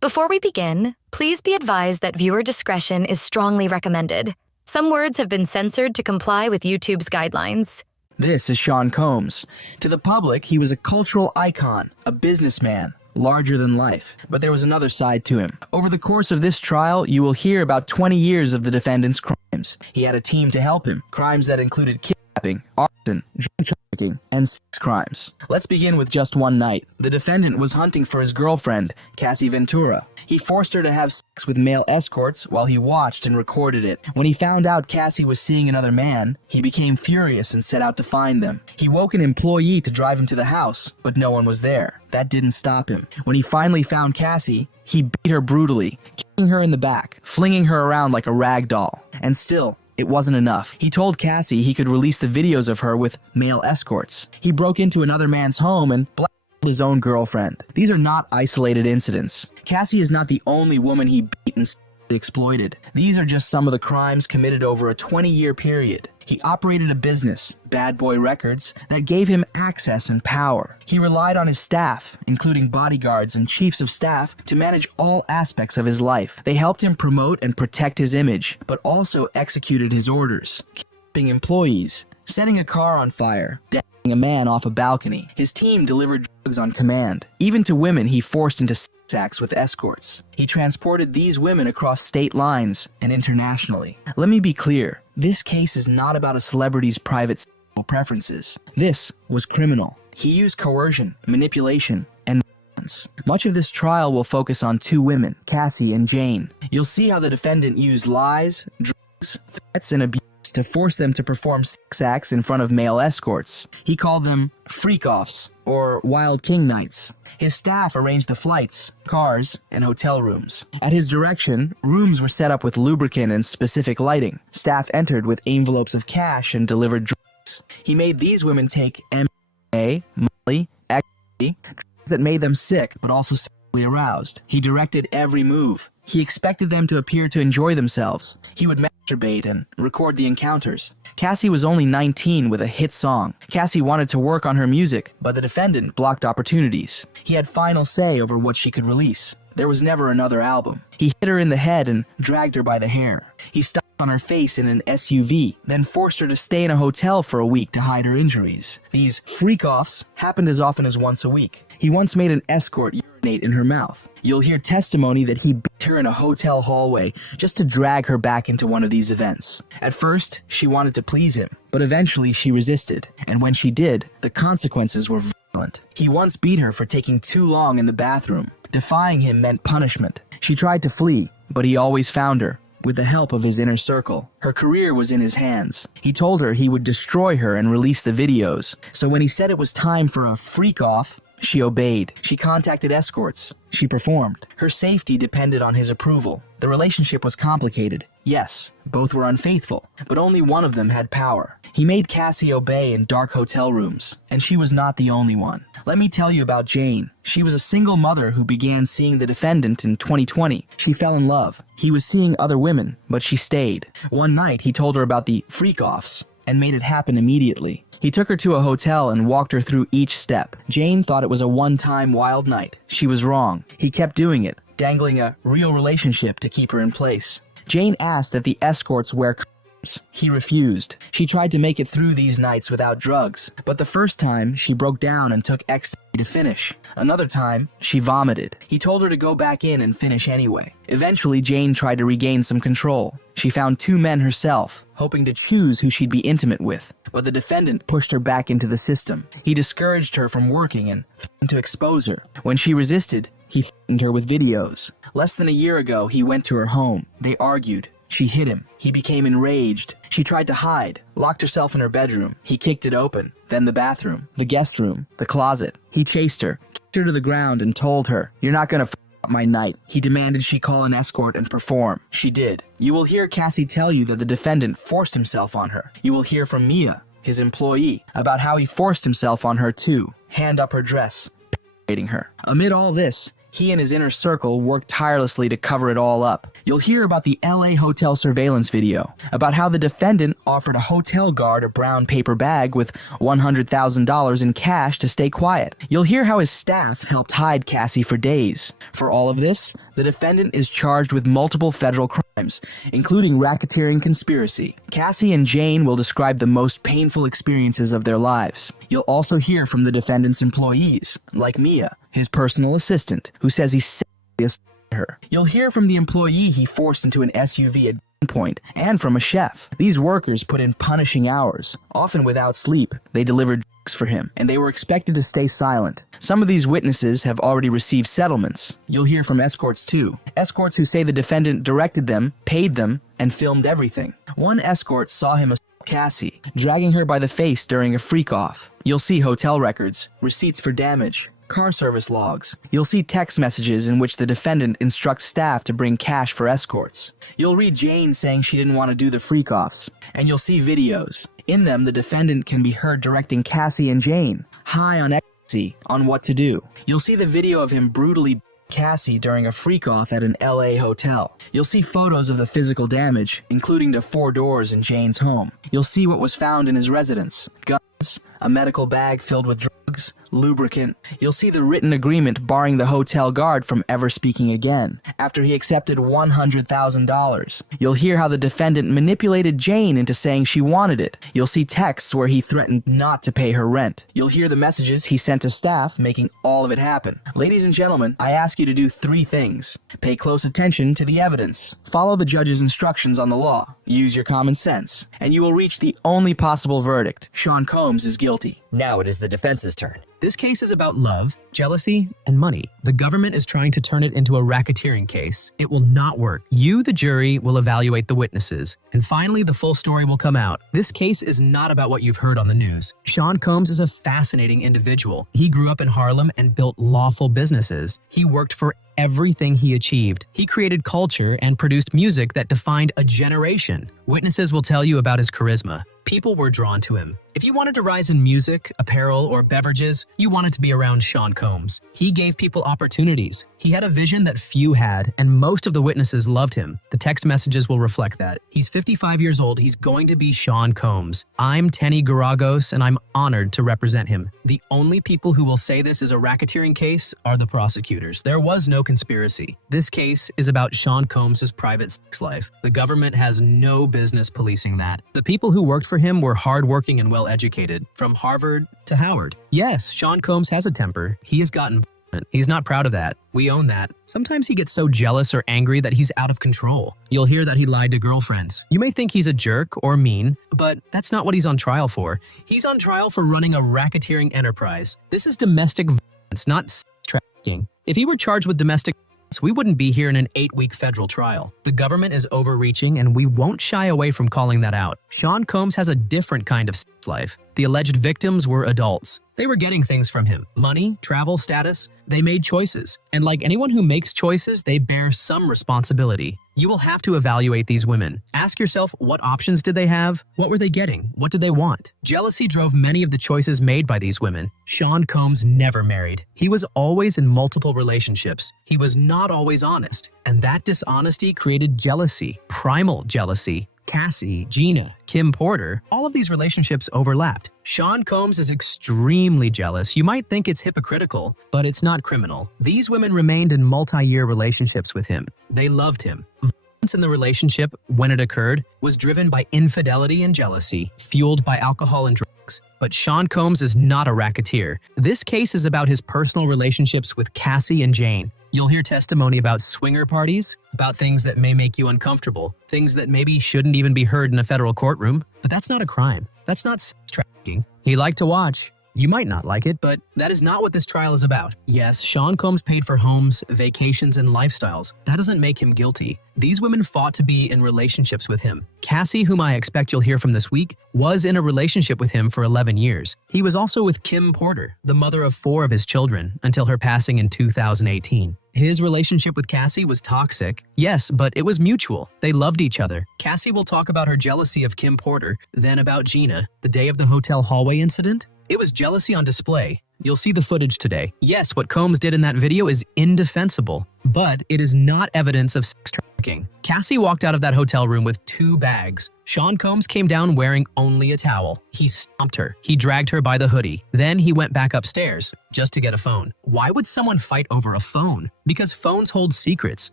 Before we begin, please be advised that viewer discretion is strongly recommended. Some words have been censored to comply with YouTube's guidelines. This is Sean Combs. To the public, he was a cultural icon, a businessman, larger than life. But there was another side to him. Over the course of this trial, you will hear about 20 years of the defendant's crimes. He had a team to help him, crimes that included kidnapping, arson, drug trafficking, and sex crimes. Let's begin with just one night. The defendant was hunting for his girlfriend, Cassie Ventura. He forced her to have sex with male escorts while he watched and recorded it. When he found out Cassie was seeing another man, he became furious and set out to find them. He woke an employee to drive him to the house, but no one was there. That didn't stop him. When he finally found Cassie, he beat her brutally, kicking her in the back, flinging her around like a rag doll. And still, it wasn't enough. He told Cassie he could release the videos of her with male escorts. He broke into another man's home and blackmailed his own girlfriend. These are not isolated incidents. Cassie is not the only woman he beat and exploited. These are just some of the crimes committed over a 20-year period. He operated a business, Bad Boy Records, that gave him access and power. He relied on his staff, including bodyguards and chiefs of staff, to manage all aspects of his life. They helped him promote and protect his image, but also executed his orders, kidnapping employees, setting a car on fire, dangling a man off a balcony. His team delivered drugs on command. Even to women he forced into sex acts with escorts. He transported these women across state lines and internationally. Let me be clear, this case is not about a celebrity's private sexual preferences. This was criminal. He used coercion, manipulation, and violence. Much of this trial will focus on two women, Cassie and Jane. You'll see how the defendant used lies, drugs, threats, and abuse to force them to perform sex acts in front of male escorts. He called them freak-offs, or wild king nights. His staff arranged the flights, cars, and hotel rooms. At his direction, rooms were set up with lubricant and specific lighting. Staff entered with envelopes of cash and delivered drugs. He made these women take MDMA, Molly, ecstasy, drugs that made them sick but also sexually aroused. He directed every move. He expected them to appear to enjoy themselves. He would masturbate and record the encounters. Cassie was only 19 with a hit song. Cassie wanted to work on her music, but the defendant blocked opportunities. He had final say over what she could release. There was never another album. He hit her in the head and dragged her by the hair. He stopped on her face in an SUV, then forced her to stay in a hotel for a week to hide her injuries. These freak-offs happened as often as once a week. He once made an escort urinate in her mouth. You'll hear testimony that he beat her in a hotel hallway just to drag her back into one of these events. At first, she wanted to please him, but eventually she resisted, and when she did, the consequences were violent. He once beat her for taking too long in the bathroom. Defying him meant punishment. She tried to flee, but he always found her, with the help of his inner circle. Her career was in his hands. He told her he would destroy her and release the videos. So when he said it was time for a freak-off, she obeyed. She contacted escorts. She performed. Her safety depended on his approval. The relationship was complicated. Yes, both were unfaithful, but only one of them had power. He made Cassie obey in dark hotel rooms, and she was not the only one. Let me tell you about Jane. She was a single mother who began seeing the defendant in 2020. She fell in love. He was seeing other women, but she stayed. One night, he told her about the freak-offs and made it happen immediately. He took her to a hotel and walked her through each step. Jane thought it was a one-time wild night. She was wrong. He kept doing it, dangling a real relationship to keep her in place. Jane asked that the escorts wear condoms. He refused. She tried to make it through these nights without drugs, but the first time, she broke down and took ecstasy to finish. Another time, she vomited. He told her to go back in and finish anyway. Eventually, Jane tried to regain some control. She found two men herself, hoping to choose who she'd be intimate with, but the defendant pushed her back into the system. He discouraged her from working and threatened to expose her. When she resisted, he threatened her with videos. Less than a year ago, he went to her home. They argued. She hit him. He became enraged. She tried to hide, locked herself in her bedroom. He kicked it open, then the bathroom, the guest room, the closet. He chased her, kicked her to the ground and told her, "You're not gonna up my night." He demanded she call an escort and perform. She did. You will hear Cassie tell you that the defendant forced himself on her. You will hear from Mia, his employee, about how he forced himself on her too. Hand up her dress, penetrating her. Amid all this, He and his inner circle worked tirelessly to cover it all up. You'll hear about the LA hotel surveillance video, about how the defendant offered a hotel guard a brown paper bag with $100,000 in cash to stay quiet. You'll hear how his staff helped hide Cassie for days. For all of this, the defendant is charged with multiple federal crimes, including racketeering conspiracy. Cassie and Jane will describe the most painful experiences of their lives. You'll also hear from the defendant's employees, like Mia, his personal assistant, who says he sexually assaulted her. You'll hear from the employee he forced into an SUV at gunpoint, and from a chef. These workers put in punishing hours, often without sleep. They delivered drugs for him, and they were expected to stay silent. Some of these witnesses have already received settlements. You'll hear from escorts too. Escorts who say the defendant directed them, paid them, and filmed everything. One escort saw him assault Cassie, dragging her by the face during a freak-off. You'll see hotel records, receipts for damage, car service logs. You'll see text messages in which the defendant instructs staff to bring cash for escorts. You'll read Jane saying she didn't want to do the freak-offs. And you'll see videos. In them, the defendant can be heard directing Cassie and Jane, high on ecstasy, on what to do. You'll see the video of him brutally Cassie during a freak-off at an LA hotel. You'll see photos of the physical damage, including to 4 doors in Jane's home. You'll see what was found in his residence: guns, a medical bag filled with drugs, lubricant. You'll see the written agreement barring the hotel guard from ever speaking again, after he accepted $100,000. You'll hear how the defendant manipulated Jane into saying she wanted it. You'll see texts where he threatened not to pay her rent. You'll hear the messages he sent to staff making all of it happen. Ladies and gentlemen, I ask you to do 3 things. Pay close attention to the evidence. Follow the judge's instructions on the law. Use your common sense. And you will reach the only possible verdict. Sean Combs is guilty. Now it is the defense's turn. This case is about love, jealousy, and money. The government is trying to turn it into a racketeering case. It will not work. You, the jury, will evaluate the witnesses. And finally, the full story will come out. This case is not about what you've heard on the news. Sean Combs is a fascinating individual. He grew up in Harlem and built lawful businesses. He worked for everything he achieved. He created culture and produced music that defined a generation. Witnesses will tell you about his charisma. People were drawn to him. If you wanted to rise in music, apparel, or beverages, you wanted to be around Sean Combs. He gave people opportunities. He had a vision that few had, and most of the witnesses loved him. The text messages will reflect that. He's 55 years old. He's going to be Sean Combs. I'm Tenny Garagos, and I'm honored to represent him. The only people who will say this is a racketeering case are the prosecutors. There was no conspiracy. This case is about Sean Combs' private sex life. The government has no business policing that. The people who worked for him were hardworking and well-educated, from Harvard to Howard. Yes, Sean Combs has a temper. He has gotten violent. He's not proud of that. We own that. Sometimes he gets so jealous or angry that he's out of control. You'll hear that he lied to girlfriends. You may think he's a jerk or mean, but that's not what he's on trial for. He's on trial for running a racketeering enterprise. This is domestic violence, not sex trafficking. If he were charged with domestic violence, we wouldn't be here in an 8-week federal trial. The government is overreaching, and we won't shy away from calling that out. Sean Combs has a different kind of sex life. The alleged victims were adults. They were getting things from him: money, travel, status. They made choices. And like anyone who makes choices, they bear some responsibility. You will have to evaluate these women. Ask yourself, what options did they have? What were they getting? What did they want? Jealousy drove many of the choices made by these women. Sean Combs never married. He was always in multiple relationships. He was not always honest. And that dishonesty created jealousy, primal jealousy. Cassie, Gina, Kim Porter, all of these relationships overlapped. Sean Combs is extremely jealous. You might think it's hypocritical, but it's not criminal. These women remained in multi-year relationships with him. They loved him. Violence in the relationship, when it occurred, was driven by infidelity and jealousy, fueled by alcohol and drugs. But Sean Combs is not a racketeer. This case is about his personal relationships with Cassie and Jane. You'll hear testimony about swinger parties, about things that may make you uncomfortable, things that maybe shouldn't even be heard in a federal courtroom. But that's not a crime. That's not sex trafficking. He liked to watch. You might not like it, but that is not what this trial is about. Yes, Sean Combs paid for homes, vacations, and lifestyles. That doesn't make him guilty. These women fought to be in relationships with him. Cassie, whom I expect you'll hear from this week, was in a relationship with him for 11 years. He was also with Kim Porter, the mother of 4 of his children, until her passing in 2018. His relationship with Cassie was toxic, yes, but it was mutual. They loved each other. Cassie will talk about her jealousy of Kim Porter, then about Gina, the day of the hotel hallway incident. It was jealousy on display. You'll see the footage today. Yes, what Combs did in that video is indefensible, but it is not evidence of sex trafficking. Cassie walked out of that hotel room with 2 bags. Sean Combs came down wearing only a towel. He stomped her. He dragged her by the hoodie. Then he went back upstairs just to get a phone. Why would someone fight over a phone? Because phones hold secrets.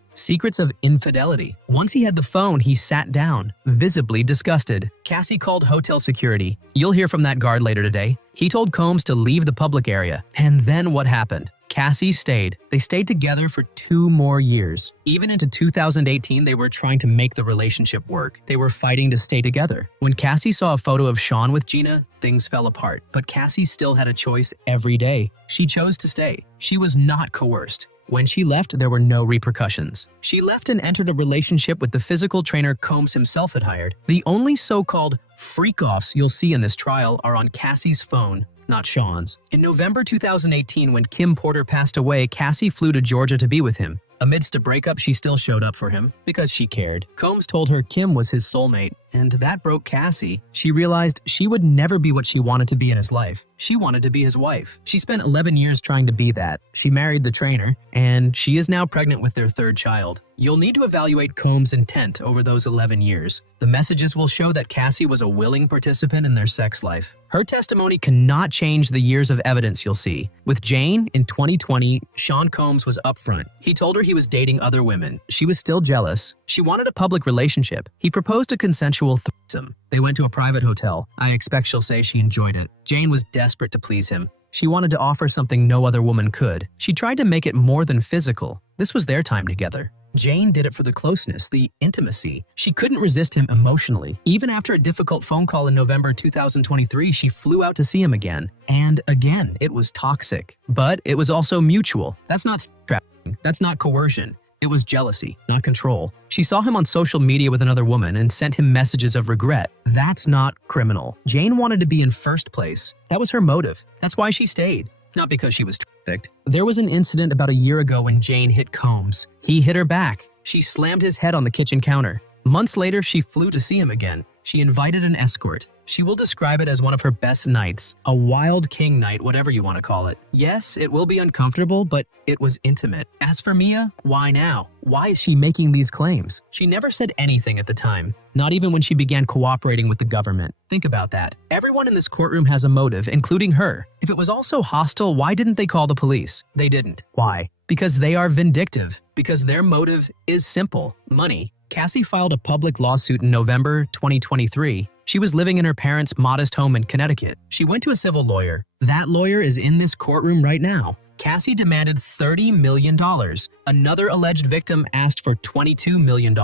Secrets of infidelity. Once he had the phone, he sat down, visibly disgusted. Cassie called hotel security. You'll hear from that guard later today. He told Combs to leave the public area. And then what happened? Cassie stayed. They stayed together for 2 more years. Even into 2018, they were trying to make the relationship work. They were fighting to stay together. When Cassie saw a photo of Sean with Gina, things fell apart. But Cassie still had a choice every day. She chose to stay. She was not coerced. When she left, there were no repercussions. She left and entered a relationship with the physical trainer Combs himself had hired. The only so-called freak-offs you'll see in this trial are on Cassie's phone, not Sean's. In November 2018, when Kim Porter passed away, Cassie flew to Georgia to be with him. Amidst a breakup, she still showed up for him because she cared. Combs told her Kim was his soulmate, and that broke Cassie. She realized she would never be what she wanted to be in his life. She wanted to be his wife. She spent 11 years trying to be that. She married the trainer, and she is now pregnant with their 3rd child. You'll need to evaluate Combs' intent over those 11 years. The messages will show that Cassie was a willing participant in their sex life. Her testimony cannot change the years of evidence you'll see. With Jane, in 2020, Sean Combs was upfront. He told her he was dating other women. She was still jealous. She wanted a public relationship. He proposed a consensual threesome. They went to a private hotel. I expect she'll say she enjoyed it. Jane was desperate to please him. She wanted to offer something no other woman could. She tried to make it more than physical. This was their time together. Jane did it for the closeness, the intimacy. She couldn't resist him emotionally. Even after a difficult phone call in November 2023, she flew out to see him again. And again, it was toxic. But it was also mutual. That's not trafficking. That's not coercion. It was jealousy, not control. She saw him on social media with another woman and sent him messages of regret. That's not criminal. Jane wanted to be in first place. That was her motive. That's why she stayed. Not because she was trafficked. There was an incident about a year ago when Jane hit Combs. He hit her back. She slammed his head on the kitchen counter. Months later, she flew to see him again. She invited an escort. She will describe it as one of her best nights, a wild king night, whatever you want to call it. Yes, it will be uncomfortable, but it was intimate. As for Mia, why now? Why is she making these claims? She never said anything at the time, not even when she began cooperating with the government. Think about that. Everyone in this courtroom has a motive, including her. If it was all so hostile, why didn't they call the police? They didn't. Why? Because they are vindictive. Because their motive is simple: money. Cassie filed a public lawsuit in November 2023. She was living in her parents' modest home in Connecticut. She went to a civil lawyer. That lawyer is in this courtroom right now. Cassie demanded $30 million. Another alleged victim asked for $22 million.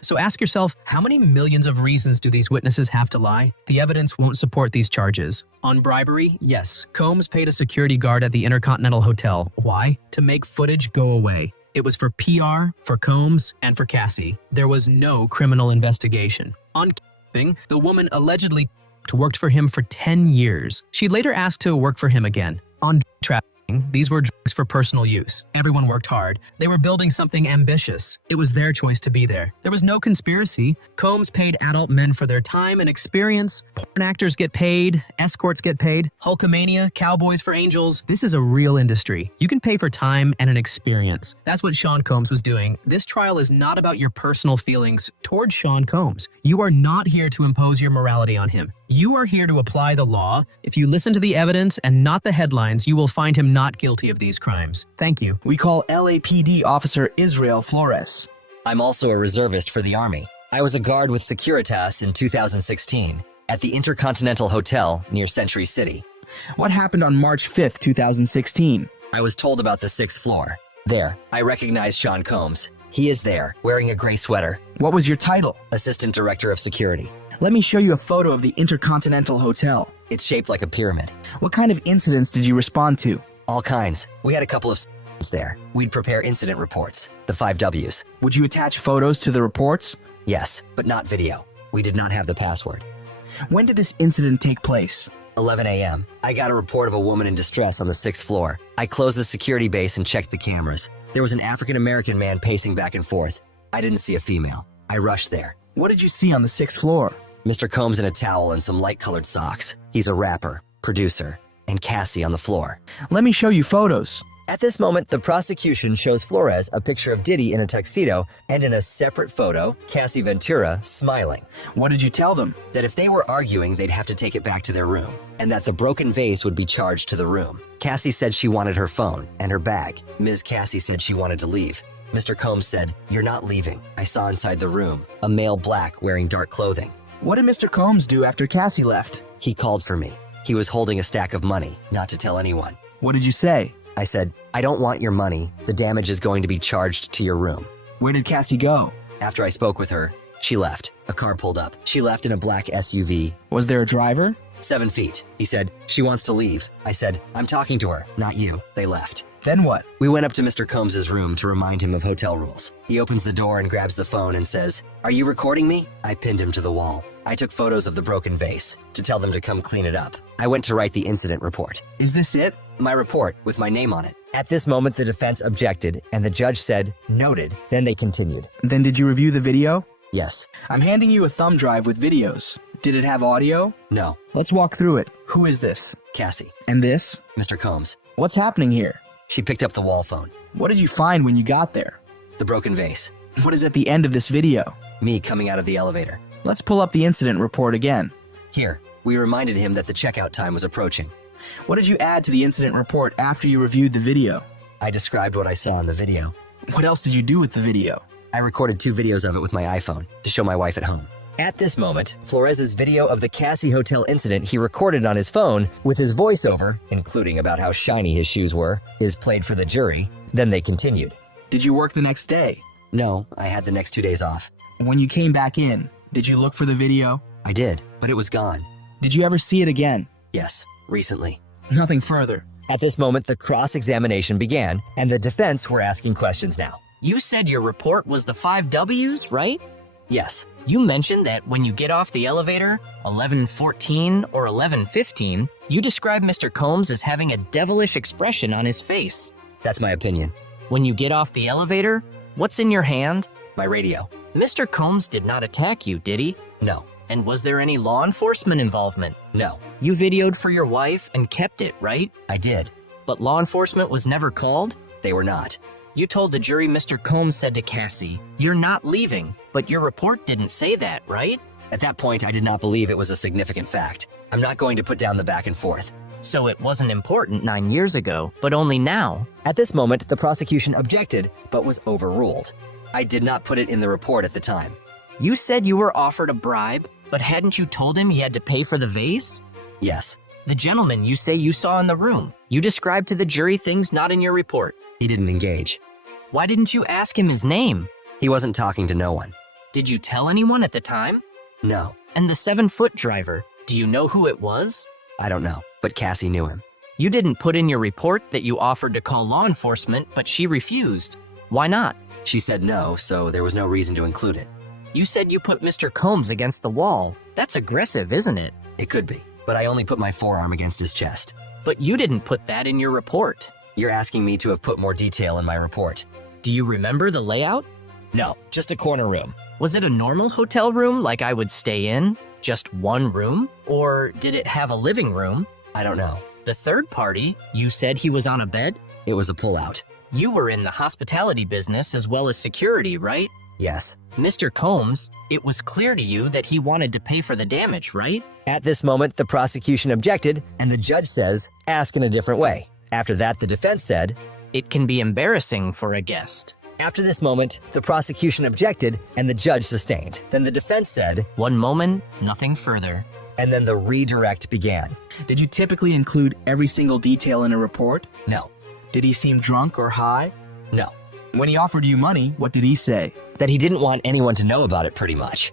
So ask yourself, how many millions of reasons do these witnesses have to lie? The evidence won't support these charges. On bribery, yes, Combs paid a security guard at the Intercontinental Hotel. Why? To make footage go away. It was for PR, for Combs, and for Cassie. There was no criminal investigation. On the woman allegedly worked for him for 10 years. She later asked to work for him again. On trafficking, these were drugs for personal use. Everyone worked hard. They were building something ambitious. It was their choice to be there. There was no conspiracy. Combs paid adult men for their time and experience. Porn actors get paid. Escorts get paid. Hulkamania, Cowboys for Angels. This is a real industry. You can pay for time and an experience. That's what Sean Combs was doing. This trial is not about your personal feelings towards Sean Combs. You are not here to impose your morality on him. You are here to apply the law. If you listen to the evidence and not the headlines, you will find him not guilty of these crimes. Thank you. We call LAPD Officer Israel Flores. I'm also a reservist for the Army. I was a guard with Securitas in 2016 at the Intercontinental Hotel near Century City. What happened on March 5th, 2016? I was told about the 6th floor. There, I recognized Sean Combs. He is there, wearing a gray sweater. What was your title? Assistant Director of Security. Let me show you a photo of the Intercontinental Hotel. It's shaped like a pyramid. What kind of incidents did you respond to? All kinds. We had a couple of there. We'd prepare incident reports, the 5 Ws. Would you attach photos to the reports? Yes, but not video. We did not have the password. When did this incident take place? 11 a.m. I got a report of a woman in distress on the 6th floor. I closed the security base and checked the cameras. There was an African-American man pacing back and forth. I didn't see a female. I rushed there. What did you see on the 6th floor? Mr. Combs in a towel and some light-colored socks. He's a rapper, producer. and Cassie on the floor. Let me show you photos. At this moment, the prosecution shows Flores a picture of Diddy in a tuxedo and in a separate photo, Cassie Ventura smiling. What did you tell them? That if they were arguing, they'd have to take it back to their room, and that the broken vase would be charged to the room. Cassie said she wanted her phone and her bag. Ms. Cassie said she wanted to leave. Mr. Combs said, "You're not leaving. I saw inside the room a male black wearing dark clothing." What did Mr. Combs do after Cassie left? He called for me. He was holding a stack of money, not to tell anyone. What did you say? I said, "I don't want your money. The damage is going to be charged to your room." Where did Cassie go? After I spoke with her, she left. A car pulled up. She left in a black SUV. Was there a driver? 7 feet. He said, "She wants to leave." I said, "I'm talking to her, not you." They left. Then what? We went up to Mr. Combs' room to remind him of hotel rules. He opens the door and grabs the phone and says, "Are you recording me?" I pinned him to the wall. I took photos of the broken vase to tell them to come clean it up. I went to write the incident report. Is this it? My report with my name on it. At this moment, the defense objected and the judge said, "Noted." Then they continued. Then did you review the video? Yes. I'm handing you a thumb drive with videos. Did it have audio? No. Let's walk through it. Who is this? Cassie. And this? Mr. Combs. What's happening here? She picked up the wall phone. What did you find when you got there? The broken vase. What is at the end of this video? Me coming out of the elevator. Let's pull up the incident report again. Here, we reminded him that the checkout time was approaching. What did you add to the incident report after you reviewed the video? I described what I saw in the video. What else did you do with the video? I recorded 2 videos of it with my iPhone to show my wife at home. At this moment, Flores's video of the Cassie Hotel incident he recorded on his phone with his voiceover, including about how shiny his shoes were, is played for the jury. Then they continued. Did you work the next day? No, I had the next 2 days off. When you came back in, did you look for the video? I did, but it was gone. Did you ever see it again? Yes, recently. Nothing further. At this moment, the cross-examination began, and the defense were asking questions now. You said your report was the 5 W's, right? Yes. You mentioned that when you get off the elevator, 11:14 or 11:15, you describe Mr. Combs as having a devilish expression on his face. That's my opinion. When you get off the elevator, what's in your hand? My radio. Mr. Combs did not attack you, did he? No. And was there any law enforcement involvement? No. You videoed for your wife and kept it, right? I did. But law enforcement was never called? They were not. You told the jury Mr. Combs said to Cassie, "You're not leaving," but your report didn't say that, right? At that point, I did not believe it was a significant fact. I'm not going to put down the back and forth. So it wasn't important 9 years ago, but only now. At this moment, the prosecution objected, but was overruled. I did not put it in the report at the time. You said you were offered a bribe, but hadn't you told him he had to pay for the vase? Yes. The gentleman you say you saw in the room, you described to the jury things not in your report. He didn't engage. Why didn't you ask him his name? He wasn't talking to no one. Did you tell anyone at the time? No. And the 7-foot driver, do you know who it was? I don't know, but Cassie knew him. You didn't put in your report that you offered to call law enforcement, but she refused. Why not? She said no, so there was no reason to include it. You said you put Mr. Combs against the wall. That's aggressive, isn't it? It could be, but I only put my forearm against his chest. But you didn't put that in your report. You're asking me to have put more detail in my report. Do you remember the layout? No, just a corner room. Was it a normal hotel room like I would stay in? Just one room? Or did it have a living room? I don't know. The third party, you said he was on a bed? It was a pullout. You were in the hospitality business as well as security, right? Yes. Mr. Combs, it was clear to you that he wanted to pay for the damage, right? At this moment, the prosecution objected, and the judge says, "Ask in a different way." After that, the defense said, It can be embarrassing for a guest. After this moment, the prosecution objected, and the judge sustained. Then the defense said, One moment, nothing further. and then the redirect began. Did you typically include every single detail in a report? No. Did he seem drunk or high? No. When he offered you money, what did he say? That he didn't want anyone to know about it, pretty much.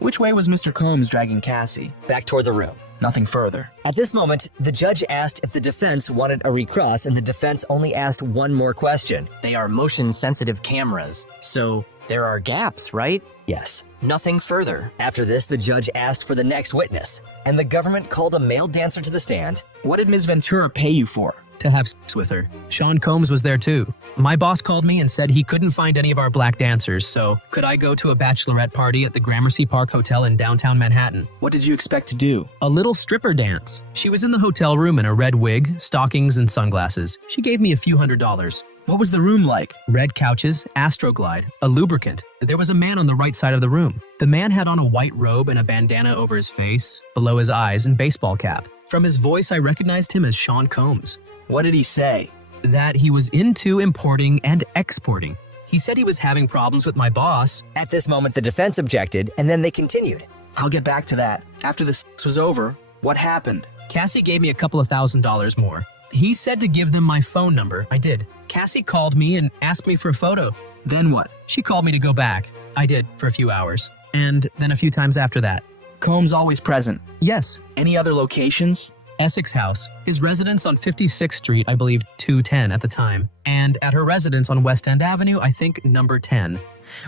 Which way was Mr. Combs dragging Cassie? Back toward the room. Nothing further. At this moment, the judge asked if the defense wanted a recross, and the defense only asked one more question. They are motion-sensitive cameras, so there are gaps, right? Yes. Nothing further. After this, the judge asked for the next witness, and the government called a male dancer to the stand. What did Ms. Ventura pay you for? to have sex with her. Sean Combs was there too. My boss called me and said he couldn't find any of our black dancers, so could I go to a bachelorette party at the Gramercy Park Hotel in downtown Manhattan? What did you expect to do? A little stripper dance. She was in the hotel room in a red wig, stockings, and sunglasses. She gave me a few $100s. What was the room like? Red couches, Astroglide, a lubricant. There was a man on the right side of the room. The man had on a white robe and a bandana over his face, below his eyes, and baseball cap. From his voice, I recognized him as Sean Combs. What did he say? That he was into importing and exporting. He said he was having problems with my boss. At this moment, the defense objected, and then they continued. I'll get back to that. After the sex was over, what happened? Cassie gave me a couple of $1,000s more. He said to give them my phone number. I did. Cassie called me and asked me for a photo. Then what? She called me to go back. I did, for a few hours. And then a few times after that. Combs always present. Yes. Any other locations? Essex House. His residence on 56th Street, I believe 210 at the time. And at her residence on West End Avenue, I think number 10.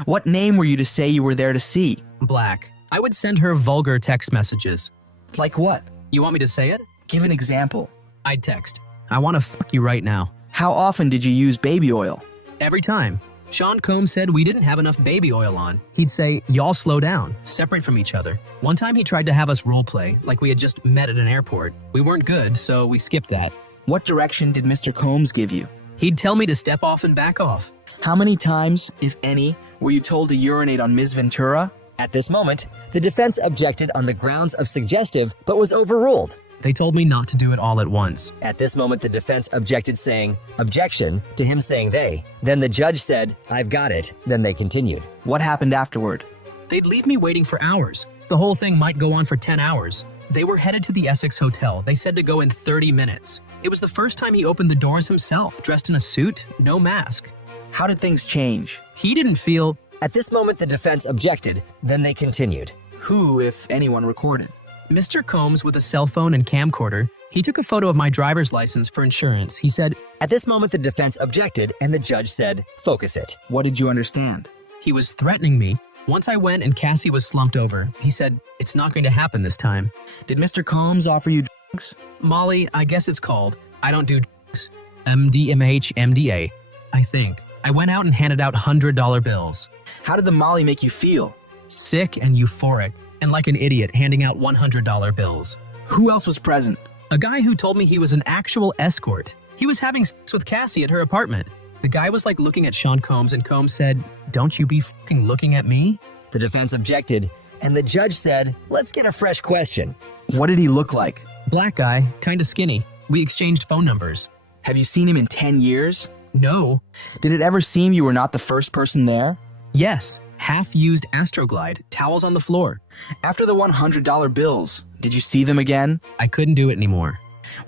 What name were you to say you were there to see? Black. I would send her vulgar text messages. Like what? You want me to say it? Give an example. I'd text. I want to fuck you right now. How often did you use baby oil? Every time. Sean Combs said we didn't have enough baby oil on. He'd say, y'all slow down, separate from each other. One time he tried to have us role play, like we had just met at an airport. We weren't good, so we skipped that. What direction did Mr. Combs give you? He'd tell me to step off and back off. How many times, if any, were you told to urinate on Ms. Ventura? At this moment, the defense objected on the grounds of suggestive, but was overruled. They told me not to do it all at once. At this moment, the defense objected, saying, objection, to him saying they. Then the judge said, I've got it. Then they continued. What happened afterward? They'd leave me waiting for hours. The whole thing might go on for 10 hours. They were headed to the Essex Hotel. They said to go in 30 minutes. It was the first time he opened the doors himself, dressed in a suit, no mask. How did things change? He didn't feel... At this moment, the defense objected. Then they continued. Who, if anyone, recorded? Mr. Combs with a cell phone and camcorder. He took a photo of my driver's license for insurance. He said, At this moment, the defense objected, and the judge said, focus it. What did you understand? He was threatening me. Once I went and Cassie was slumped over, he said, it's not going to happen this time. Did Mr. Combs offer you drugs? Molly, I guess it's called. I don't do drugs. MDMH, MDA, I think. I went out and handed out $100 bills. How did the Molly make you feel? Sick and euphoric, and like an idiot handing out $100 bills. Who else was present? A guy who told me he was an actual escort. He was having sex with Cassie at her apartment. The guy was like looking at Sean Combs, and Combs said, don't you be fucking looking at me? The defense objected, and the judge said, let's get a fresh question. What did he look like? Black guy, kinda skinny. We exchanged phone numbers. Have you seen him in 10 years? No. Did it ever seem you were not the first person there? Yes. Half-used Astroglide, towels on the floor. After the $100 bills, did you see them again? I couldn't do it anymore.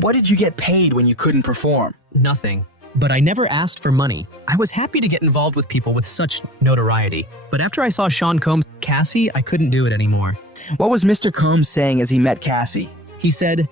What did you get paid when you couldn't perform? Nothing. But I never asked for money. I was happy to get involved with people with such notoriety. But after I saw Sean Combs and Cassie, I couldn't do it anymore. What was Mr. Combs saying as he met Cassie? He said,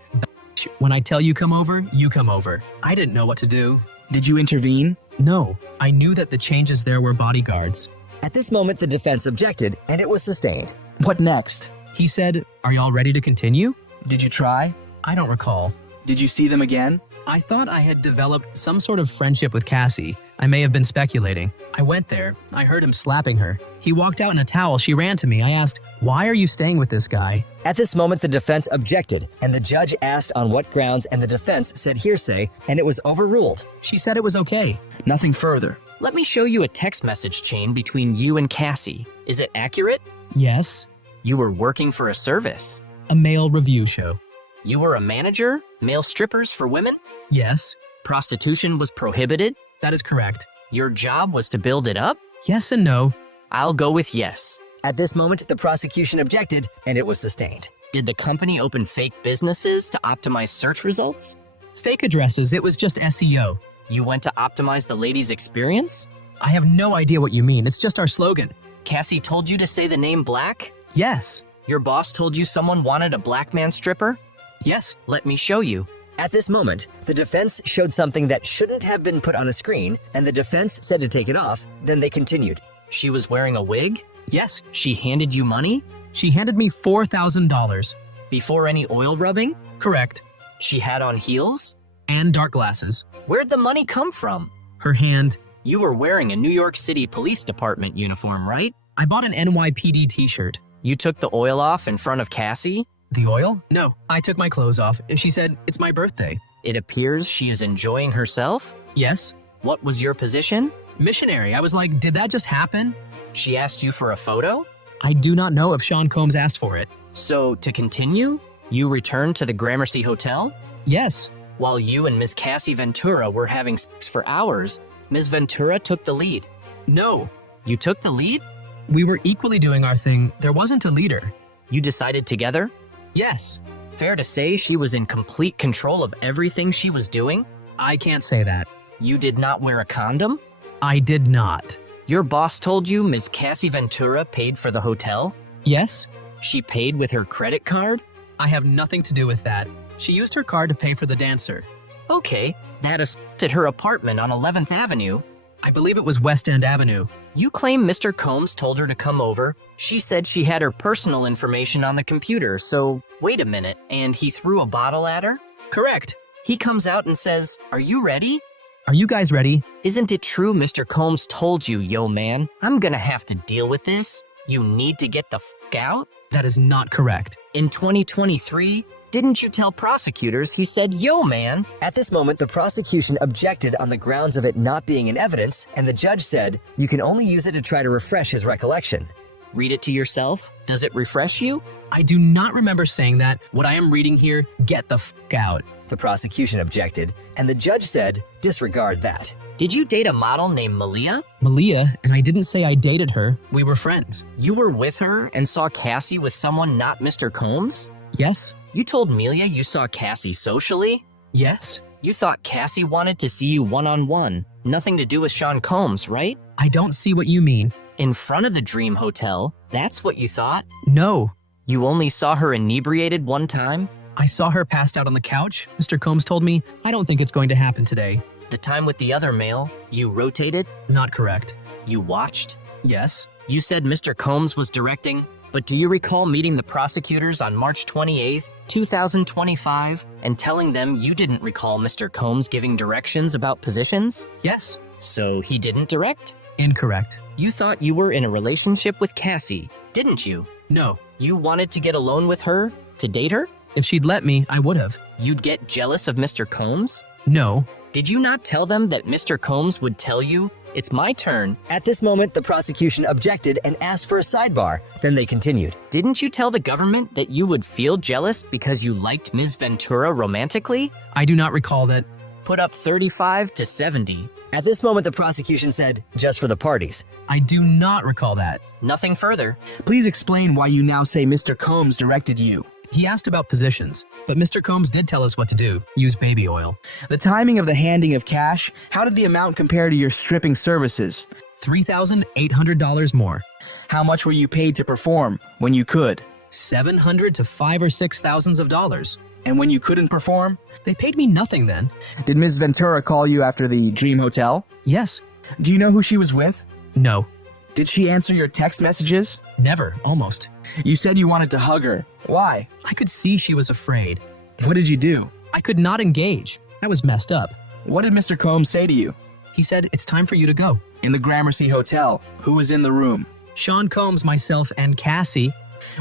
when I tell you come over, you come over. I didn't know what to do. Did you intervene? No. I knew that the changes there were bodyguards. At this moment, the defense objected, and it was sustained. What next? He said, are y'all ready to continue? Did you try? I don't recall. Did you see them again? I thought I had developed some sort of friendship with Cassie. I may have been speculating. I went there. I heard him slapping her. He walked out in a towel. She ran to me. I asked, why are you staying with this guy? At this moment, the defense objected, and the judge asked on what grounds, and the defense said hearsay, and it was overruled. She said it was okay. Nothing further. Let me show you a text message chain between you and Cassie. Is it accurate? Yes. You were working for a service. A male review show. You were a manager? Male strippers for women? Yes. Prostitution was prohibited? That is correct. Your job was to build it up? Yes and no. I'll go with yes. At this moment, the prosecution objected, and it was sustained. Did the company open fake businesses to optimize search results? Fake addresses, it was just SEO. You went to optimize the lady's experience? I have no idea what you mean. It's just our slogan. Cassie told you to say the name Black? Yes. Your boss told you someone wanted a black man stripper? Yes. Let me show you. At this moment, the defense showed something that shouldn't have been put on a screen, and the defense said to take it off. Then they continued. She was wearing a wig? Yes. She handed you money? She handed me $4,000. Before any oil rubbing? Correct. She had on heels? and dark glasses. Where'd the money come from? Her hand. You were wearing a New York City Police Department uniform, right? I bought an NYPD t-shirt. You took the oil off in front of Cassie? The oil? No, I took my clothes off. She said, it's my birthday. It appears she is enjoying herself? Yes. What was your position? Missionary. I was like, did that just happen? She asked you for a photo? I do not know if Sean Combs asked for it. So, to continue, you returned to the Gramercy Hotel? Yes. While you and Ms. Cassie Ventura were having sex for hours, Ms. Ventura took the lead. No. You took the lead? We were equally doing our thing. There wasn't a leader. You decided together? Yes. Fair to say she was in complete control of everything she was doing? I can't say that. You did not wear a condom? I did not. Your boss told you Ms. Cassie Ventura paid for the hotel? Yes. She paid with her credit card? I have nothing to do with that. She used her card to pay for the dancer. Okay, that is at her apartment on 11th Avenue. I believe it was West End Avenue. You claim Mr. Combs told her to come over. She said she had her personal information on the computer, so wait a minute, and he threw a bottle at her? Correct. He comes out and says, "Are you ready?" Are you guys ready? Isn't it true Mr. Combs told you, yo man, I'm gonna have to deal with this? You need to get the f*** out? That is not correct. In 2023, didn't you tell prosecutors he said, yo man? At this moment, the prosecution objected on the grounds of it not being in evidence, and the judge said, you can only use it to try to refresh his recollection. Read it to yourself. Does it refresh you? I do not remember saying that. What I am reading here, get the f*** out. The prosecution objected, and the judge said, disregard that. Did you date a model named Malia? Malia, and I didn't say I dated her. We were friends. You were with her and saw Cassie with someone not Mr. Combs? Yes. You told Melia you saw Cassie socially? Yes. You thought Cassie wanted to see you one-on-one. Nothing to do with Sean Combs, right? I don't see what you mean. In front of the Dream Hotel, that's what you thought? No. You only saw her inebriated one time? I saw her passed out on the couch. Mr. Combs told me, I don't think it's going to happen today. The time with the other male, you rotated? Not correct. You watched? Yes. You said Mr. Combs was directing, but do you recall meeting the prosecutors on March 28th, 2025, and telling them you didn't recall Mr. Combs giving directions about positions? Yes. So he didn't direct? Incorrect. You thought you were in a relationship with Cassie, didn't you? No. You wanted to get alone with her? To date her? If she'd let me, I would have. You'd get jealous of Mr. Combs? No. Did you not tell them that Mr. Combs would tell you, it's my turn? At this moment, the prosecution objected and asked for a sidebar. Then they continued. Didn't you tell the government that you would feel jealous because you liked Ms. Ventura romantically? I do not recall that. Put up 35 to 70. At this moment, the prosecution said, just for the parties. I do not recall that. Nothing further. Please explain why you now say Mr. Combs directed you. He asked about positions, but Mr. Combs did tell us what to do. Use baby oil. The timing of the handing of cash, how did the amount compare to your stripping services? $3,800 more. How much were you paid to perform when you could? $700 to $5,000 or $6,000. And when you couldn't perform? They paid me nothing then. Did Ms. Ventura call you after the Dream Hotel? Yes. Do you know who she was with? No. Did she answer your text messages? Never, almost. You said you wanted to hug her. Why? I could see she was afraid. What did you do? I could not engage. That was messed up. What did Mr. Combs say to you? He said, it's time for you to go. In the Gramercy Hotel, who was in the room? Sean Combs, myself, and Cassie.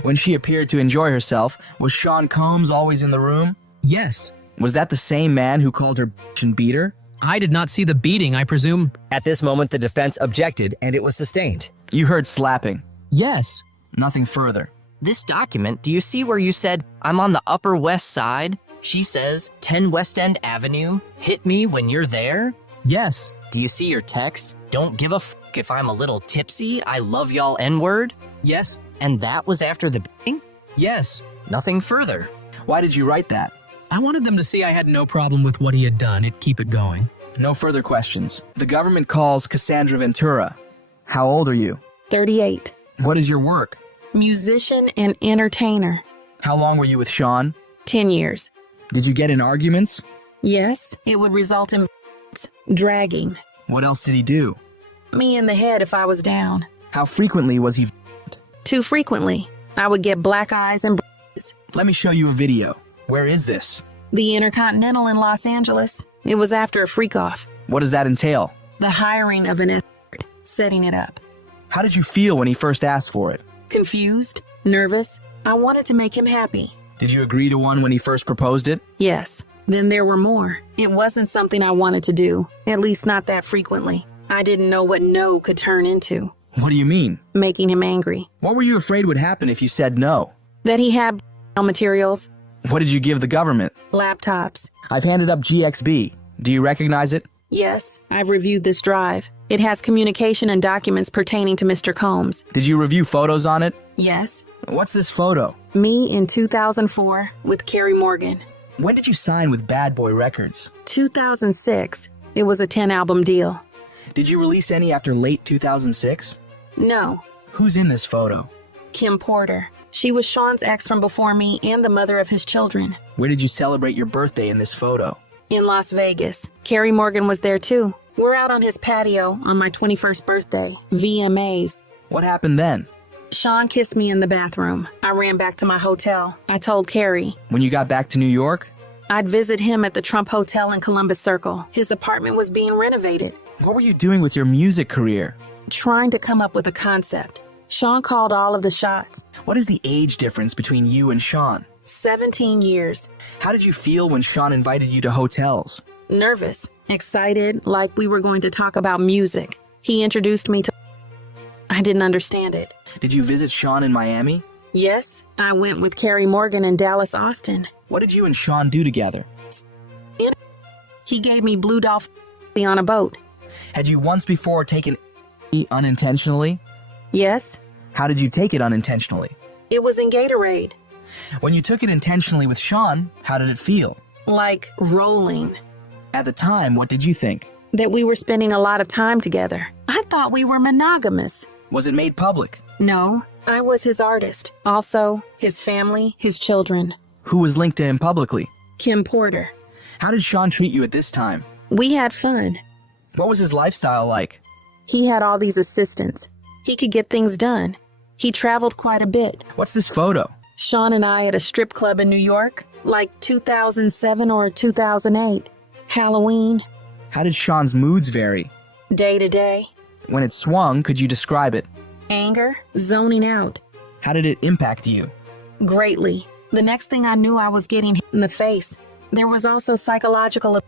When she appeared to enjoy herself, was Sean Combs always in the room? Yes. Was that the same man who called her bitch and beat her? I did not see the beating, I presume. At this moment, the defense objected, and it was sustained. You heard slapping. Yes. Nothing further. This document, do you see where you said, I'm on the Upper West Side? She says, 10 West End Avenue, hit me when you're there? Yes. Do you see your text? Don't give a f if I'm a little tipsy, I love y'all N-word? Yes. And that was after the beating? Yes. Nothing further. Why did you write that? I wanted them to see I had no problem with what he had done. It'd keep it going. No further questions. The government calls Cassandra Ventura. How old are you? 38. What is your work? Musician and entertainer. How long were you with Sean? 10 years. Did you get in arguments? Yes, it would result in dragging. What else did he do? Me in the head if I was down. How frequently was he? Too frequently. I would get black eyes and Let me show you a video. Where is this? The Intercontinental in Los Angeles. It was after a freak-off. What does that entail? The hiring of an escort, setting it up. How did you feel when he first asked for it? Confused, nervous. I wanted to make him happy. Did you agree to one when he first proposed it? Yes. Then there were more. It wasn't something I wanted to do, at least not that frequently. I didn't know what no could turn into. What do you mean? Making him angry. What were you afraid would happen if you said no? That he had materials, What did you give the government? laptops. I've handed up GXB. Do you recognize it? Yes, I've reviewed this drive. It has communication and documents pertaining to Mr. Combs. Did you review photos on it? Yes. What's this photo? Me in 2004 with Kerry Morgan. When did you sign with Bad Boy Records? 2006. It was a 10-album deal. Did you release any after late 2006? No. Who's in this photo? Kim Porter. She was Sean's ex from before me and the mother of his children. Where did you celebrate your birthday in this photo? In Las Vegas. Kerry Morgan was there too. We're out on his patio on my 21st birthday. VMAs. What happened then? Sean kissed me in the bathroom. I ran back to my hotel. I told Kerry. When you got back to New York? I'd visit him at the Trump Hotel in Columbus Circle. His apartment was being renovated. What were you doing with your music career? Trying to come up with a concept. Sean called all of the shots. What is the age difference between you and Sean? 17 years. How did you feel when Sean invited you to hotels? Nervous. Excited, like we were going to talk about music. He introduced me to... I didn't understand it. Did you visit Sean in Miami? Yes, I went with Kerry Morgan in Dallas, Austin. What did you and Sean do together? He gave me Blue Dolphin on a boat. Had you once before taken unintentionally? Yes, How did you take it unintentionally? it was in Gatorade. When you took it intentionally with Sean, how did it feel? Like rolling. At the time, what did you think? That we were spending a lot of time together. I thought we were monogamous. Was it made public? No, I was his artist. Also, his family, his children. Who was linked to him publicly? Kim Porter. How did Sean treat you at this time? We had fun. What was his lifestyle like? He had all these assistants. He could get things done. He traveled quite a bit. What's this photo? Sean and I at a strip club in New York, like 2007 or 2008. Halloween, How did Sean's moods vary? day to day. When it swung, could you describe it? Anger, zoning out. How did it impact you? Greatly. The next thing I knew, I was getting hit in the face. There was also psychological.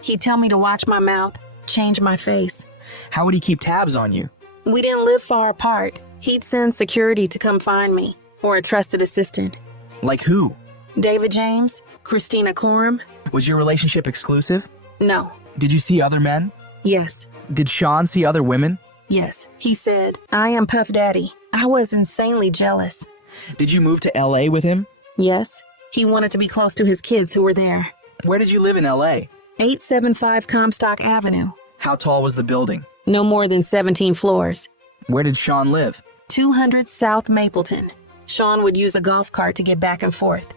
He'd tell me to watch my mouth, change my face. How would he keep tabs on you? We didn't live far apart. He'd send security to come find me, or a trusted assistant. Like who? David James, Christina Coram. Was your relationship exclusive? No. Did you see other men? Yes. Did Sean see other women? Yes. He said, I am Puff Daddy. I was insanely jealous. Did you move to LA with him? Yes. He wanted to be close to his kids who were there. Where did you live in LA? 875 Comstock Avenue. How tall was the building? No more than 17 floors. Where did Sean live? 200 South Mapleton. Sean would use a golf cart to get back and forth.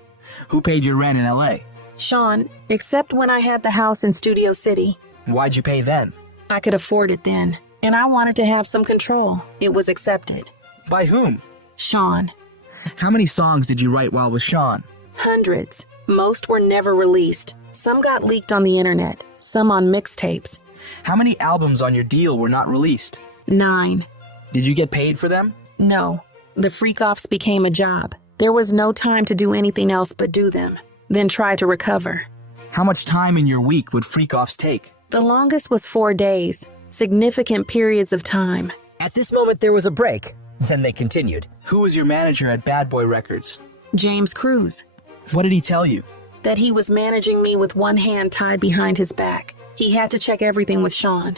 Who paid your rent in LA? Sean, except when I had the house in Studio City. Why'd you pay then? I could afford it then, and I wanted to have some control. It was accepted. By whom? Sean. How many songs did you write while with Sean? Hundreds. Most were never released. Some got leaked on the internet, some on mixtapes. How many albums on your deal were not released? 9. Did you get paid for them? No. The freak-offs became a job. There was no time to do anything else but do them, then try to recover. How much time in your week would freak-offs take? The longest was 4 days, significant periods of time. At this moment, there was a break. Then they continued. Who was your manager at Bad Boy Records? James Cruz. What did he tell you? That he was managing me with one hand tied behind his back. He had to check everything with Sean.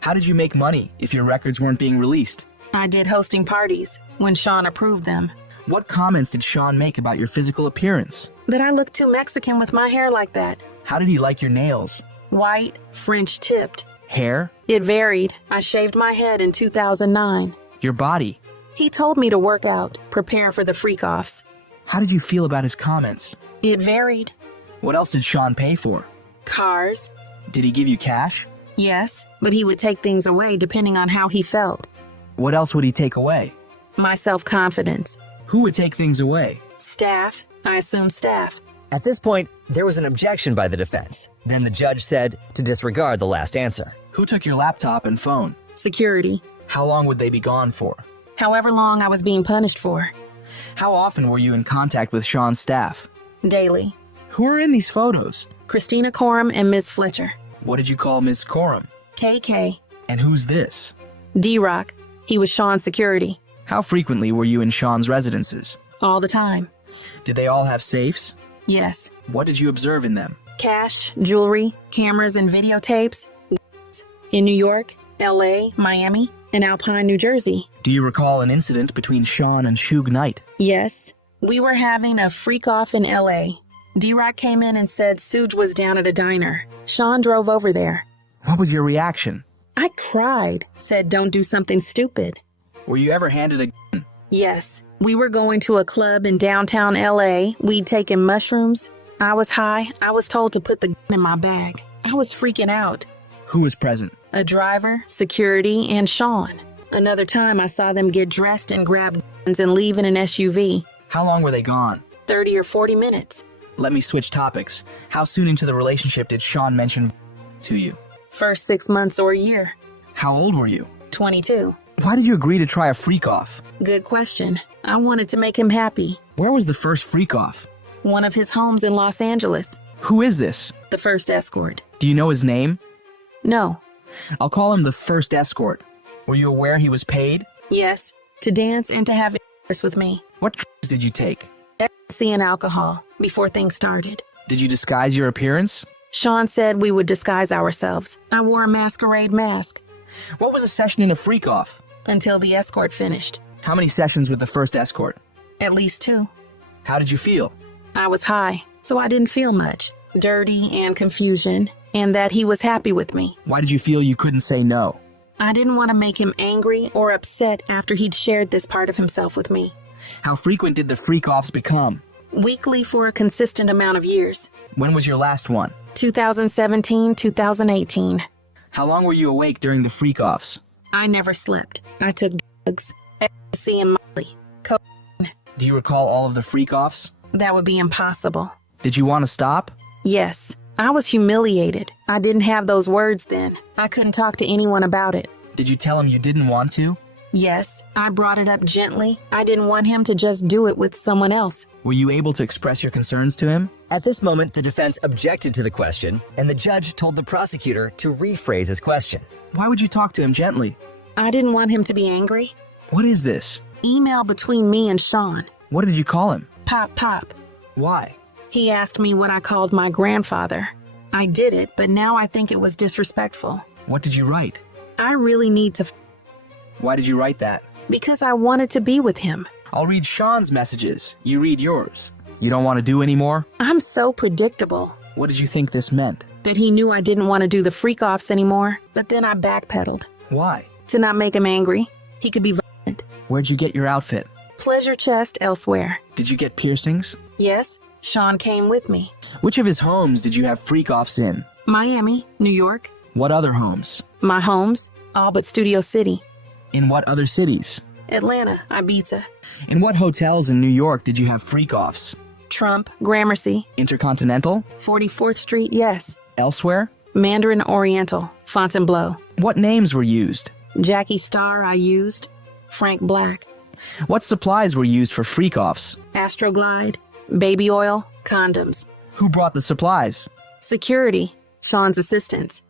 How did you make money if your records weren't being released? I did hosting parties when Sean approved them. What comments did Sean make about your physical appearance? That I looked too Mexican with my hair like that. How did he like your nails? White, French tipped. Hair? It varied. I shaved my head in 2009. Your body? He told me to work out, prepare for the freak-offs. How did you feel about his comments? It varied. What else did Sean pay for? Cars. Did he give you cash? Yes, but he would take things away depending on how he felt. What else would he take away? My self-confidence. Who would take things away? Staff. I assume staff. At this point, there was an objection by the defense. Then the judge said to disregard the last answer. Who took your laptop and phone? Security. How long would they be gone for? However long I was being punished for. How often were you in contact with Sean's staff? Daily. Who are in these photos? Christina Coram and Ms. Fletcher. What did you call Ms. Coram? KK. And who's this? D-Rock. He was Sean's security. How frequently were you in Sean's residences? All the time. Did they all have safes? Yes. What did you observe in them? Cash, jewelry, cameras and videotapes. In New York, LA, Miami, and Alpine, New Jersey. Do you recall an incident between Sean and Suge Knight? Yes. We were having a freak-off in LA. D-Rock came in and said Suge was down at a diner. Sean drove over there. What was your reaction? I cried, said don't do something stupid. Were you ever handed a gun? Yes. We were going to a club in downtown LA. We'd taken mushrooms. I was high. I was told to put the gun in my bag. I was freaking out. Who was present? A driver, security, and Sean. Another time I saw them get dressed and grab guns and leave in an SUV. How long were they gone? 30 or 40 minutes. Let me switch topics. How soon into the relationship did Sean mention to you? First 6 months or a year. How old were you? 22. Why did you agree to try a freak-off? Good question. I wanted to make him happy. Where was the first freak-off? One of his homes in Los Angeles. Who is this? The first escort. Do you know his name? No. I'll call him the first escort. Were you aware he was paid? Yes. To dance and to have intercourse with me. What drugs did you take? Ecstasy and alcohol before things started. Did you disguise your appearance? Sean said we would disguise ourselves. I wore a masquerade mask. What was a session in a freak-off? Until the escort finished. How many sessions with the first escort? At least 2. How did you feel? I was high, so I didn't feel much. Dirty and confusion, and that he was happy with me. Why did you feel you couldn't say no? I didn't want to make him angry or upset after he'd shared this part of himself with me. How frequent did the freak-offs become? Weekly for a consistent amount of years. When was your last one? 2017, 2018. How long were you awake during the freak-offs? I never slept. I took drugs, ecstasy and Molly. Do you recall all of the freak-offs? That would be impossible. Did you want to stop? Yes. I was humiliated. I didn't have those words then. I couldn't talk to anyone about it. Did you tell him you didn't want to? Yes. I brought it up gently. I didn't want him to just do it with someone else. Were you able to express your concerns to him? At this moment, the defense objected to the question, and the judge told the prosecutor to rephrase his question. Why would you talk to him gently? I didn't want him to be angry. What is this? Email between me and Sean. What did you call him? Pop, Pop. Why? He asked me what I called my grandfather. I did it, but now I think it was disrespectful. What did you write? I really need to Why did you write that? because I wanted to be with him. I'll read Sean's messages. You read yours. You don't want to do any more? I'm so predictable. What did you think this meant? That he knew I didn't want to do the freak-offs anymore, but then I backpedaled. Why? To not make him angry. He could be violent. Where'd you get your outfit? Pleasure chest elsewhere. Did you get piercings? Yes, Sean came with me. Which of his homes did you have freak-offs in? Miami, New York. What other homes? My homes, all but Studio City. In what other cities? Atlanta, Ibiza. In what hotels in New York did you have freak-offs? Trump, Gramercy. Intercontinental? 44th Street, yes. Elsewhere? Mandarin Oriental, Fontainebleau. What names were used? Jackie Starr I used. Frank Black. What supplies were used for freak-offs? Astroglide. Baby oil. Condoms. Who brought the supplies? Security. Sean's assistants.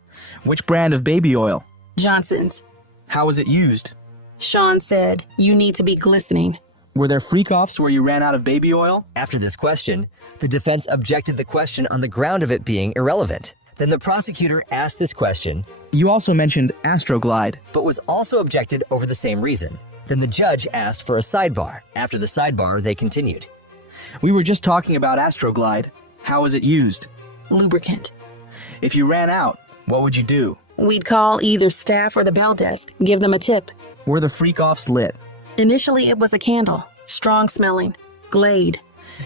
Which brand of baby oil? Johnson's. How was it used? Sean said, you need to be glistening. Were there freak-offs where you ran out of baby oil? After this question, the defense objected the question on the ground of it being irrelevant. Then the prosecutor asked this question, You also mentioned Astroglide. but was also objected over the same reason. Then the judge asked for a sidebar. After the sidebar, they continued. We were just talking about Astroglide. How was it used? Lubricant. If you ran out, what would you do? We'd call either staff or the bell desk, give them a tip. Were the freak-offs lit? Initially, it was a candle, strong smelling, Glade.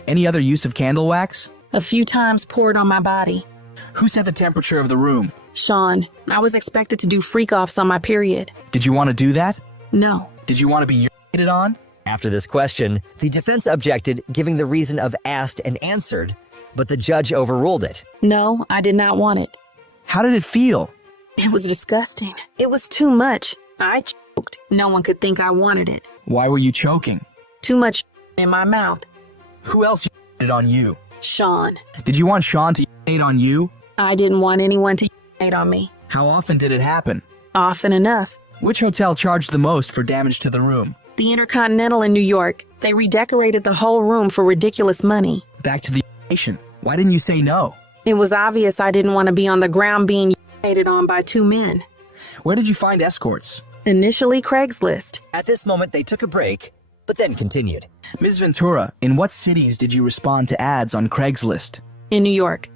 Any other use of candle wax? A few times poured on my body. Who set the temperature of the room? Sean, I was expected to do freak-offs on my period. Did you want to do that? No. Did you want to be urinated on? After this question, the defense objected, giving the reason of asked and answered. but the judge overruled it. No, I did not want it. How did it feel? It was disgusting. It was too much. I choked. No one could think I wanted it. Why were you choking? Too much in my mouth. Who else it on you? Sean. Did you want Sean to urinate on you? I didn't want anyone to urinate on me. How often did it happen? Often enough. Which hotel charged the most for damage to the room? The Intercontinental in New York. They redecorated the whole room for ridiculous money. Back to the urination. Why didn't you say no? It was obvious I didn't want to be on the ground being urinated on by two men. Where did you find escorts? Initially, Craigslist. At this moment, they took a break, but then continued. Ms. Ventura, in what cities did you respond to ads on Craigslist? In New York.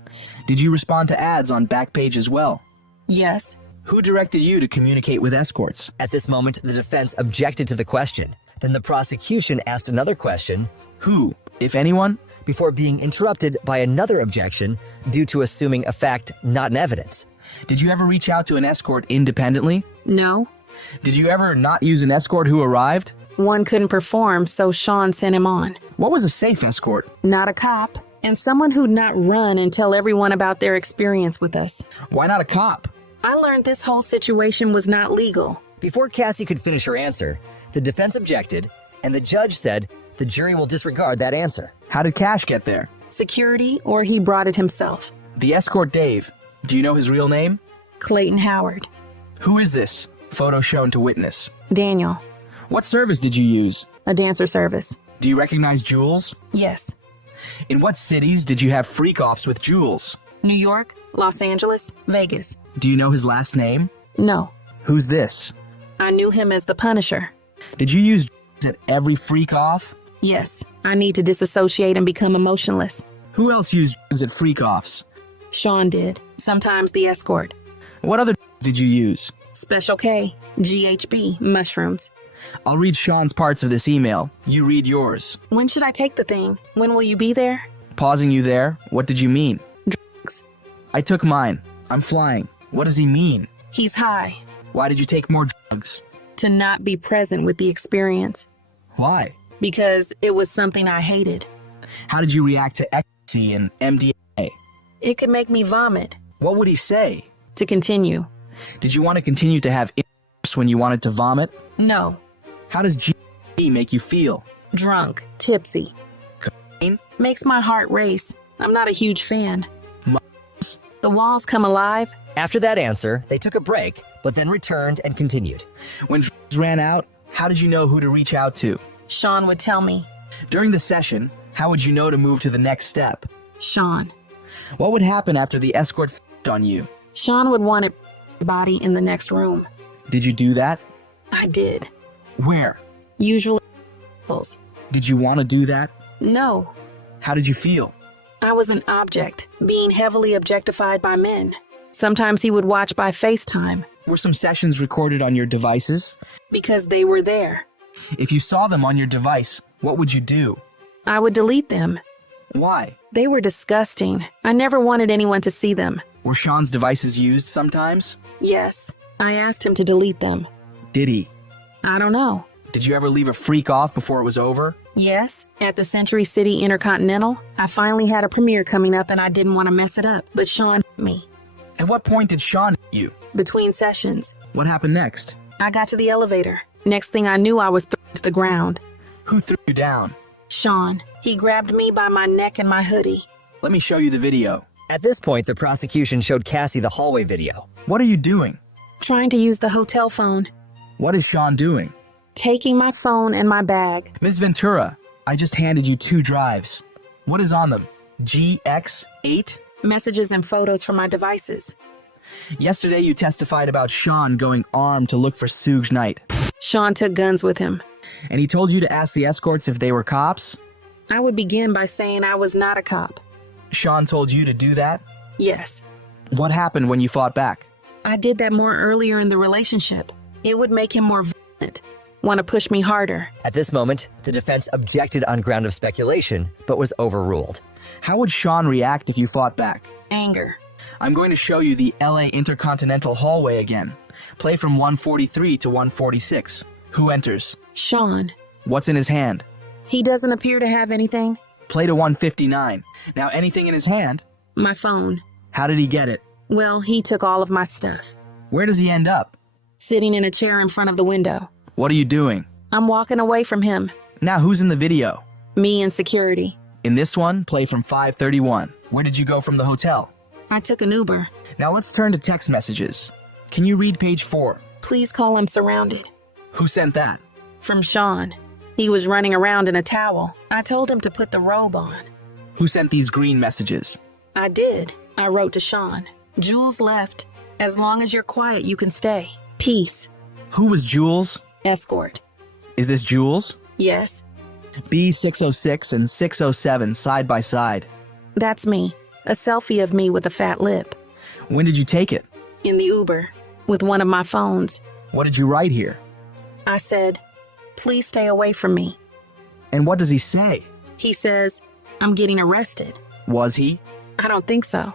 Did you respond to ads on Backpage as well? Yes. Who directed you to communicate with escorts? At this moment, the defense objected to the question. Then the prosecution asked another question, Who, if anyone? before being interrupted by another objection due to assuming a fact not in evidence. Did you ever reach out to an escort independently? No. Did you ever not use an escort who arrived? One couldn't perform, so Sean sent him on. What was a safe escort? Not a cop, and someone who'd not run and tell everyone about their experience with us. Why not a cop? I learned this whole situation was not legal. Before Cassie could finish her answer, the defense objected, and the judge said the jury will disregard that answer. How did Cash get there? Security, or he brought it himself. The escort Dave. Do you know his real name? Clayton Howard. Who is this? Photo shown to witness. Daniel. What service did you use? A dancer service. Do you recognize Jules? Yes. In what cities did you have freak-offs with Jules? New York, Los Angeles, Vegas. Do you know his last name? No. Who's this? I knew him as the Punisher. Did you use at every freak-off? Yes. I need to disassociate and become emotionless. Who else used drugs at freak-offs? Sean did. Sometimes the escort. What other did you use? Special K, GHB, mushrooms. I'll read Sean's parts of this email. You read yours. When should I take the thing? When will you be there? Pausing you there, what did you mean? Drugs. I took mine. I'm flying. What does he mean? He's high. Why did you take more drugs? To not be present with the experience. Why? Because it was something I hated. How did you react to ecstasy and MDMA? It could make me vomit. What would he say? To continue. Did you want to continue to have intercourse when you wanted to vomit? No. How does GHB make you feel? Drunk. Tipsy. Cocaine? Makes my heart race. I'm not a huge fan. Mushrooms? The walls come alive. After that answer, they took a break, but then returned and continued. When drugs ran out, how did you know who to reach out to? Sean would tell me. During the session, how would you know to move to the next step? Sean. What would happen after the escort on you? Sean would want it body in the next room. Did you do that? I did. Where? Usually. Did you want to do that? No. How did you feel? I was an object, being heavily objectified by men. Sometimes he would watch by FaceTime. Were some sessions recorded on your devices? Because they were there. If you saw them on your device, what would you do? I would delete them. Why? They were disgusting. I never wanted anyone to see them. Were Sean's devices used sometimes? Yes. I asked him to delete them. Did he? I don't know. Did you ever leave a freak off before it was over? Yes. At the Century City Intercontinental, I finally had a premiere coming up and I didn't want to mess it up, but Sean hit me. At what point did Sean hit you? Between sessions. What happened next? I got to the elevator. Next thing I knew, I was thrown to the ground. Who threw you down? Sean. He grabbed me by my neck and my hoodie. Let me show you the video. At this point, the prosecution showed Cassie the hallway video. What are you doing? Trying to use the hotel phone. What is Sean doing? Taking my phone and my bag. Ms. Ventura, I just handed you 2 drives. What is on them? GX8? Messages and photos from my devices. Yesterday you testified about Sean going armed to look for Suge Knight. Sean took guns with him. And he told you to ask the escorts if they were cops? I would begin by saying I was not a cop. Sean told you to do that? Yes. What happened when you fought back? I did that more earlier in the relationship. It would make him more violent. Want to push me harder. At this moment, the defense objected on ground of speculation, but was overruled. How would Sean react if you fought back? Anger. I'm going to show you the LA Intercontinental hallway again. Play from 143 to 146. Who enters? Sean. What's in his hand? He doesn't appear to have anything. Play to 159. Now, anything in his hand? My phone. How did he get it? Well, he took all of my stuff. Where does he end up? Sitting in a chair in front of the window. What are you doing? I'm walking away from him. Now, who's in the video? Me and security. In this one, play from 531. Where did you go from the hotel? I took an Uber. Now let's turn to text messages. Can you read page 4? Please call him surrounded. Who sent that? From Sean. He was running around in a towel. I told him to put the robe on. Who sent these green messages? I did. I wrote to Sean. Jules left. As long as you're quiet, you can stay. Peace. Who was Jules? Escort. Is this Jules? Yes. B606 and 607 side by side. That's me. A selfie of me with a fat lip. When did you take it? In the Uber. With one of my phones. What did you write here? I said, please stay away from me. And what does he say? He says, I'm getting arrested. Was he? I don't think so.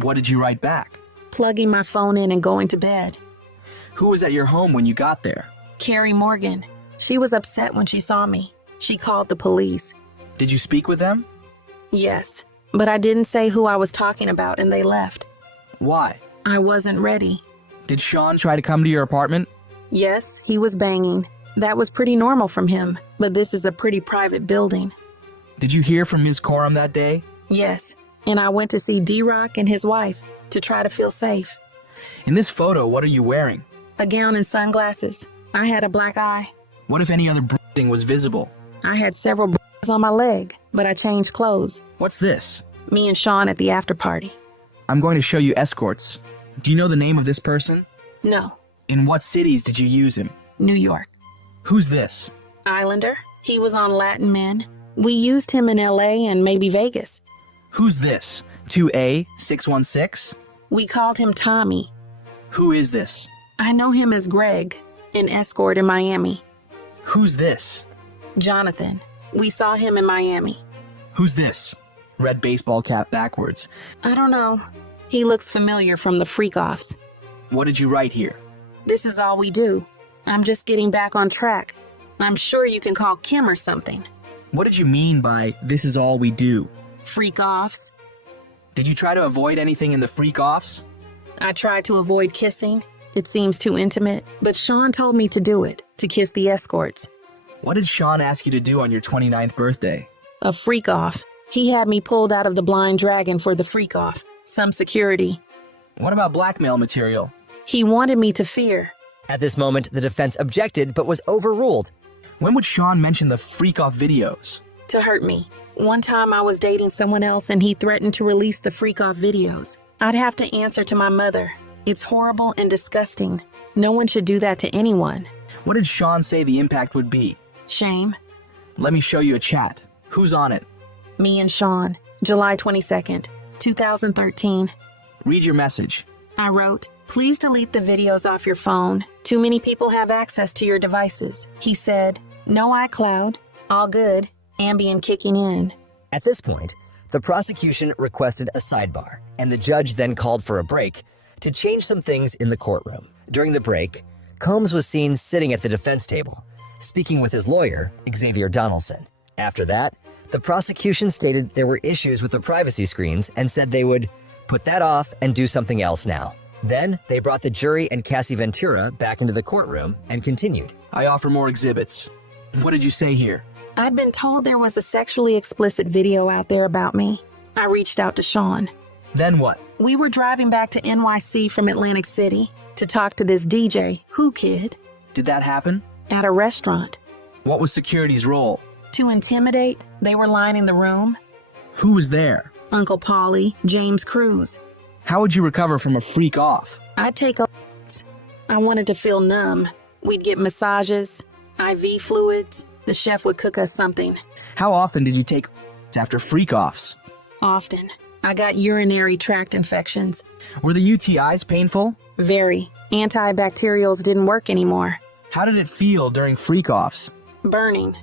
What did you write back? Plugging my phone in and going to bed. Who was at your home when you got there? Kerry Morgan. She was upset when she saw me. She called the police. Did you speak with them? Yes, but I didn't say who I was talking about and they left. Why? I wasn't ready. Did Sean try to come to your apartment? Yes, he was banging. That was pretty normal from him, but this is a pretty private building. Did you hear from Ms. Coram that day? Yes, and I went to see D-Rock and his wife to try to feel safe. In this photo, what are you wearing? A gown and sunglasses. I had a black eye. What if any other bruising was visible? I had several bruises on my leg, but I changed clothes. What's this? Me and Sean at the after party. I'm going to show you escorts. Do you know the name of this person? No. In what cities did you use him? New York. Who's this? Islander. He was on Latin Men. We used him in LA and maybe Vegas. Who's this? 2A616? We called him Tommy. Who is this? I know him as Greg, an escort in Miami. Who's this? Jonathan. We saw him in Miami. Who's this? Red baseball cap backwards. I don't know. He looks familiar from the freak-offs. What did you write here? This is all we do. I'm just getting back on track. I'm sure you can call Kim or something. What did you mean by this is all we do? Freak-offs. Did you try to avoid anything in the freak-offs? I tried to avoid kissing. It seems too intimate, but Sean told me to do it, to kiss the escorts. What did Sean ask you to do on your 29th birthday? A freak-off. He had me pulled out of the Blind Dragon for the freak-off. Some security. What about blackmail material? He wanted me to fear. At this moment, the defense objected but was overruled. When would Sean mention the freak-off videos? To hurt me. One time I was dating someone else and he threatened to release the freak-off videos. I'd have to answer to my mother. It's horrible and disgusting. No one should do that to anyone. What did Sean say the impact would be? Shame. Let me show you a chat. Who's on it? Me and Sean. July 22nd, 2013. Read your message. I wrote, please delete the videos off your phone. Too many people have access to your devices. He said, no iCloud. All good. Ambien kicking in. At this point, the prosecution requested a sidebar, and the judge then called for a break to change some things in the courtroom. During the break, Combs was seen sitting at the defense table, speaking with his lawyer, Xavier Donaldson. After that, the prosecution stated there were issues with the privacy screens and said they would put that off and do something else now. Then, they brought the jury and Cassie Ventura back into the courtroom and continued. I offer more exhibits. What did you say here? I'd been told there was a sexually explicit video out there about me. I reached out to Sean. Then what? We were driving back to NYC from Atlantic City to talk to this DJ, Who Kid, Did that happen? at a restaurant. What was security's role? To intimidate, they were lining the room. Who was there? Uncle Paulie, James Cruz. How would you recover from a freak off? I'd take a. I wanted to feel numb. We'd get massages, IV fluids. The chef would cook us something. How often did you take after freak offs? Often. I got urinary tract infections. Were the UTIs painful? Very. Antibacterials didn't work anymore. How did it feel during freak offs? Burning.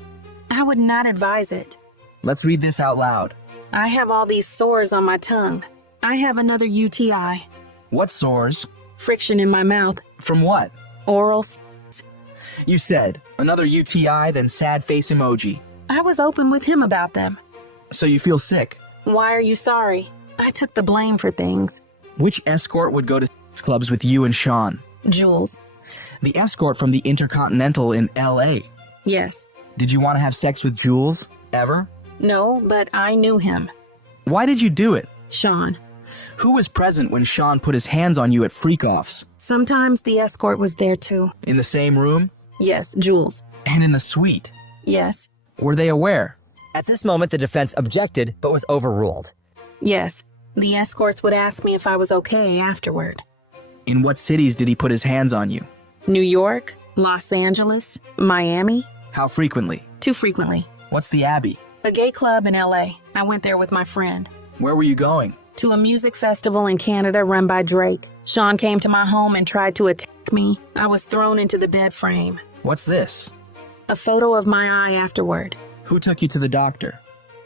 I would not advise it. Let's read this out loud. I have all these sores on my tongue. I have another UTI. What sores? Friction in my mouth. From what? Oral. You said, another UTI, then sad face emoji. I was open with him about them. So you feel sick. Why are you sorry? I took the blame for things. Which escort would go to sex clubs with you and Sean? Jules. The escort from the Intercontinental in LA. Yes. Did you want to have sex with Jules? Ever? No, but I knew him. Why did you do it? Sean. Who was present when Sean put his hands on you at freak-offs? Sometimes the escort was there too. In the same room? Yes, Jules. And in the suite? Yes. Were they aware? At this moment, the defense objected but was overruled. Yes. The escorts would ask me if I was okay afterward. In what cities did he put his hands on you? New York, Los Angeles, Miami. How frequently? Too frequently. What's the Abbey? A gay club in LA. I went there with my friend. Where were you going? To a music festival in Canada run by Drake. Sean came to my home and tried to attack me. I was thrown into the bed frame. What's this? A photo of my eye afterward. Who took you to the doctor?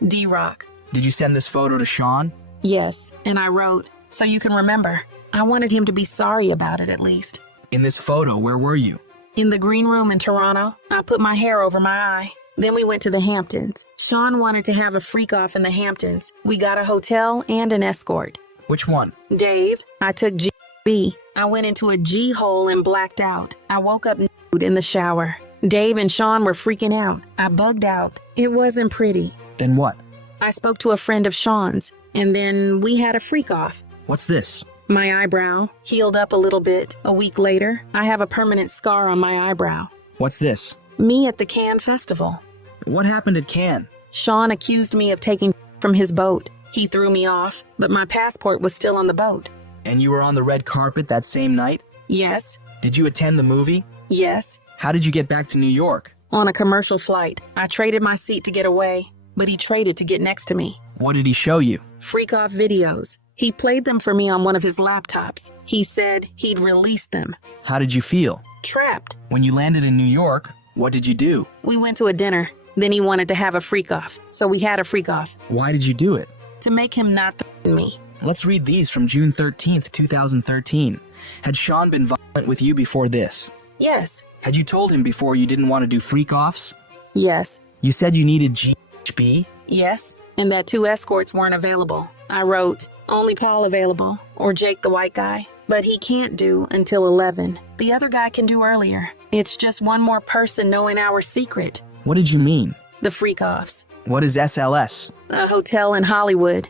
D-Rock. Did you send this photo to Sean? Yes, and I wrote, so you can remember. I wanted him to be sorry about it at least. In this photo, where were you? In the green room in Toronto. I put my hair over my eye. Then we went to the Hamptons. Sean wanted to have a freak-off in the Hamptons. We got a hotel and an escort. Which one? Dave. I took G.B. I went into a G-hole and blacked out. I woke up nude in the shower. Dave and Sean were freaking out. I bugged out. It wasn't pretty. Then what? I spoke to a friend of Sean's, and then we had a freak-off. What's this? My eyebrow healed up a little bit. A week later, I have a permanent scar on my eyebrow. What's this? Me at the Cannes Festival. What happened at Cannes? Sean accused me of taking from his boat. He threw me off, but my passport was still on the boat. And you were on the red carpet that same night? Yes. Did you attend the movie? Yes. How did you get back to New York? On a commercial flight. I traded my seat to get away, but he traded to get next to me. What did he show you? Freak-off videos. He played them for me on one of his laptops. He said he'd release them. How did you feel? Trapped. When you landed in New York, what did you do? We went to a dinner. Then he wanted to have a freak-off, so we had a freak-off. Why did you do it? To make him not threaten me. Let's read these from June 13th, 2013. Had Sean been violent with you before this? Yes. Had you told him before you didn't want to do freak-offs? Yes. You said you needed GHB? Yes, and that 2 escorts weren't available. I wrote, only Paul available, or Jake the white guy. But he can't do until 11. The other guy can do earlier. It's just one more person knowing our secret. What did you mean? The freak-offs. What is SLS? A hotel in Hollywood.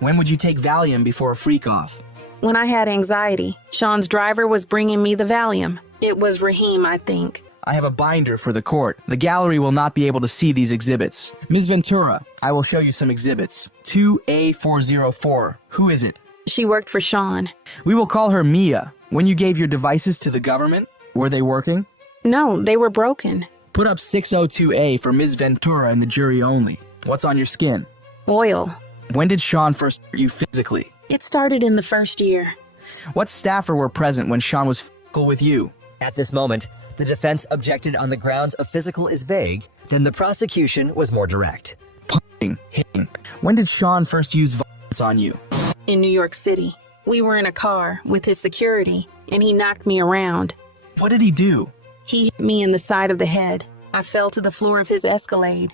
When would you take Valium before a freak-off? When I had anxiety, Sean's driver was bringing me the Valium. It was Raheem, I think. I have a binder for the court. The gallery will not be able to see these exhibits. Ms. Ventura, I will show you some exhibits. 2A404. Who is it? She worked for Sean. We will call her Mia. When you gave your devices to the government, were they working? No, they were broken. Put up 602A for Ms. Ventura and the jury only. What's on your skin? Oil. When did Sean first hurt you physically? It started in the first year. What staffer were present when Sean was physical with you? At this moment, the defense objected on the grounds of physical is vague, then the prosecution was more direct. Punching, hitting. When did Sean first use violence on you? In New York City. We were in a car with his security, and he knocked me around. What did he do? He hit me in the side of the head. I fell to the floor of his Escalade.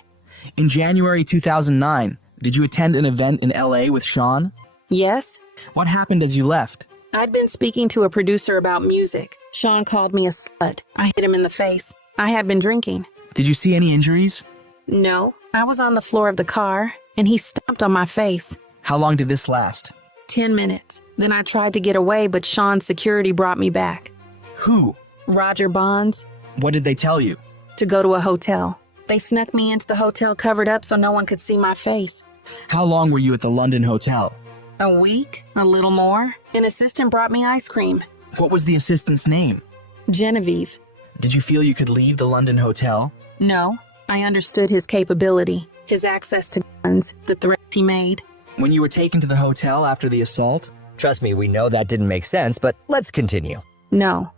In January 2009, did you attend an event in LA with Sean? Yes. What happened as you left? I'd been speaking to a producer about music. Sean called me a slut. I hit him in the face. I had been drinking. Did you see any injuries? No. I was on the floor of the car, and he stomped on my face. How long did this last? 10 minutes. Then I tried to get away, but Sean's security brought me back. Who? Roger Bonds. What did they tell you? To go to a hotel. They snuck me into the hotel covered up so no one could see my face. How long were you at the London hotel? A week? A little more? An assistant brought me ice cream. What was the assistant's name? Genevieve. Did you feel you could leave the London hotel? No. I understood his capability, his access to guns, the threats he made. When you were taken to the hotel after the assault? Trust me, we know that didn't make sense, but let's continue. No.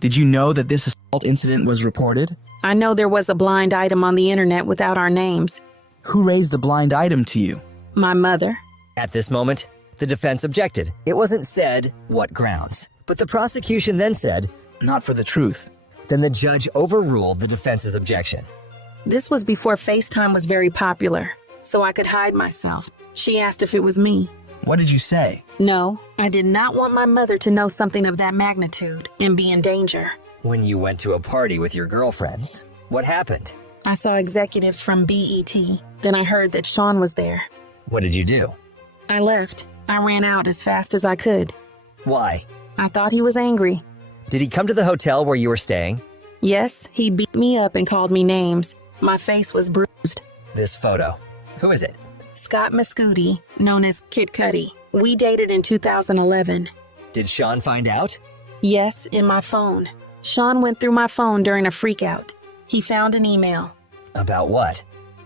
Did you know that this assault incident was reported? I know there was a blind item on the internet without our names. Who raised the blind item to you? My mother. At this moment, the defense objected. It wasn't said what grounds, but the prosecution then said, Not for the truth. Then the judge overruled the defense's objection. This was before FaceTime was very popular. so I could hide myself. She asked if it was me. What did you say? No, I did not want my mother to know something of that magnitude and be in danger. When you went to a party with your girlfriends, what happened? I saw executives from BET. Then I heard that Sean was there. What did you do? I left. I ran out as fast as I could. Why? I thought he was angry. Did he come to the hotel where you were staying? Yes, he beat me up and called me names. My face was bruised. This photo. Who is it? Scott Mescudi, known as Kid Cudi. We dated in 2011. Did Sean find out? Yes, in my phone. Sean went through my phone during a freakout. He found an email. About what?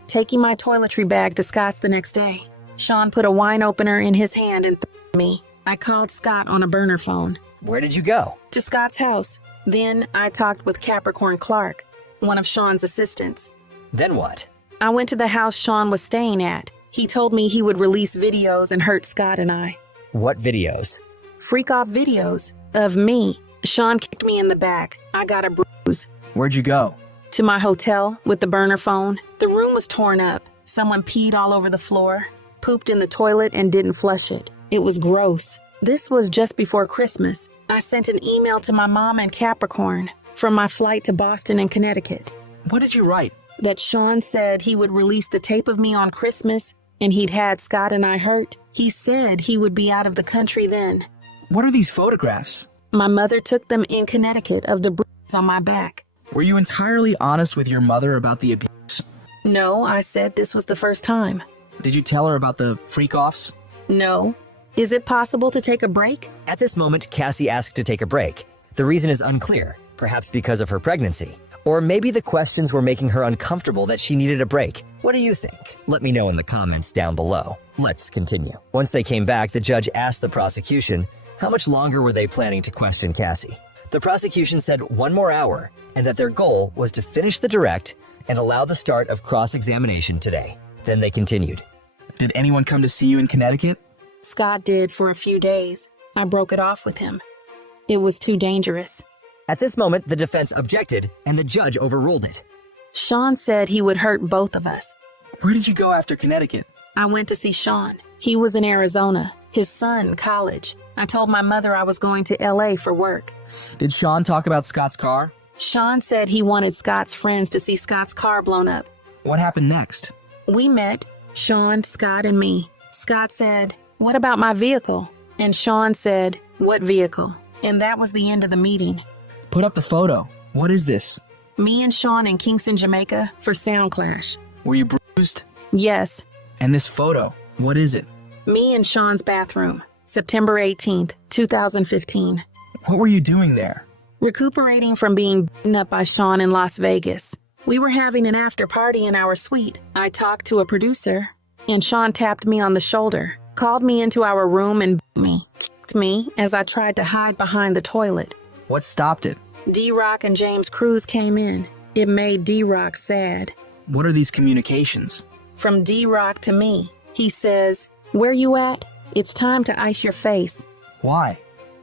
Taking my toiletry bag to Scott's the next day. Sean put a wine opener in his hand and threatened me. I called Scott on a burner phone. Where did you go? To Scott's house. Then I talked with Capricorn Clark, one of Sean's assistants. Then what? I went to the house Sean was staying at. He told me he would release videos and hurt Scott and I. What videos? Freak-off videos of me. Sean kicked me in the back. I got a bruise. Where'd you go? To my hotel with the burner phone. The room was torn up. Someone peed all over the floor, pooped in the toilet, and didn't flush it. It was gross. This was just before Christmas. I sent an email to my mom in Capricorn from my flight to Boston and Connecticut. What did you write? That Sean said he would release the tape of me on Christmas and he'd had Scott and I hurt. He said he would be out of the country then. What are these photographs? My mother took them in Connecticut of the bruises on my back. Were you entirely honest with your mother about the abuse? No, I said this was the first time. Did you tell her about the freak-offs? No. Is it possible to take a break? At this moment, Cassie asked to take a break. The reason is unclear, perhaps because of her pregnancy. Or maybe the questions were making her uncomfortable that she needed a break. What do you think? Let me know in the comments down below. Let's continue. Once they came back, the judge asked the prosecution, how much longer were they planning to question Cassie? The prosecution said 1 more hour, and that their goal was to finish the direct and allow the start of cross-examination today. Then they continued. Did anyone come to see you in Connecticut? Scott did for a few days. I broke it off with him. It was too dangerous. At this moment, the defense objected, and the judge overruled it. Sean said he would hurt both of us. Where did you go after Connecticut? I went to see Sean. He was in Arizona. His son, college. I told my mother I was going to LA for work. Did Sean talk about Scott's car? Sean said he wanted Scott's friends to see Scott's car blown up. What happened next? We met, Sean, Scott, and me. Scott said, "What about my vehicle?" And Sean said, "What vehicle?" And that was the end of the meeting. Put up the photo. What is this? Me and Sean in Kingston, Jamaica for Sound Clash. Were you bruised? Yes. And this photo, what is it? Me in Sean's bathroom, September 18th, 2015. What were you doing there? Recuperating from being beaten up by Sean in Las Vegas. We were having an after party in our suite. I talked to a producer, and Sean tapped me on the shoulder, called me into our room and beat me, kicked me as I tried to hide behind the toilet. What stopped it? D-Rock and James Cruz came in. It made D-Rock sad. What are these communications? From D-Rock to me. He says, "Where you at? It's time to ice your face." Why?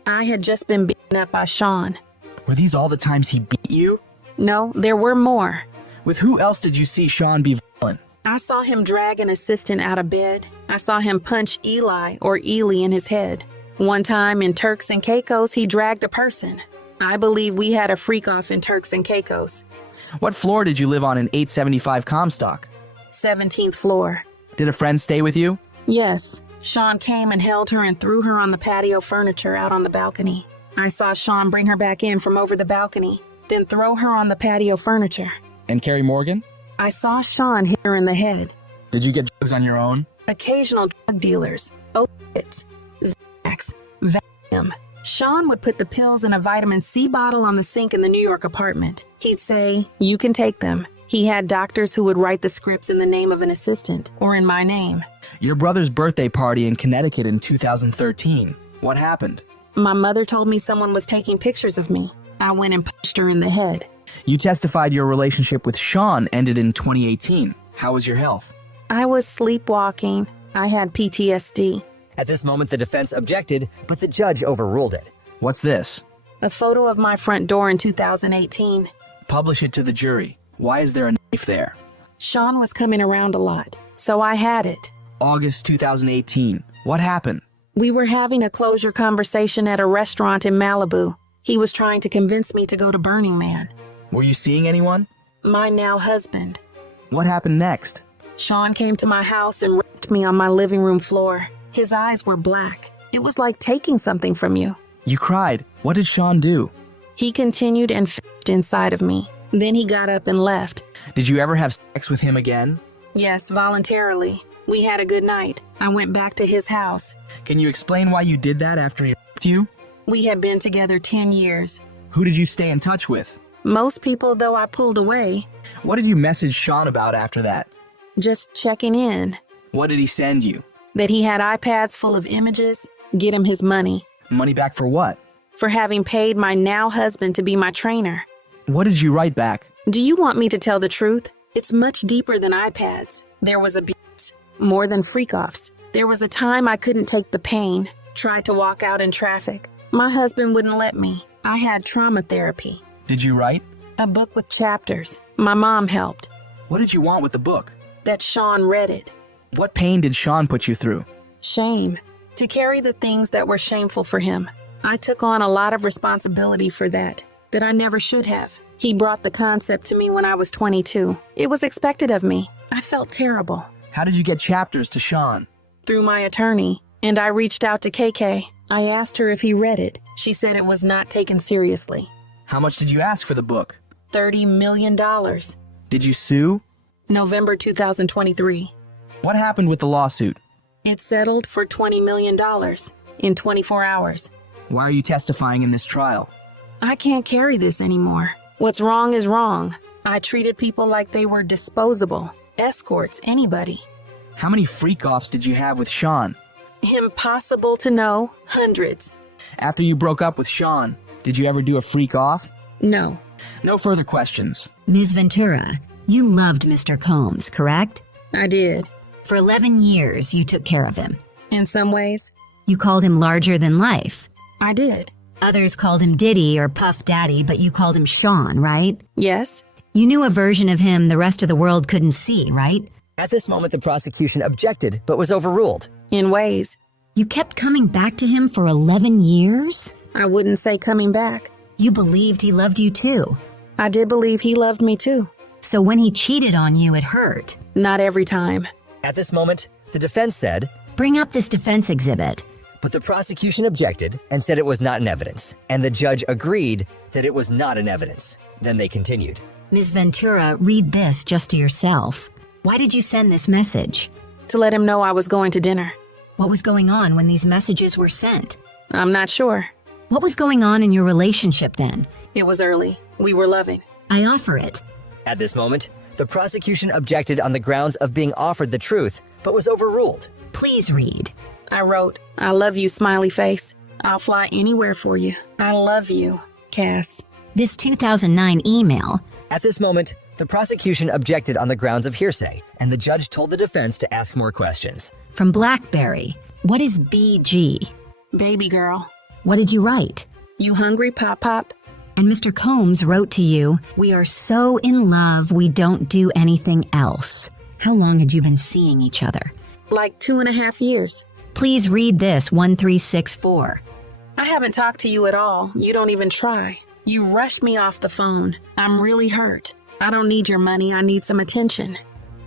I had just been beaten up by Sean. Were these all the times he beat you? No, there were more. With who else did you see Sean be violent? I saw him drag an assistant out of bed. I saw him punch Eli or Ely in his head. One time in Turks and Caicos, he dragged a person. I believe we had a freak-off in Turks and Caicos. What floor did you live on in 875 Comstock? 17th floor. Did a friend stay with you? Yes. Sean came and held her and threw her on the patio furniture out on the balcony. I saw Sean bring her back in from over the balcony, then throw her on the patio furniture. And Kerry Morgan? I saw Sean hit her in the head. Did you get drugs on your own? Occasional drug dealers, opiates, Xanax, Valium. Sean would put the pills in a vitamin C bottle on the sink in the New York apartment. He'd say, "You can take them." He had doctors who would write the scripts in the name of an assistant or in my name. Your brother's birthday party in Connecticut in 2013. What happened? My mother told me someone was taking pictures of me. I went and punched her in the head. You testified your relationship with Sean ended in 2018. How was your health? I was sleepwalking. I had PTSD. At this moment, the defense objected, but the judge overruled it. What's this? A photo of my front door in 2018. Publish it to the jury. Why is there a knife there? Sean was coming around a lot, so I had it. August 2018. What happened? We were having a closure conversation at a restaurant in Malibu. He was trying to convince me to go to Burning Man. Were you seeing anyone? My now husband. What happened next? Sean came to my house and raped me on my living room floor. His eyes were black. It was like taking something from you. You cried. What did Sean do? He continued and f***ed inside of me. Then he got up and left. Did you ever have sex with him again? Yes, voluntarily. We had a good night. I went back to his house. Can you explain why you did that after he raped you? We had been together 10 years. Who did you stay in touch with? Most people, though, I pulled away. What did you message Sean about after that? Just checking in. What did he send you? That he had iPads full of images. Get him his money. Money back for what? For having paid my now husband to be my trainer. What did you write back? Do you want me to tell the truth? It's much deeper than iPads. There was abuse. More than freak-offs. There was a time I couldn't take the pain. Tried to walk out in traffic. My husband wouldn't let me. I had trauma therapy. Did you write? A book with chapters. My mom helped. What did you want with the book? That Sean read it. What pain did Sean put you through? Shame. To carry the things that were shameful for him. I took on a lot of responsibility for that I never should have. He brought the concept to me when I was 22. It was expected of me. I felt terrible. How did you get chapters to Sean? Through my attorney, and I reached out to KK. I asked her if he read it. She said it was not taken seriously. How much did you ask for the book? $30 million. Did you sue? November 2023. What happened with the lawsuit? It settled for $20 million in 24 hours. Why are you testifying in this trial? I can't carry this anymore. What's wrong is wrong. I treated people like they were disposable. Escorts, anybody. How many freak-offs did you have with Sean? Impossible to know. Hundreds. After you broke up with Sean, did you ever do a freak-off? No. No further questions. Ms. Ventura, you loved Mr. Combs, correct? I did. For 11 years, you took care of him. In some ways, You called him larger than life. I did. Others called him Diddy or Puff Daddy, but you called him Sean, right? Yes. You knew a version of him the rest of the world couldn't see, right? At this moment, the prosecution objected, but was overruled. In ways. You kept coming back to him for 11 years? I wouldn't say coming back. You believed he loved you too. I did believe he loved me too. So when he cheated on you, it hurt. Not every time. At this moment, the defense said, Bring up this defense exhibit. but the prosecution objected and said it was not in evidence, and the judge agreed that it was not in evidence. Then they continued. Ms. Ventura, read this just to yourself. Why did you send this message? To let him know I was going to dinner. What was going on when these messages were sent? I'm not sure. What was going on in your relationship then? It was early. We were loving. I offer it. At this moment, the prosecution objected on the grounds of being offered the truth, but was overruled. Please read. I wrote, I love you, smiley face. I'll fly anywhere for you. I love you, Cass. This 2009 email. At this moment, the prosecution objected on the grounds of hearsay, and the judge told the defense to ask more questions. From BlackBerry. What is BG? Baby girl. What did you write? You hungry, Pop Pop? And Mr. Combs wrote to you, We are so in love we don't do anything else. How long had you been seeing each other? Like 2.5 years. Please read this 1364. I haven't talked to you at all. You don't even try. You rushed me off the phone. I'm really hurt. I don't need your money. I need some attention.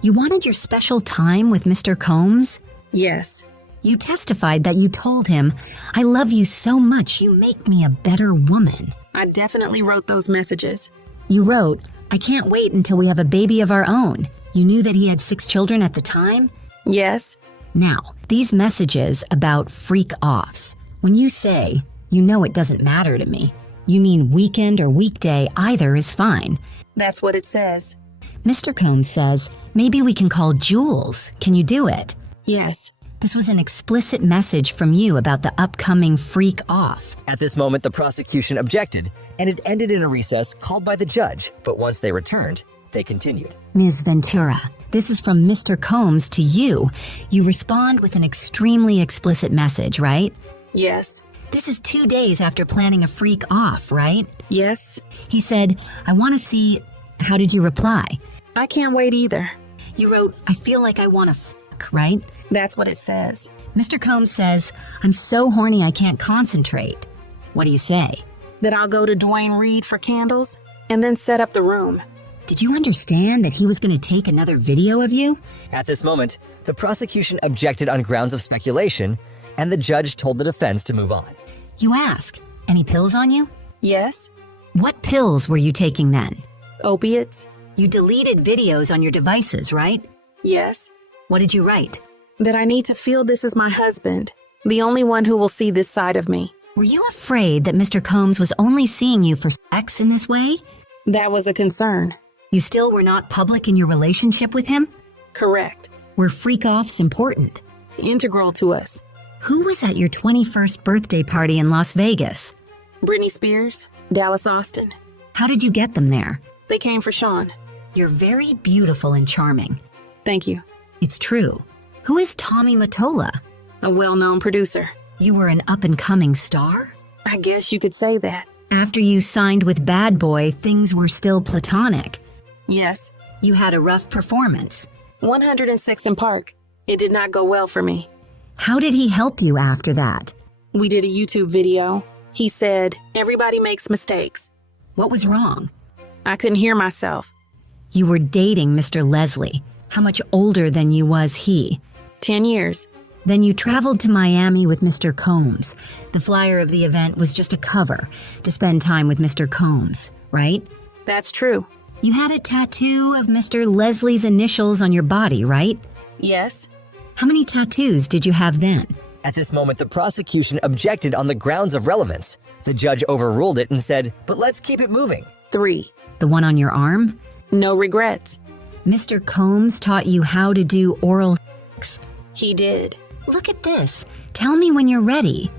You wanted your special time with Mr. Combs? Yes. You testified that you told him, I love you so much you make me a better woman. I definitely wrote those messages. You wrote, I can't wait until we have a baby of our own. You knew that he had 6 children at the time? Yes. Now, these messages about freak-offs, when you say, you know it doesn't matter to me, you mean weekend or weekday, either is fine. That's what it says. Mr. Combs says, maybe we can call Jules. Can you do it? Yes. This was an explicit message from you about the upcoming freak-off. At this moment, the prosecution objected, and it ended in a recess called by the judge, but once they returned, they continued. Ms. Ventura, this is from Mr. Combs to you. You respond with an extremely explicit message, right? Yes. This is 2 days after planning a freak-off, right? Yes. He said, I want to see... How did you reply? I can't wait either. You wrote, I feel like I want to fuck, right? That's what it says. Mr. Combs says, I'm so horny I can't concentrate. What do you say? That I'll go to Dwayne Reed for candles and then set up the room. Did you understand that he was going to take another video of you? At this moment, the prosecution objected on grounds of speculation, and the judge told the defense to move on. You ask, any pills on you? Yes? What pills were you taking then? Opiates? You deleted videos on your devices, right? Yes. What did you write? That I need to feel this is my husband, the only one who will see this side of me. Were you afraid that Mr. Combs was only seeing you for sex in this way? That was a concern. You still were not public in your relationship with him? Correct. Were freak-offs important? Integral to us. Who was at your 21st birthday party in Las Vegas? Britney Spears, Dallas Austin. How did you get them there? They came for Sean. You're very beautiful and charming. Thank you. It's true. Who is Tommy Mottola? A well-known producer. You were an up-and-coming star? I guess you could say that. After you signed with Bad Boy, things were still platonic. Yes. You had a rough performance. 106 in Park. It did not go well for me. How did he help you after that? We did a YouTube video. He said, everybody makes mistakes. What was wrong? I couldn't hear myself. You were dating Mr. Leslie. How much older than you was he? 10 years. Then you traveled to Miami with Mr. Combs. The flyer of the event was just a cover to spend time with Mr. Combs, right? That's true. You had a tattoo of Mr. Leslie's initials on your body, right? Yes. How many tattoos did you have then? At this moment, the prosecution objected on the grounds of relevance. The judge overruled it and said, but let's keep it moving. 3. The one on your arm? No regrets. Mr. Combs taught you how to do oral sex. He did. Look at this. Tell me when you're ready.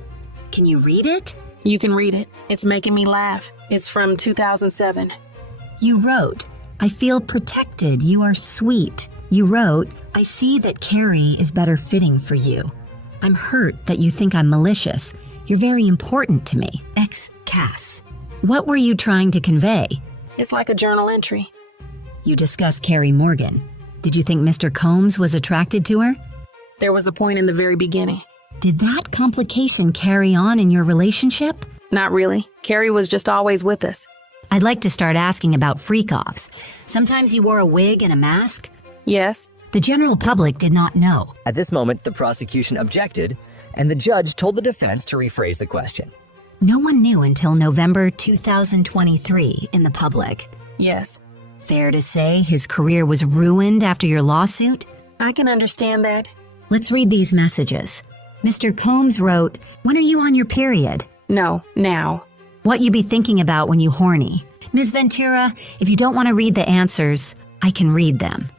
Can you read it? You can read it. It's making me laugh. It's from 2007. You wrote, I feel protected. You are sweet. You wrote, I see that Kerry is better fitting for you. I'm hurt that you think I'm malicious. You're very important to me. Cass. What were you trying to convey? It's like a journal entry. You discussed Kerry Morgan. Did you think Mr. Combs was attracted to her? There was a point in the very beginning. Did that complication carry on in your relationship? Not really. Kerry was just always with us. I'd like to start asking about freak-offs. Sometimes you wore a wig and a mask? Yes. The general public did not know. At this moment, the prosecution objected, and the judge told the defense to rephrase the question. No one knew until November 2023 in the public. Yes. Fair to say his career was ruined after your lawsuit? I can understand that. Let's read these messages. Mr. Combs wrote, when are you on your period? No, now. What you be thinking about when you horny? Ms. Ventura, if you don't want to read the answers, I can read them.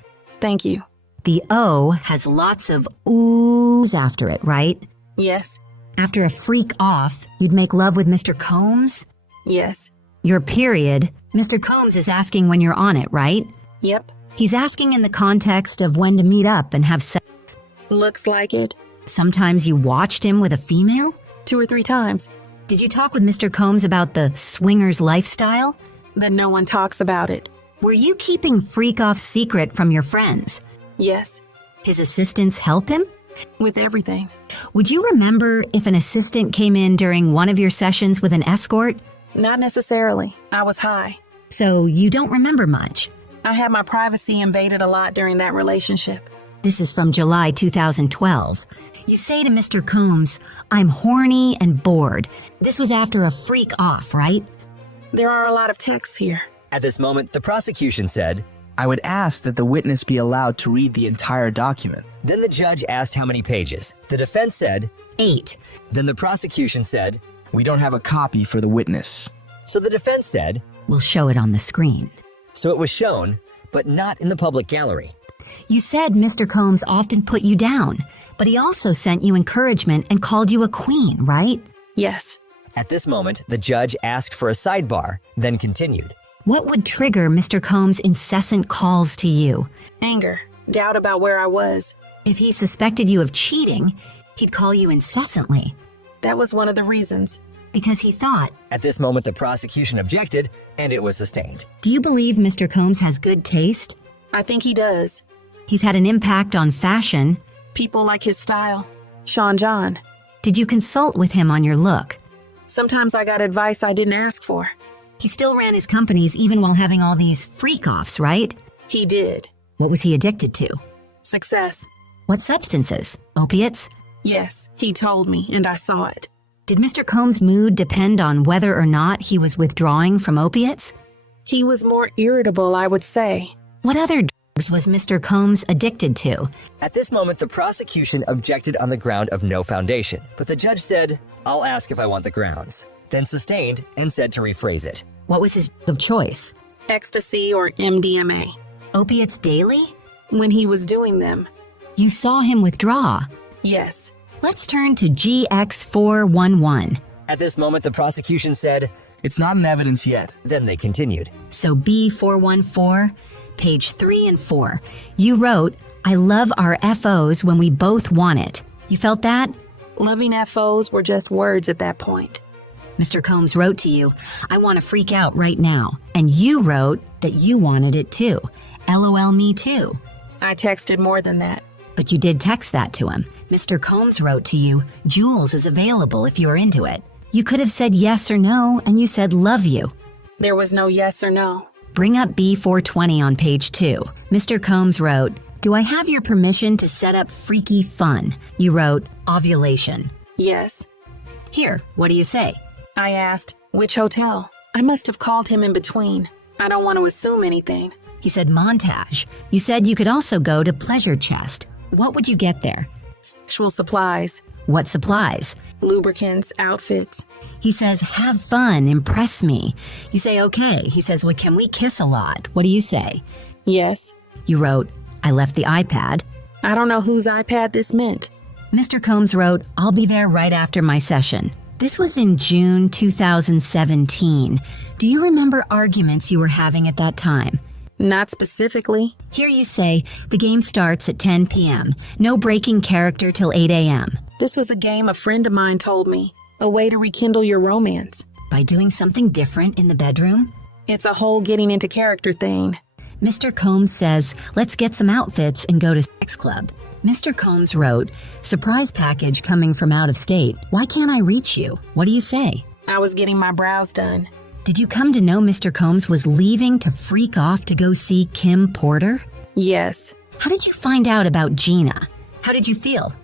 Thank you. The O has lots of oohs after it, right? Yes. After a freak off, you'd make love with Mr. Combs? Yes. Your period, Mr. Combs is asking when you're on it, right? Yep. He's asking in the context of when to meet up and have sex. Looks like it. Sometimes you watched him with a female? 2 or 3 times. Did you talk with Mr. Combs about the swingers lifestyle? That no one talks about it. Were you keeping freak-off secret from your friends? Yes. His assistants help him? With everything. Would you remember if an assistant came in during one of your sessions with an escort? Not necessarily. I was high. So you don't remember much? I had my privacy invaded a lot during that relationship. This is from July 2012. You say to Mr. Combs, I'm horny and bored. This was after a freak off, right? There are a lot of texts here. At this moment, the prosecution said, I would ask that the witness be allowed to read the entire document. Then the judge asked how many pages. The defense said, 8. Then the prosecution said, We don't have a copy for the witness. so the defense said, We'll show it on the screen. so it was shown, but not in the public gallery. You said Mr. Combs often put you down, but he also sent you encouragement and called you a queen, right? Yes. At this moment, the judge asked for a sidebar, then continued. What would trigger Mr. Combs' incessant calls to you? Anger. Doubt about where I was. If he suspected you of cheating, he'd call you incessantly That was one of the reasons. because he thought, At this moment, the prosecution objected, and it was sustained. do you believe Mr. Combs has good taste? I think he does. He's had an impact on fashion. People like his style. Sean John. Did you consult with him on your look? Sometimes I got advice I didn't ask for. He still ran his companies even while having all these freak-offs, right? He did. What was he addicted to? Success. What substances? Opiates? Yes, he told me, and I saw it. Did Mr. Combs' mood depend on whether or not he was withdrawing from opiates? He was more irritable, I would say. What other drugs was Mr. Combs addicted to? At this moment, the prosecution objected on the ground of no foundation, but the judge said, "I'll ask if I want the grounds," then sustained and said to rephrase it. What was his drug of choice? Ecstasy or MDMA. Opiates daily? When he was doing them. You saw him withdraw. Yes. Let's turn to GX411. At this moment, the prosecution said, It's not in evidence yet. then they continued. So B414, page 3 and 4. You wrote, "I love our FOs when we both want it." You felt that? Loving FOs were just words at that point. Mr. Combs wrote to you, "I want to freak out right now." And you wrote that you wanted it too. LOL me too. I texted more than that. But you did text that to him. Mr. Combs wrote to you, "Jules is available if you're into it." You could have said yes or no, and you said love you. There was no yes or no. Bring up B420 on page 2. Mr. Combs wrote, "Do I have your permission to set up freaky fun?" You wrote, "Ovulation." Yes. Here, what do you say? I asked, which hotel? I must have called him in between. I don't want to assume anything. He said montage. You said you could also go to Pleasure Chest. What would you get there? Sexual supplies. What supplies? Lubricants, outfits. He says, "Have fun, impress me." You say, "Okay." He says, "Well, can we kiss a lot?" What do you say? Yes. You wrote, "I left the iPad." I don't know whose iPad this meant. Mr. Combs wrote, "I'll be there right after my session." This was in June 2017. Do you remember arguments you were having at that time? Not specifically. Here you say, "The game starts at 10 p.m. No breaking character till 8 a.m. This was a game a friend of mine told me. A way to rekindle your romance. By doing something different in the bedroom? It's a whole getting into character thing. Mr. Combs says, "Let's get some outfits and go to sex club." Mr. Combs wrote, "Surprise package coming from out of state. Why can't I reach you?" What do you say? I was getting my brows done. Did you come to know Mr. Combs was leaving to freak off to go see Kim Porter? Yes. How did you find out about Gina? How did you feel?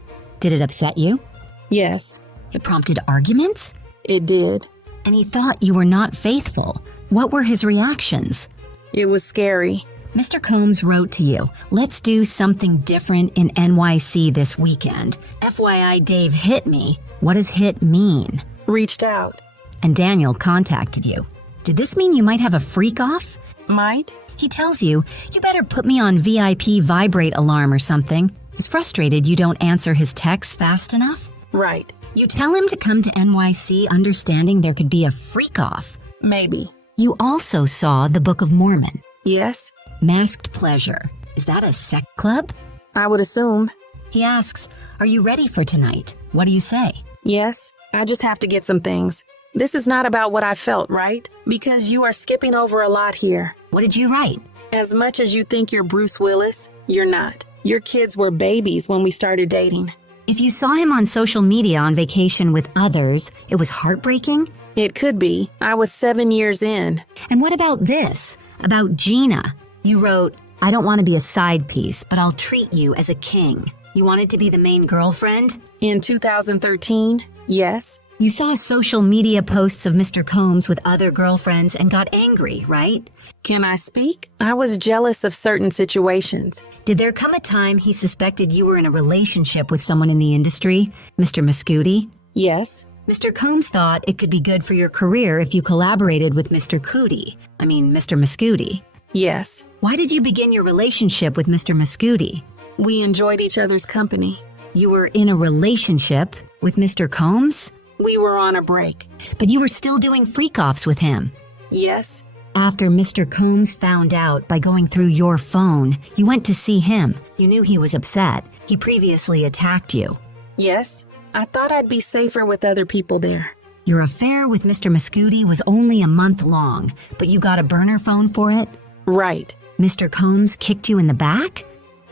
Did it upset you? Yes. It prompted arguments? It did. And he thought you were not faithful. What were his reactions? It was scary. Mr. Combs wrote to you, "Let's do something different in NYC this weekend. FYI, Dave hit me." What does hit mean? Reached out. And Daniel contacted you. Did this mean you might have a freak off? Might? He tells you, "You better put me on VIP vibrate alarm or something." He's frustrated you don't answer his texts fast enough. Right. You tell him to come to NYC understanding there could be a freak off. Maybe. You also saw the Book of Mormon. Yes. Masked Pleasure. Is that a sex club? I would assume. He asks, "Are you ready for tonight?" What do you say? Yes. I just have to get some things. This is not about what I felt, right? Because you are skipping over a lot here. What did you write? As much as you think you're Bruce Willis, you're not. Your kids were babies when we started dating. If you saw him on social media on vacation with others, it was heartbreaking? It could be. I was 7 years in. And what about this? About Gina? You wrote, "I don't want to be a side piece, but I'll treat you as a king." You wanted to be the main girlfriend? In 2013, yes. You saw social media posts of Mr. Combs with other girlfriends and got angry, right? Can I speak? I was jealous of certain situations. Did there come a time he suspected you were in a relationship with someone in the industry? Mr. Mescudi? Yes. Mr. Combs thought it could be good for your career if you collaborated with Mr. Mr. Mescudi. Yes. Why did you begin your relationship with Mr. Mescudi? We enjoyed each other's company. You were in a relationship with Mr. Combs? We were on a break. But you were still doing freak-offs with him. Yes. After Mr. Combs found out by going through your phone, you went to see him. You knew he was upset. He previously attacked you. Yes. I thought I'd be safer with other people there. Your affair with Mr. Mescudi was only a month long, but you got a burner phone for it? Right. Mr. Combs kicked you in the back?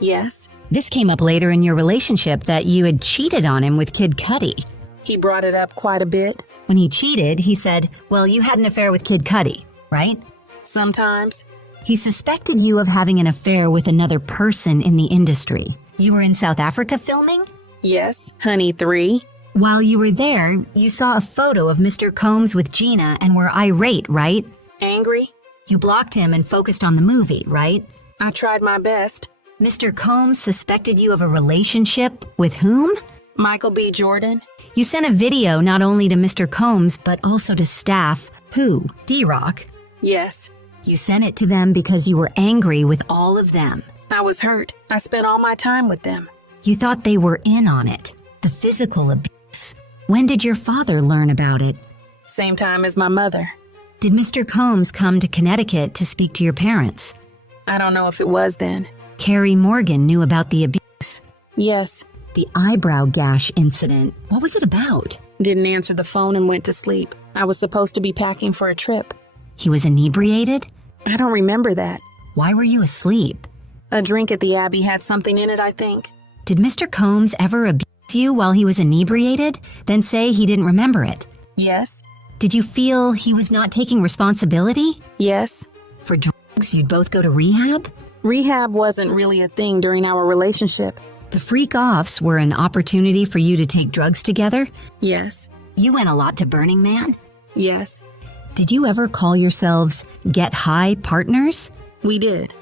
Yes. This came up later in your relationship that you had cheated on him with Kid Cudi. He brought it up quite a bit. When he cheated, he said, well, you had an affair with Kid Cudi, right? Sometimes. He suspected you of having an affair with another person in the industry. You were in South Africa filming? Yes, Honey 3. While you were there, you saw a photo of Mr. Combs with Gina and were irate, right? Angry. You blocked him and focused on the movie, right? I tried my best. Mr. Combs suspected you of a relationship with whom? Michael B. Jordan. You sent a video not only to Mr. Combs, but also to staff. Who? D-Rock? Yes. You sent it to them because you were angry with all of them. I was hurt. I spent all my time with them. You thought they were in on it. The physical abuse. When did your father learn about it? Same time as my mother. Did Mr. Combs come to Connecticut to speak to your parents? I don't know if it was then. Kerry Morgan knew about the abuse. Yes. The eyebrow gash incident. What was it about? Didn't answer the phone and went to sleep. I was supposed to be packing for a trip. He was inebriated? I don't remember that. Why were you asleep? A drink at the Abbey had something in it, I think. Did Mr. Combs ever abuse you while he was inebriated, then say he didn't remember it? Yes. Did you feel he was not taking responsibility? Yes. For drugs, you'd both go to rehab? Rehab wasn't really a thing during our relationship. The freak-offs were an opportunity for you to take drugs together? Yes. You went a lot to Burning Man? Yes. Did you ever call yourselves Get High partners? We did.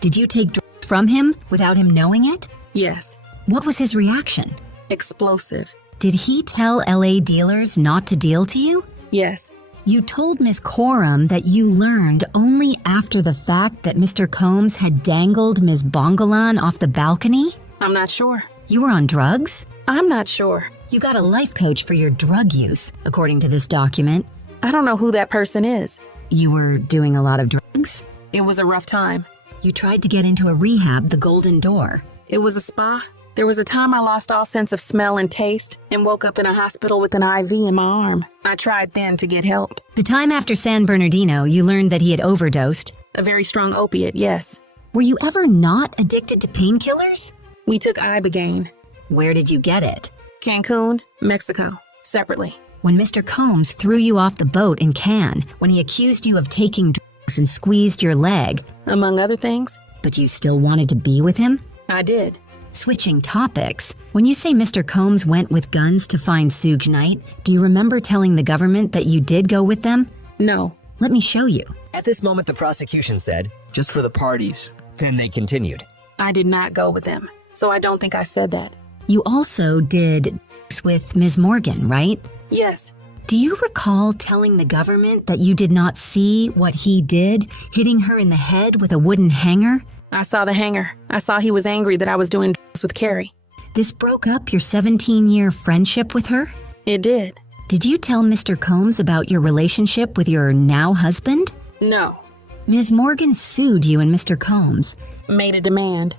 Did you take drugs from him without him knowing it? Yes. What was his reaction? Explosive. Did he tell LA dealers not to deal to you? Yes. You told Ms. Coram that you learned only after the fact that Mr. Combs had dangled Ms. Bongolan off the balcony? I'm not sure. You were on drugs? I'm not sure. You got a life coach for your drug use, according to this document. I don't know who that person is. You were doing a lot of drugs? It was a rough time. You tried to get into a rehab, the Golden Door. It was a spa. There was a time I lost all sense of smell and taste and woke up in a hospital with an IV in my arm. I tried then to get help. The time after San Bernardino, you learned that he had overdosed. A very strong opiate, yes. Were you ever not addicted to painkillers? We took Ibogaine. Where did you get it? Cancun, Mexico, separately. When Mr. Combs threw you off the boat in Cannes, when he accused you of taking drugs and squeezed your leg. Among other things. But you still wanted to be with him? I did. Switching topics, when you say Mr. Combs went with guns to find Suge Knight, do you remember telling the government that you did go with them? No. Let me show you. At this moment, the prosecution said, Just for the parties. Then they continued. I did not go with them, so I don't think I said that. You also did with Ms. Morgan, right? Yes. Do you recall telling the government that you did not see what he did, hitting her in the head with a wooden hanger? I saw the hanger. I saw he was angry that I was doing drugs with Kerry. This broke up your 17-year friendship with her? It did. Did you tell Mr. Combs about your relationship with your now husband? No. Ms. Morgan sued you and Mr. Combs. Made a demand.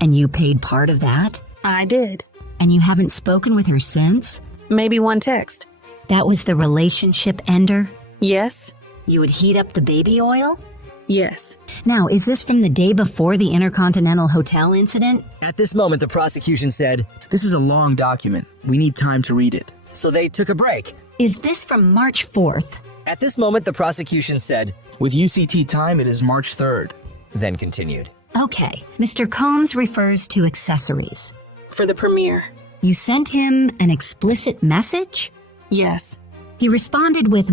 And you paid part of that? I did. And you haven't spoken with her since? Maybe one text. That was the relationship ender? Yes. You would heat up the baby oil? Yes. Now, is this from the day before the Intercontinental Hotel incident? At this moment, the prosecution said, This is a long document. We need time to read it. so they took a break. Is this from March 4th? At this moment, the prosecution said, With UCT time, it is March 3rd. then continued. Okay, Mr. Combs refers to accessories. For the premiere. You sent him an explicit message? Yes. He responded with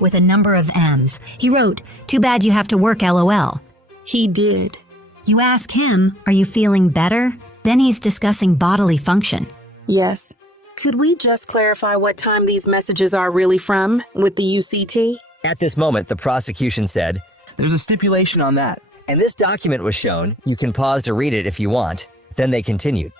with a number of M's. He wrote, "Too bad you have to work, LOL." He did. You ask him, "Are you feeling better?" Then he's discussing bodily function. Yes. Could we just clarify what time these messages are really from with the UCT? At this moment, the prosecution said, There's a stipulation on that. and this document was shown. You can pause to read it if you want. Then they continued.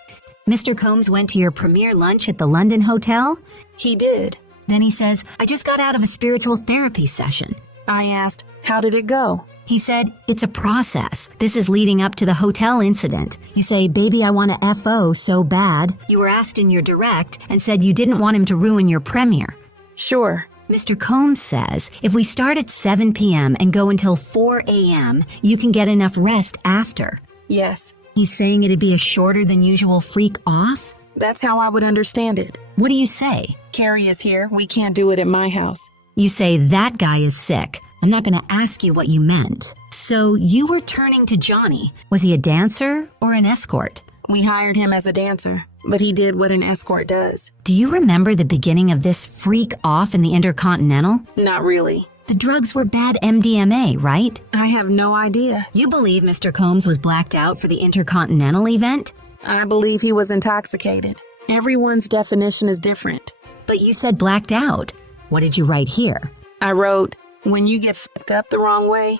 Mr. Combs went to your premiere lunch at the London Hotel? He did. Then he says, "I just got out of a spiritual therapy session." I asked, how did it go? He said, "It's a process. This is leading up to the hotel incident." You say, "Baby, I want to FO so bad." You were asked in your direct and said you didn't want him to ruin your premiere. Sure. Mr. Combs says, "If we start at 7 p.m. and go until 4 a.m., you can get enough rest after." Yes. He's saying it'd be a shorter than usual freak off? That's how I would understand it. What do you say? Carrie is here. We can't do it at my house. You say that guy is sick. I'm not going to ask you what you meant. So you were turning to Johnny. Was he a dancer or an escort? We hired him as a dancer, but he did what an escort does. Do you remember the beginning of this freak off in the Intercontinental? Not really. The drugs were bad MDMA, right? I have no idea. You believe Mr. Combs was blacked out for the Intercontinental event? I believe he was intoxicated. Everyone's definition is different. But you said blacked out. What did you write here? I wrote, when you get fucked up the wrong way.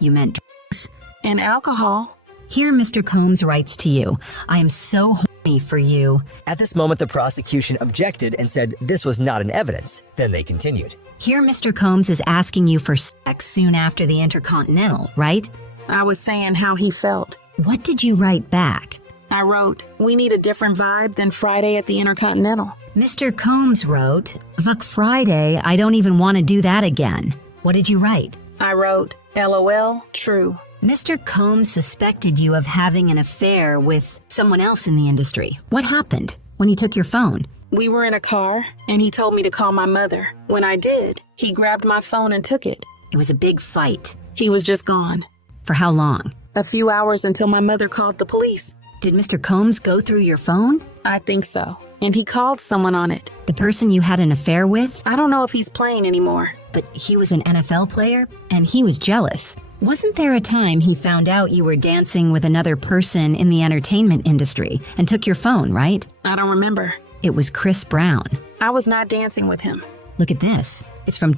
You meant drugs. And alcohol. Here Mr. Combs writes to you, I am so horny for you. At this moment, the prosecution objected and said this was not an evidence. Then they continued. Here Mr. Combs is asking you for sex soon after the Intercontinental, right? I was saying how he felt. What did you write back? I wrote, we need a different vibe than Friday at the Intercontinental. Mr. Combs wrote, fuck Friday, I don't even want to do that again. What did you write? I wrote, LOL, true. Mr. Combs suspected you of having an affair with someone else in the industry. What happened when he took your phone? We were in a car, and he told me to call my mother. When I did, he grabbed my phone and took it. It was a big fight. He was just gone. For how long? A few hours until my mother called the police. Did Mr. Combs go through your phone? I think so. And he called someone on it. The person you had an affair with? I don't know if he's playing anymore. But he was an NFL player, and he was jealous. Wasn't there a time he found out you were dancing with another person in the entertainment industry and took your phone, right? I don't remember. It was Chris Brown. I was not dancing with him. Look at this. It's from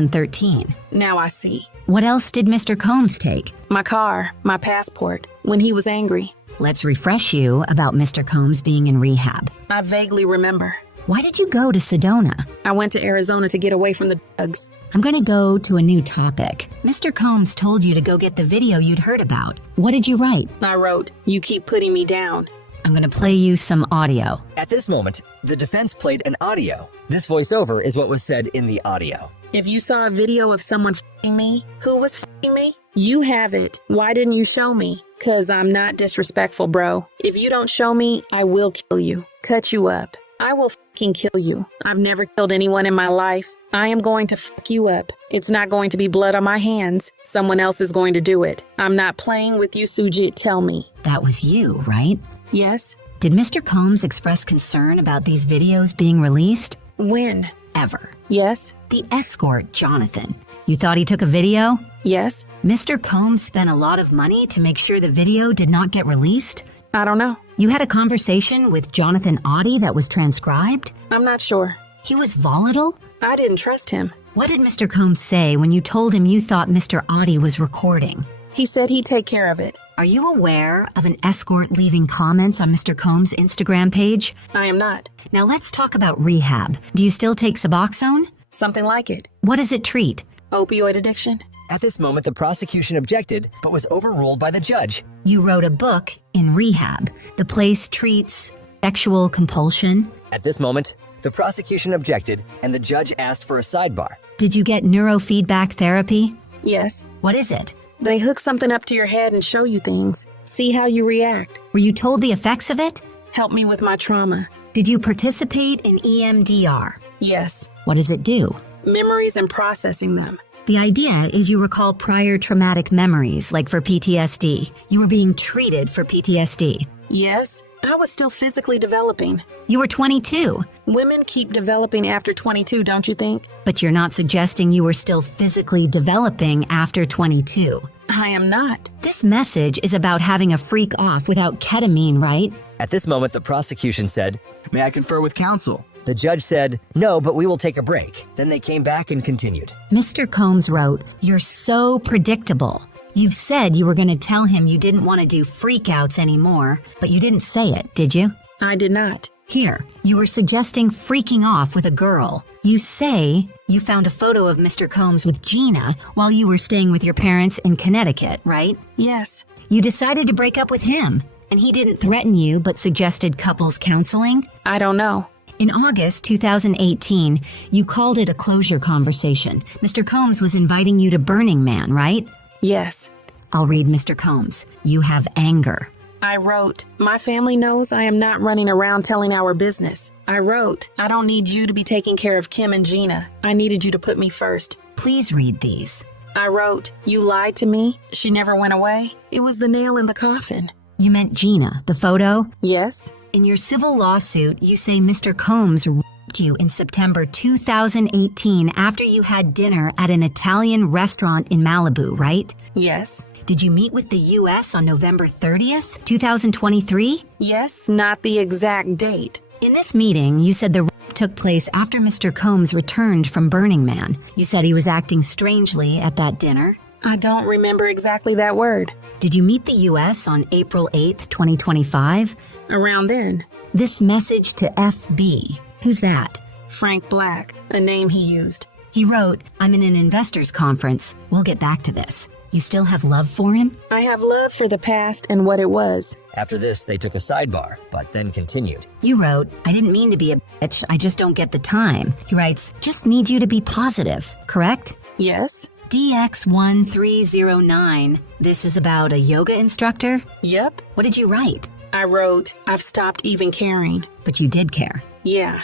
2013. Now I see. What else did Mr. Combs take? My car, my passport, when he was angry. Let's refresh you about Mr. Combs being in rehab. I vaguely remember. Why did you go to Sedona? I went to Arizona to get away from the drugs. I'm going to go to a new topic. Mr. Combs told you to go get the video you'd heard about. What did you write? I wrote, you keep putting me down. I'm going to play you some audio. At this moment, the defense played an audio. This voiceover is what was said in the audio. If you saw a video of someone f***ing me, who was f***ing me? You have it. Why didn't you show me? 'Cause I'm not disrespectful, bro. If you don't show me, I will kill you. Cut you up. I will f***ing kill you. I've never killed anyone in my life. I am going to f*** you up. It's not going to be blood on my hands. Someone else is going to do it. I'm not playing with you, Sujit. Tell me. That was you, right? Yes. Did Mr. Combs express concern about these videos being released? When? Ever. Yes. The escort, Jonathan. You thought he took a video? Yes. Mr. Combs spent a lot of money to make sure the video did not get released? I don't know. You had a conversation with Jonathan Audie that was transcribed? I'm not sure. He was volatile? I didn't trust him. What did Mr. Combs say when you told him you thought Mr. Audie was recording? He said he'd take care of it. Are you aware of an escort leaving comments on Mr. Combs' Instagram page? I am not. Now let's talk about rehab. Do you still take Suboxone? Something like it. What does it treat? Opioid addiction. At this moment, the prosecution objected, but was overruled by the judge. You wrote a book in rehab. The place treats sexual compulsion. At this moment, the prosecution objected, and the judge asked for a sidebar. Did you get neurofeedback therapy? Yes. What is it? They hook something up to your head and show you things. See how you react. Were you told the effects of it? Help me with my trauma. Did you participate in EMDR? Yes. What does it do? Memories and processing them. The idea is you recall prior traumatic memories, like for PTSD. You were being treated for PTSD. Yes. I was still physically developing. You were 22. Women keep developing after 22, don't you think? But you're not suggesting you were still physically developing after 22. I am not. This message is about having a freak off without ketamine, right? At this moment, the prosecution said, May I confer with counsel? the judge said, no, but we will take a break. Then they came back and continued. Mr. Combs wrote, "You're so predictable. You've said you were going to tell him you didn't want to do freakouts anymore, but you didn't say it, did you?" I did not. Here, you were suggesting freaking off with a girl. You say you found a photo of Mr. Combs with Gina while you were staying with your parents in Connecticut, right? Yes. You decided to break up with him, and he didn't threaten you but suggested couples counseling? I don't know. In August 2018, you called it a closure conversation. Mr. Combs was inviting you to Burning Man, right? Yes. I'll read Mr. Combs. You have anger. I wrote, my family knows I am not running around telling our business. I wrote, I don't need you to be taking care of Kim and Gina. I needed you to put me first. Please read these. I wrote, you lied to me. She never went away. It was the nail in the coffin. You meant Gina, the photo? Yes. In your civil lawsuit, you say Mr. Combs raped you in September 2018 after you had dinner at an Italian restaurant in Malibu, right? Yes. Did you meet with the U.S. on November 30th, 2023? Yes, not the exact date. In this meeting, you said the rape took place after Mr. Combs returned from Burning Man. You said he was acting strangely at that dinner. I don't remember exactly that word. Did you meet the U.S. on April 8th, 2025? Around then. This message to FB. Who's that? Frank Black, a name he used. He wrote, I'm in an investors conference. We'll get back to this. You still have love for him? I have love for the past and what it was. After this, they took a sidebar, but then continued. You wrote, I didn't mean to be a bitch. I just don't get the time. He writes, just need you to be positive, correct? Yes. DX1309. This is about a yoga instructor? Yep. What did you write? I wrote, I've stopped even caring. But you did care. Yeah.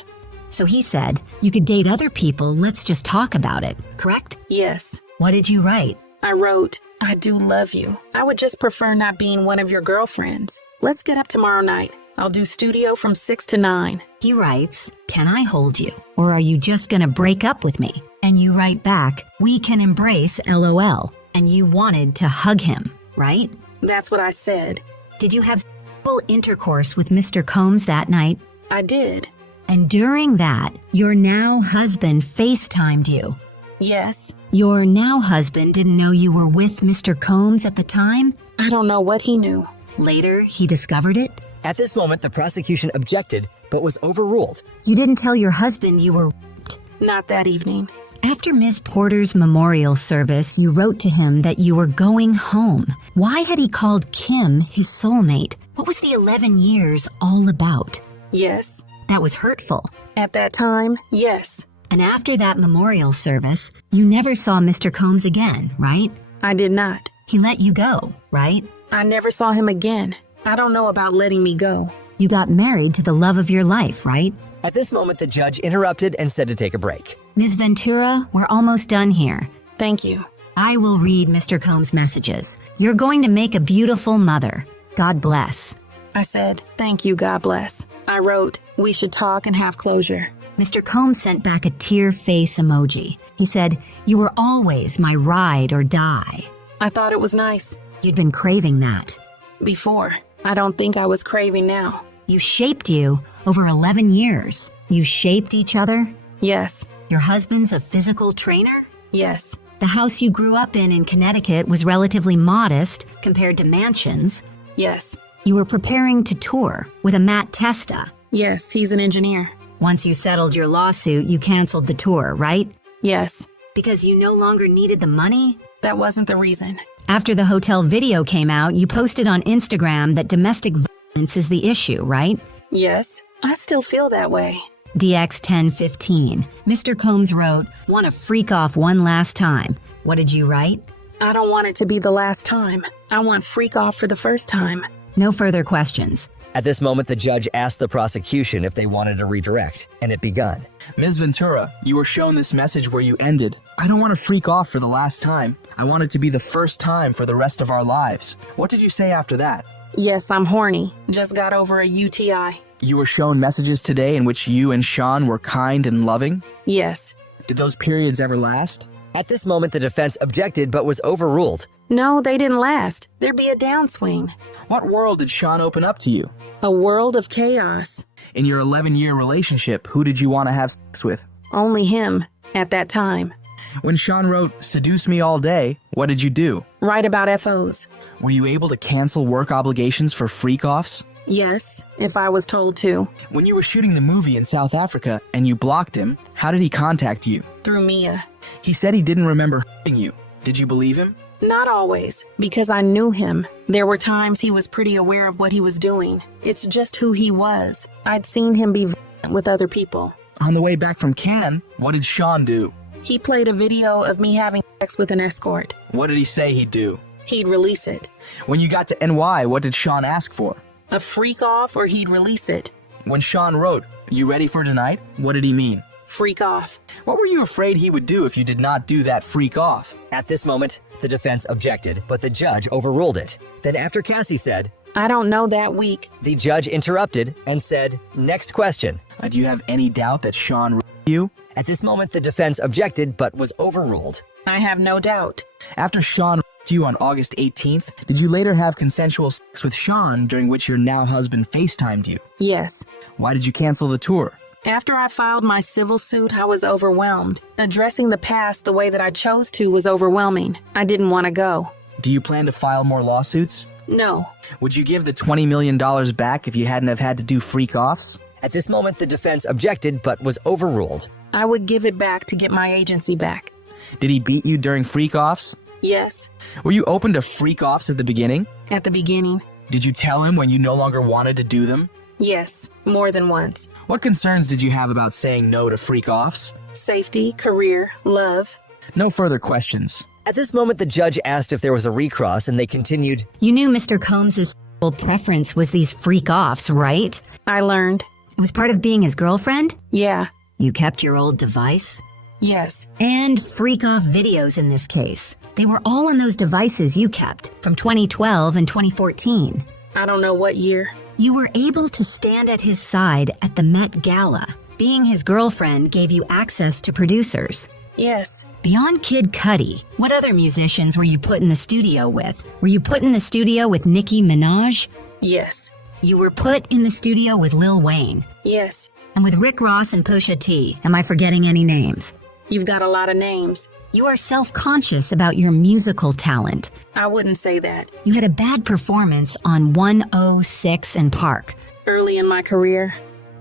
So he said, you could date other people, let's just talk about it, correct? Yes. What did you write? I wrote, I do love you. I would just prefer not being one of your girlfriends. Let's get up tomorrow night. I'll do studio from 6 to 9. He writes, can I hold you? Or are you just gonna break up with me? And you write back, we can embrace LOL. And you wanted to hug him, right? That's what I said. Did you have sexual intercourse with Mr. Combs that night? I did. And during that, your now husband FaceTimed you. Yes. Your now husband didn't know you were with Mr. Combs at the time? I don't know what he knew. Later, he discovered it? At this moment, the prosecution objected, but was overruled. You didn't tell your husband you were raped. Not that evening. After Ms. Porter's memorial service, you wrote to him that you were going home. Why had he called Kim his soulmate? What was the 11 years all about? Yes. That was hurtful. At that time, yes. And after that memorial service, you never saw Mr. Combs again, right? I did not. He let you go, right? I never saw him again. I don't know about letting me go. You got married to the love of your life, right? At this moment, the judge interrupted and said to take a break. Ms. Ventura, we're almost done here. Thank you. I will read Mr. Combs' messages. You're going to make a beautiful mother. God bless. I said, thank you, God bless. I wrote, we should talk and have closure. Mr. Combs sent back a tear face emoji. He said, you were always my ride or die. I thought it was nice. You'd been craving that. Before. I don't think I was craving now. You shaped you over 11 years. You shaped each other? Yes. Your husband's a physical trainer? Yes. The house you grew up in Connecticut was relatively modest compared to mansions. Yes. You were preparing to tour with a Matt Testa. Yes, he's an engineer. Once you settled your lawsuit, you canceled the tour, right? Yes. Because you no longer needed the money? That wasn't the reason. After the hotel video came out, you posted on Instagram that domestic violence is the issue, right? Yes. I still feel that way. DX1015. Mr. Combs wrote, want to freak off one last time. What did you write? I don't want it to be the last time. I want freak off for the first time. No further questions. At this moment, the judge asked the prosecution if they wanted to redirect, and it begun. Ms. Ventura, you were shown this message where you ended. I don't want to freak off for the last time. I want it to be the first time for the rest of our lives. What did you say after that? Yes, I'm horny. Just got over a UTI. You were shown messages today in which you and Sean were kind and loving? Yes. Did those periods ever last? At this moment, the defense objected but was overruled. No, they didn't last. There'd be a downswing. What world did Sean open up to you? A world of chaos. In your 11-year relationship, who did you want to have sex with? Only him, at that time. When Sean wrote, "Seduce me all day," what did you do? Write about FOs. Were you able to cancel work obligations for freak-offs? Yes, if I was told to. When you were shooting the movie in South Africa and you blocked him, how did he contact you? Through Mia. He said he didn't remember hurting you. Did you believe him? Not always, because I knew him. There were times he was pretty aware of what he was doing. It's just who he was. I'd seen him be violent with other people. On the way back from Cannes, what did Sean do? He played a video of me having sex with an escort. What did he say he'd do? he'd release it. When you got to NY, what did Sean ask for? A freak off or he'd release it. When Sean wrote, "You ready for tonight?" what did he mean? Freak off. What were you afraid he would do if you did not do that freak off? At this moment, the defense objected, but the judge overruled it. Then after Cassie said, I don't know that week. the judge interrupted and said, "Next question." Do you have any doubt that Sean raped you? At this moment, the defense objected, but was overruled. I have no doubt. After Sean raped you on August 18th, did you later have consensual sex with Sean during which your now husband FaceTimed you? Yes. Why did you cancel the tour? After I filed my civil suit, I was overwhelmed. Addressing the past the way that I chose to was overwhelming. I didn't want to go. Do you plan to file more lawsuits? No. Would you give the $20 million back if you hadn't have had to do freak-offs? At this moment, the defense objected, but was overruled. I would give it back to get my agency back. Did he beat you during freak-offs? Yes. Were you open to freak-offs at the beginning? At the beginning. Did you tell him when you no longer wanted to do them? Yes. More than once. What concerns did you have about saying no to freak-offs? Safety, career, love. No further questions. At this moment, the judge asked if there was a recross, and they continued, You knew Mr. Combs' preference was these freak-offs, right? I learned. It was part of being his girlfriend? Yeah. You kept your old device? Yes. And freak-off videos in this case. They were all on those devices you kept from 2012 and 2014. I don't know what year. You were able to stand at his side at the Met Gala. Being his girlfriend gave you access to producers. Yes. Beyond Kid Cudi, what other musicians were you put in the studio with? Were you put in the studio with Nicki Minaj? Yes. You were put in the studio with Lil Wayne. Yes. And with Rick Ross and Pusha T. Am I forgetting any names? You've got a lot of names. You are self-conscious about your musical talent. I wouldn't say that. You had a bad performance on 106 and Park. Early in my career.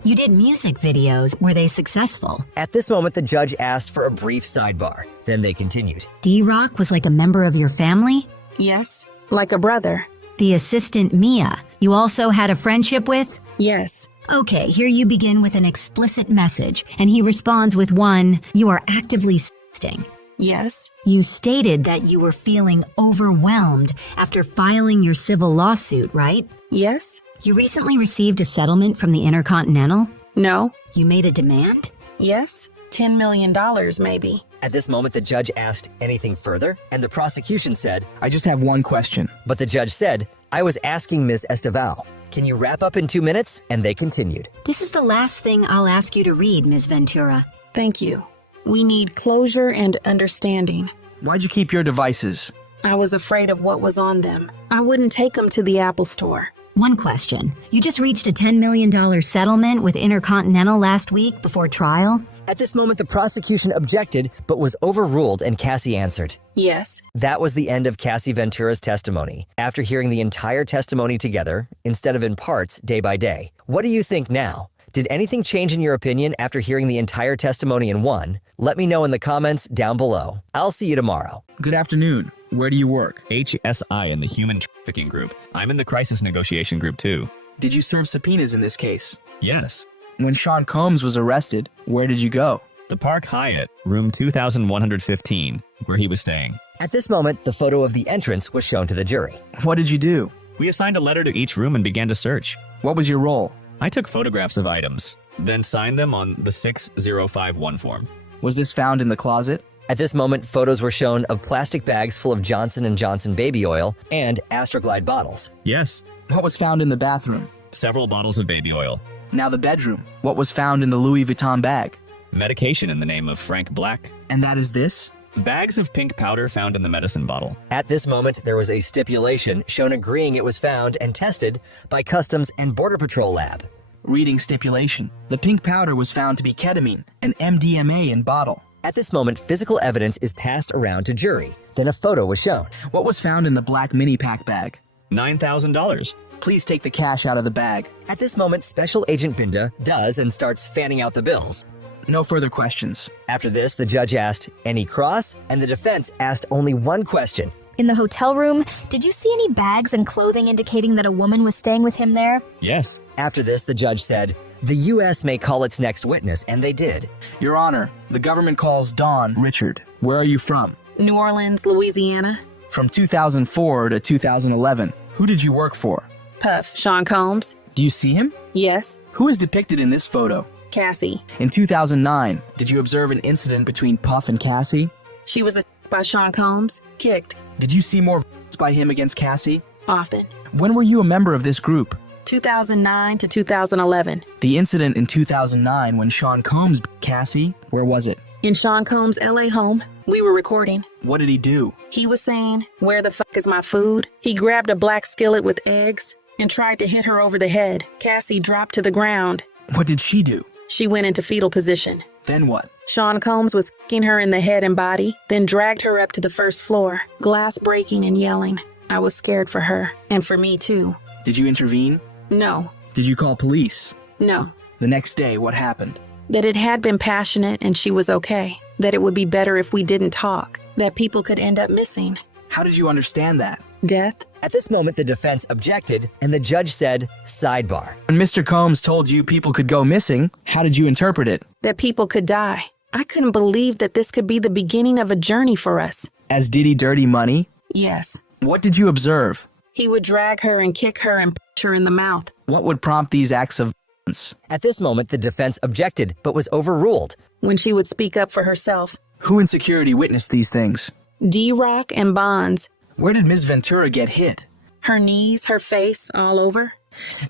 You did music videos. Were they successful? At this moment, the judge asked for a brief sidebar. Then they continued. D-Rock was like a member of your family? Yes. Like a brother. The assistant Mia, you also had a friendship with? Yes. Okay, here you begin with an explicit message, and he responds with one, you are actively sexting. Yes. You stated that you were feeling overwhelmed after filing your civil lawsuit, right? Yes. You recently received a settlement from the Intercontinental? No. You made a demand? Yes. $10 million, maybe. At this moment, the judge asked anything further, and the prosecution said, I just have one question. but the judge said, I was asking Ms. Esteval, can you wrap up in 2 minutes? And they continued. This is the last thing I'll ask you to read, Ms. Ventura. Thank you. We need closure and understanding. Why'd you keep your devices? I was afraid of what was on them. I wouldn't take them to the Apple Store. One question. You just reached a $10 million settlement with Intercontinental last week before trial? At this moment, the prosecution objected, but was overruled, and Cassie answered. Yes. That was the end of Cassie Ventura's testimony. After hearing the entire testimony together, instead of in parts, day by day, what do you think now? Did anything change in your opinion after hearing the entire testimony in one? Let me know in the comments down below. I'll see you tomorrow. Good afternoon. Where do you work? HSI in the Human Trafficking Group. I'm in the Crisis Negotiation Group too. Did you serve subpoenas in this case? Yes. When Sean Combs was arrested, where did you go? The Park Hyatt, room 2115, where he was staying. At this moment, the photo of the entrance was shown to the jury. What did you do? We assigned a letter to each room and began to search. What was your role? I took photographs of items, then signed them on the 6051 form. Was this found in the closet? At this moment, photos were shown of plastic bags full of Johnson & Johnson baby oil and Astroglide bottles. Yes. What was found in the bathroom? Several bottles of baby oil. Now the bedroom. What was found in the Louis Vuitton bag? Medication in the name of Frank Black. And that is this? Bags of pink powder found in the medicine bottle. At this moment, there was a stipulation shown agreeing it was found and tested by Customs and Border Patrol Lab. Reading stipulation. The pink powder was found to be ketamine, an MDMA in bottle. At this moment, physical evidence is passed around to jury. Then a photo was shown. What was found in the black mini pack bag? $9,000. Please take the cash out of the bag. At this moment, Special Agent Binda does and starts fanning out the bills. No further questions. After this, the judge asked, any cross? And the defense asked only one question. In the hotel room, did you see any bags and clothing indicating that a woman was staying with him there? Yes. After this, the judge said, the U.S. may call its next witness, and they did. Your Honor, the government calls Dawn Richard. Where are you from? New Orleans, Louisiana. From 2004 to 2011, who did you work for? Puff. Sean Combs? Do you see him? Yes. Who is depicted in this photo? Cassie. In 2009, did you observe an incident between Puff and Cassie? She was by Sean Combs. Kicked. Did you see more by him against Cassie? Often. When were you a member of this group? 2009 to 2011. The incident in 2009 when Sean Combs beat Cassie, where was it? In Sean Combs' LA home, we were recording. What did he do? He was saying, "Where the fuck is my food?" He grabbed a black skillet with eggs and tried to hit her over the head. Cassie dropped to the ground. What did she do? She went into fetal position. Then what? Sean Combs was kicking her in the head and body, then dragged her up to the first floor, glass breaking and yelling. I was scared for her, and for me too. Did you intervene? No. Did you call police? No. The next day, what happened? That it had been passionate and she was okay. That it would be better if we didn't talk. That people could end up missing. How did you understand that? Death. At this moment, the defense objected, and the judge said, sidebar. When Mr. Combs told you people could go missing, how did you interpret it? That people could die. I couldn't believe that this could be the beginning of a journey for us. As Diddy Dirty Money? Yes. What did you observe? He would drag her and kick her and punch her in the mouth. What would prompt these acts of violence? At this moment, the defense objected, but was overruled. When she would speak up for herself. Who in security witnessed these things? D-Rock and Bonds. Where did Ms. Ventura get hit? Her knees, her face, all over.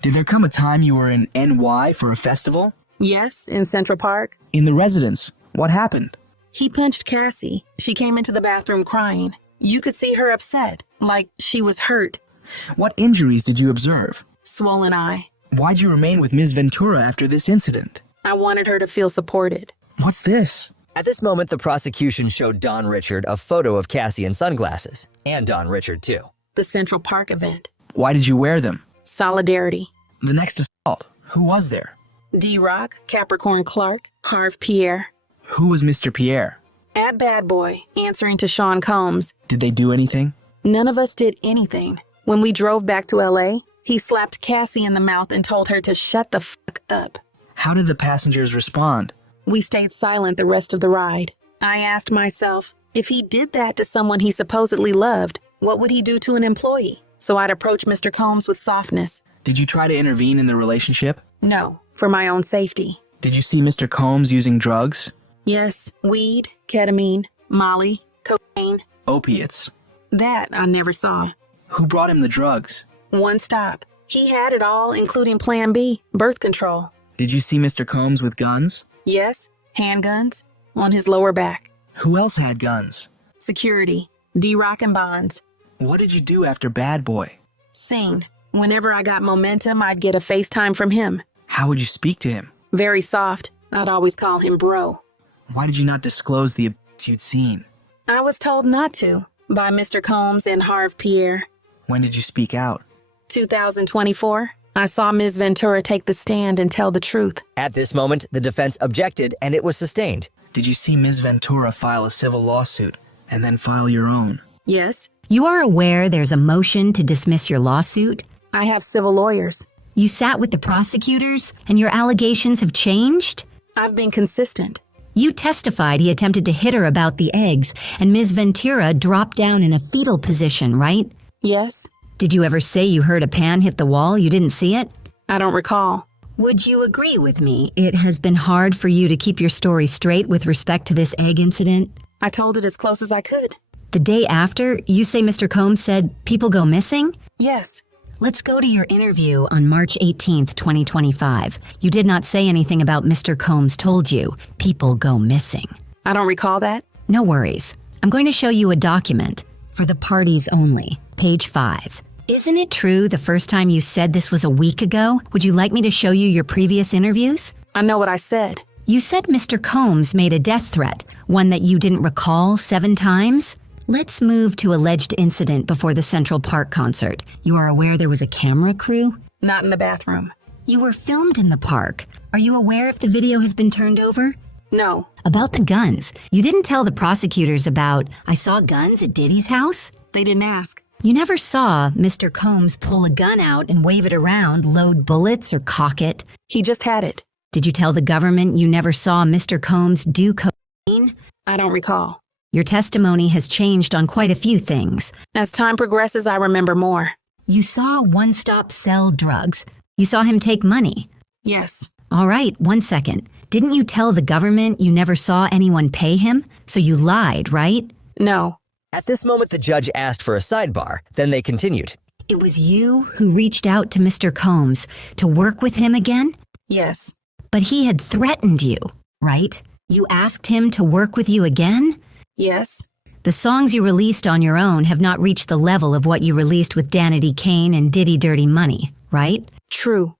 Did there come a time you were in NY for a festival? Yes, in Central Park. In the residence, what happened? He punched Cassie. She came into the bathroom crying. You could see her upset, like she was hurt. What injuries did you observe? Swollen eye. Why'd you remain with Ms. Ventura after this incident? I wanted her to feel supported. What's this? At this moment, the prosecution showed Don Richard a photo of Cassie in sunglasses, and Don Richard too. The Central Park event. Why did you wear them? Solidarity. The next assault, who was there? D-Rock, Capricorn Clark, Harv Pierre. Who was Mr. Pierre? At Bad Boy, answering to Sean Combs. Did they do anything? None of us did anything. When we drove back to LA, he slapped Cassie in the mouth and told her to shut the fuck up. How did the passengers respond? We stayed silent the rest of the ride. I asked myself, if he did that to someone he supposedly loved, what would he do to an employee? So I'd approach Mr. Combs with softness. Did you try to intervene in the relationship? No, for my own safety. Did you see Mr. Combs using drugs? Yes, weed, ketamine, Molly, cocaine. Opiates. That I never saw. Who brought him the drugs? One stop. He had it all, including Plan B, birth control. Did you see Mr. Combs with guns? Yes, handguns, on his lower back. Who else had guns? Security, D-Rock and Bonds. What did you do after Bad Boy? Sing. Whenever I got momentum, I'd get a FaceTime from him. How would you speak to him? Very soft. I'd always call him bro. Why did you not disclose the abuse you'd seen? I was told not to, by Mr. Combs and Harv Pierre. When did you speak out? 2024. I saw Ms. Ventura take the stand and tell the truth. At this moment, the defense objected, and it was sustained. Did you see Ms. Ventura file a civil lawsuit and then file your own? Yes. You are aware there's a motion to dismiss your lawsuit? I have civil lawyers. You sat with the prosecutors, and your allegations have changed? I've been consistent. You testified he attempted to hit her about the eggs, and Ms. Ventura dropped down in a fetal position, right? Yes. Did you ever say you heard a pan hit the wall? You didn't see it? I don't recall. Would you agree with me it has been hard for you to keep your story straight with respect to this egg incident? I told it as close as I could. The day after, you say Mr. Combs said people go missing? Yes. Let's go to your interview on March 18th, 2025. You did not say anything about Mr. Combs told you people go missing. I don't recall that. No worries. I'm going to show you a document for the parties only, page 5. Isn't it true the first time you said this was a week ago? Would you like me to show you your previous interviews? I know what I said. You said Mr. Combs made a death threat, one that you didn't recall 7 times? Let's move to alleged incident before the Central Park concert. You are aware there was a camera crew? Not in the bathroom. You were filmed in the park. Are you aware if the video has been turned over? No. About the guns. You didn't tell the prosecutors about, I saw guns at Diddy's house? They didn't ask. You never saw Mr. Combs pull a gun out and wave it around, load bullets, or cock it. He just had it. Did you tell the government you never saw Mr. Combs do cocaine? I don't recall. Your testimony has changed on quite a few things. As time progresses, I remember more. You saw One Stop sell drugs. You saw him take money. Yes. All right, 1 second. Didn't you tell the government you never saw anyone pay him? So you lied, right? No. At this moment, the judge asked for a sidebar. Then they continued. It was you who reached out to Mr. Combs to work with him again? Yes. But he had threatened you, right? You asked him to work with you again? Yes. The songs you released on your own have not reached the level of what you released with Danity Kane and Diddy Dirty Money, right? True.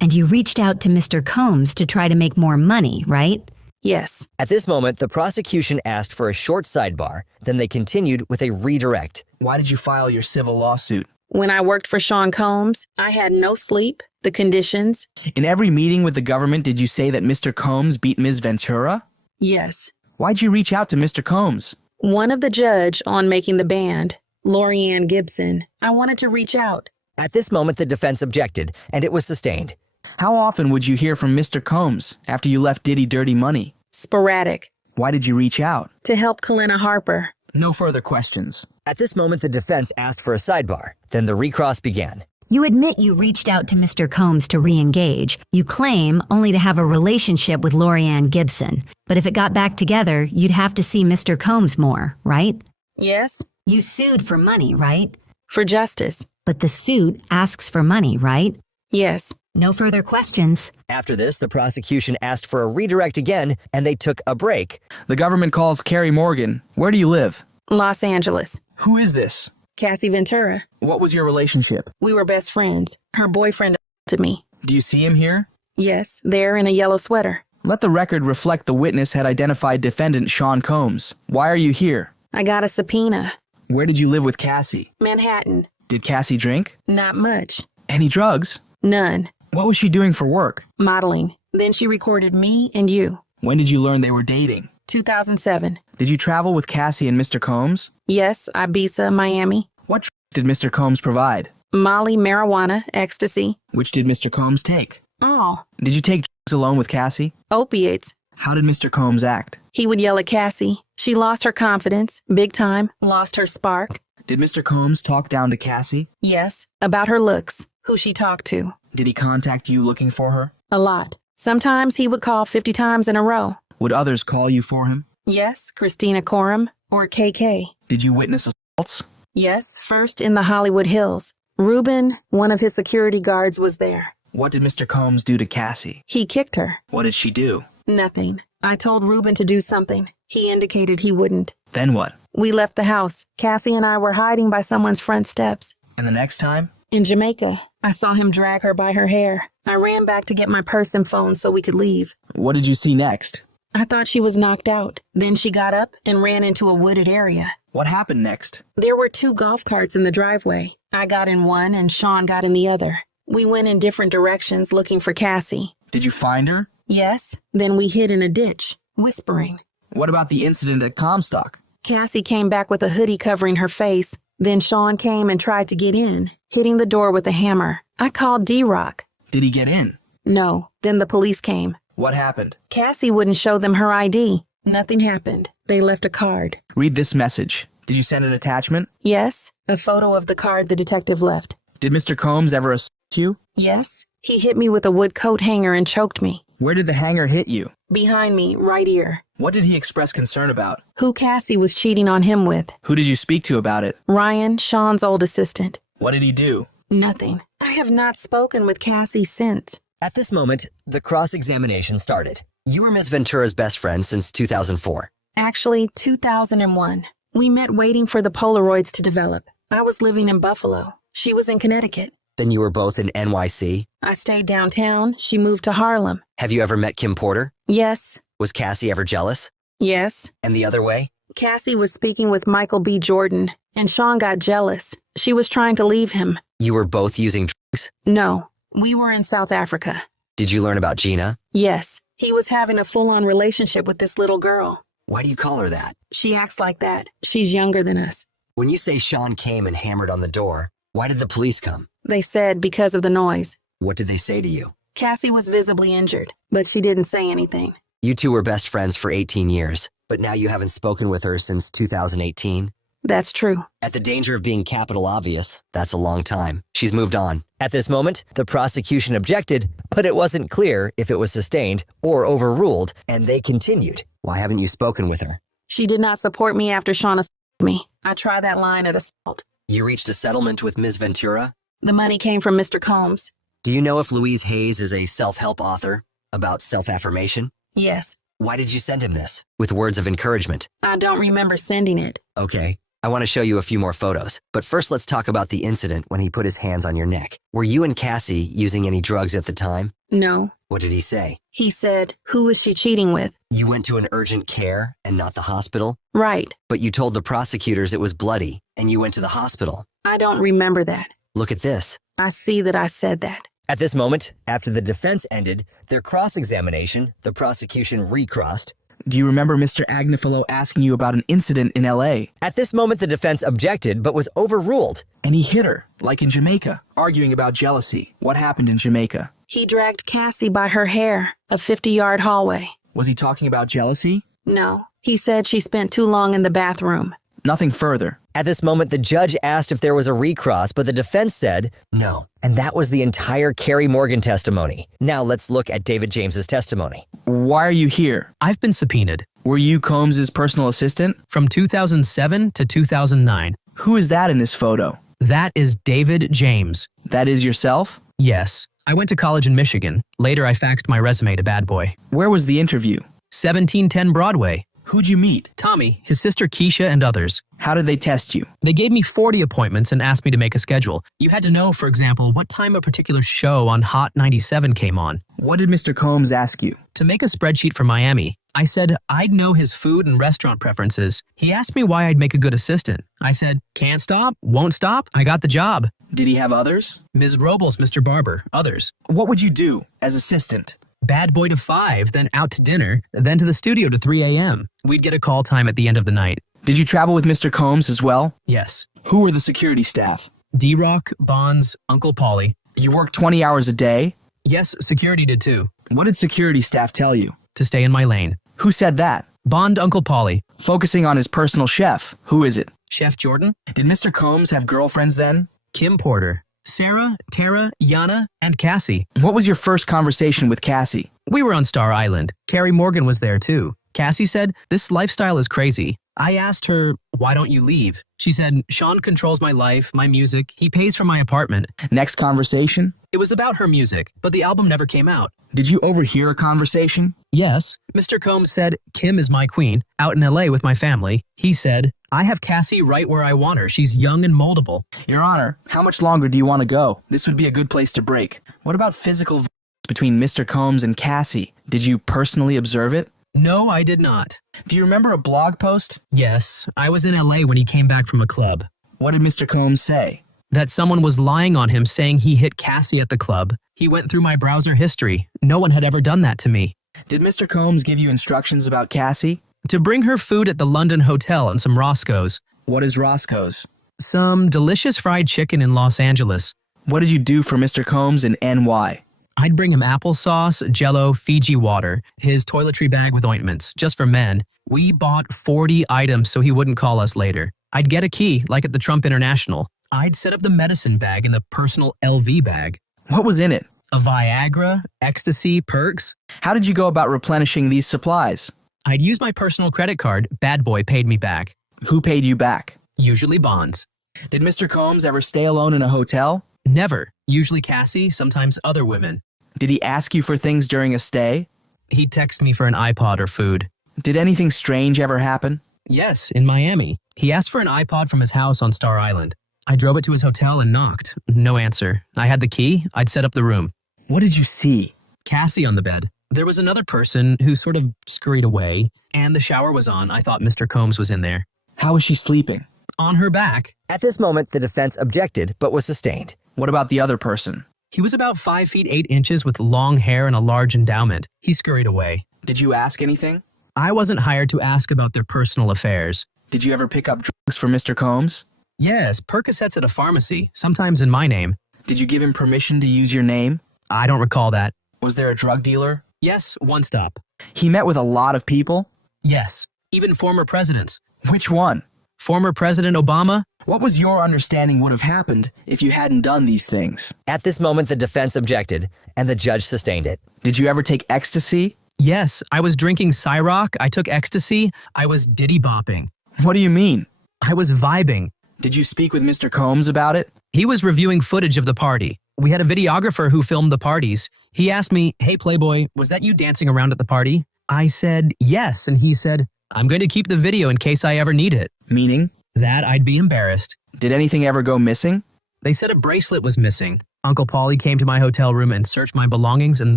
And you reached out to Mr. Combs to try to make more money, right? Yes. At this moment, the prosecution asked for a short sidebar. Then they continued with a redirect. Why did you file your civil lawsuit? When I worked for Sean Combs, I had no sleep, the conditions. In every meeting with the government, did you say that Mr. Combs beat Ms. Ventura? Yes. Why'd you reach out to Mr. Combs? One of the judge on making the band, Lorianne Gibson, I wanted to reach out. At this moment, the defense objected, and it was sustained. How often would you hear from Mr. Combs after you left Diddy Dirty Money? Sporadic. Why did you reach out? To help Kalina Harper. No further questions. At this moment, the defense asked for a sidebar. Then the recross began. You admit you reached out to Mr. Combs to re-engage. You claim only to have a relationship with Lorianne Gibson. But if it got back together, you'd have to see Mr. Combs more, right? Yes. You sued for money, right? For justice. But the suit asks for money, right? Yes. No further questions. After this, the prosecution asked for a redirect again, and they took a break. The government calls Kerry Morgan. Where do you live? Los Angeles. Who is this? Cassie Ventura. What was your relationship? We were best friends. Her boyfriend to me. Do you see him here? Yes, there in a yellow sweater. Let the record reflect the witness had identified defendant Sean Combs. Why are you here? I got a subpoena. Where did you live with Cassie? Manhattan. Did Cassie drink? Not much. Any drugs? None. What was she doing for work? Modeling. Then she recorded me and you. When did you learn they were dating? 2007. Did you travel with Cassie and Mr. Combs? Yes, Ibiza, Miami. What did Mr. Combs provide? Molly, marijuana, ecstasy. Which did Mr. Combs take? All. Did you take drugs alone with Cassie? Opiates. How did Mr. Combs act? He would yell at Cassie. She lost her confidence, big time, lost her spark. Did Mr. Combs talk down to Cassie? Yes, about her looks, who she talked to. Did he contact you looking for her? A lot. Sometimes he would call 50 times in a row. Would others call you for him? Yes, Christina Coram or KK. Did you witness assaults? Yes, first in the Hollywood Hills. Ruben, one of his security guards, was there. What did Mr. Combs do to Cassie? He kicked her. What did she do? Nothing. I told Ruben to do something. He indicated he wouldn't. Then what? We left the house. Cassie and I were hiding by someone's front steps. And the next time? In Jamaica. I saw him drag her by her hair. I ran back to get my purse and phone so we could leave. What did you see next? I thought she was knocked out. Then she got up and ran into a wooded area. What happened next? There were 2 golf carts in the driveway. I got in one and Sean got in the other. We went in different directions looking for Cassie. Did you find her? Yes. Then we hid in a ditch, whispering. What about the incident at Comstock? Cassie came back with a hoodie covering her face. Then Sean came and tried to get in, hitting the door with a hammer. I called D-Rock. Did he get in? No. Then the police came. What happened? Cassie wouldn't show them her ID. Nothing happened. They left a card. Read this message. Did you send an attachment? Yes. A photo of the card the detective left. Did Mr. Combs ever assault you? Yes. He hit me with a wood coat hanger and choked me. Where did the hanger hit you? Behind me, right ear. What did he express concern about? Who Cassie was cheating on him with. Who did you speak to about it? Ryan, Sean's old assistant. What did he do? Nothing. I have not spoken with Cassie since. At this moment, the cross-examination started. You were Ms. Ventura's best friend since 2004. Actually, 2001. We met waiting for the Polaroids to develop. I was living in Buffalo. She was in Connecticut. Then you were both in NYC. I stayed downtown. She moved to Harlem. Have you ever met Kim Porter? Yes. Was Cassie ever jealous? Yes. And the other way? Cassie was speaking with Michael B. Jordan, and Sean got jealous. She was trying to leave him. You were both using drugs? No. We were in South Africa. Did you learn about Gina? Yes. He was having a full-on relationship with this little girl. Why do you call her that? She acts like that. She's younger than us. When you say Sean came and hammered on the door, why did the police come? They said because of the noise. What did they say to you? Cassie was visibly injured, but she didn't say anything. You two were best friends for 18 years. But now you haven't spoken with her since 2018? That's true. At the danger of being capital obvious, that's a long time. She's moved on. At this moment, the prosecution objected, but it wasn't clear if it was sustained or overruled, and they continued. Why haven't you spoken with her? She did not support me after Sean assaulted me. I tried that line at assault. You reached a settlement with Ms. Ventura? The money came from Mr. Combs. Do you know if Louise Hayes is a self-help author about self-affirmation? Yes. Why did you send him this? With words of encouragement? I don't remember sending it. Okay. I want to show you a few more photos, but first let's talk about the incident when he put his hands on your neck. Were you and Cassie using any drugs at the time? No. What did he say? He said, who is she cheating with? You went to an urgent care and not the hospital? Right. But you told the prosecutors it was bloody, and you went to the hospital. I don't remember that. Look at this. I see that I said that. At this moment, after the defense ended their cross-examination, the prosecution recrossed. Do you remember Mr. Agnifilo asking you about an incident in L.A.? At this moment, the defense objected, but was overruled. And he hit her, like in Jamaica, arguing about jealousy. What happened in Jamaica? He dragged Cassie by her hair, a 50-yard hallway. Was he talking about jealousy? No. He said she spent too long in the bathroom. Nothing further. At this moment, the judge asked if there was a recross, but the defense said no. And that was the entire Kerry Morgan testimony. Now let's look at David James's testimony. Why are you here? I've been subpoenaed. Were you Combs' personal assistant? From 2007 to 2009. Who is that in this photo? That is David James. That is yourself? Yes. I went to college in Michigan. Later, I faxed my resume to Bad Boy. Where was the interview? 1710 Broadway. Who'd you meet? Tommy, his sister Keisha, and others. How did they test you? They gave me 40 appointments and asked me to make a schedule. You had to know, for example, what time a particular show on Hot 97 came on. What did Mr. Combs ask you? To make a spreadsheet for Miami. I said I'd know his food and restaurant preferences. He asked me why I'd make a good assistant. I said, can't stop, won't stop, I got the job. Did he have others? Ms. Robles, Mr. Barber, others. What would you do as assistant? Bad Boy to 5, then out to dinner, then to the studio to 3 a.m. We'd get a call time at the end of the night. Did you travel with Mr. Combs as well? Yes. Who were the security staff? D-Rock, Bonds, Uncle Paulie. You worked 20 hours a day? Yes, security did too. What did security staff tell you? To stay in my lane. Who said that? Bond Uncle Paulie. Focusing on his personal chef. Who is it? Chef Jordan. Did Mr. Combs have girlfriends then? Kim Porter. Sarah, Tara, Yana, and Cassie. What was your first conversation with Cassie? We were on Star Island. Kerry Morgan was there too. Cassie said, this lifestyle is crazy. I asked her, why don't you leave? She said, Sean controls my life, my music. He pays for my apartment. Next conversation? It was about her music, but the album never came out. Did you overhear a conversation? Yes. Mr. Combs said, Kim is my queen, out in LA with my family. He said, I have Cassie right where I want her. She's young and moldable. Your Honor, how much longer do you want to go? This would be a good place to break. What about physical violence between Mr. Combs and Cassie? Did you personally observe it? No, I did not. Do you remember a blog post? Yes, I was in LA when he came back from a club. What did Mr. Combs say? That someone was lying on him saying he hit Cassie at the club. He went through my browser history. No one had ever done that to me. Did Mr. Combs give you instructions about Cassie? To bring her food at the London Hotel and some Roscoe's. What is Roscoe's? Some delicious fried chicken in Los Angeles. What did you do for Mr. Combs in NY? I'd bring him applesauce, Jell-O, Fiji water, his toiletry bag with ointments, just for men. We bought 40 items so he wouldn't call us later. I'd get a key, like at the Trump International. I'd set up the medicine bag in the personal LV bag. What was in it? A Viagra, ecstasy, perks. How did you go about replenishing these supplies? I'd use my personal credit card. Bad Boy paid me back. Who paid you back? Usually Bonds. Did Mr. Combs ever stay alone in a hotel? Never. Usually Cassie, sometimes other women. Did he ask you for things during a stay? He'd text me for an iPod or food. Did anything strange ever happen? Yes, in Miami. He asked for an iPod from his house on Star Island. I drove it to his hotel and knocked. No answer. I had the key. I'd set up the room. What did you see? Cassie on the bed. There was another person who sort of scurried away, and the shower was on. I thought Mr. Combs was in there. How was she sleeping? On her back. At this moment, the defense objected, but was sustained. What about the other person? He was about 5 feet 8 inches with long hair and a large endowment. He scurried away. Did you ask anything? I wasn't hired to ask about their personal affairs. Did you ever pick up drugs for Mr. Combs? Yes, Percocets at a pharmacy, sometimes in my name. Did you give him permission to use your name? I don't recall that. Was there a drug dealer? Yes, one stop. He met with a lot of people? Yes. even former presidents. Which one? Former President Obama? What was your understanding would have happened if you hadn't done these things? At this moment, the defense objected, and the judge sustained it. Did you ever take ecstasy? Yes, I was drinking Cyrock, I took ecstasy, I was diddy bopping. What do you mean? I was vibing. Did you speak with Mr. Combs about it? He was reviewing footage of the party. We had a videographer who filmed the parties. He asked me, "Hey Playboy, was that you dancing around at the party?" I said, "Yes," and he said, "I'm going to keep the video in case I ever need it." Meaning? That I'd be embarrassed. Did anything ever go missing? They said a bracelet was missing. Uncle Paulie came to my hotel room and searched my belongings and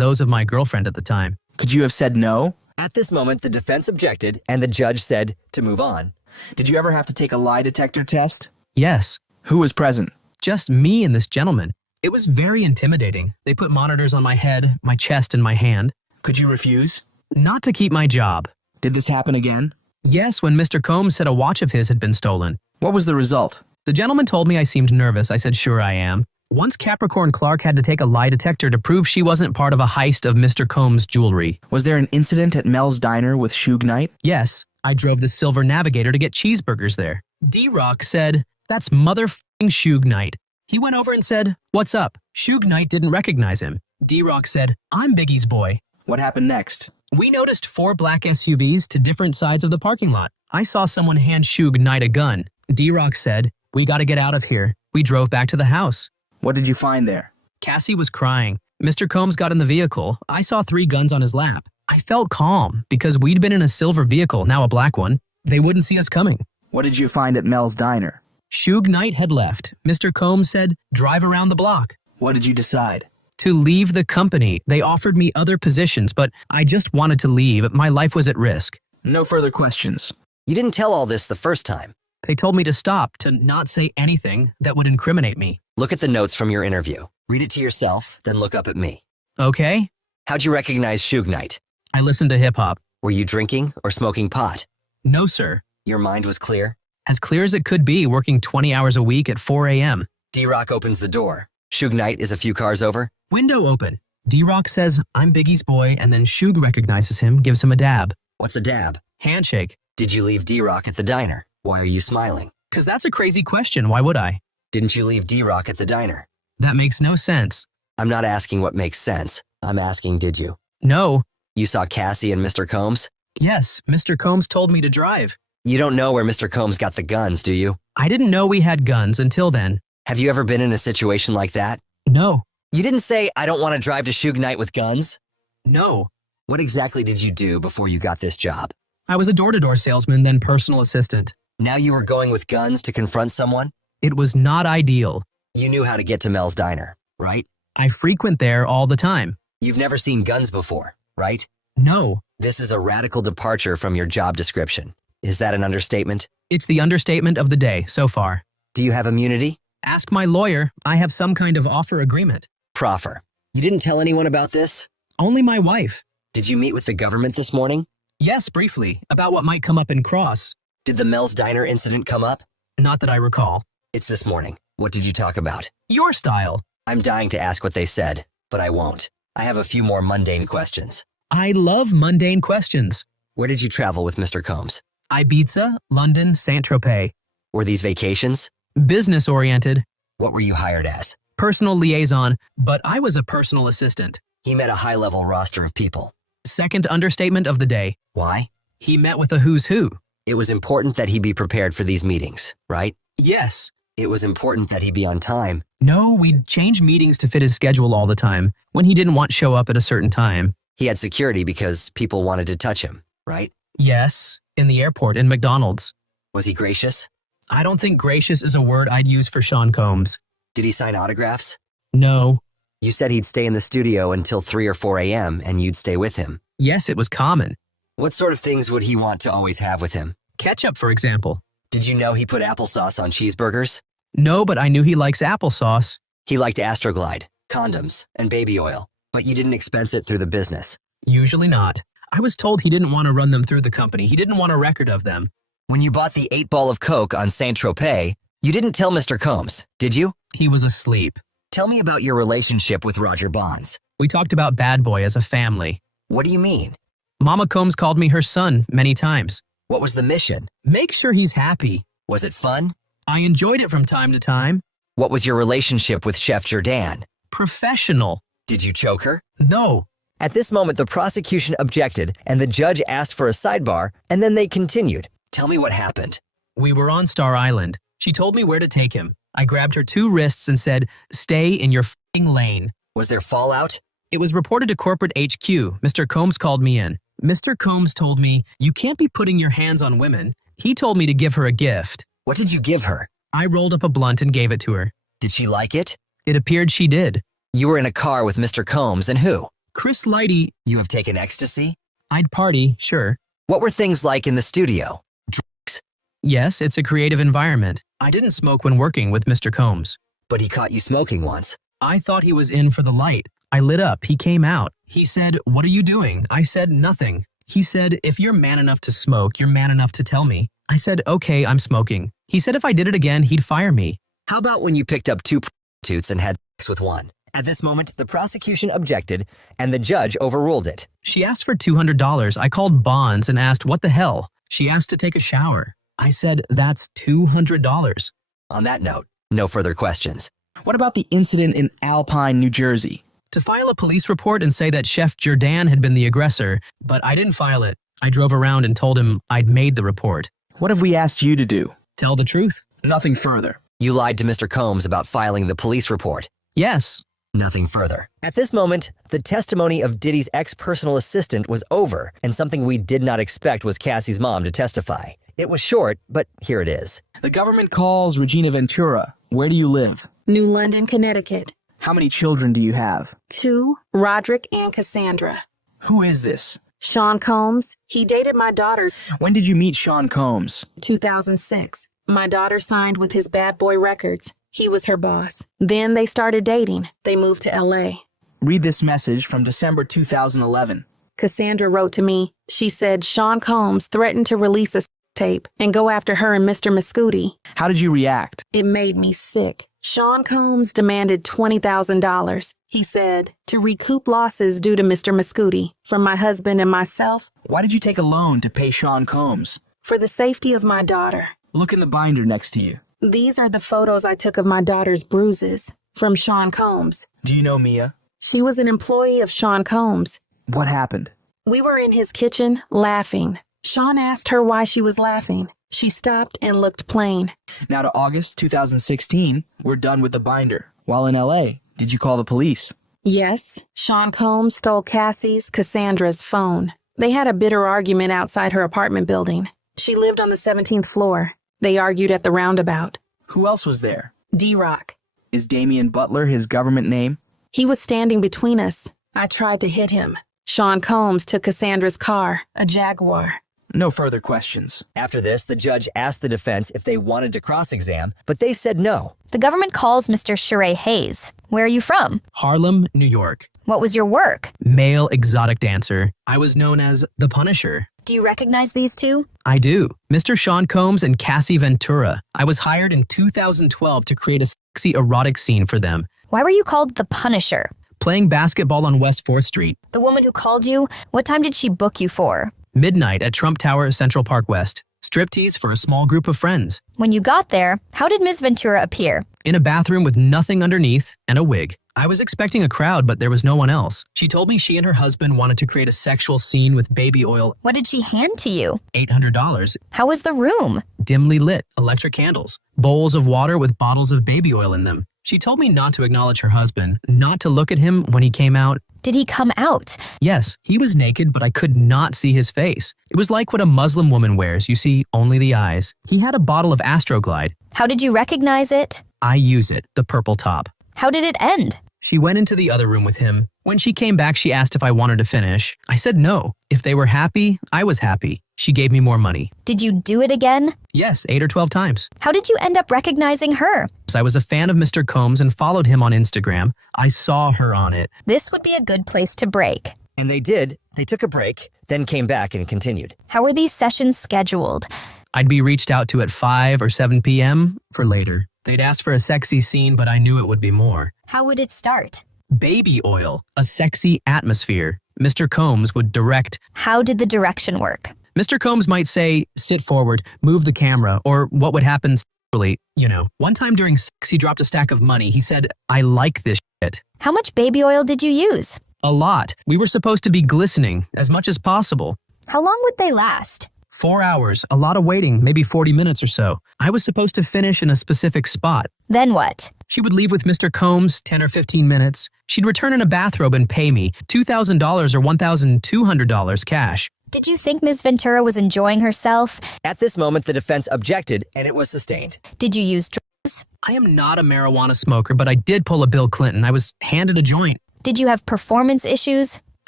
those of my girlfriend at the time. Could you have said no? At this moment, the defense objected, and the judge said to move on. Did you ever have to take a lie detector test? Yes. Who was present? Just me and this gentleman. It was very intimidating. They put monitors on my head, my chest, and my hand. Could you refuse? Not to keep my job. Did this happen again? Yes, when Mr. Combs said a watch of his had been stolen. What was the result? The gentleman told me I seemed nervous. I said, "Sure I am." Once Capricorn Clark had to take a lie detector to prove she wasn't part of a heist of Mr. Combs' jewelry. Was there an incident at Mel's Diner with Suge Knight? Yes, I drove the Silver Navigator to get cheeseburgers there. D-Rock said, "That's motherfucking Suge Knight." He went over and said, "What's up?" Suge Knight didn't recognize him. D-Rock said, "I'm Biggie's boy." What happened next? We noticed 4 black SUVs to different sides of the parking lot. I saw someone hand Suge Knight a gun. D-Rock said, "We gotta get out of here." We drove back to the house. What did you find there? Cassie was crying. Mr. Combs got in the vehicle. I saw 3 guns on his lap. I felt calm because we'd been in a silver vehicle, now a black one. They wouldn't see us coming. What did you find at Mel's Diner? Suge Knight had left. Mr. Combs said, "Drive around the block." What did you decide? To leave the company. They offered me other positions, but I just wanted to leave. My life was at risk. No further questions. You didn't tell all this the first time. They told me to stop, to not say anything that would incriminate me. Look at the notes from your interview. Read it to yourself, then look up at me. Okay? How'd you recognize Suge Knight? I listened to hip-hop. Were you drinking or smoking pot? No, sir. Your mind was clear? As clear as it could be, working 20 hours a week at 4 a.m. D-Rock opens the door. Suge Knight is a few cars over. Window open. D-Rock says, "I'm Biggie's boy," and then Suge recognizes him, gives him a dab. What's a dab? Handshake. Did you leave D-Rock at the diner? Why are you smiling? 'Cause that's a crazy question. Why would I? Didn't you leave D-Rock at the diner? That makes no sense. I'm not asking what makes sense. I'm asking, did you? No. You saw Cassie and Mr. Combs? Yes, Mr. Combs told me to drive. You don't know where Mr. Combs got the guns, do you? I didn't know we had guns until then. Have you ever been in a situation like that? No. You didn't say, "I don't want to drive to Suge Knight with guns"? No. What exactly did you do before you got this job? I was a door-to-door salesman, then personal assistant. Now you were going with guns to confront someone? It was not ideal. You knew how to get to Mel's Diner, right? I frequent there all the time. You've never seen guns before, right? No. This is a radical departure from your job description. Is that an understatement? It's the understatement of the day so far. Do you have immunity? Ask my lawyer. I have some kind of offer agreement. Proffer. You didn't tell anyone about this? Only my wife. Did you meet with the government this morning? Yes, briefly, about what might come up in Cross. Did the Mel's Diner incident come up? Not that I recall. It's this morning. What did you talk about? Your style. I'm dying to ask what they said, but I won't. I have a few more mundane questions. I love mundane questions. Where did you travel with Mr. Combs? Ibiza, London, Saint-Tropez. Were these vacations? Business-oriented. What were you hired as? Personal liaison, but I was a personal assistant. He met a high-level roster of people. Second understatement of the day. Why? He met with a who's who. It was important that he be prepared for these meetings, right? Yes. It was important that he be on time. No, we'd change meetings to fit his schedule all the time. When he didn't want to show up at a certain time. He had security because people wanted to touch him, right? Yes, in the airport, in McDonald's. Was he gracious? I don't think gracious is a word I'd use for Sean Combs. Did he sign autographs? No. You said he'd stay in the studio until 3 or 4 a.m. and you'd stay with him. Yes, it was common. What sort of things would he want to always have with him? Ketchup, for example. Did you know he put applesauce on cheeseburgers? No, but I knew he likes applesauce. He liked Astroglide, condoms, and baby oil, but you didn't expense it through the business. Usually not. I was told he didn't want to run them through the company. He didn't want a record of them. When you bought the 8-ball of Coke on Saint-Tropez, you didn't tell Mr. Combs, did you? He was asleep. Tell me about your relationship with Roger Bonds. We talked about Bad Boy as a family. What do you mean? Mama Combs called me her son many times. What was the mission? Make sure he's happy. Was it fun? I enjoyed it from time to time. What was your relationship with Chef Jourdan? Professional. Did you choke her? No. At this moment, the prosecution objected, and the judge asked for a sidebar, and then they continued. Tell me what happened. We were on Star Island. She told me where to take him. I grabbed her 2 wrists and said, "Stay in your f***ing lane." Was there fallout? It was reported to corporate HQ. Mr. Combs called me in. Mr. Combs told me, "You can't be putting your hands on women." He told me to give her a gift. What did you give her? I rolled up a blunt and gave it to her. Did she like it? It appeared she did. You were in a car with Mr. Combs and who? Chris Lighty. You have taken ecstasy? I'd party, sure. What were things like in the studio? Drugs? Yes, it's a creative environment. I didn't smoke when working with Mr. Combs. But he caught you smoking once. I thought he was in for the light. I lit up. He came out. He said, "What are you doing?" I said, "Nothing." He said, "If you're man enough to smoke, you're man enough to tell me." I said, "Okay, I'm smoking." He said if I did it again, he'd fire me. How about when you picked up 2 prostitutes and had sex with one? At this moment, the prosecution objected, and the judge overruled it. She asked for $200. I called Bonds and asked, "What the hell?" She asked to take a shower. I said, "That's $200. On that note, no further questions. What about the incident in Alpine, New Jersey? To file a police report and say that Chef Jourdan had been the aggressor, but I didn't file it. I drove around and told him I'd made the report. What have we asked you to do? Tell the truth. Nothing further. You lied to Mr. Combs about filing the police report. Yes. Nothing further. At this moment, the testimony of Diddy's ex-personal assistant was over, and something we did not expect was Cassie's mom to testify. It was short, but here it is. The government calls Regina Ventura. Where do you live? New London, Connecticut. How many children do you have? 2, Roderick and Cassandra. Who is this? Sean Combs. He dated my daughter. When did you meet Sean Combs? 2006. My daughter signed with his Bad Boy Records. He was her boss. Then they started dating. They moved to LA. Read this message from December 2011. Cassandra wrote to me. She said Sean Combs threatened to release a tape and go after her and Mr. Mescudi. How did you react? It made me sick. Sean Combs demanded $20,000. He said, to recoup losses due to Mr. Mescudi from my husband and myself. Why did you take a loan to pay Sean Combs? For the safety of my daughter. Look in the binder next to you. These are the photos I took of my daughter's bruises from Sean Combs. Do you know Mia? She was an employee of Sean Combs. What happened? We were in his kitchen laughing. Sean asked her why she was laughing. She stopped and looked plain. Now to August 2016, we're done with the binder. While in LA, did you call the police? Yes. Sean Combs stole Cassandra's phone. They had a bitter argument outside her apartment building. She lived on the 17th floor. They argued at the roundabout. Who else was there? D-Rock. Is Damian Butler his government name? He was standing between us. I tried to hit him. Sean Combs took Cassandra's car, a Jaguar. No further questions. After this, the judge asked the defense if they wanted to cross-exam, but they said no. The government calls Mr. Sheree Hayes. Where are you from? Harlem, New York. What was your work? Male exotic dancer. I was known as the Punisher. Do you recognize these two? I do. Mr. Sean Combs and Cassie Ventura. I was hired in 2012 to create a sexy erotic scene for them. Why were you called the Punisher? Playing basketball on West 4th Street. The woman who called you, what time did she book you for? Midnight at Trump Tower, Central Park West. Striptease for a small group of friends. When you got there, how did Ms. Ventura appear? In a bathroom with nothing underneath and a wig. I was expecting a crowd, but there was no one else. She told me she and her husband wanted to create a sexual scene with baby oil. What did she hand to you? $800. How was the room? Dimly lit, electric candles. Bowls of water with bottles of baby oil in them. She told me not to acknowledge her husband, not to look at him when he came out. Did he come out? Yes, he was naked, but I could not see his face. It was like what a Muslim woman wears. You see only the eyes. He had a bottle of Astroglide. How did you recognize it? I use it, the purple top. How did it end? She went into the other room with him. When she came back, she asked if I wanted to finish. I said no. If they were happy, I was happy. She gave me more money. Did you do it again? Yes, 8 or 12 times. How did you end up recognizing her? I was a fan of Mr. Combs and followed him on Instagram. I saw her on it. This would be a good place to break. And they did. They took a break, then came back and continued. How were these sessions scheduled? I'd be reached out to at 5 or 7 p.m. for later. They'd ask for a sexy scene, but I knew it would be more. How would it start? Baby oil, a sexy atmosphere. Mr. Combs would direct. How did the direction work? Mr. Combs might say, sit forward, move the camera, or what would happen sexually, you know. One time during sex, he dropped a stack of money. He said, I like this shit. How much baby oil did you use? A lot. We were supposed to be glistening as much as possible. How long would they last? 4 hours, a lot of waiting, maybe 40 minutes or so. I was supposed to finish in a specific spot. Then what? She would leave with Mr. Combs, 10 or 15 minutes. She'd return in a bathrobe and pay me $2,000 or $1,200 cash. Did you think Ms. Ventura was enjoying herself? At this moment, the defense objected, and it was sustained. Did you use drugs? I am not a marijuana smoker, but I did pull a Bill Clinton. I was handed a joint. Did you have performance issues?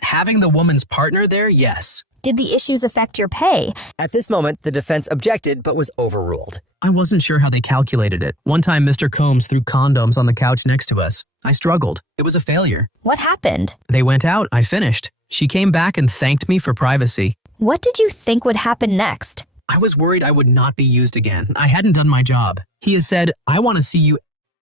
Having the woman's partner there, yes. Did the issues affect your pay? At this moment, the defense objected but was overruled. I wasn't sure how they calculated it. One time, Mr. Combs threw condoms on the couch next to us. I struggled. It was a failure. What happened? They went out. I finished. She came back and thanked me for privacy. What did you think would happen next? I was worried I would not be used again. I hadn't done my job. He has said, I want to see you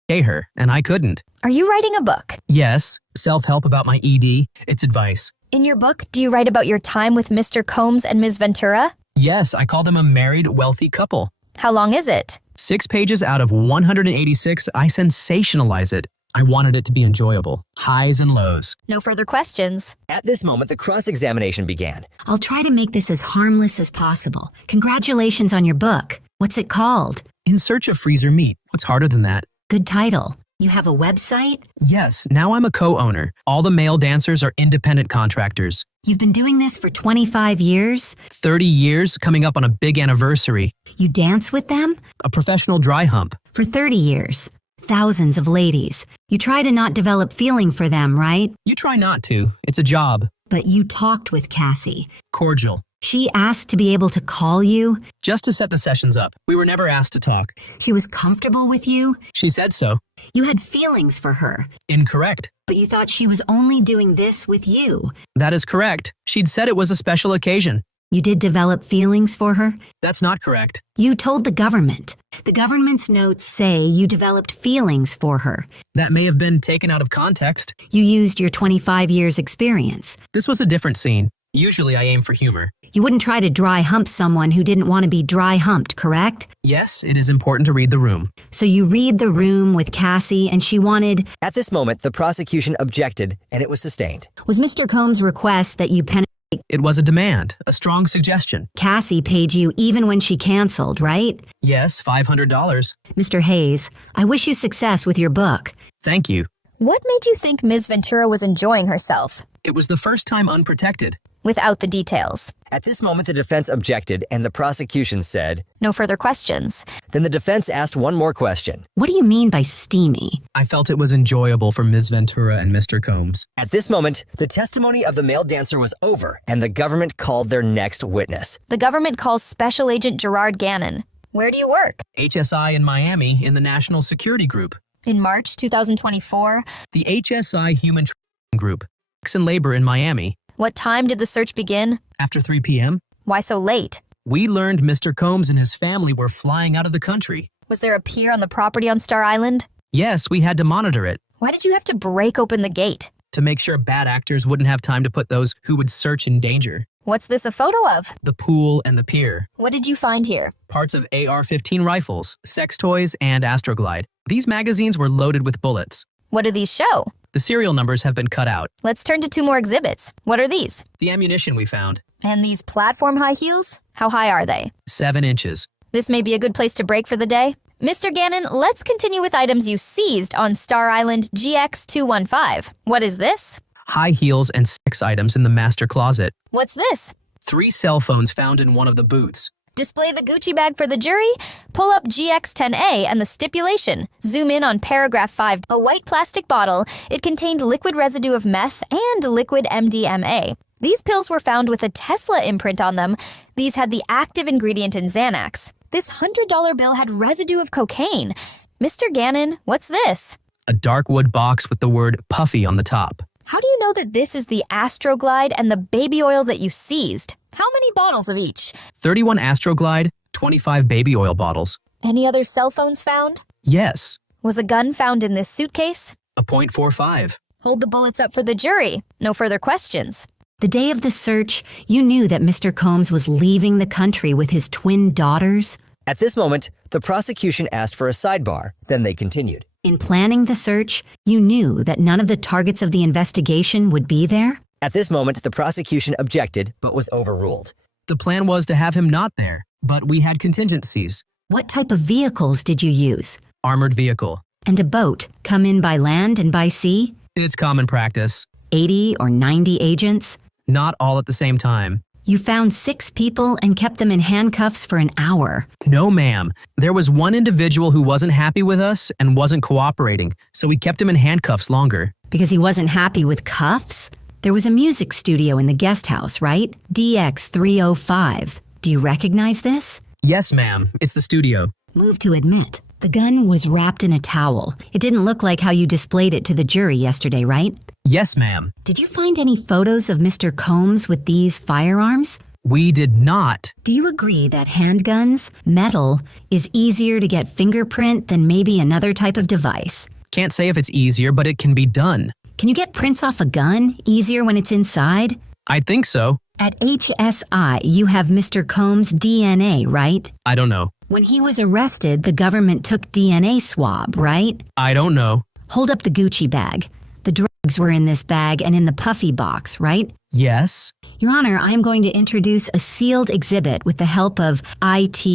pay her, and I couldn't. Are you writing a book? Yes, self-help about my ED. It's advice. In your book, do you write about your time with Mr. Combs and Ms. Ventura? Yes, I call them a married, wealthy couple. How long is it? 6 pages out of 186, I sensationalize it. I wanted it to be enjoyable. Highs and lows. No further questions. At this moment, the cross-examination began. I'll try to make this as harmless as possible. Congratulations on your book. What's it called? In Search of Freezer Meat. What's harder than that? Good title. You have a website? Yes, now I'm a co-owner. All the male dancers are independent contractors. You've been doing this for 25 years? 30 years, coming up on a big anniversary. You dance with them? A professional dry hump. For 30 years. Thousands of ladies. You try to not develop feeling for them, right? You try not to. It's a job. But you talked with Cassie. Cordial. She asked to be able to call you. Just to set the sessions up. We were never asked to talk. She was comfortable with you. She said so. You had feelings for her. Incorrect. But you thought she was only doing this with you. That is correct. She'd said it was a special occasion. You did develop feelings for her? That's not correct. You told the government. The government's notes say you developed feelings for her. That may have been taken out of context. You used your 25 years experience. This was a different scene. Usually I aim for humor. You wouldn't try to dry hump someone who didn't want to be dry humped, correct? Yes, it is important to read the room. So you read the room with Cassie and she wanted... At this moment, the prosecution objected, and it was sustained. Was Mr. Combs' request that you penetrate... It was a demand, a strong suggestion. Cassie paid you even when she canceled, right? Yes, $500. Mr. Hayes, I wish you success with your book. Thank you. What made you think Ms. Ventura was enjoying herself? It was the first time unprotected. Without the details. At this moment, the defense objected, and the prosecution said, No further questions. Then the defense asked one more question. What do you mean by steamy? I felt it was enjoyable for Ms. Ventura and Mr. Combs. At this moment, the testimony of the male dancer was over, and the government called their next witness. The government calls Special Agent Gerard Gannon. Where do you work? HSI in Miami in the National Security Group. In March 2024. The HSI Human Trafficking Group. Sex and Labor in Miami. What time did the search begin? After 3 p.m. Why so late? We learned Mr. Combs and his family were flying out of the country. Was there a pier on the property on Star Island? Yes, we had to monitor it. Why did you have to break open the gate? To make sure bad actors wouldn't have time to put those who would search in danger. What's this a photo of? The pool and the pier. What did you find here? Parts of AR-15 rifles, sex toys, and Astroglide. These magazines were loaded with bullets. What do these show? The serial numbers have been cut out. Let's turn to 2 more exhibits. What are these? The ammunition we found. And these platform high heels? How high are they? 7 inches. This may be a good place to break for the day. Mr. Gannon, let's continue with items you seized on Star Island GX215. What is this? High heels and sex items in the master closet. What's this? 3 cell phones found in one of the boots. Display the Gucci bag for the jury. Pull up GX10A and the stipulation. Zoom in on paragraph 5. A white plastic bottle. It contained liquid residue of meth and liquid MDMA. These pills were found with a Tesla imprint on them. These had the active ingredient in Xanax. This $100 bill had residue of cocaine. Mr. Gannon, what's this? A dark wood box with the word puffy on the top. How do you know that this is the Astroglide and the baby oil that you seized? How many bottles of each? 31 Astroglide, 25 baby oil bottles. Any other cell phones found? Yes. Was a gun found in this suitcase? A .45. Hold the bullets up for the jury. No further questions. The day of the search, you knew that Mr. Combs was leaving the country with his twin daughters. At this moment, the prosecution asked for a sidebar, then they continued. In planning the search, you knew that none of the targets of the investigation would be there. At this moment, the prosecution objected but was overruled. The plan was to have him not there, but we had contingencies. What type of vehicles did you use? Armored vehicle. And a boat, come in by land and by sea? It's common practice. 80 or 90 agents? Not all at the same time. You found 6 people and kept them in handcuffs for an hour. No, ma'am. There was one individual who wasn't happy with us and wasn't cooperating, so we kept him in handcuffs longer. Because he wasn't happy with cuffs? There was a music studio in the guest house, right? DX 305. Do you recognize this? Yes, ma'am. It's the studio. Move to admit. The gun was wrapped in a towel. It didn't look like how you displayed it to the jury yesterday, right? Yes, ma'am. Did you find any photos of Mr. Combs with these firearms? We did not. Do you agree that handguns, metal, is easier to get fingerprint than maybe another type of device? Can't say if it's easier, but it can be done. Can you get prints off a gun easier when it's inside? I think so. At HSI, you have Mr. Combs' DNA, right? I don't know. When he was arrested, the government took DNA swab, right? I don't know. Hold up the Gucci bag. The drugs were in this bag and in the puffy box, right? Yes. Your Honor, I am going to introduce a sealed exhibit with the help of IT.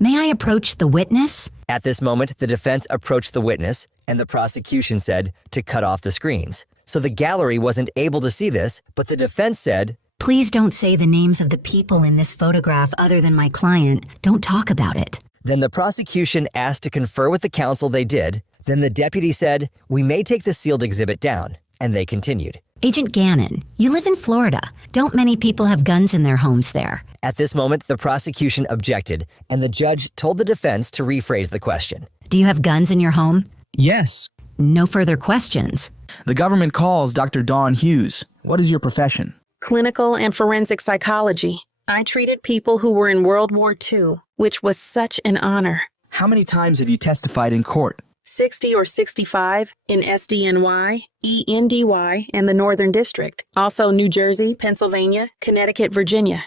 May I approach the witness? At this moment, the defense approached the witness, and the prosecution said to cut off the screens. So the gallery wasn't able to see this, but the defense said, Please don't say the names of the people in this photograph other than my client. Don't talk about it. Then the prosecution asked to confer with the counsel they did. Then the deputy said, we may take the sealed exhibit down, and they continued. Agent Gannon, you live in Florida. Don't many people have guns in their homes there? At this moment, the prosecution objected, and the judge told the defense to rephrase the question. Do you have guns in your home? Yes. No further questions. The government calls Dr. Dawn Hughes. What is your profession? Clinical and forensic psychology. I treated people who were in World War II, which was such an honor. How many times have you testified in court? 60 or 65 in SDNY, ENDY, and the Northern District. Also New Jersey, Pennsylvania, Connecticut, Virginia.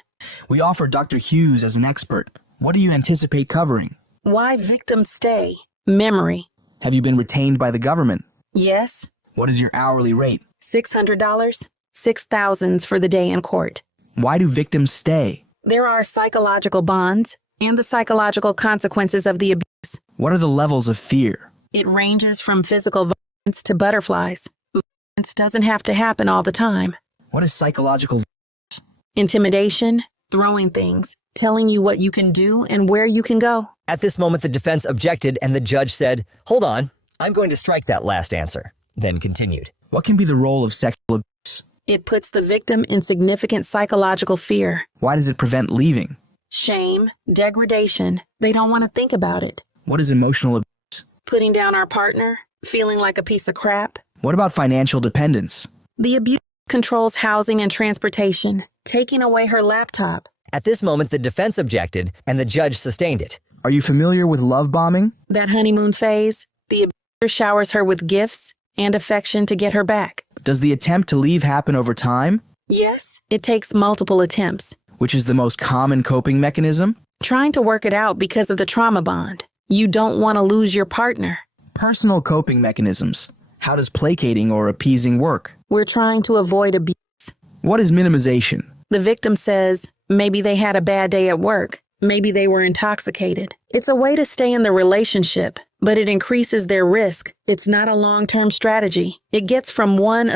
We offer Dr. Hughes as an expert. What do you anticipate covering? Why victims stay? Memory. Have you been retained by the government? Yes. What is your hourly rate? $600, $6,000 for the day in court. Why do victims stay? There are psychological bonds and the psychological consequences of the abuse. What are the levels of fear? It ranges from physical violence to butterflies. Violence doesn't have to happen all the time. What is psychological? Intimidation, throwing things, telling you what you can do and where you can go. At this moment, the defense objected, and the judge said, hold on, I'm going to strike that last answer. Then continued. What can be the role of sexual abuse? It puts the victim in significant psychological fear. Why does it prevent leaving? Shame, degradation. They don't want to think about it. What is emotional abuse? Putting down our partner, feeling like a piece of crap. What about financial dependence? The abuse controls housing and transportation, taking away her laptop. At this moment, the defense objected, and the judge sustained it. Are you familiar with love bombing? That honeymoon phase, the abuser showers her with gifts and affection to get her back. Does the attempt to leave happen over time? Yes, it takes multiple attempts. Which is the most common coping mechanism? Trying to work it out because of the trauma bond. You don't want to lose your partner. Personal coping mechanisms. How does placating or appeasing work? We're trying to avoid abuse. What is minimization? The victim says, maybe they had a bad day at work. Maybe they were intoxicated. It's a way to stay in the relationship, but it increases their risk. It's not a long-term strategy. It gets from one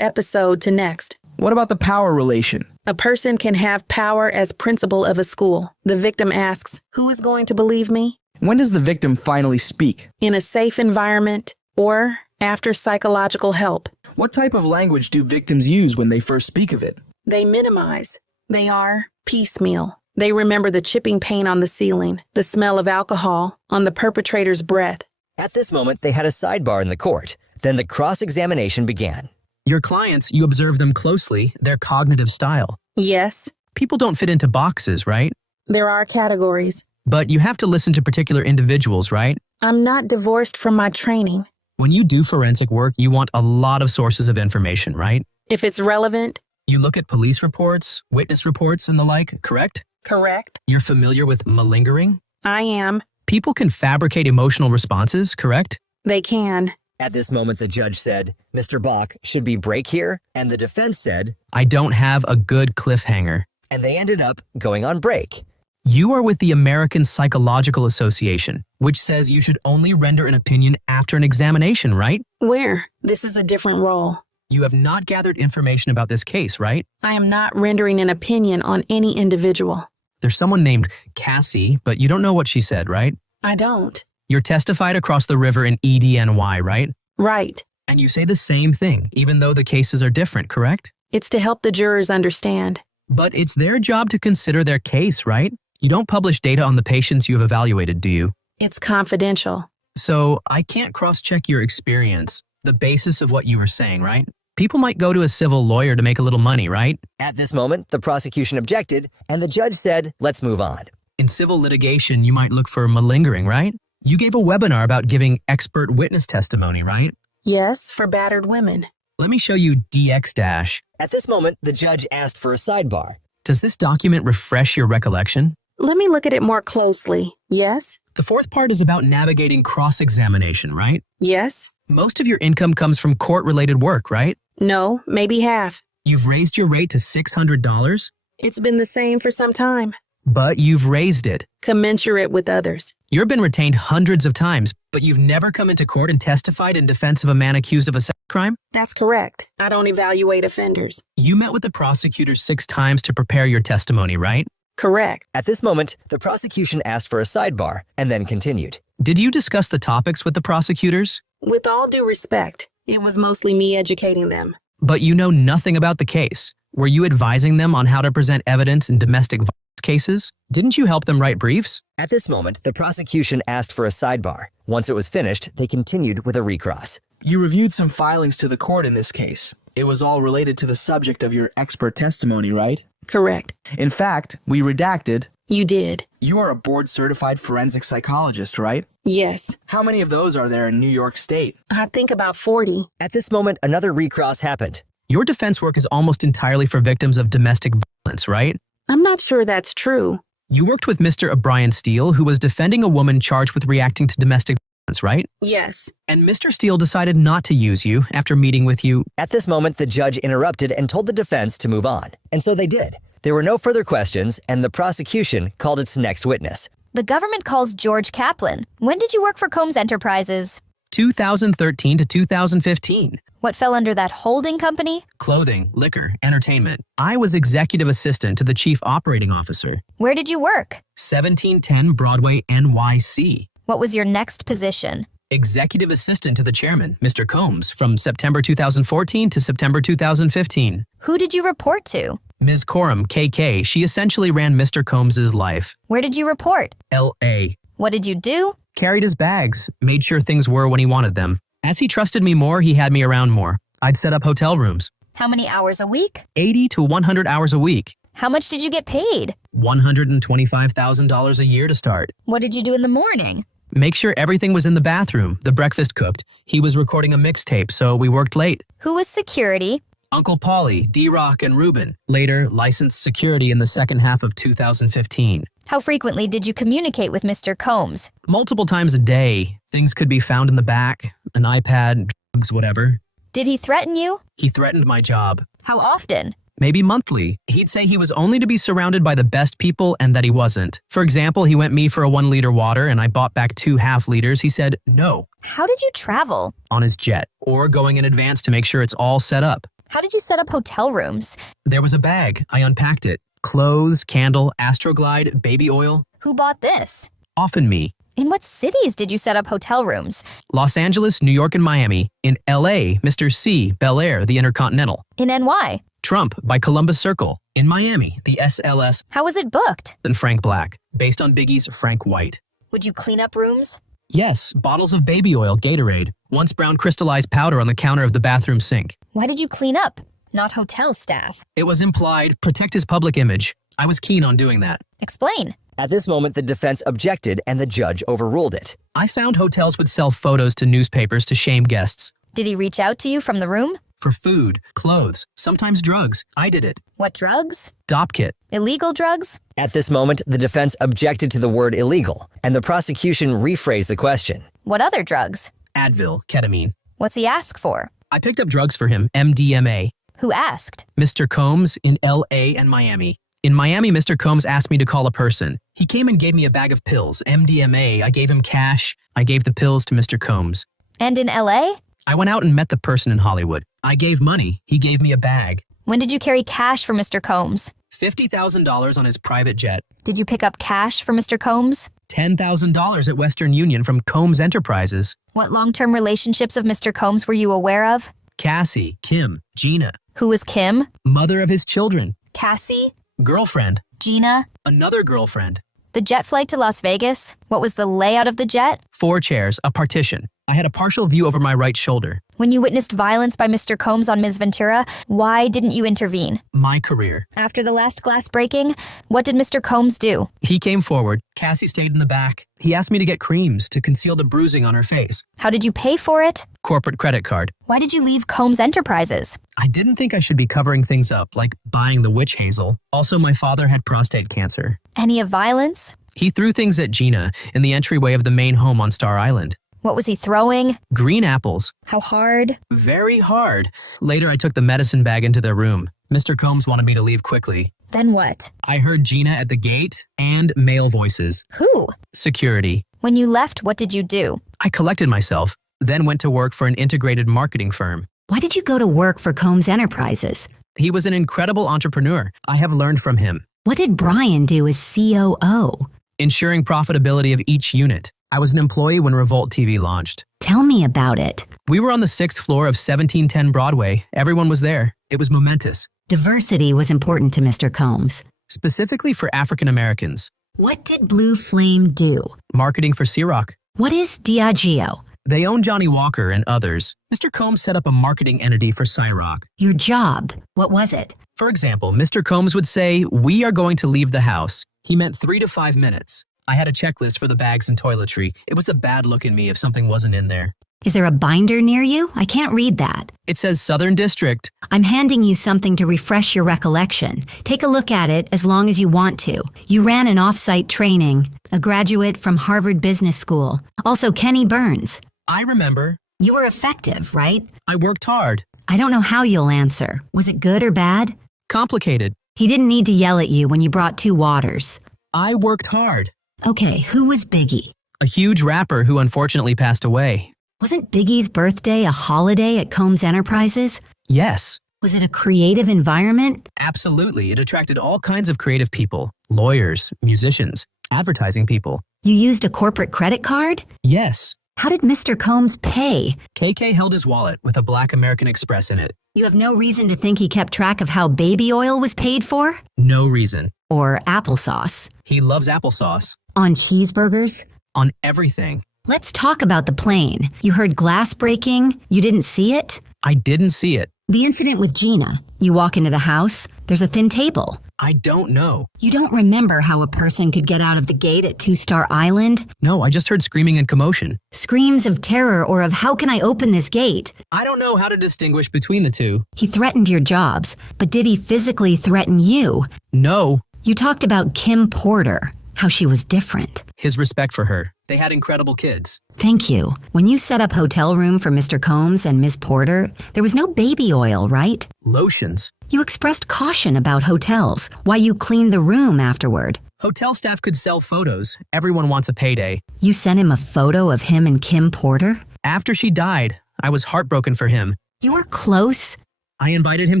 episode to next. What about the power relation? A person can have power as principal of a school. The victim asks, who is going to believe me? When does the victim finally speak? In a safe environment or after psychological help. What type of language do victims use when they first speak of it? They minimize. They are piecemeal. They remember the chipping paint on the ceiling, the smell of alcohol on the perpetrator's breath. At this moment, they had a sidebar in the court. Then the cross-examination began. Your clients, you observe them closely, their cognitive style. Yes. People don't fit into boxes, right? There are categories. But you have to listen to particular individuals, right? I'm not divorced from my training. When you do forensic work, you want a lot of sources of information, right? If it's relevant, You look at police reports, witness reports, and the like, correct? Correct. You're familiar with malingering? I am. People can fabricate emotional responses, correct? They can. At this moment, the judge said, Mr. Bach, should we break here? And the defense said, I don't have a good cliffhanger. and they ended up going on break. You are with the American Psychological Association, which says you should only render an opinion after an examination, right? Where? This is a different role. You have not gathered information about this case, right? I am not rendering an opinion on any individual. There's someone named Cassie, but you don't know what she said, right? I don't. You're testified across the river in EDNY, right? Right. And you say the same thing, even though the cases are different, correct? It's to help the jurors understand. But it's their job to consider their case, right? You don't publish data on the patients you have evaluated, do you? It's confidential. So I can't cross-check your experience, the basis of what you were saying, right? People might go to a civil lawyer to make a little money, right? At this moment, the prosecution objected, and the judge said, let's move on. In civil litigation, you might look for malingering, right? You gave a webinar about giving expert witness testimony, right? Yes, for battered women. Let me show you DX-. At this moment, the judge asked for a sidebar. Does this document refresh your recollection? Let me look at it more closely. Yes? The fourth part is about navigating cross-examination, right? Yes? Most of your income comes from court-related work, right? No, maybe half. You've raised your rate to $600, It's been the same for some time. but you've raised it. Commensurate with others. You've been retained hundreds of times, but you've never come into court and testified in defense of a man accused of a sex crime? That's correct. I don't evaluate offenders. You met with the prosecutor 6 times to prepare your testimony, right? Correct. At this moment, the prosecution asked for a sidebar and then continued. Did you discuss the topics with the prosecutors? With all due respect, it was mostly me educating them. But you know nothing about the case. Were you advising them on how to present evidence in domestic violence cases? Didn't you help them write briefs? At this moment, the prosecution asked for a sidebar. Once it was finished, they continued with a recross. You reviewed some filings to the court in this case. It was all related to the subject of your expert testimony, right? Correct. In fact, we redacted. You did. You are a board-certified forensic psychologist, right? Yes. How many of those are there in New York State? I think about 40. At this moment, another recross happened. Your defense work is almost entirely for victims of domestic violence, right? I'm not sure that's true. You worked with Mr. O'Brien Steele, who was defending a woman charged with reacting to domestic violence, right? Yes. And Mr. Steele decided not to use you after meeting with you. At this moment, the judge interrupted and told the defense to move on. And so they did. There were no further questions, and the prosecution called its next witness. The government calls George Kaplan. When did you work for Combs Enterprises? 2013 to 2015. What fell under that holding company? Clothing, liquor, entertainment. I was executive assistant to the chief operating officer. Where did you work? 1710 Broadway, NYC. What was your next position? Executive assistant to the chairman, Mr. Combs, from September 2014 to September 2015. Who did you report to? Ms. Coram, KK, she essentially ran Mr. Combs' life. Where did you report? L.A. What did you do? Carried his bags, made sure things were when he wanted them. As he trusted me more, he had me around more. I'd set up hotel rooms. How many hours a week? 80 to 100 hours a week. How much did you get paid? $125,000 a year to start. What did you do in the morning? Make sure everything was in the bathroom, the breakfast cooked. He was recording a mixtape, so we worked late. Who was security? Uncle Paulie, D-Rock, and Ruben. Later, licensed security in the second half of 2015. How frequently did you communicate with Mr. Combs? Multiple times a day. Things could be found in the back, an iPad, drugs, whatever. Did he threaten you? He threatened my job. How often? Maybe monthly. He'd say he was only to be surrounded by the best people and that he wasn't. For example, he went me for a 1-liter water and I bought back 2 half-liters. He said, no, How did you travel? on his jet, or going in advance to make sure it's all set up. How did you set up hotel rooms? There was a bag. I unpacked it. Clothes, candle, Astroglide, baby oil. Who bought this? Often me. In what cities did you set up hotel rooms? Los Angeles, New York, and Miami. In L.A., Mr. C, Bel Air, the Intercontinental. In NY? Trump by Columbus Circle. In Miami, the SLS How was it booked? and Frank Black, based on Biggie's Frank White. Would you clean up rooms? Yes, bottles of baby oil, Gatorade, once brown crystallized powder on the counter of the bathroom sink. Why did you clean up? Not hotel staff. It was implied, protect his public image. I was keen on doing that. Explain. At this moment, the defense objected and the judge overruled it. I found hotels would sell photos to newspapers to shame guests. Did he reach out to you from the room? for food, clothes, sometimes drugs. I did it. What drugs? Dop kit. Illegal drugs? At this moment, the defense objected to the word illegal, and the prosecution rephrased the question. What other drugs? Advil, ketamine. What's he ask for? I picked up drugs for him, MDMA. Who asked? Mr. Combs in LA and Miami. In Miami, Mr. Combs asked me to call a person. He came and gave me a bag of pills, MDMA. I gave him cash. I gave the pills to Mr. Combs. And in LA? I went out and met the person in Hollywood. I gave money. He gave me a bag. When did you carry cash for Mr. Combs? $50,000 on his private jet. Did you pick up cash for Mr. Combs? $10,000 at Western Union from Combs Enterprises. What long-term relationships of Mr. Combs were you aware of? Cassie, Kim, Gina. Who was Kim? Mother of his children. Cassie? Girlfriend. Gina? Another girlfriend. The jet flight to Las Vegas? What was the layout of the jet? 4 chairs, a partition. I had a partial view over my right shoulder. When you witnessed violence by Mr. Combs on Ms. Ventura, why didn't you intervene? My career. After the last glass breaking, what did Mr. Combs do? He came forward. Cassie stayed in the back. He asked me to get creams to conceal the bruising on her face. How did you pay for it? Corporate credit card. Why did you leave Combs Enterprises? I didn't think I should be covering things up, like buying the witch hazel. Also, my father had prostate cancer. Any of violence? He threw things at Gina in the entryway of the main home on Star Island. What was he throwing? Green apples. How hard? Very hard. Later, I took the medicine bag into their room. Mr. Combs wanted me to leave quickly. Then what? I heard Gina at the gate and male voices. Who? Security. When you left, what did you do? I collected myself, then went to work for an integrated marketing firm. Why did you go to work for Combs Enterprises? He was an incredible entrepreneur. I have learned from him. What did Brian do as COO? Ensuring profitability of each unit. I was an employee when Revolt TV launched. Tell me about it. We were on the 6th floor of 1710 Broadway. Everyone was there. It was momentous. Diversity was important to Mr. Combs. Specifically for African Americans. What did Blue Flame do? Marketing for Ciroc. What is Diageo? They own Johnny Walker and others. Mr. Combs set up a marketing entity for Ciroc. Your job, what was it? For example, Mr. Combs would say, "We are going to leave the house." He meant 3 to 5 minutes. I had a checklist for the bags and toiletry. It was a bad look in me if something wasn't in there. Is there a binder near you? I can't read that. It says Southern District. I'm handing you something to refresh your recollection. Take a look at it as long as you want to. You ran an off-site training, a graduate from Harvard Business School. Also Kenny Burns. I remember. You were effective, right? I worked hard. I don't know how you'll answer. Was it good or bad? Complicated. He didn't need to yell at you when you brought 2 waters. I worked hard. Okay, who was Biggie? A huge rapper who unfortunately passed away. Wasn't Biggie's birthday a holiday at Combs Enterprises? Yes. Was it a creative environment? Absolutely. It attracted all kinds of creative people. Lawyers, musicians, advertising people. You used a corporate credit card? Yes. How did Mr. Combs pay? KK held his wallet with a black American Express in it. You have no reason to think he kept track of how baby oil was paid for? No reason. Or applesauce? He loves applesauce. On cheeseburgers? On everything. Let's talk about the plane. You heard glass breaking. You didn't see it? I didn't see it. The incident with Gina. You walk into the house. There's a thin table. I don't know. You don't remember how a person could get out of the gate at 2 Star Island? No, I just heard screaming and commotion. Screams of terror or of how can I open this gate? I don't know how to distinguish between the two. He threatened your jobs, but did he physically threaten you? No. You talked about Kim Porter, how she was different. His respect for her. They had incredible kids. Thank you. When you set up hotel room for Mr. Combs and Miss Porter, there was no baby oil, right? Lotions. You expressed caution about hotels, why you cleaned the room afterward. Hotel staff could sell photos. Everyone wants a payday. You sent him a photo of him and Kim Porter? After she died, I was heartbroken for him. You were close? I invited him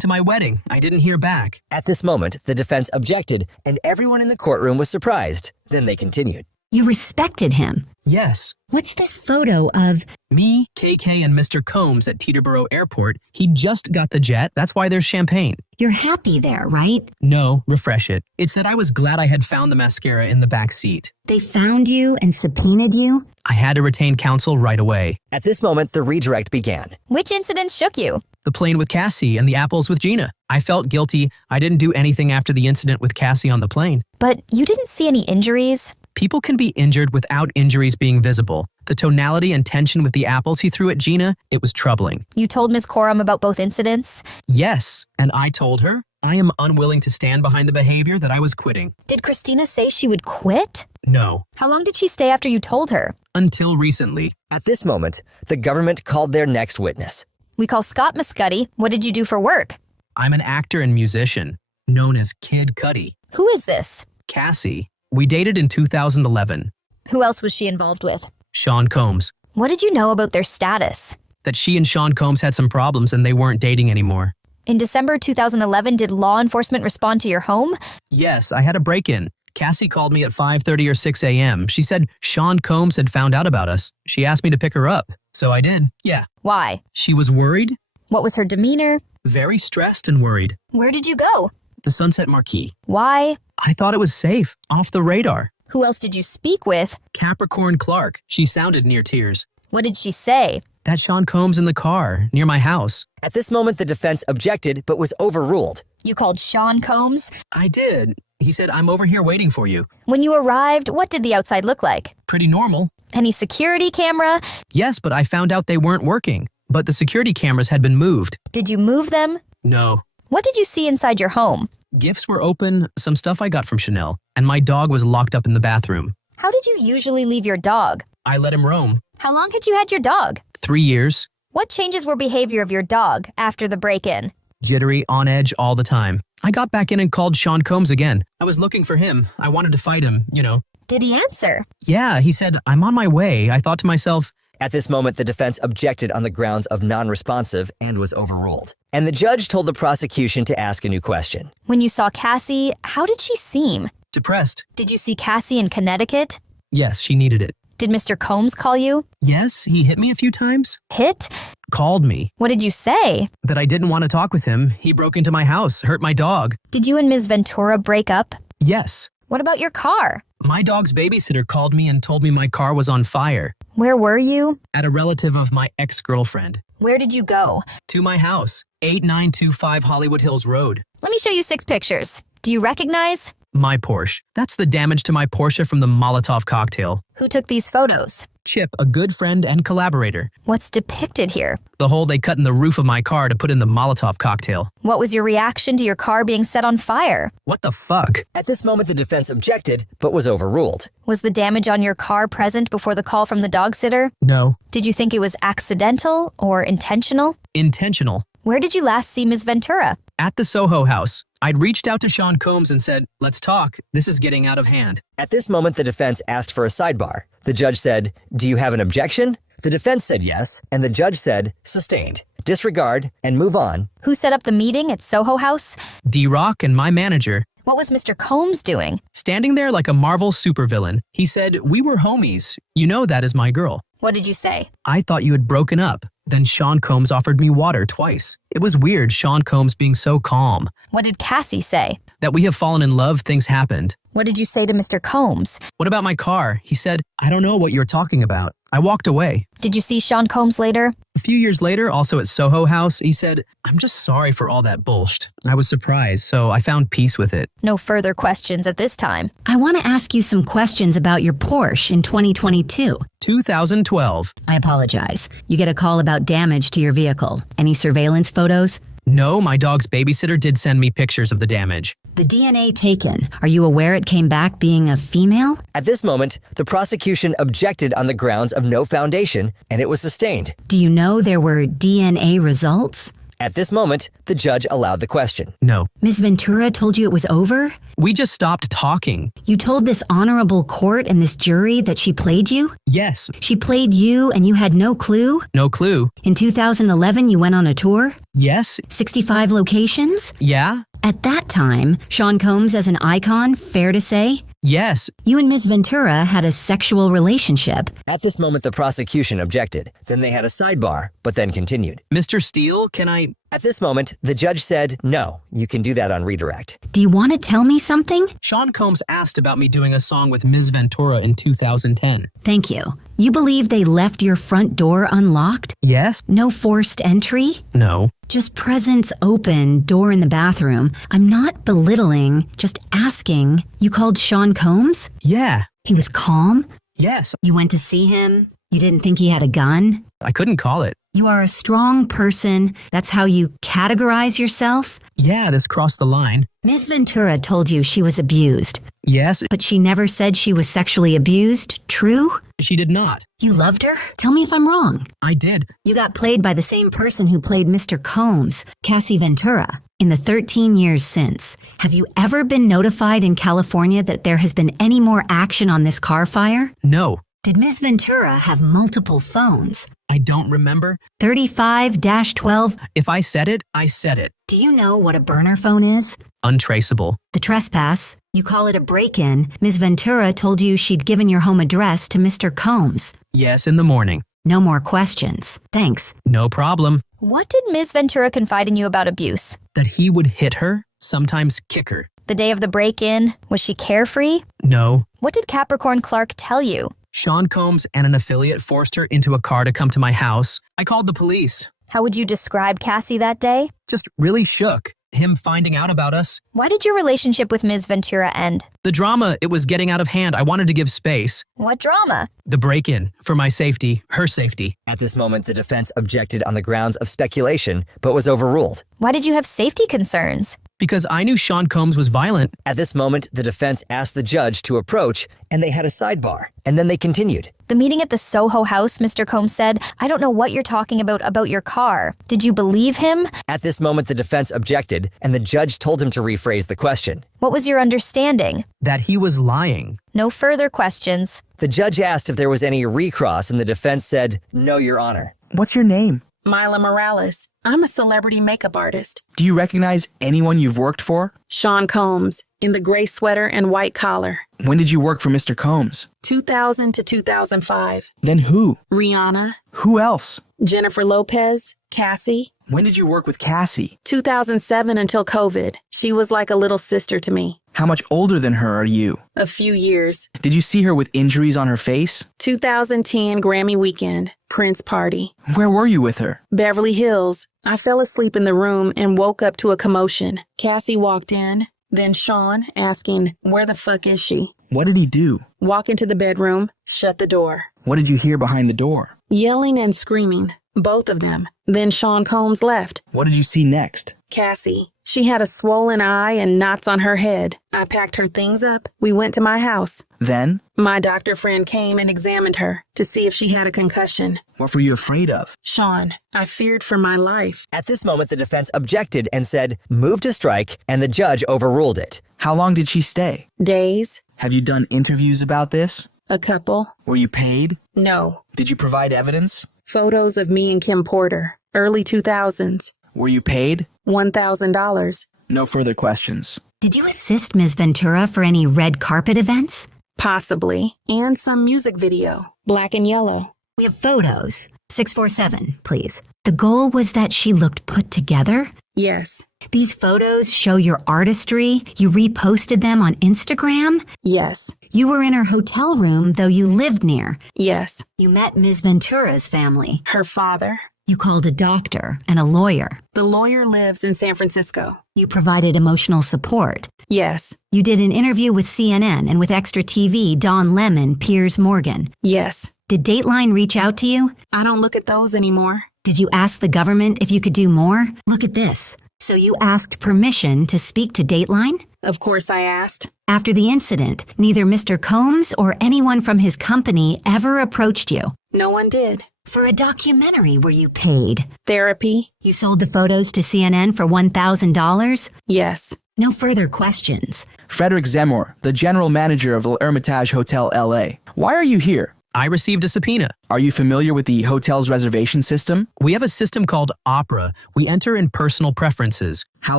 to my wedding. I didn't hear back. At this moment, the defense objected, and everyone in the courtroom was surprised. Then they continued. You respected him. Yes. What's this photo of? Me, KK, and Mr. Combs at Teterboro Airport. He just got the jet. That's why there's champagne. You're happy there, right? No, refresh it. It's that I was glad I had found the mascara in the back seat. They found you and subpoenaed you? I had to retain counsel right away. At this moment, the redirect began. Which incidents shook you? The plane with Cassie and the apples with Gina. I felt guilty. I didn't do anything after the incident with Cassie on the plane. But you didn't see any injuries? People can be injured without injuries being visible. The tonality and tension with the apples he threw at Gina, it was troubling. You told Ms. Coram about both incidents? Yes, and I told her I am unwilling to stand behind the behavior that I was quitting. Did Christina say she would quit? No. How long did she stay after you told her? Until recently. At this moment, the government called their next witness. We call Scott Mescudi. What did you do for work? I'm an actor and musician, known as Kid Cudi. Who is this? Cassie. We dated in 2011. Who else was she involved with? Sean Combs. What did you know about their status? That she and Sean Combs had some problems and they weren't dating anymore. In December 2011, did law enforcement respond to your home? Yes, I had a break-in. Cassie called me at 5:30 or 6 a.m. She said Sean Combs had found out about us. She asked me to pick her up. So I did, yeah. Why? She was worried. What was her demeanor? Very stressed and worried. Where did you go? The Sunset Marquee. Why? I thought it was safe, off the radar. Who else did you speak with? Capricorn Clark. She sounded near tears. What did she say? That Sean Combs in the car, near my house. At this moment, the defense objected but was overruled. You called Sean Combs? I did. He said, I'm over here waiting for you. When you arrived, what did the outside look like? Pretty normal. Any security camera? Yes, but I found out they weren't working. But the security cameras had been moved. Did you move them? No. What did you see inside your home? Gifts were open, some stuff I got from Chanel, and my dog was locked up in the bathroom. How did you usually leave your dog? I let him roam. How long had you had your dog? 3 years. What changes were behavior of your dog after the break-in? Jittery, on edge all the time. I got back in and called Sean Combs again. I was looking for him. I wanted to fight him, you know. Did he answer? Yeah, he said, I'm on my way. I thought to myself... At this moment, the defense objected on the grounds of non-responsive and was overruled. And the judge told the prosecution to ask a new question. When you saw Cassie, how did she seem? Depressed. Did you see Cassie in Connecticut? Yes, she needed it. Did Mr. Combs call you? Yes, he hit me a few times. Hit? Called me. What did you say? That I didn't want to talk with him. He broke into my house, hurt my dog. Did you and Ms. Ventura break up? Yes. What about your car? My dog's babysitter called me and told me my car was on fire. Where were you? At a relative of my ex-girlfriend. Where did you go? To my house, 8925 Hollywood Hills Road. Let me show you 6 pictures. Do you recognize? My Porsche. That's the damage to my Porsche from the Molotov cocktail. Who took these photos? Chip, a good friend and collaborator. What's depicted here? The hole they cut in the roof of my car to put in the Molotov cocktail. What was your reaction to your car being set on fire? What the fuck? At this moment, the defense objected but was overruled. Was the damage on your car present before the call from the dog sitter? No. Did you think it was accidental or intentional? Intentional. Where did you last see Ms. Ventura? At the Soho House. I'd reached out to Sean Combs and said, let's talk. This is getting out of hand. At this moment, the defense asked for a sidebar. The judge said, do you have an objection? The defense said yes, and the judge said, sustained. Disregard and move on. Who set up the meeting at Soho House? D-Rock and my manager. What was Mr. Combs doing? Standing there like a Marvel supervillain. He said, we were homies. You know that is my girl. What did you say? I thought you had broken up. Then Sean Combs offered me water twice. It was weird, Sean Combs being so calm. What did Cassie say? That we have fallen in love, things happened. What did you say to Mr. Combs? What about my car? He said, I don't know what you're talking about. I walked away. Did you see Sean Combs later? A few years later, also at Soho House, he said, I'm just sorry for all that bullshit. I was surprised, so I found peace with it. No further questions at this time. I want to ask you some questions about your Porsche in 2022. 2012. I apologize. You get a call about damage to your vehicle. Any surveillance photos? No, my dog's babysitter did send me pictures of the damage. The DNA taken, are you aware it came back being a female? At this moment, the prosecution objected on the grounds of no foundation, and it was sustained. Do you know there were DNA results? At this moment, the judge allowed the question. No. Ms. Ventura told you it was over? We just stopped talking. You told this honorable court and this jury that she played you? Yes. She played you and you had no clue? No clue. In 2011, you went on a tour? Yes. 65 locations? Yeah. At that time, Sean Combs as an icon, fair to say? Yes. You and Ms. Ventura had a sexual relationship. At this moment, the prosecution objected. Then they had a sidebar, but then continued. Mr. Steele, can I At this moment, the judge said, no, you can do that on redirect. Do you want to tell me something? Sean Combs asked about me doing a song with Ms. Ventura in 2010. Thank you. You believe they left your front door unlocked? Yes? No forced entry? No. Just presence open, door in the bathroom. I'm not belittling, just asking. You called Sean Combs? Yeah. He was calm? Yes. You went to see him? You didn't think he had a gun? I couldn't call it. You are a strong person. That's how you categorize yourself? Yeah, this crossed the line. Ms. Ventura told you she was abused, Yes, but she never said she was sexually abused, true? she did not. You loved her? Tell me if I'm wrong. I did. You got played by the same person who played Mr. Combs, Cassie Ventura, in the 13 years since. Have you ever been notified in California that there has been any more action on this car fire? No. Did Ms. Ventura have multiple phones? I don't remember. 35-12. If I said it, I said it. Do you know what a burner phone is? Untraceable. The trespass. You call it a break-in. Ms. Ventura told you she'd given your home address to Mr. Combs. Yes, in the morning. No more questions. Thanks. No problem. What did Ms. Ventura confide in you about abuse? That he would hit her, sometimes kick her. The day of the break-in, was she carefree? No. What did Capricorn Clark tell you? Sean Combs and an affiliate forced her into a car to come to my house. I called the police. How would you describe Cassie that day? Just really shook. Him finding out about us. Why did your relationship with Ms. Ventura end? The drama, it was getting out of hand. I wanted to give space. What drama? The break-in, for my safety, her safety. At this moment, the defense objected on the grounds of speculation, but was overruled. Why did you have safety concerns? Because I knew Sean Combs was violent. At this moment, the defense asked the judge to approach, and they had a sidebar. And then they continued. The meeting at the Soho house, Mr. Combs said, I don't know what you're talking about your car. Did you believe him? At this moment, the defense objected, and the judge told him to rephrase the question. What was your understanding? That he was lying. No further questions. The judge asked if there was any recross, and the defense said, no, Your Honor. What's your name? Myla Morales. I'm a celebrity makeup artist. Do you recognize anyone you've worked for? Sean Combs, in the gray sweater and white collar. When did you work for Mr. Combs? 2000 to 2005. Then who? Rihanna, Who else? Jennifer Lopez, Cassie. When did you work with Cassie? 2007 until COVID. She was like a little sister to me. How much older than her are you? A few years. Did you see her with injuries on her face? 2010 Grammy weekend. Prince party. Where were you with her? Beverly Hills. I fell asleep in the room and woke up to a commotion. Cassie walked in, then Sean asking, where the fuck is she? What did he do? Walk into the bedroom, shut the door. What did you hear behind the door? Yelling and screaming. Both of them. Then Sean Combs left. What did you see next? Cassie. She had a swollen eye and knots on her head. I packed her things up. We went to my house. Then? My doctor friend came and examined her to see if she had a concussion. What were you afraid of? Sean, I feared for my life. At this moment, the defense objected and said, move to strike, and the judge overruled it. How long did she stay? Days. Have you done interviews about this? A couple. Were you paid? No. Did you provide evidence? Photos of me and Kim Porter. Early 2000s. Were you paid? $1,000. No further questions. Did you assist Ms. Ventura for any red carpet events? Possibly. And some music video. Black and yellow. We have photos. 647, please. The goal was that she looked put together? Yes. These photos show your artistry. You reposted them on Instagram? Yes. You were in her hotel room, though you lived near. Yes. You met Ms. Ventura's family. Her father. You called a doctor and a lawyer. The lawyer lives in San Francisco. You provided emotional support. Yes. You did an interview with CNN and with Extra TV, Don Lemon, Piers Morgan. Yes. Did Dateline reach out to you? I don't look at those anymore. Did you ask the government if you could do more? Look at this. So you asked permission to speak to Dateline? Of course I asked. After the incident, neither Mr. Combs or anyone from his company ever approached you. No one did. For a documentary, were you paid? Therapy? You sold the photos to CNN for $1,000? Yes. No further questions. Frederick Zimmer, the general manager of the Hermitage Hotel LA. Why are you here? I received a subpoena. Are you familiar with the hotel's reservation system? We have a system called Opera. We enter in personal preferences. How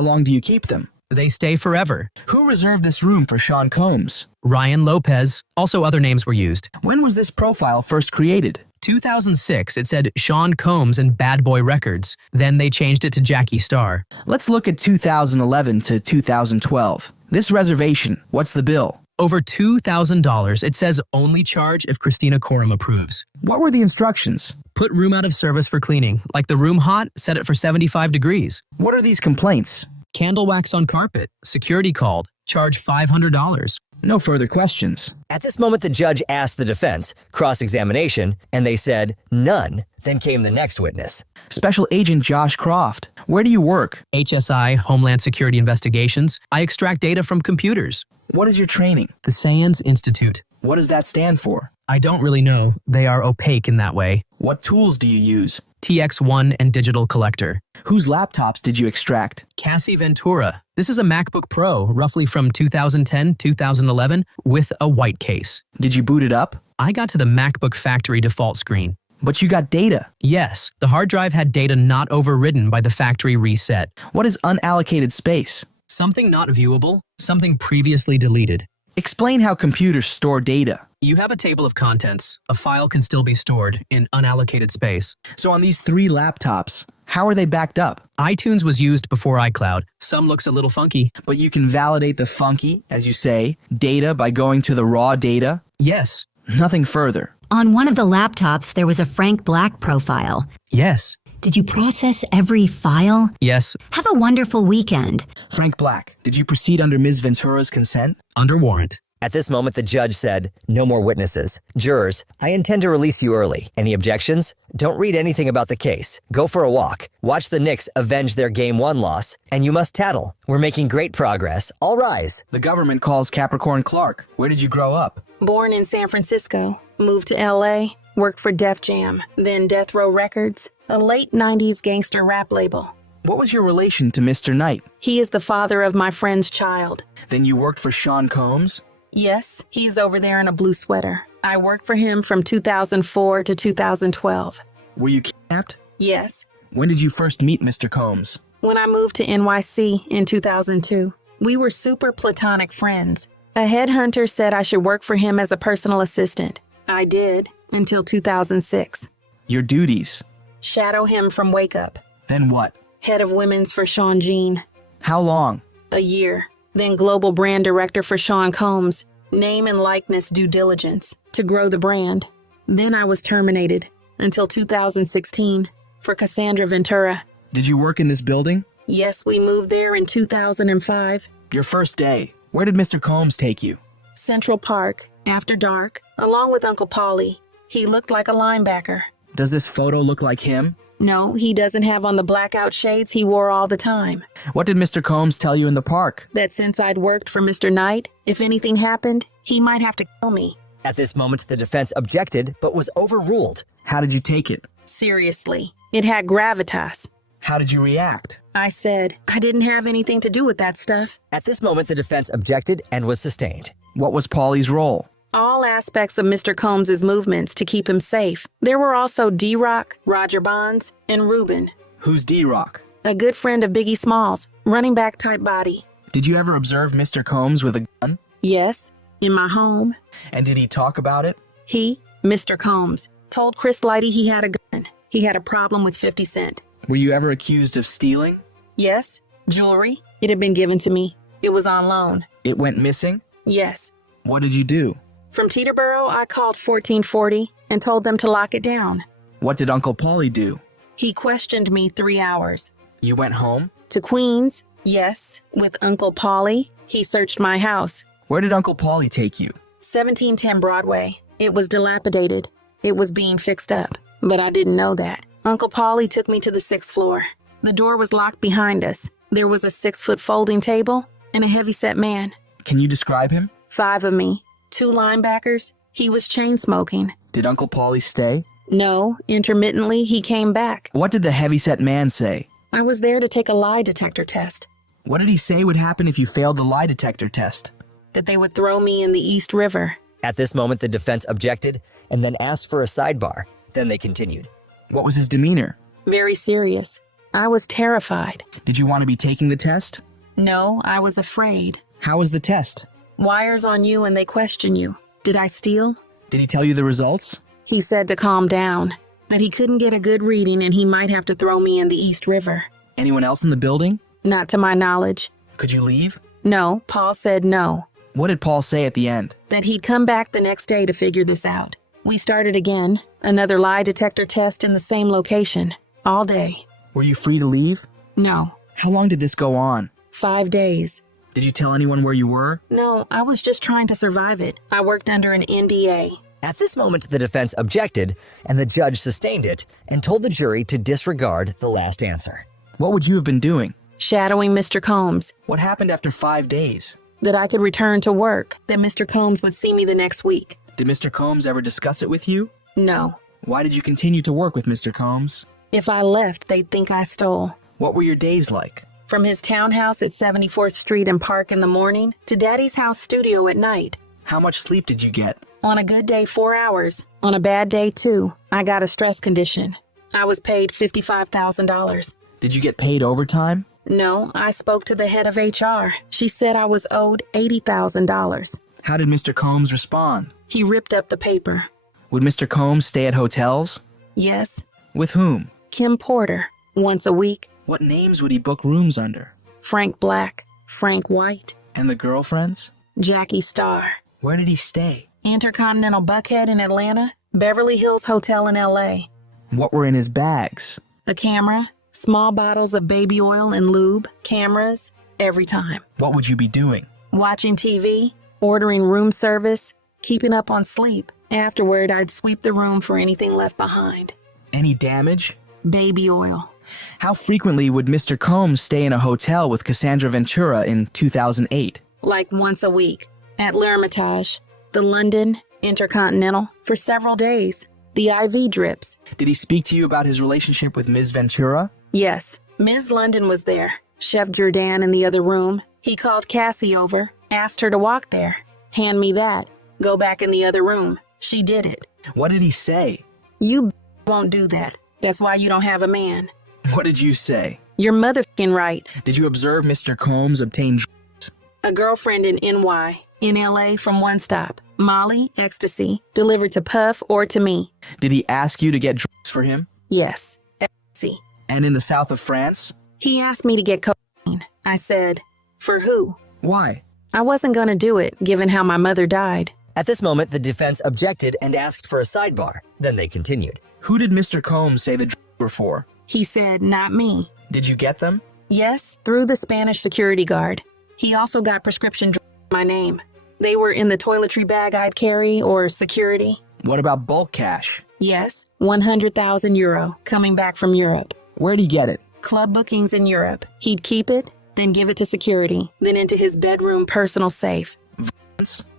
long do you keep them? They stay forever. Who reserved this room for Sean Combs? Ryan Lopez. Also other names were used. When was this profile first created? 2006, it said Sean Combs and Bad Boy Records. Then they changed it to Jackie Star. Let's look at 2011 to 2012. This reservation, what's the bill? Over $2,000. It says only charge if Christina Coram approves. What were the instructions? Put room out of service for cleaning. Like the room hot, set it for 75 degrees. What are these complaints? Candle wax on carpet. Security called. Charge $500. No further questions. At this moment, the judge asked the defense, cross-examination, and they said none. Then came the next witness. Special Agent Josh Croft, where do you work? HSI, Homeland Security Investigations. I extract data from computers. What is your training? The Sands Institute. What does that stand for? I don't really know. They are opaque in that way. What tools do you use? TX1 and Digital Collector. Whose laptops did you extract? Cassie Ventura. This is a MacBook Pro, roughly from 2010-2011, with a white case. Did you boot it up? I got to the MacBook factory default screen. But you got data. Yes, the hard drive had data not overridden by the factory reset. What is unallocated space? Something not viewable, something previously deleted. Explain how computers store data. You have a table of contents. A file can still be stored in unallocated space. So on these 3 laptops, how are they backed up? iTunes was used before iCloud. Some looks a little funky. But you can validate the funky, as you say, data by going to the raw data? Yes. Nothing further. On one of the laptops, there was a Frank Black profile. Yes. Did you process every file? Yes. Have a wonderful weekend. Frank Black, did you proceed under Ms. Ventura's consent? Under warrant. At this moment, the judge said, no more witnesses. Jurors, I intend to release you early. Any objections? Don't read anything about the case. Go for a walk. Watch the Knicks avenge their Game 1 loss. And you must tattle. We're making great progress. All rise. The government calls Capricorn Clark. Where did you grow up? Born in San Francisco, moved to LA, worked for Def Jam, then Death Row Records, a late 90s gangster rap label. What was your relation to Mr. Knight? He is the father of my friend's child. Then you worked for Sean Combs? Yes, he's over there in a blue sweater. I worked for him from 2004 to 2012. Were you kidnapped? Yes. When did you first meet Mr. Combs? When I moved to NYC in 2002. We were super platonic friends. A headhunter said I should work for him as a personal assistant. I did, until 2006. Your duties? Shadow him from Wake Up. Then what? Head of women's for Sean Jean. How long? A year. Then global brand director for Sean Combs. Name and likeness due diligence to grow the brand. Then I was terminated until 2016 for Cassandra Ventura. Did you work in this building? Yes, we moved there in 2005. Your first day. Where did Mr. Combs take you? Central Park, after dark, along with Uncle Paulie. He looked like a linebacker. Does this photo look like him? No, he doesn't have on the blackout shades he wore all the time. What did Mr. Combs tell you in the park? That since I'd worked for Mr. Knight, if anything happened, he might have to kill me. At this moment, the defense objected, but was overruled. How did you take it? Seriously, it had gravitas. How did you react? I said, I didn't have anything to do with that stuff. At this moment, the defense objected and was sustained. What was Paulie's role? All aspects of Mr. Combs' movements to keep him safe. There were also D-Rock, Roger Bonds, and Ruben. Who's D-Rock? A good friend of Biggie Smalls, running back type body. Did you ever observe Mr. Combs with a gun? Yes, in my home. And did he talk about it? He, Mr. Combs, told Chris Lighty he had a gun. He had a problem with 50 Cent. Were you ever accused of stealing? Yes, jewelry. It had been given to me. It was on loan. It went missing? Yes. What did you do? From Teterboro, I called 1440 and told them to lock it down. What did Uncle Paulie do? He questioned me 3 hours. You went home? To Queens, yes, with Uncle Paulie. He searched my house. Where did Uncle Paulie take you? 1710 Broadway. It was dilapidated. It was being fixed up, but I didn't know that. Uncle Paulie took me to the 6th floor. The door was locked behind us. There was a 6-foot folding table and a heavyset man. Can you describe him? 5 of me. 2 linebackers. He was chain smoking. Did Uncle Paulie stay? No, intermittently he came back. What did the heavyset man say? I was there to take a lie detector test. What did he say would happen if you failed the lie detector test? That they would throw me in the East River. At this moment, the defense objected and then asked for a sidebar. Then they continued. What was his demeanor? Very serious. I was terrified. Did you want to be taking the test? No, I was afraid. How was the test? Wires on you and they question you. Did I steal? Did he tell you the results? He said to calm down, that he couldn't get a good reading and he might have to throw me in the East River. Anyone else in the building? Not to my knowledge. Could you leave? No, Paul said no. What did Paul say at the end? That he'd come back the next day to figure this out. We started again, another lie detector test in the same location, all day. Were you free to leave? No. How long did this go on? 5 days. Did you tell anyone where you were? No, I was just trying to survive it. I worked under an NDA. At this moment, the defense objected, and the judge sustained it and told the jury to disregard the last answer. What would you have been doing? Shadowing Mr. Combs. What happened after 5 days? That I could return to work, that Mr. Combs would see me the next week. Did Mr. Combs ever discuss it with you? No. Why did you continue to work with Mr. Combs? If I left, they'd think I stole. What were your days like? From his townhouse at 74th Street and Park in the morning to Daddy's house studio at night. How much sleep did you get? On a good day, 4 hours. On a bad day, 2. I got a stress condition. I was paid $55,000. Did you get paid overtime? No, I spoke to the head of HR. She said I was owed $80,000. How did Mr. Combs respond? He ripped up the paper. Would Mr. Combs stay at hotels? Yes. With whom? Kim Porter. Once a week. What names would he book rooms under? Frank Black. Frank White. And the girlfriends? Jackie Starr. Where did he stay? Intercontinental Buckhead in Atlanta. Beverly Hills Hotel in LA. What were in his bags? A camera. Small bottles of baby oil and lube. Cameras. Every time. What would you be doing? Watching TV. Ordering room service. Keeping up on sleep. Afterward, I'd sweep the room for anything left behind. Any damage? Baby oil. How frequently would Mr. Combs stay in a hotel with Cassandra Ventura in 2008? Like once a week. At L'Hermitage, the London Intercontinental, for several days. The IV drips. Did he speak to you about his relationship with Ms. Ventura? Yes. Ms. London was there. Chef Jordan in the other room. He called Cassie over, asked her to walk there. Hand me that. Go back in the other room. She did it. What did he say? You won't do that. That's why you don't have a man. What did you say? Your mother f***ing right. Did you observe Mr. Combs obtain drugs? A girlfriend in NY, in LA from One Stop. Molly, ecstasy, delivered to Puff or to me. Did he ask you to get drugs for him? Yes, ecstasy. And in the south of France? He asked me to get cocaine. I said, for who? Why? I wasn't going to do it, given how my mother died. At this moment, the defense objected and asked for a sidebar. Then they continued. Who did Mr. Combs say the drugs were for? He said, not me. Did you get them? Yes, through the Spanish security guard. He also got prescription drugs in my name. They were in the toiletry bag I'd carry or security. What about bulk cash? Yes, 100,000 euro coming back from Europe. Where'd he get it? Club bookings in Europe. He'd keep it, then give it to security, then into his bedroom personal safe.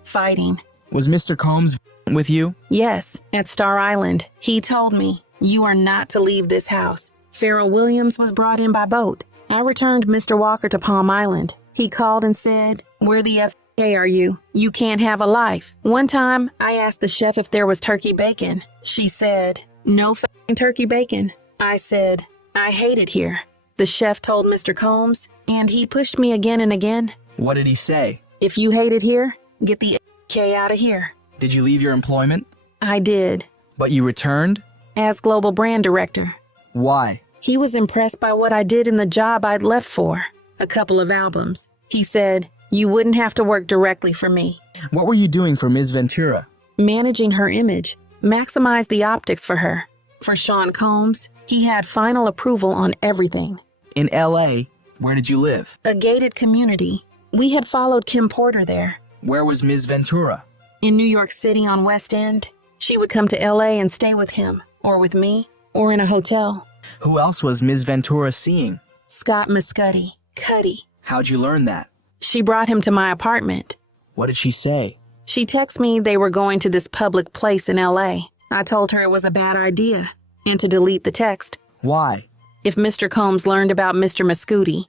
Fighting. Was Mr. Combs with you? Yes, at Star Island. He told me, you are not to leave this house. Pharrell Williams was brought in by boat. I returned Mr. Walker to Palm Island. He called and said, where the F***A are you? You can't have a life. One time, I asked the chef if there was turkey bacon. She said, no f***ing turkey bacon. I said, I hate it here. The chef told Mr. Combs, and he pushed me again and again. What did he say? If you hate it here, get the K out of here. Did you leave your employment? I did. But you returned? As global brand director. Why? He was impressed by what I did in the job I'd left for. A couple of albums. He said, you wouldn't have to work directly for me. What were you doing for Ms. Ventura? Managing her image. Maximize the optics for her. For Sean Combs, he had final approval on everything. In L.A., where did you live? A gated community. We had followed Kim Porter there. Where was Ms. Ventura? In New York City on West End. She would come to L.A. and stay with him, or with me, or in a hotel. Who else was Ms. Ventura seeing? Scott Mescudi. Cuddy. How'd you learn that? She brought him to my apartment. What did she say? She texted me they were going to this public place in L.A. I told her it was a bad idea, and to delete the text. Why? If Mr. Combs learned about Mr. Mescudi,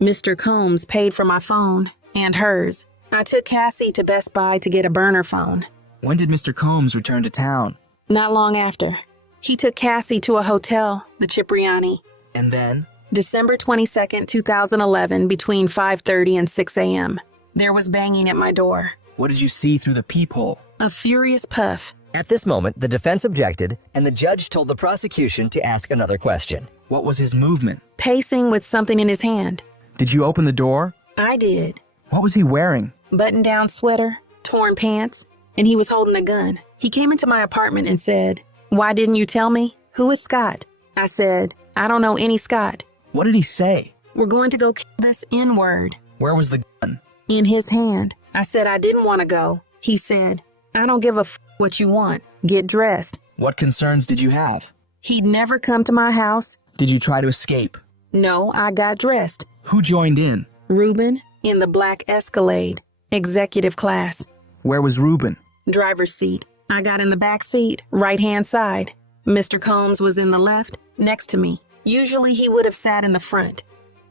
Mr. Combs paid for my phone, and hers. I took Cassie to Best Buy to get a burner phone. When did Mr. Combs return to town? Not long after. He took Cassie to a hotel, the Cipriani. And then? December 22nd, 2011, between 5:30 and 6 a.m. There was banging at my door. What did you see through the peephole? A furious Puff. At this moment, the defense objected, and the judge told the prosecution to ask another question. What was his movement? Pacing with something in his hand. Did you open the door? I did. What was he wearing? Button-down sweater, torn pants, and he was holding a gun. He came into my apartment and said, "Why didn't you tell me? Who is Scott?" I said, "I don't know any Scott." What did he say? "We're going to go kill this N-word." Where was the gun? In his hand. I said I didn't want to go. He said, "I don't give a what you want. Get dressed." What concerns did you have? He'd never come to my house. Did you try to escape? No, I got dressed. Who joined in? Ruben, in the black Escalade, executive class. Where was Ruben? Driver's seat. I got in the back seat, right-hand side. Mr. Combs was in the left, next to me. Usually he would have sat in the front.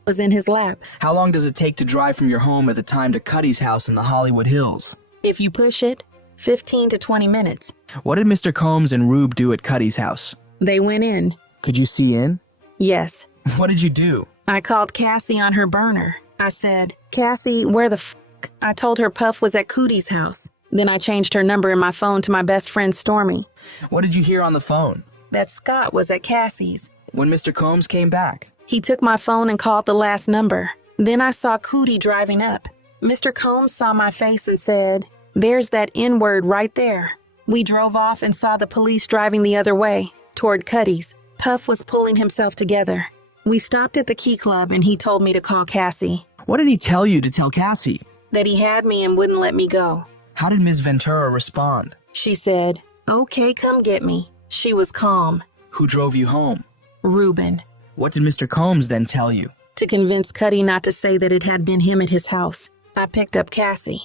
Was in his lap. How long does it take to drive from your home at the time to Cuddy's house in the Hollywood Hills? If you push it, 15 to 20 minutes. What did Mr. Combs and Rube do at Cuddy's house? They went in. Could you see in? Yes. What did you do? I called Cassie on her burner. I said, "Cassie, where the f***?" I told her Puff was at Cootie's house. Then I changed her number in my phone to my best friend Stormy. What did you hear on the phone? That Scott was at Cassie's. When Mr. Combs came back? He took my phone and called the last number. Then I saw Cootie driving up. Mr. Combs saw my face and said, "There's that N-word right there." We drove off and saw the police driving the other way, toward Cuddy's. Puff was pulling himself together. We stopped at the Key Club and he told me to call Cassie. What did he tell you to tell Cassie? That he had me and wouldn't let me go. How did Ms. Ventura respond? She said, "Okay, come get me." She was calm. Who drove you home? Ruben. What did Mr. Combs then tell you? To convince Cuddy not to say that it had been him at his house. I picked up Cassie.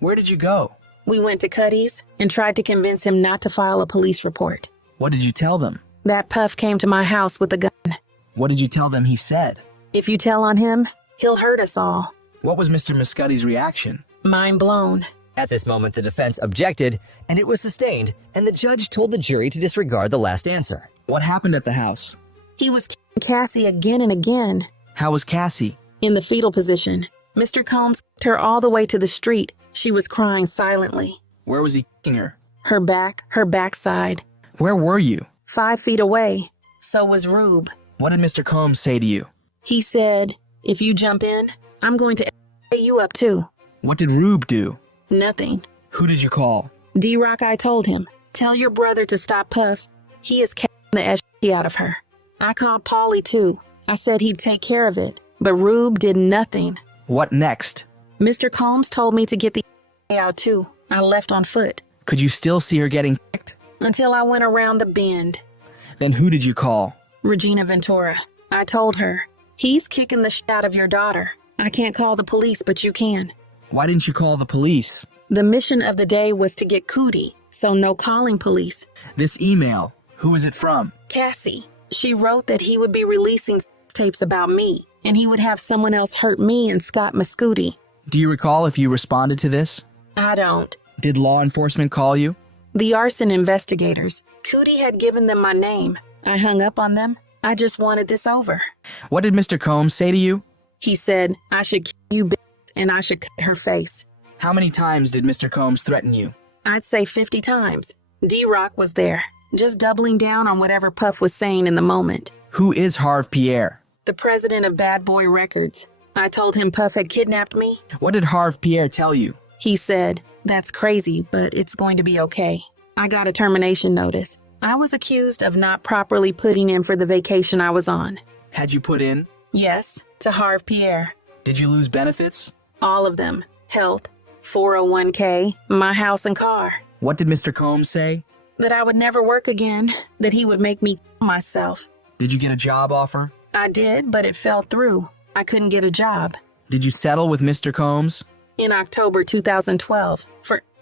Where did you go? We went to Cuddy's and tried to convince him not to file a police report. What did you tell them? That Puff came to my house with a gun. What did you tell them he said? If you tell on him, he'll hurt us all. What was Mr. Mescudi's reaction? Mind blown. At this moment, the defense objected, and it was sustained, and the judge told the jury to disregard the last answer. What happened at the house? He was killing Cassie again and again. How was Cassie? In the fetal position. Mr. Combs kicked her all the way to the street. She was crying silently. Where was he kicking her? Her backside. Where were you? 5 feet away. So was Rube. What did Mr. Combs say to you? He said, "If you jump in, I'm going to you up too." What did Rube do? Nothing. Who did you call? D-Rock, I told him, "Tell your brother to stop Puff. He is kicking the shit out of her." I called Paulie too. I said he'd take care of it, but Rube did nothing. What next? Mr. Combs told me to get the out too. I left on foot. Could you still see her getting kicked? Until I went around the bend. Then who did you call? Regina Ventura. I told her, "He's kicking the shit out of your daughter. I can't call the police, but you can." Why didn't you call the police? The mission of the day was to get Cootie, so no calling police. This email, who is it from? Cassie. She wrote that he would be releasing tapes about me, and he would have someone else hurt me and Scott Mescudi. Do you recall if you responded to this? I don't. Did law enforcement call you? The arson investigators. Cootie had given them my name. I hung up on them. I just wanted this over. What did Mr. Combs say to you? He said, "I should kill you, bitch, and I should cut her face." How many times did Mr. Combs threaten you? I'd say 50 times. D-Rock was there, just doubling down on whatever Puff was saying in the moment. Who is Harv Pierre? The president of Bad Boy Records. I told him Puff had kidnapped me. What did Harv Pierre tell you? He said, "That's crazy, but it's going to be okay." I got a termination notice. I was accused of not properly putting in for the vacation I was on. Had you put in? Yes, to Harv Pierre. Did you lose benefits? All of them. Health, 401k, my house and car. What did Mr. Combs say? That I would never work again, that he would make me kill myself. Did you get a job offer? I did, but it fell through. I couldn't get a job. Did you settle with Mr. Combs? In October 2012,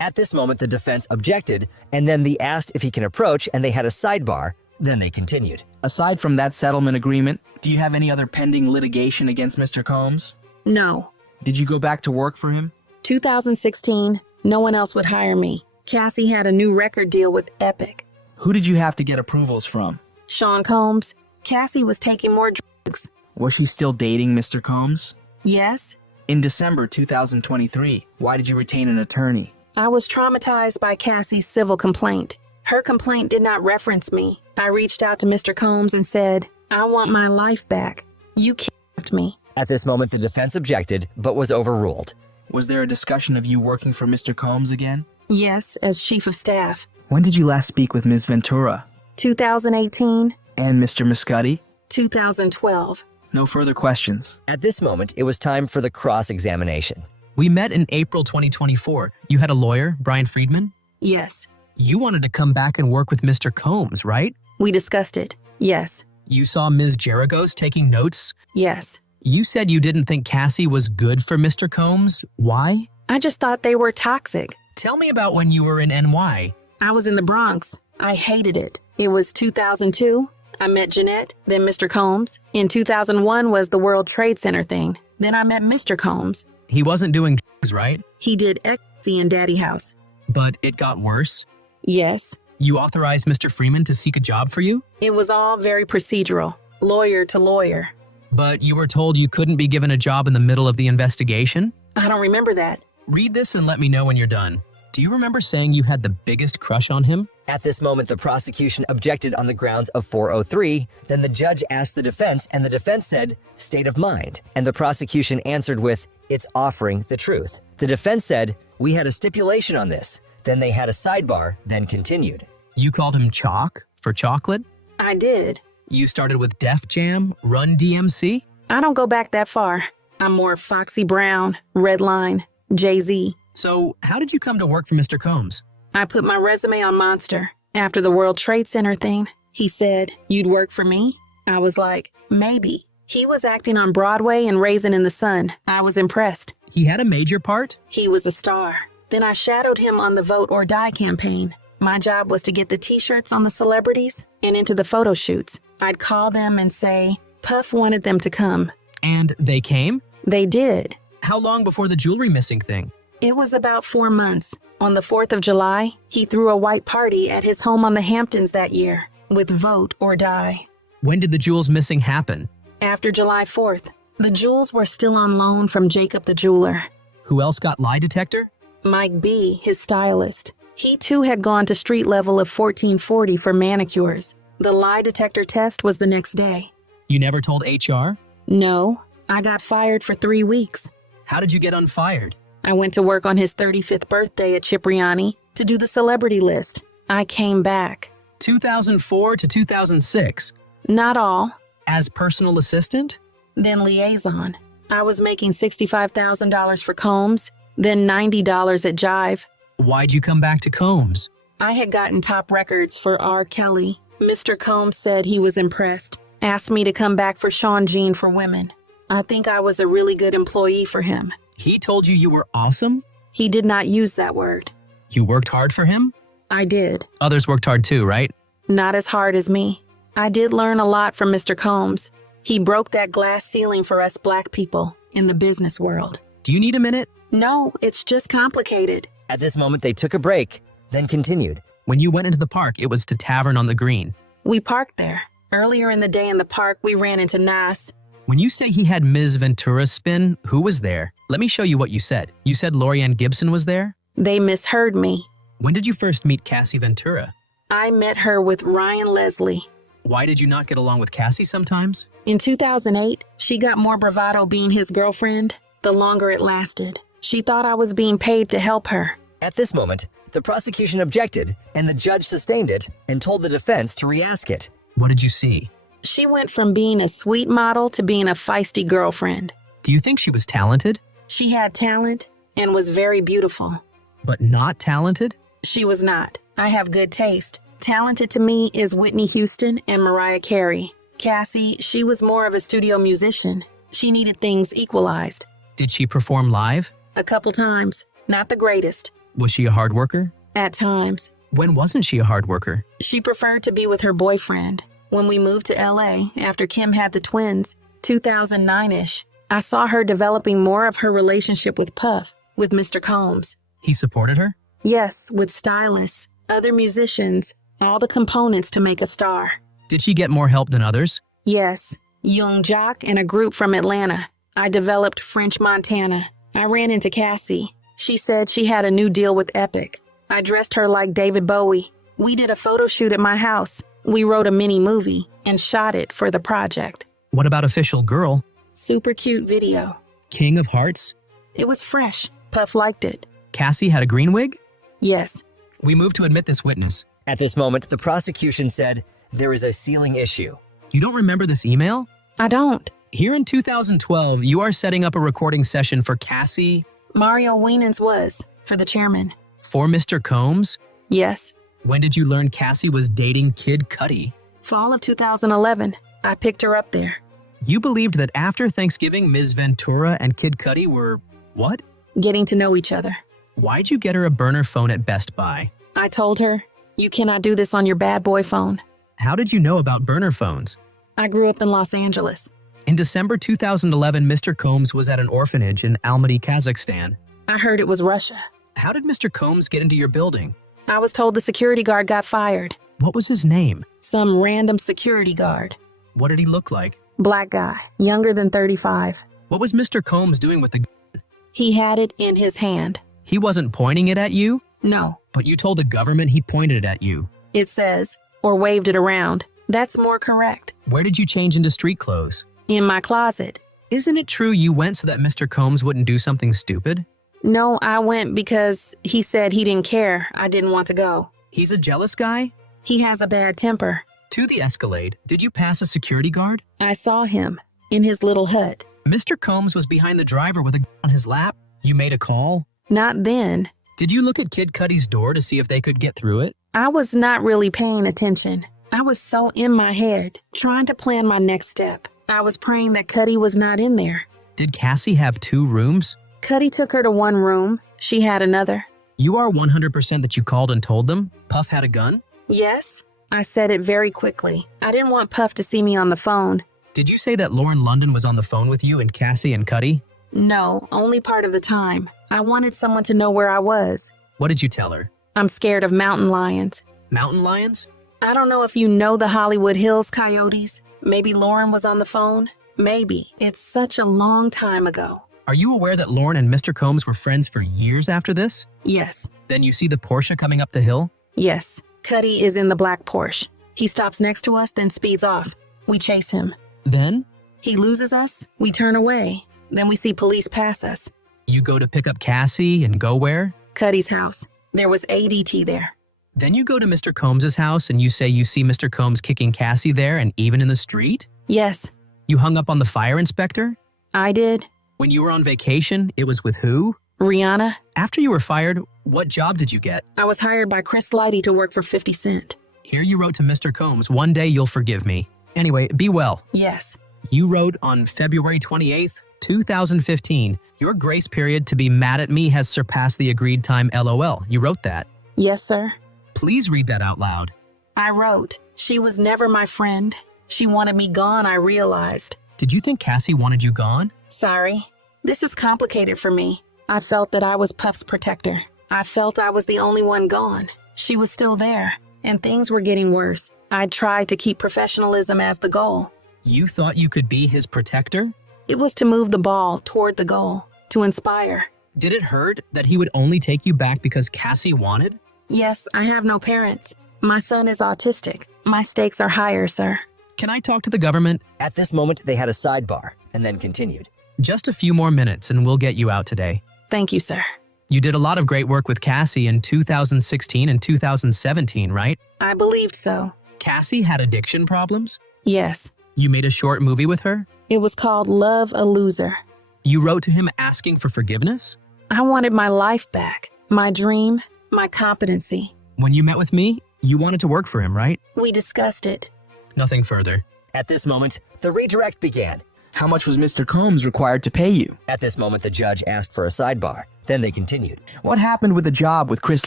At this moment, the defense objected, and then they asked if he can approach, and they had a sidebar. Then they continued. Aside from that settlement agreement, do you have any other pending litigation against Mr. Combs? No. Did you go back to work for him? 2016, no one else would hire me. Cassie had a new record deal with Epic. Who did you have to get approvals from? Sean Combs. Cassie was taking more drugs. Was she still dating Mr. Combs? Yes. In December 2023, why did you retain an attorney? I was traumatized by Cassie's civil complaint. Her complaint did not reference me. I reached out to Mr. Combs and said, I want my life back. You kidnapped me. At this moment, the defense objected, but was overruled. Was there a discussion of you working for Mr. Combs again? Yes, as chief of staff. When did you last speak with Ms. Ventura? 2018. And Mr. Mescudi? 2012. No further questions. At this moment, it was time for the cross-examination. We met in April 2024. You had a lawyer, Brian Friedman? Yes. You wanted to come back and work with Mr. Combs, right? We discussed it. Yes. You saw Ms. Geragos taking notes? Yes. You said you didn't think Cassie was good for Mr. Combs. Why? I just thought they were toxic. Tell me about when you were in NY. I was in the Bronx. I hated it. It was 2002. I met Jeanette, then Mr. Combs. In 2001 was the World Trade Center thing. Then I met Mr. Combs. He wasn't doing drugs, right? He did ecstasy in Daddy House. But it got worse? Yes. You authorized Mr. Freeman to seek a job for you? It was all very procedural, lawyer to lawyer. But you were told you couldn't be given a job in the middle of the investigation? I don't remember that. Read this and let me know when you're done. Do you remember saying you had the biggest crush on him? At this moment, the prosecution objected on the grounds of 403. Then the judge asked the defense, and the defense said, state of mind. And the prosecution answered with, it's offering the truth. The defense said, we had a stipulation on this. Then they had a sidebar, then continued. You called him Chalk for chocolate? I did. You started with Def Jam, Run DMC? I don't go back that far. I'm more Foxy Brown, Redline, Jay-Z. So how did you come to work for Mr. Combs? I put my resume on Monster. After the World Trade Center thing, he said, you'd work for me? I was like, maybe. He was acting on Broadway and Raisin in the Sun. I was impressed. He had a major part? He was a star. Then I shadowed him on the Vote or Die campaign. My job was to get the t-shirts on the celebrities and into the photo shoots. I'd call them and say, Puff wanted them to come. And they came? They did. How long before the jewelry missing thing? It was about 4 months. On the 4th of July, he threw a white party at his home on the Hamptons that year with Vote or Die. When did the jewels missing happen? After July 4th. The jewels were still on loan from Jacob the jeweler. Who else got lie detector? Mike B., his stylist. He too had gone to street level of 1440 for manicures. The lie detector test was the next day. You never told HR? No, I got fired for 3 weeks. How did you get unfired? I went to work on his 35th birthday at Cipriani to do the celebrity list. I came back. 2004 to 2006? Not all. As personal assistant? Then liaison. I was making $65,000 for Combs, then $90 at Jive. Why'd you come back to Combs? I had gotten top records for R. Kelly. Mr. Combs said he was impressed. Asked me to come back for Sean Jean for women. I think I was a really good employee for him. He told you were awesome? He did not use that word. You worked hard for him? I did. Others worked hard too, right? Not as hard as me. I did learn a lot from Mr. Combs. He broke that glass ceiling for us Black people in the business world. Do you need a minute? No, it's just complicated. At this moment, they took a break, then continued. When you went into the park, it was to Tavern on the Green. We parked there. Earlier in the day in the park, we ran into Nas. When you say he had Ms. Ventura spin, who was there? Let me show you what you said. You said Lorianne Gibson was there? They misheard me. When did you first meet Cassie Ventura? I met her with Ryan Leslie. Why did you not get along with Cassie sometimes? In 2008, she got more bravado being his girlfriend the longer it lasted. She thought I was being paid to help her. At this moment, the prosecution objected, and the judge sustained it and told the defense to re-ask it. What did you see? She went from being a sweet model to being a feisty girlfriend. Do you think she was talented? She had talent and was very beautiful. But not talented? She was not. I have good taste. Talented to me is Whitney Houston and Mariah Carey. Cassie, she was more of a studio musician. She needed things equalized. Did she perform live? A couple times. Not the greatest. Was she a hard worker? At times. When wasn't she a hard worker? She preferred to be with her boyfriend. When we moved to LA after Kim had the twins, 2009-ish, I saw her developing more of her relationship with Puff, with Mr. Combs. He supported her? Yes, with stylists, other musicians, all the components to make a star. Did she get more help than others? Yes, Young Jock and a group from Atlanta. I developed French Montana. I ran into Cassie. She said she had a new deal with Epic. I dressed her like David Bowie. We did a photo shoot at my house. We wrote a mini movie and shot it for the project. What about Official Girl? Super cute video. King of Hearts? It was fresh. Puff liked it. Cassie had a green wig? Yes. We move to admit this witness. At this moment, the prosecution said there is a sealing issue. You don't remember this email? I don't. Here in 2012, you are setting up a recording session for Cassie. Mario Wienans was, for the chairman. For Mr. Combs? Yes. When did you learn Cassie was dating Kid Cudi? Fall of 2011. I picked her up there. You believed that after Thanksgiving, Ms. Ventura and Kid Cudi were, what? Getting to know each other. Why'd you get her a burner phone at Best Buy? I told her, you cannot do this on your bad boy phone. How did you know about burner phones? I grew up in Los Angeles. In December 2011, Mr. Combs was at an orphanage in Almaty, Kazakhstan. I heard it was Russia. How did Mr. Combs get into your building? I was told the security guard got fired. What was his name? Some random security guard. What did he look like? Black guy, younger than 35. What was Mr. Combs doing with the gun? He had it in his hand. He wasn't pointing it at you? No. But you told the government he pointed it at you. It says, or waved it around. That's more correct. Where did you change into street clothes? In my closet. Isn't it true you went so that Mr. Combs wouldn't do something stupid? No, I went because he said he didn't care. I didn't want to go. He's a jealous guy? He has a bad temper. To the Escalade, did you pass a security guard? I saw him in his little hut. Mr. Combs was behind the driver with a gun on his lap. You made a call? Not then. Did you look at Kid Cudi's door to see if they could get through it? I was not really paying attention. I was so in my head, trying to plan my next step. I was praying that Cudi was not in there. Did Cassie have 2 rooms? Cudi took her to one room. She had another. You are 100% that you called and told them Puff had a gun? Yes. I said it very quickly. I didn't want Puff to see me on the phone. Did you say that Lauren London was on the phone with you and Cassie and Cudi? No, only part of the time. I wanted someone to know where I was. What did you tell her? I'm scared of mountain lions. Mountain lions? I don't know if you know the Hollywood Hills coyotes. Maybe Lauren was on the phone. Maybe. It's such a long time ago. Are you aware that Lauren and Mr. Combs were friends for years after this? Yes. Then you see the Porsche coming up the hill? Yes. Cudi is in the black Porsche. He stops next to us, then speeds off. We chase him. Then? He loses us. We turn away. Then we see police pass us. You go to pick up Cassie and go where? Cudi's house. There was ADT there. Then you go to Mr. Combs' house and you say you see Mr. Combs kicking Cassie there and even in the street? Yes. You hung up on the fire inspector? I did. When you were on vacation, it was with who? Rihanna. After you were fired, what job did you get? I was hired by Chris Lighty to work for 50 Cent. Here you wrote to Mr. Combs, one day you'll forgive me. Anyway, be well. Yes. You wrote on February 28th, 2015, your grace period to be mad at me has surpassed the agreed time LOL. You wrote that. Yes, sir. Please read that out loud. I wrote, she was never my friend. She wanted me gone, I realized. Did you think Cassie wanted you gone? Sorry. This is complicated for me. I felt that I was Puff's protector. I felt I was the only one gone. She was still there, and things were getting worse. I tried to keep professionalism as the goal. You thought you could be his protector? It was to move the ball toward the goal, to inspire. Did it hurt that he would only take you back because Cassie wanted? Yes, I have no parents. My son is autistic. My stakes are higher, sir. Can I talk to the government? At this moment, they had a sidebar and then continued. Just a few more minutes and we'll get you out today. Thank you, sir. You did a lot of great work with Cassie in 2016 and 2017, right? I believed so. Cassie had addiction problems? Yes. You made a short movie with her? It was called Love a Loser. You wrote to him asking for forgiveness? I wanted my life back, my dream, my competency. When you met with me, you wanted to work for him, right? We discussed it. Nothing further. At this moment, the redirect began. How much was Mr. Combs required to pay you? At this moment, the judge asked for a sidebar. Then they continued. What happened with the job with Chris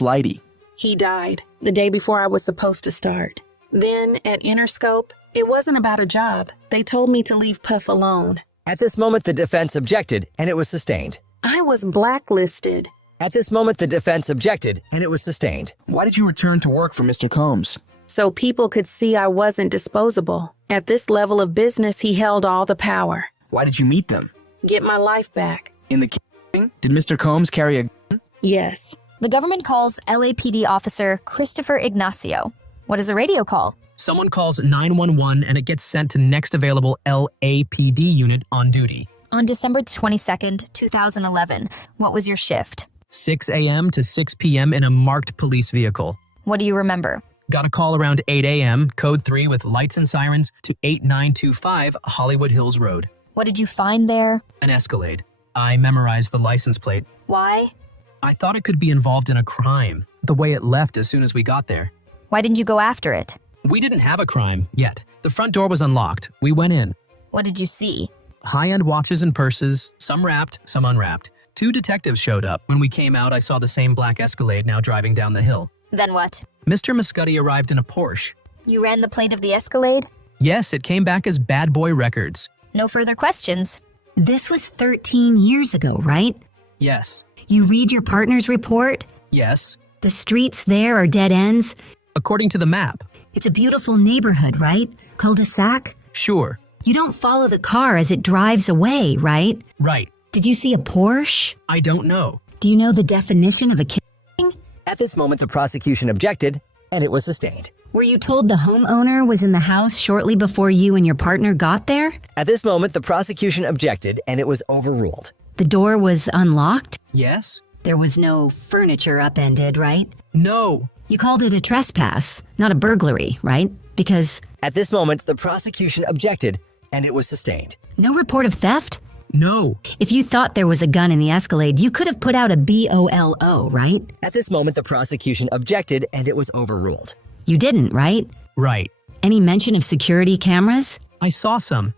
Lighty? He died the day before I was supposed to start. Then, at Interscope, it wasn't about a job. They told me to leave Puff alone. At this moment, the defense objected, and it was sustained. I was blacklisted. At this moment, the defense objected, and it was sustained. Why did you return to work for Mr. Combs? So people could see I wasn't disposable. At this level of business, he held all the power. Why did you meet them? Get my life back. In the king? Did Mr. Combs carry a gun? Yes. The government calls LAPD Officer Christopher Ignacio. What is a radio call? Someone calls 911 and it gets sent to next available LAPD unit on duty. On December 22nd, 2011, what was your shift? 6 a.m. to 6 p.m. in a marked police vehicle. What do you remember? Got a call around 8 a.m., code 3 with lights and sirens to 8925 Hollywood Hills Road. What did you find there? An Escalade. I memorized the license plate. Why? I thought it could be involved in a crime, the way it left as soon as we got there. Why didn't you go after it? We didn't have a crime yet. The front door was unlocked. We went in. What did you see? High-end watches and purses, some wrapped, some unwrapped. 2 detectives showed up. When we came out, I saw the same black Escalade now driving down the hill. Then what? Mr. Mescudi arrived in a Porsche. You ran the plate of the Escalade? Yes, it came back as Bad Boy Records. No further questions. This was 13 years ago, right? Yes. You read your partner's report? Yes. The streets there are dead ends? According to the map. It's a beautiful neighborhood, right? Cul-de-sac? Sure. You don't follow the car as it drives away, right? Right. Did you see a Porsche? I don't know. Do you know the definition of a killing? At this moment, the prosecution objected, and it was sustained. Were you told the homeowner was in the house shortly before you and your partner got there? At this moment, the prosecution objected, and it was overruled. The door was unlocked? Yes? There was no furniture upended, right? No. You called it a trespass, not a burglary, right? Because At this moment, the prosecution objected, and it was sustained. no report of theft? No. If you thought there was a gun in the Escalade, you could have put out a BOLO, right? At this moment, the prosecution objected, and it was overruled. You didn't, right? Right. Any mention of security cameras? I saw some.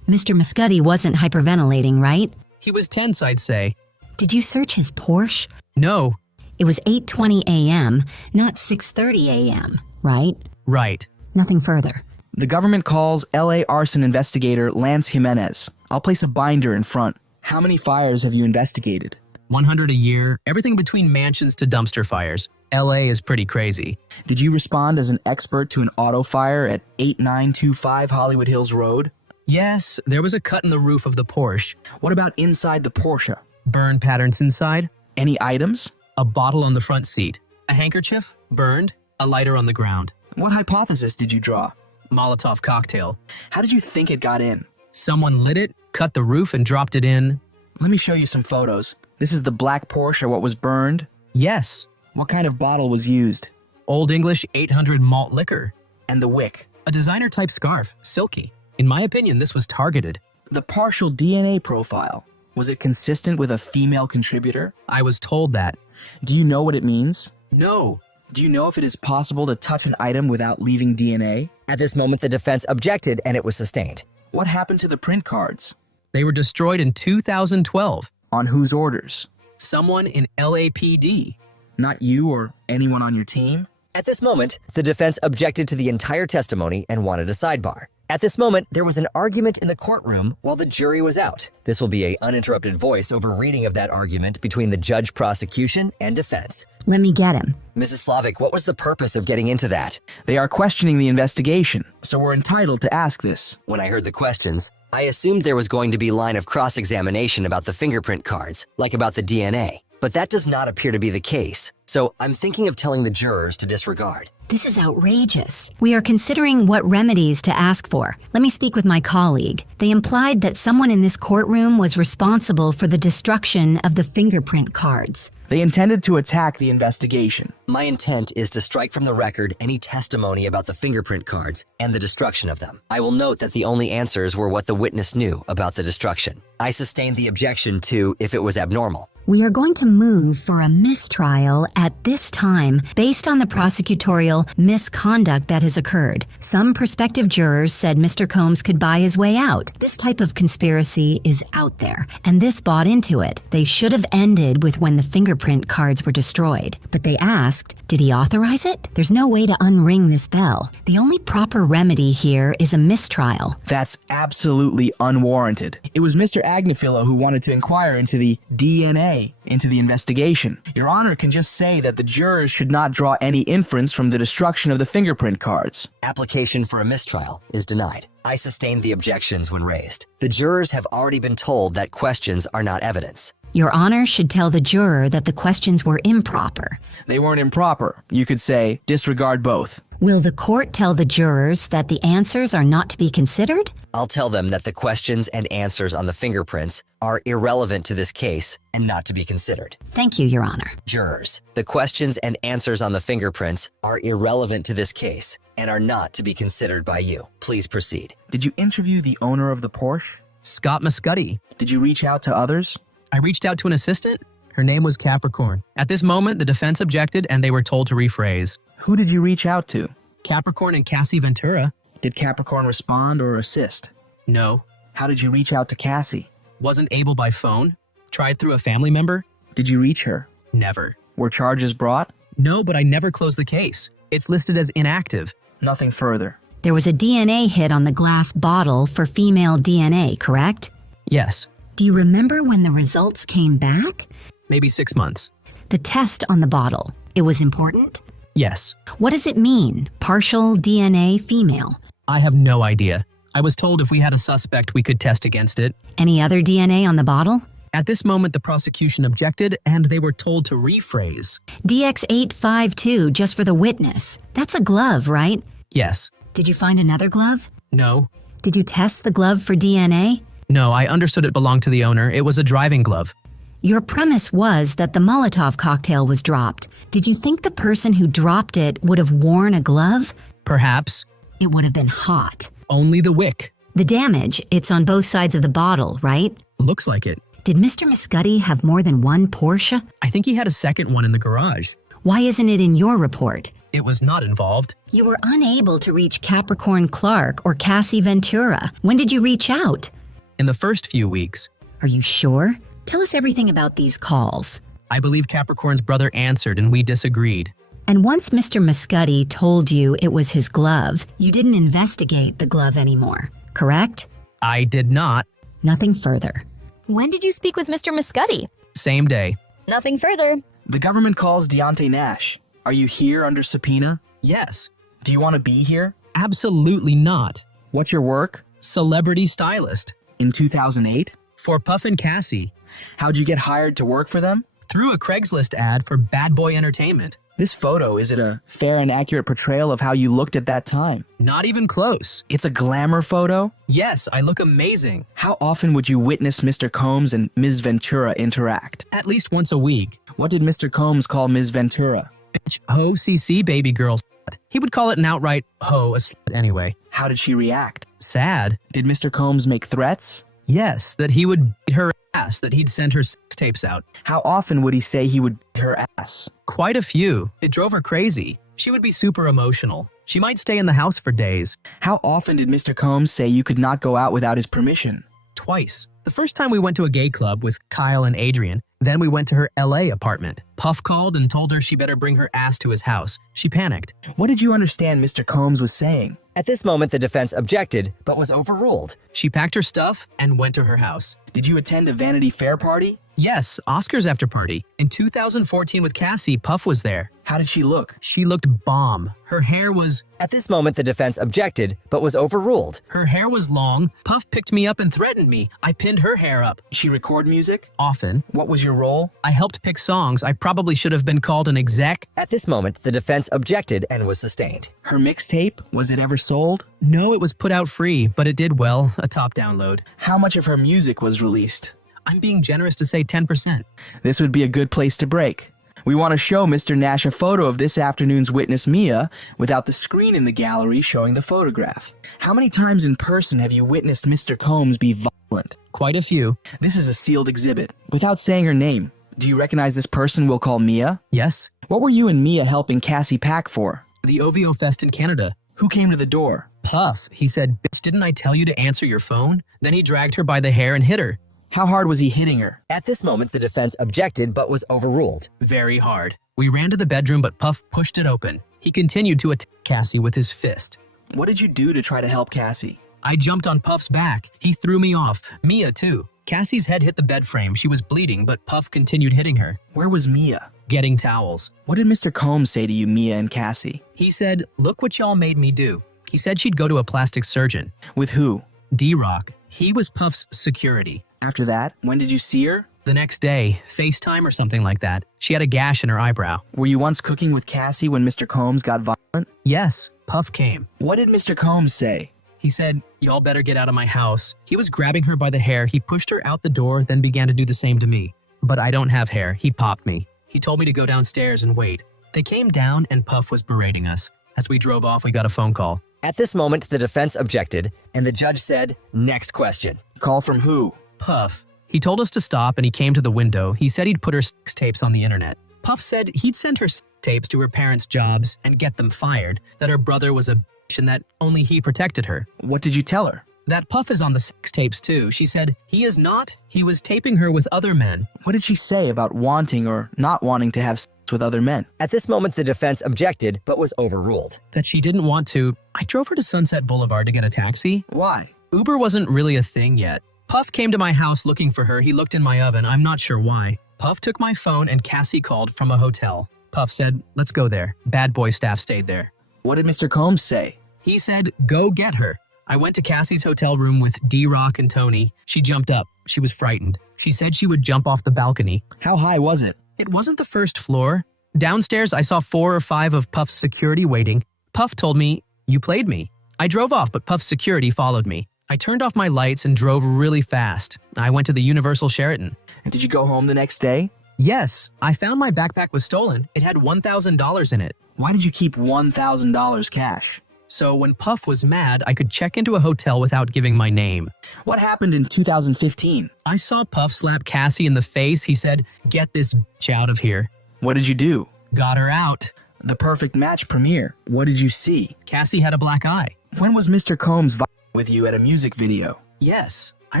Mr. Mescudi wasn't hyperventilating, right? He was tense, I'd say. Did you search his Porsche? No. It was 8:20 a.m., not 6:30 a.m., right? Right. Nothing further. The government calls LA arson investigator Lance Jimenez. I'll place a binder in front. How many fires have you investigated? 100 a year, everything between mansions to dumpster fires. LA is pretty crazy. Did you respond as an expert to an auto fire at 8925 Hollywood Hills Road? Yes, there was a cut in the roof of the Porsche. What about inside the Porsche? Burn patterns inside. Any items? A bottle on the front seat. A handkerchief, burned. A lighter on the ground. What hypothesis did you draw? Molotov cocktail. How did you think it got in? Someone lit it, cut the roof, and dropped it in. Let me show you some photos. This is the black Porsche, what was burned. Yes. What kind of bottle was used? Old English 800 malt liquor. And the wick. A designer-type scarf, silky. In my opinion, this was targeted. The partial DNA profile. Was it consistent with a female contributor? I was told that. Do you know what it means? No. Do you know if it is possible to touch an item without leaving DNA? At this moment, the defense objected, and it was sustained. What happened to the print cards? They were destroyed in 2012. On whose orders? Someone in LAPD. Not you or anyone on your team? At this moment, the defense objected to the entire testimony and wanted a sidebar. At this moment, there was an argument in the courtroom while the jury was out. This will be an uninterrupted voiceover reading of that argument between the judge, prosecution, and defense. Let me get him. Mrs. Slavic, what was the purpose of getting into that? They are questioning the investigation, so we're entitled to ask this. When I heard the questions, I assumed there was going to be line of cross-examination about the fingerprint cards, like about the DNA. But that does not appear to be the case, so I'm thinking of telling the jurors to disregard. This is outrageous. We are considering what remedies to ask for. Let me speak with my colleague. They implied that someone in this courtroom was responsible for the destruction of the fingerprint cards. They intended to attack the investigation. My intent is to strike from the record any testimony about the fingerprint cards and the destruction of them. I will note that the only answers were what the witness knew about the destruction. I sustained the objection to if it was abnormal. We are going to move for a mistrial at this time based on the prosecutorial misconduct that has occurred. Some prospective jurors said Mr. Combs could buy his way out. This type of conspiracy is out there, and this bought into it. They should have ended with when the fingerprint cards were destroyed. But they asked, did he authorize it? There's no way to unring this bell. The only proper remedy here is a mistrial. That's absolutely unwarranted. It was Mr. Agnifilo who wanted to inquire into the DNA into the investigation. Your Honor can just say that the jurors should not draw any inference from the destruction of the fingerprint cards. Application for a mistrial is denied. I sustained the objections when raised. The jurors have already been told that questions are not evidence. Your Honor should tell the juror that the questions were improper. They weren't improper. You could say, disregard both. Will the court tell the jurors that the answers are not to be considered? I'll tell them that the questions and answers on the fingerprints are irrelevant to this case and not to be considered. Thank you, Your Honor. Jurors, the questions and answers on the fingerprints are irrelevant to this case and are not to be considered by you. Please proceed. Did you interview the owner of the Porsche? Scott Mescudi. Did you reach out to others? I reached out to an assistant. Her name was Capricorn. At this moment, the defense objected and they were told to rephrase. Who did you reach out to? Capricorn and Cassie Ventura. Did Capricorn respond or assist? No. How did you reach out to Cassie? Wasn't able by phone. Tried through a family member. Did you reach her? Never. Were charges brought? No, but I never closed the case. It's listed as inactive. Nothing further. There was a DNA hit on the glass bottle for female DNA, correct? Yes. Do you remember when the results came back? Maybe 6 months. The test on the bottle, it was important? Yes. What does it mean, partial DNA female? I have no idea. I was told if we had a suspect, we could test against it. Any other DNA on the bottle? At this moment, the prosecution objected and they were told to rephrase. DX852 just for the witness. That's a glove, right? Yes. Did you find another glove? No. Did you test the glove for DNA? No, I understood it belonged to the owner. It was a driving glove. Your premise was that the Molotov cocktail was dropped. Did you think the person who dropped it would have worn a glove? Perhaps. It would have been hot. Only the wick. The damage, it's on both sides of the bottle, right? Looks like it. Did Mr. Mescudi have more than one Porsche? I think he had a second one in the garage. Why isn't it in your report? It was not involved. You were unable to reach Capricorn Clark or Cassie Ventura. When did you reach out? In the first few weeks. Are you sure? Tell us everything about these calls. I believe Capricorn's brother answered and we disagreed. And once Mr. Mescudi told you it was his glove, you didn't investigate the glove anymore, correct? I did not. Nothing further. When did you speak with Mr. Mescudi? Same day. Nothing further. The government calls Deonte Nash. Are you here under subpoena? Yes. Do you want to be here? Absolutely not. What's your work? Celebrity stylist. In 2008? For Puff and Cassie. How'd you get hired to work for them? Through a Craigslist ad for Bad Boy Entertainment. This photo, is it a fair and accurate portrayal of how you looked at that time? Not even close. It's a glamour photo? Yes, I look amazing. How often would you witness Mr. Combs and Ms. Ventura interact? At least once a week. What did Mr. Combs call Ms. Ventura? Bitch, ho, CC, baby girl, slut. He would call it an outright ho, a slut anyway. How did she react? Sad. Did Mr. Combs make threats? Yes, that he would beat her ass, that he'd send her sex tapes out. How often would he say he would beat her ass? Quite a few. It drove her crazy. She would be super emotional. She might stay in the house for days. How often did Mr. Combs say you could not go out without his permission? Twice. The first time we went to a gay club with Kyle and Adrian. Then we went to her LA apartment. Puff called and told her she better bring her ass to his house. She panicked. What did you understand Mr. Combs was saying? At this moment, the defense objected, but was overruled. She packed her stuff and went to her house. Did you attend a Vanity Fair party? Yes, Oscars after party. In 2014 with Cassie, Puff was there. How did she look? She looked bomb. Her hair was... At this moment, the defense objected, but was overruled. Her hair was long. Puff picked me up and threatened me. I pinned her hair up. She record music? Often. What was your role? I helped pick songs. I probably should have been called an exec. At this moment, the defense objected and was sustained. Her mixtape, was it ever sold? No, it was put out free, but it did well, a top download. How much of her music was released? I'm being generous to say 10%. This would be a good place to break. We want to show Mr. Nash a photo of this afternoon's witness, Mia, without the screen in the gallery showing the photograph. How many times in person have you witnessed Mr. Combs be violent? Quite a few. This is a sealed exhibit. Without saying her name, do you recognize this person we'll call Mia? Yes. What were you and Mia helping Cassie pack for? The OVO Fest in Canada. Who came to the door? Puff. He said, "Bitch, didn't I tell you to answer your phone?" Then he dragged her by the hair and hit her. How hard was he hitting her? At this moment, the defense objected but was overruled. Very hard. We ran to the bedroom, but Puff pushed it open. He continued to attack Cassie with his fist. What did you do to try to help Cassie? I jumped on Puff's back. He threw me off. Mia, too. Cassie's head hit the bed frame. She was bleeding, but Puff continued hitting her. Where was Mia? Getting towels. What did Mr. Combs say to you, Mia and Cassie? He said, "Look what y'all made me do." He said she'd go to a plastic surgeon. With who? D-Rock. He was Puff's security. After that, when did you see her? The next day, FaceTime or something like that, she had a gash in her eyebrow. Were you once cooking with Cassie when Mr. Combs got violent? Yes, Puff came. What did Mr. Combs say? He said, "Y'all better get out of my house." He was grabbing her by the hair. He pushed her out the door, then began to do the same to me. But I don't have hair. He popped me. He told me to go downstairs and wait. They came down and Puff was berating us. As we drove off, we got a phone call. At this moment, the defense objected, and the judge said, "Next question." Call from who? Puff. He told us to stop and he came to the window. He said he'd put her sex tapes on the internet. Puff said he'd send her sex tapes to her parents' jobs and get them fired, that her brother was a bitch and that only he protected her. What did you tell her? That Puff is on the sex tapes too. She said, he is not. He was taping her with other men. What did she say about wanting or not wanting to have sex with other men? At this moment, the defense objected, but was overruled. That she didn't want to. I drove her to Sunset Boulevard to get a taxi. Why? Uber wasn't really a thing yet. Puff came to my house looking for her. He looked in my oven. I'm not sure why. Puff took my phone and Cassie called from a hotel. Puff said, "Let's go there." Bad boy staff stayed there. What did Mr. Combs say? He said, "Go get her." I went to Cassie's hotel room with D-Rock and Tony. She jumped up. She was frightened. She said she would jump off the balcony. How high was it? It wasn't the first floor. Downstairs, I saw 4 or 5 of Puff's security waiting. Puff told me, "You played me." I drove off, but Puff's security followed me. I turned off my lights and drove really fast. I went to the Universal Sheraton. And did you go home the next day? Yes, I found my backpack was stolen. It had $1,000 in it. Why did you keep $1,000 cash? So when Puff was mad, I could check into a hotel without giving my name. What happened in 2015? I saw Puff slap Cassie in the face. He said, "Get this bitch out of here." What did you do? Got her out. The Perfect Match premiere. What did you see? Cassie had a black eye. When was Mr. Combs violent with you at a music video? Yes, I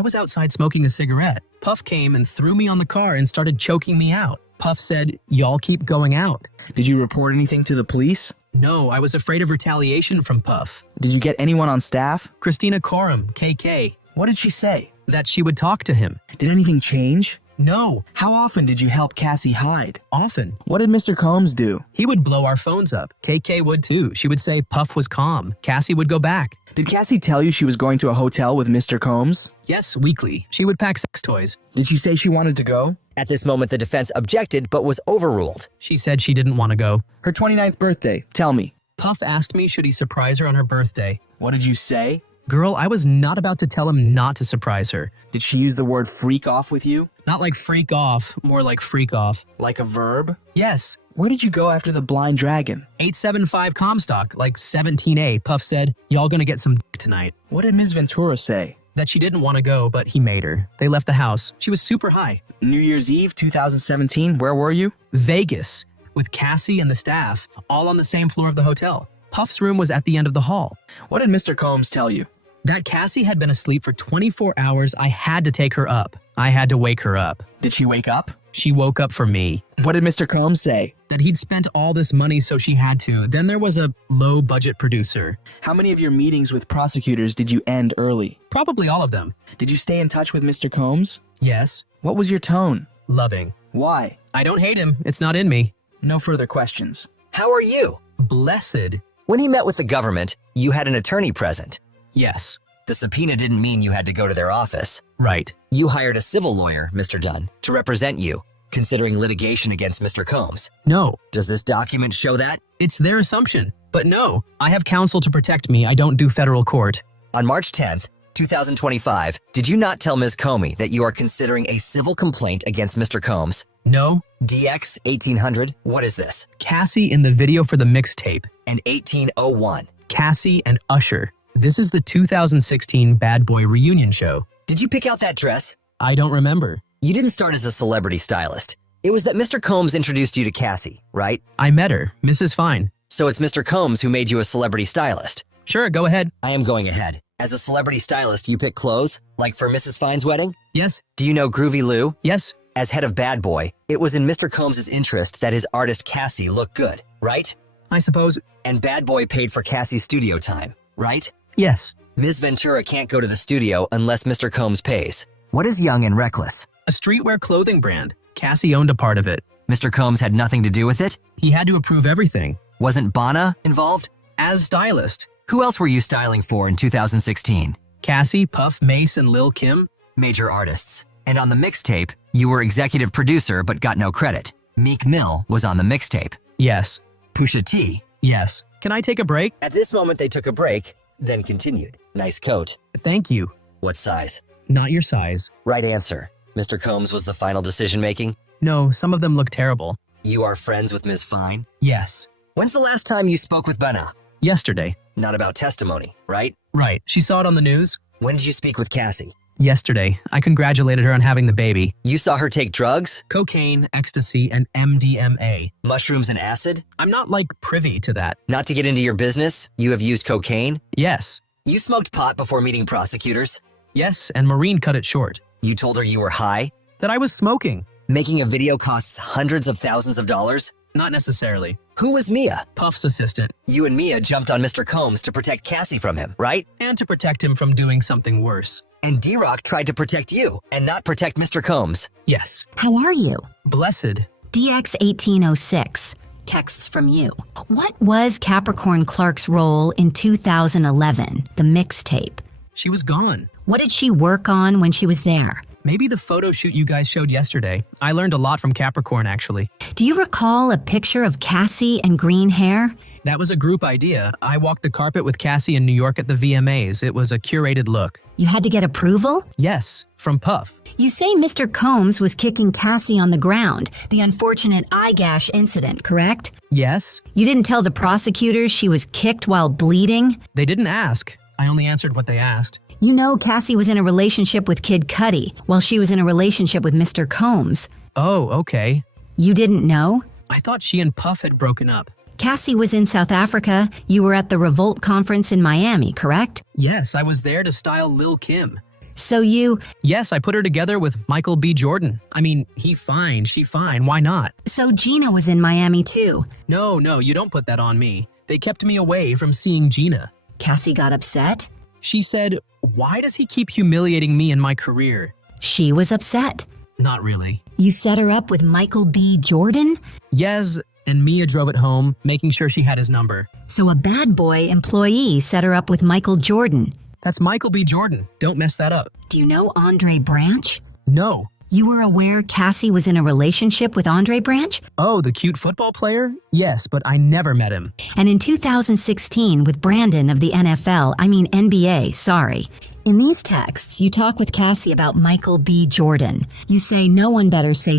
was outside smoking a cigarette. Puff came and threw me on the car and started choking me out. Puff said, "Y'all keep going out." Did you report anything to the police? No, I was afraid of retaliation from Puff. Did you get anyone on staff? Christina Corum, KK. What did she say? That she would talk to him. Did anything change? No. How often did you help Cassie hide? Often. What did Mr. Combs do? He would blow our phones up. KK would too. She would say Puff was calm. Cassie would go back. Did Cassie tell you she was going to a hotel with Mr. Combs? Yes, weekly. She would pack sex toys. Did she say she wanted to go? At this moment, the defense objected, but was overruled. She said she didn't want to go. Her 29th birthday. Tell me. Puff asked me should he surprise her on her birthday. What did you say? Girl, I was not about to tell him not to surprise her. Did she use the word freak off with you? Not like freak off, more like freak off. Like a verb? Yes. Where did you go after the Blind Dragon? 875 Comstock, like 17A. Puff said, "Y'all gonna get some dick tonight." What did Ms. Ventura say? That she didn't want to go, but he made her. They left the house. She was super high. New Year's Eve 2017, where were you? Vegas, with Cassie and the staff, all on the same floor of the hotel. Puff's room was at the end of the hall. What did Mr. Combs tell you? That Cassie had been asleep for 24 hours. I had to take her up. I had to wake her up. Did she wake up? She woke up for me. What did Mr. Combs say? That he'd spent all this money so she had to. Then there was a low-budget producer. How many of your meetings with prosecutors did you end early? Probably all of them. Did you stay in touch with Mr. Combs? Yes. What was your tone? Loving. Why? I don't hate him. It's not in me. No further questions. How are you? Blessed. When he met with the government, you had an attorney present. Yes. The subpoena didn't mean you had to go to their office. Right. You hired a civil lawyer, Mr. Dunn, to represent you, considering litigation against Mr. Combs. No. Does this document show that? It's their assumption. But no, I have counsel to protect me. I don't do federal court. On March 10th, 2025, did you not tell Ms. Comey that you are considering a civil complaint against Mr. Combs? No. DX 1800, what is this? Cassie in the video for the mixtape. And 1801. Cassie and Usher. This is the 2016 Bad Boy reunion show. Did you pick out that dress? I don't remember. You didn't start as a celebrity stylist. It was that Mr. Combs introduced you to Cassie, right? I met her. Mrs. Fine. So it's Mr. Combs who made you a celebrity stylist. Sure, go ahead. I am going ahead. As a celebrity stylist, you pick clothes, like for Mrs. Fine's wedding? Yes. Do you know Groovy Lou? Yes. As head of Bad Boy, it was in Mr. Combs' interest that his artist Cassie look good, right? I suppose. And Bad Boy paid for Cassie's studio time, right? Yes. Ms. Ventura can't go to the studio unless Mr. Combs pays. What is Young and Reckless? A streetwear clothing brand. Cassie owned a part of it. Mr. Combs had nothing to do with it? He had to approve everything. Wasn't Bana involved? As stylist. Who else were you styling for in 2016? Cassie, Puff, Mace, and Lil Kim. Major artists. And on the mixtape, you were executive producer but got no credit. Meek Mill was on the mixtape. Yes. Pusha T. Yes. Can I take a break? At this moment, they took a break, then continued. Nice coat. Thank you. What size? Not your size. Right answer. Mr. Combs was the final decision making. No, some of them look terrible. You are friends with Ms. Fine? Yes. When's the last time you spoke with Bryana? Yesterday. Not about testimony, right? Right. She saw it on the news? When did you speak with Cassie? Yesterday. I congratulated her on having the baby. You saw her take drugs? Cocaine, ecstasy, and MDMA. Mushrooms and acid? I'm not, privy to that. Not to get into your business, you have used cocaine? Yes. You smoked pot before meeting prosecutors? Yes, and Maureen cut it short. You told her you were high? That I was smoking. Making a video costs hundreds of thousands of dollars? Not necessarily. Who was Mia? Puff's assistant. You and Mia jumped on Mr. Combs to protect Cassie from him, right? And to protect him from doing something worse. And D-Rock tried to protect you and not protect Mr. Combs. Yes. How are you? Blessed. DX1806. Texts from you. What was Capricorn Clark's role in 2011, the mixtape? She was gone. What did she work on when she was there? Maybe the photo shoot you guys showed yesterday. I learned a lot from Capricorn, actually. Do you recall a picture of Cassie and green hair? That was a group idea. I walked the carpet with Cassie in New York at the VMAs. It was a curated look. You had to get approval? Yes, from Puff. You say Mr. Combs was kicking Cassie on the ground, the unfortunate eye gash incident, correct? Yes. You didn't tell the prosecutors she was kicked while bleeding? They didn't ask. I only answered what they asked. You know Cassie was in a relationship with Kid Cudi while she was in a relationship with Mr. Combs. Oh, okay. You didn't know? I thought she and Puff had broken up. Cassie was in South Africa. You were at the Revolt conference in Miami, correct? Yes, I was there to style Lil' Kim. So you... Yes, I put her together with Michael B. Jordan. I mean, he fine, she fine, why not? So Gina was in Miami too? No, you don't put that on me. They kept me away from seeing Gina. Cassie got upset? She said, why does he keep humiliating me in my career? She was upset. Not really. You set her up with Michael B. Jordan? Yes, and Mia drove it home, making sure she had his number. So a bad boy employee set her up with Michael Jordan. That's Michael B. Jordan. Don't mess that up. Do you know Andre Branch? No. You were aware Cassie was in a relationship with Andre Branch? Oh, the cute football player? Yes, but I never met him. And in 2016 with Brandon of the NBA, sorry. In these texts, you talk with Cassie about Michael B. Jordan. You say no one better say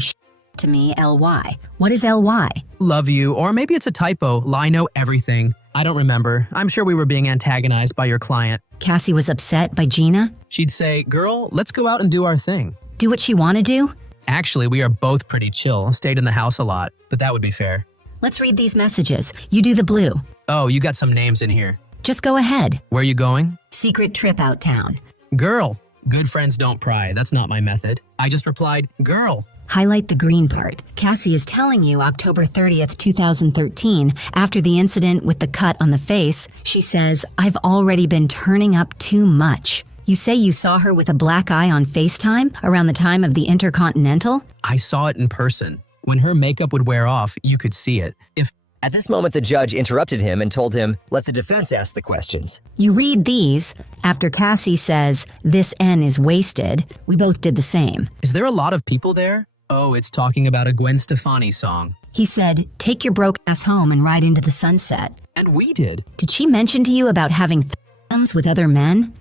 to me, LY. What is LY? Love you, or maybe it's a typo. I know everything. I don't remember. I'm sure we were being antagonized by your client. Cassie was upset by Gina? She'd say, girl, let's go out and do our thing. Do what she want to do? Actually, we are both pretty chill, stayed in the house a lot, but that would be fair. Let's read these messages. You do the blue. Oh, you got some names in here. Just go ahead. Where are you going? Secret trip out town. Girl. Good friends don't pry. That's not my method. I just replied, girl. Highlight the green part. Cassie is telling you October 30th, 2013, after the incident with the cut on the face, she says, I've already been turning up too much. You say you saw her with a black eye on FaceTime around the time of the Intercontinental? I saw it in person. When her makeup would wear off, you could see it. At this moment, the judge interrupted him and told him, let the defense ask the questions. You read these. After Cassie says, this N is wasted, we both did the same. Is there a lot of people there? Oh, it's talking about a Gwen Stefani song. He said, take your broke ass home and ride into the sunset. And we did. Did she mention to you about having thumbs with other men?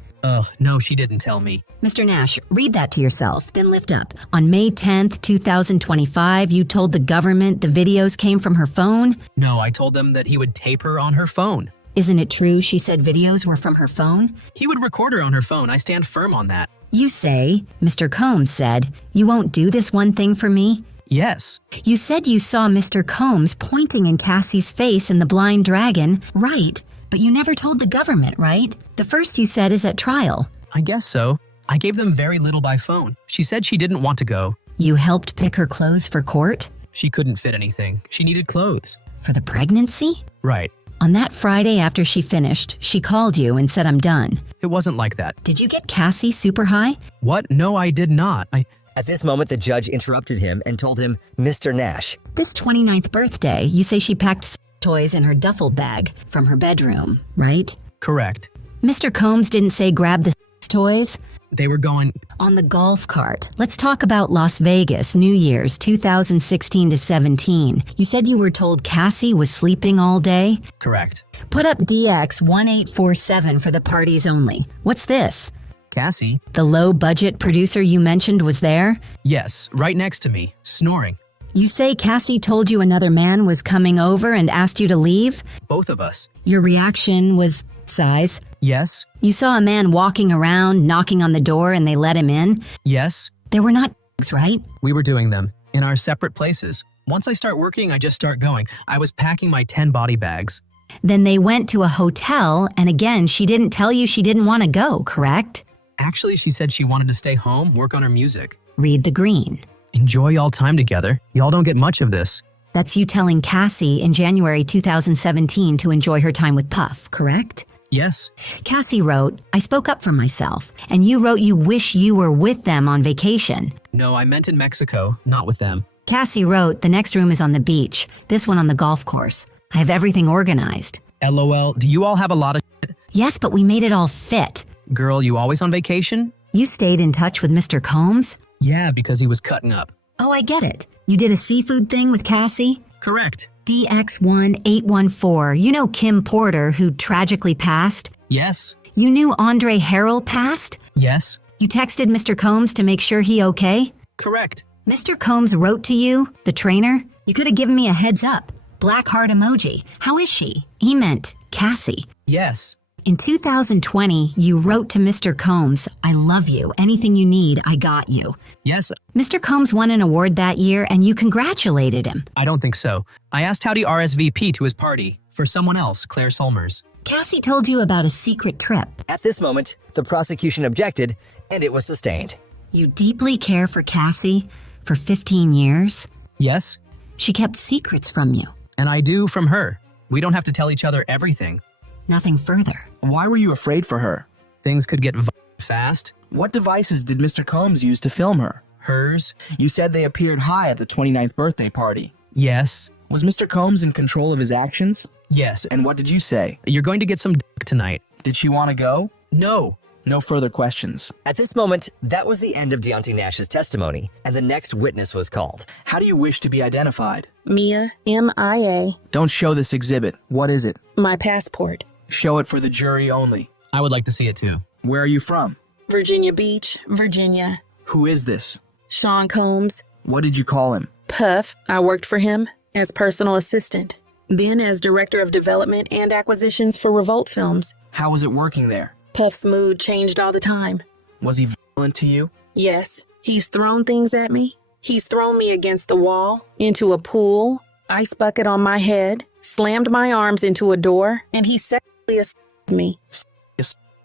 No, she didn't tell me. Mr. Nash, read that to yourself, then lift up. On May 10th, 2025, you told the government the videos came from her phone? No, I told them that he would tape her on her phone. Isn't it true she said videos were from her phone? He would record her on her phone. I stand firm on that. You say, Mr. Combs said, you won't do this one thing for me? Yes. You said you saw Mr. Combs pointing in Cassie's face in The Blind Dragon, right? But you never told the government, right? The first you said is at trial. I guess so. I gave them very little by phone. She said she didn't want to go. You helped pick her clothes for court? She couldn't fit anything. She needed clothes. For the pregnancy? Right. On that Friday after she finished, she called you and said, I'm done. It wasn't like that. Did you get Cassie super high? What? No, I did not. At this moment, the judge interrupted him and told him, Mr. Nash. This 29th birthday, you say she packed toys in her duffel bag from her bedroom, right? Correct. Mr. Combs didn't say grab the toys? They were going... On the golf cart. Let's talk about Las Vegas, New Year's 2016 to 17. You said you were told Cassie was sleeping all day? Correct. Put up DX 1847 for the parties only. What's this? Cassie? The low-budget producer you mentioned was there? Yes, right next to me, snoring. You say Cassie told you another man was coming over and asked you to leave? Both of us. Your reaction was size? Yes. You saw a man walking around, knocking on the door, and they let him in? Yes. There were not right? We were doing them, in our separate places. Once I start working, I just start going. I was packing my 10 body bags. Then they went to a hotel, and again, she didn't tell you she didn't want to go, correct? Actually, she said she wanted to stay home, work on her music. Read the green. Enjoy y'all time together. Y'all don't get much of this. That's you telling Cassie in January 2017 to enjoy her time with Puff, correct? Yes. Cassie wrote, I spoke up for myself, and you wrote you wish you were with them on vacation. No, I meant in Mexico, not with them. Cassie wrote, the next room is on the beach, this one on the golf course. I have everything organized. LOL, do you all have a lot of shit? Yes, but we made it all fit. Girl, you always on vacation? You stayed in touch with Mr. Combs? Yeah, because he was cutting up. Oh, I get it. You did a seafood thing with Cassie? Correct. DX1814, you know Kim Porter, who tragically passed? Yes. You knew Andre Harrell passed? Yes. You texted Mr. Combs to make sure he okay? Correct. Mr. Combs wrote to you, the trainer? You could have given me a heads up. Black heart emoji. How is she? He meant Cassie. Yes. In 2020, you wrote to Mr. Combs, I love you. Anything you need, I got you. Yes. Mr. Combs won an award that year, and you congratulated him. I don't think so. I asked how to RSVP to his party for someone else, Claire Solmers. Cassie told you about a secret trip. At this moment, the prosecution objected, and it was sustained. You deeply care for Cassie for 15 years? Yes. She kept secrets from you. And I do from her. We don't have to tell each other everything. Nothing further. Why were you afraid for her? Things could get fast. What devices did Mr. Combs use to film her? Hers. You said they appeared high at the 29th birthday party. Yes. Was Mr. Combs in control of his actions? Yes. And what did you say? You're going to get some tonight. Did she want to go? No. No further questions. At this moment, that was the end of Deonte Nash's testimony, and the next witness was called. How do you wish to be identified? Mia, M-I-A, Don't show this exhibit. What is it? my passport. Show it for the jury only. I would like to see it too. Where are you from? Virginia Beach, Virginia. Who is this? Sean Combs. What did you call him? Puff, I worked for him as personal assistant, then as director of development and acquisitions for Revolt Films. How was it working there? Puff's mood changed all the time. Was he violent to you? Yes, he's thrown things at me. He's thrown me against the wall, into a pool, ice bucket on my head, slammed my arms into a door, and he sexually assaulted me.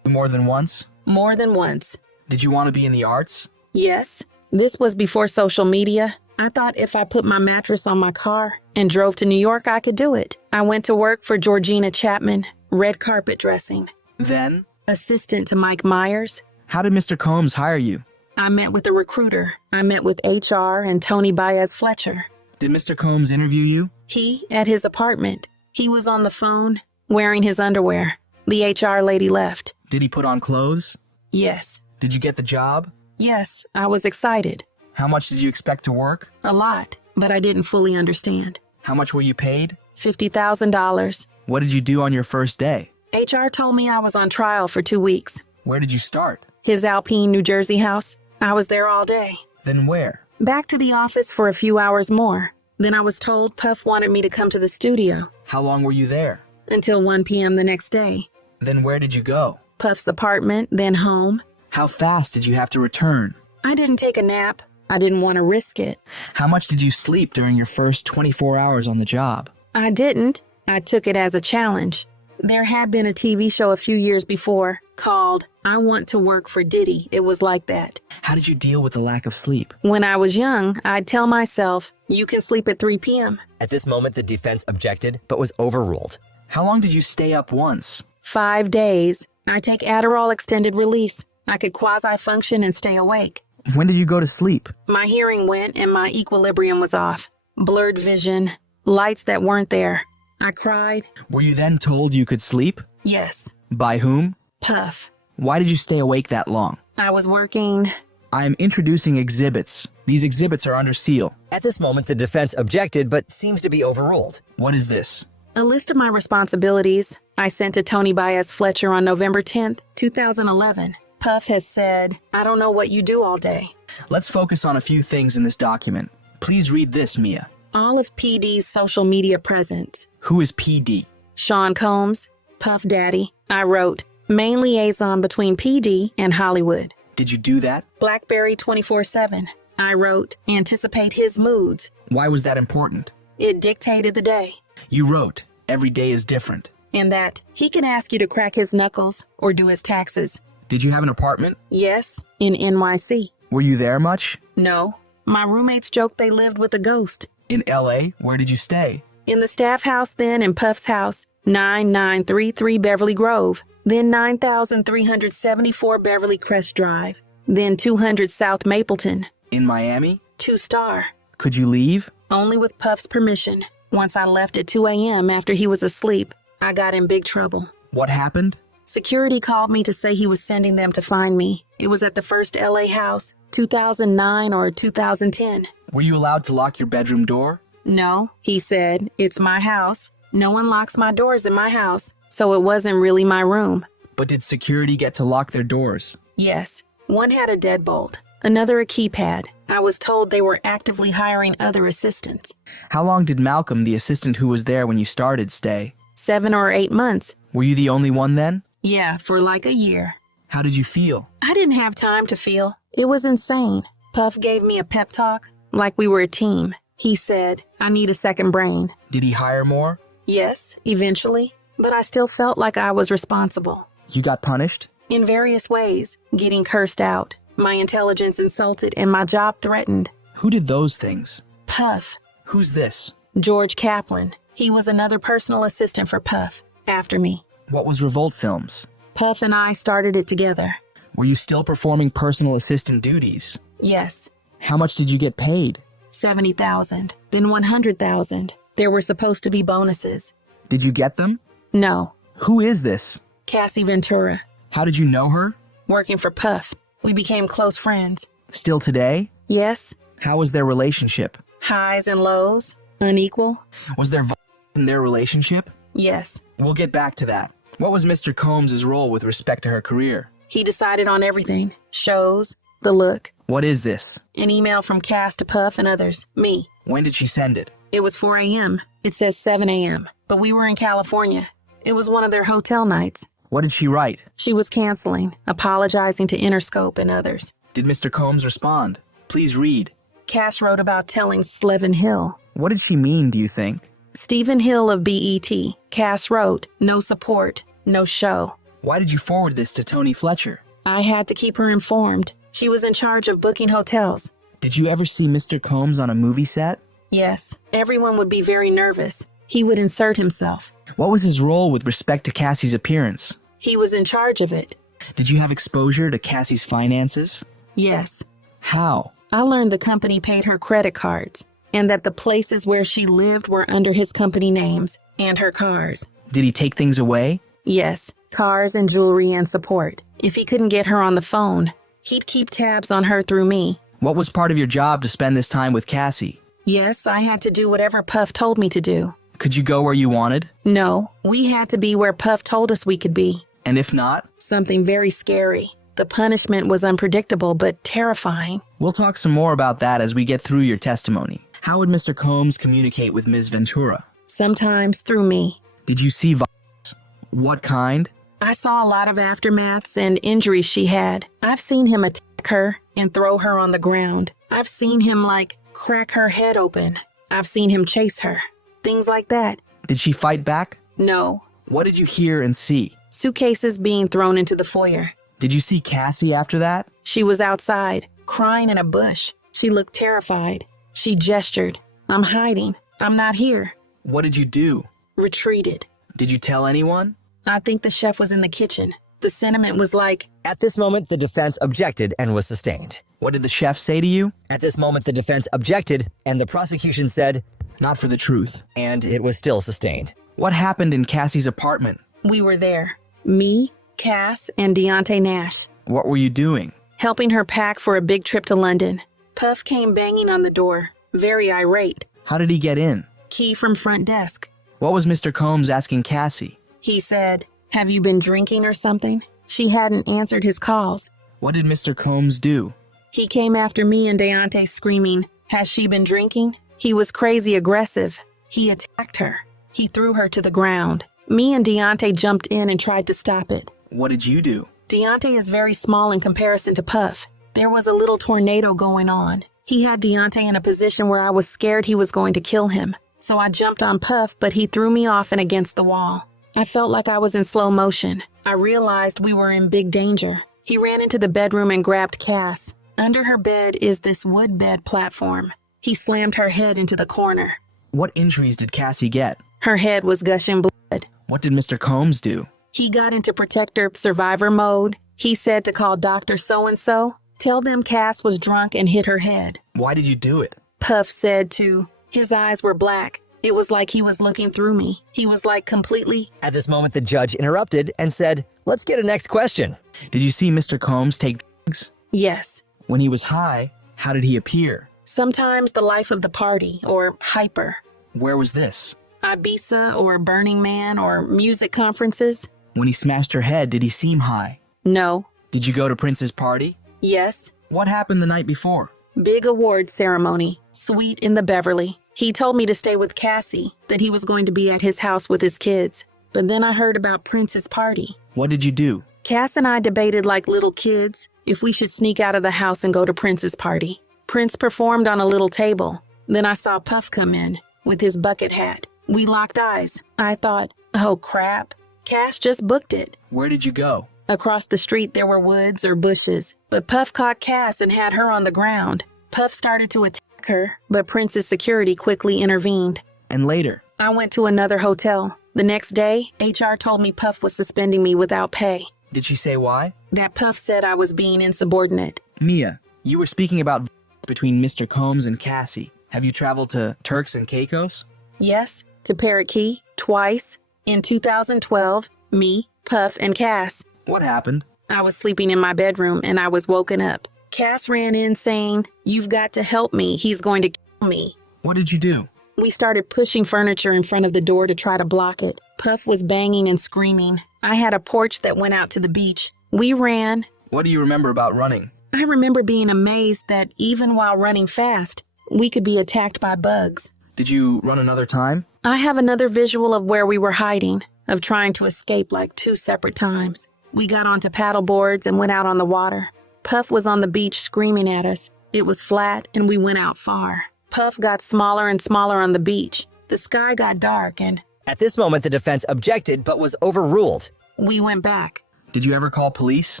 More than once? More than once. Did you want to be in the arts? Yes. This was before social media. I thought if I put my mattress on my car and drove to New York, I could do it. I went to work for Georgina Chapman, red carpet dressing. Then? Assistant to Mike Myers. How did Mr. Combs hire you? I met with a recruiter. I met with HR and Tony Baez Fletcher. Did Mr. Combs interview you? He, at his apartment. He was on the phone, wearing his underwear. The HR lady left. Did he put on clothes? Yes. Did you get the job? Yes, I was excited. How much did you expect to work? A lot, but I didn't fully understand. How much were you paid? $50,000. What did you do on your first day? HR told me I was on trial for 2 weeks. Where did you start? His Alpine, New Jersey house. I was there all day. Then where? Back to the office for a few hours more. Then I was told Puff wanted me to come to the studio. How long were you there? Until 1 p.m. the next day. Then where did you go? Puff's apartment, then home. How fast did you have to return? I didn't take a nap. I didn't want to risk it. How much did you sleep during your first 24 hours on the job? I didn't. I took it as a challenge. There had been a TV show a few years before called I Want to Work for Diddy. It was like that. How did you deal with the lack of sleep? When I was young, I'd tell myself, you can sleep at 3 p.m. At this moment, the defense objected, but was overruled. How long did you stay up once? 5 days. I take Adderall extended release. I could quasi-function and stay awake. When did you go to sleep? My hearing went and my equilibrium was off. Blurred vision, lights that weren't there. I cried. Were you then told you could sleep? Yes. By whom? Puff. Why did you stay awake that long? I was working. I am introducing exhibits. These exhibits are under seal. At this moment, the defense objected but seems to be overruled. What is this? A list of my responsibilities I sent to Tony Baez Fletcher on November 10th, 2011. Puff has said, I don't know what you do all day. Let's focus on a few things in this document. Please read this, Mia. All of PD's social media presence. Who is PD? Sean Combs, Puff Daddy. I wrote, main liaison between PD and Hollywood. Did you do that? Blackberry 24/7. I wrote, anticipate his moods. Why was that important? It dictated the day. You wrote, every day is different. And that he can ask you to crack his knuckles or do his taxes. Did you have an apartment? Yes, in NYC. Were you there much? No. My roommates joked they lived with a ghost. In LA? Where did you stay? In the staff house then in Puff's house, 9933 Beverly Grove, then 9374 Beverly Crest Drive, then 200 South Mapleton. In Miami? 2-star. Could you leave? Only with Puff's permission. Once I left at 2 a.m. after he was asleep, I got in big trouble. What happened? Security called me to say he was sending them to find me. It was at the first LA house, 2009 or 2010. Were you allowed to lock your bedroom door? No, he said, it's my house. No one locks my doors in my house, so it wasn't really my room. But did security get to lock their doors? Yes, one had a deadbolt, another a keypad. I was told they were actively hiring other assistants. How long did Malcolm, the assistant who was there when you started, stay? 7 or 8 months. Were you the only one then? Yeah, for like a year. How did you feel? I didn't have time to feel. It was insane. Puff gave me a pep talk, like we were a team. He said, I need a second brain. Did he hire more? Yes, eventually, but I still felt like I was responsible. You got punished? In various ways, getting cursed out, my intelligence insulted, and my job threatened. Who did those things? Puff. Who's this? George Kaplan. He was another personal assistant for Puff, after me. What was Revolt Films? Puff and I started it together. Were you still performing personal assistant duties? Yes. How much did you get paid? $70,000, then $100,000. There were supposed to be bonuses. Did you get them? No. Who is this? Cassie Ventura. How did you know her? Working for Puff. We became close friends. Still today? Yes. How was their relationship? Highs and lows. Unequal. Was there violence in their relationship? Yes. We'll get back to that. What was Mr. Combs' role with respect to her career? He decided on everything. Shows, the look. What is this? An email from Cass to Puff and others. Me. When did she send it? It was 4 a.m. It says 7 a.m. But we were in California. It was one of their hotel nights. What did she write? She was canceling, apologizing to Interscope and others. Did Mr. Combs respond? Please read. Cass wrote about telling Slevin Hill. What did she mean, do you think? Stephen Hill of BET. Cass wrote, no support, no show. Why did you forward this to Tony Fletcher? I had to keep her informed. She was in charge of booking hotels. Did you ever see Mr. Combs on a movie set? Yes, everyone would be very nervous. He would insert himself. What was his role with respect to Cassie's appearance? He was in charge of it. Did you have exposure to Cassie's finances? Yes. How? I learned the company paid her credit cards and that the places where she lived were under his company names and her cars. Did he take things away? Yes, cars and jewelry and support. If he couldn't get her on the phone, he'd keep tabs on her through me. What was part of your job to spend this time with Cassie? Yes, I had to do whatever Puff told me to do. Could you go where you wanted? No, we had to be where Puff told us we could be. And if not? Something very scary. The punishment was unpredictable but terrifying. We'll talk some more about that as we get through your testimony. How would Mr. Combs communicate with Ms. Ventura? Sometimes through me. Did you see violence? What kind? I saw a lot of aftermaths and injuries she had. I've seen him attack her and throw her on the ground. I've seen him, crack her head open. I've seen him chase her. Things like that. Did she fight back? No. What did you hear and see? Suitcases being thrown into the foyer. Did you see Cassie after that? She was outside, crying in a bush. She looked terrified. She gestured. I'm hiding. I'm not here. What did you do? Retreated. Did you tell anyone? I think the chef was in the kitchen. The sentiment was like... At this moment, the defense objected and was sustained. What did the chef say to you? At this moment, the defense objected and the prosecution said, not for the truth. And it was still sustained. What happened in Cassie's apartment? We were there. Me, Cass, and Deonte Nash. What were you doing? helping her pack for a big trip to London. Puff came banging on the door, very irate. How did he get in? Key from front desk. What was Mr. Combs asking Cassie? He said, "Have you been drinking or something?" She hadn't answered his calls. What did Mr. Combs do? He came after me and Deonte screaming, "Has she been drinking?" He was crazy aggressive. He attacked her. He threw her to the ground. Me and Deonte jumped in and tried to stop it. What did you do? Deonte is very small in comparison to Puff. There was a little tornado going on. He had Deonte in a position where I was scared he was going to kill him. So I jumped on Puff, but he threw me off and against the wall. I felt like I was in slow motion. I realized we were in big danger. He ran into the bedroom and grabbed Cass. Under her bed is this wood bed platform. He slammed her head into the corner. What injuries did Cassie get? Her head was gushing blood. What did Mr. Combs do? He got into protector survivor mode. He said to call Dr. So-and-so. Tell them Cass was drunk and hit her head. Why did you do it? Puff said to. His eyes were black. It was like he was looking through me. He was like completely. At this moment, the judge interrupted and said, "Let's get a next question." Did you see Mr. Combs take drugs? Yes. When he was high, how did he appear? Sometimes the life of the party, or hyper. Where was this? Ibiza or Burning Man or music conferences. When he smashed her head, did he seem high? No. Did you go to Prince's party? Yes. What happened the night before? Big award ceremony. Suite in the Beverly. He told me to stay with Cassie, that he was going to be at his house with his kids. But then I heard about Prince's party. What did you do? Cass and I debated like little kids if we should sneak out of the house and go to Prince's party. Prince performed on a little table. Then I saw Puff come in with his bucket hat. We locked eyes. I thought, oh crap. Cass just booked it. Where did you go? Across the street there were woods or bushes, but Puff caught Cass and had her on the ground. Puff started to attack her, but Prince's security quickly intervened. And later? I went to another hotel. The next day, HR told me Puff was suspending me without pay. Did she say why? That Puff said I was being insubordinate. Mia, you were speaking about between Mr. Combs and Cassie. Have you traveled to Turks and Caicos? Yes, to Parrot Key, twice. In 2012, me, Puff, and Cass. What happened? I was sleeping in my bedroom and I was woken up. Cass ran in saying, "You've got to help me. He's going to kill me." What did you do? We started pushing furniture in front of the door to try to block it. Puff was banging and screaming. I had a porch that went out to the beach. We ran. What do you remember about running? I remember being amazed that even while running fast, we could be attacked by bugs. Did you run another time? I have another visual of where we were hiding, of trying to escape like 2 separate times. We got onto paddle boards and went out on the water. Puff was on the beach screaming at us. It was flat and we went out far. Puff got smaller and smaller on the beach. The sky got dark and... At this moment, the defense objected but was overruled. We went back. Did you ever call police?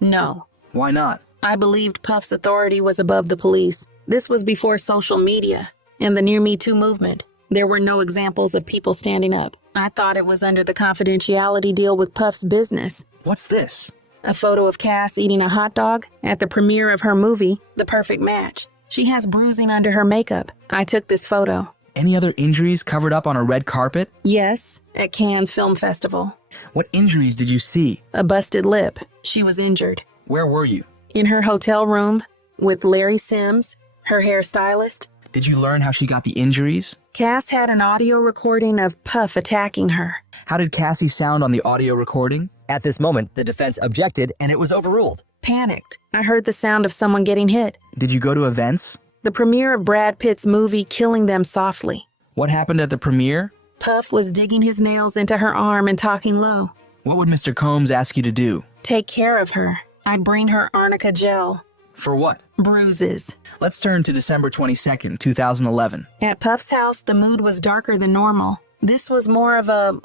No. Why not? I believed Puff's authority was above the police. This was before social media and the Near Me Too movement. There were no examples of people standing up. I thought it was under the confidentiality deal with Puff's business. What's this? A photo of Cass eating a hot dog at the premiere of her movie, The Perfect Match. She has bruising under her makeup. I took this photo. Any other injuries covered up on a red carpet? Yes, at Cannes Film Festival. What injuries did you see? A busted lip. She was injured. Where were you? In her hotel room with Larry Sims, her hairstylist. Did you learn how she got the injuries? Cass had an audio recording of Puff attacking her. How did Cassie sound on the audio recording? At this moment, the defense objected and it was overruled. Panicked. I heard the sound of someone getting hit. Did you go to events? The premiere of Brad Pitt's movie Killing Them Softly. What happened at the premiere? Puff was digging his nails into her arm and talking low. What would Mr. Combs ask you to do? Take care of her. I'd bring her arnica gel. For what? Bruises. Let's turn to December 22nd, 2011. At Puff's house, the mood was darker than normal. This was more of a,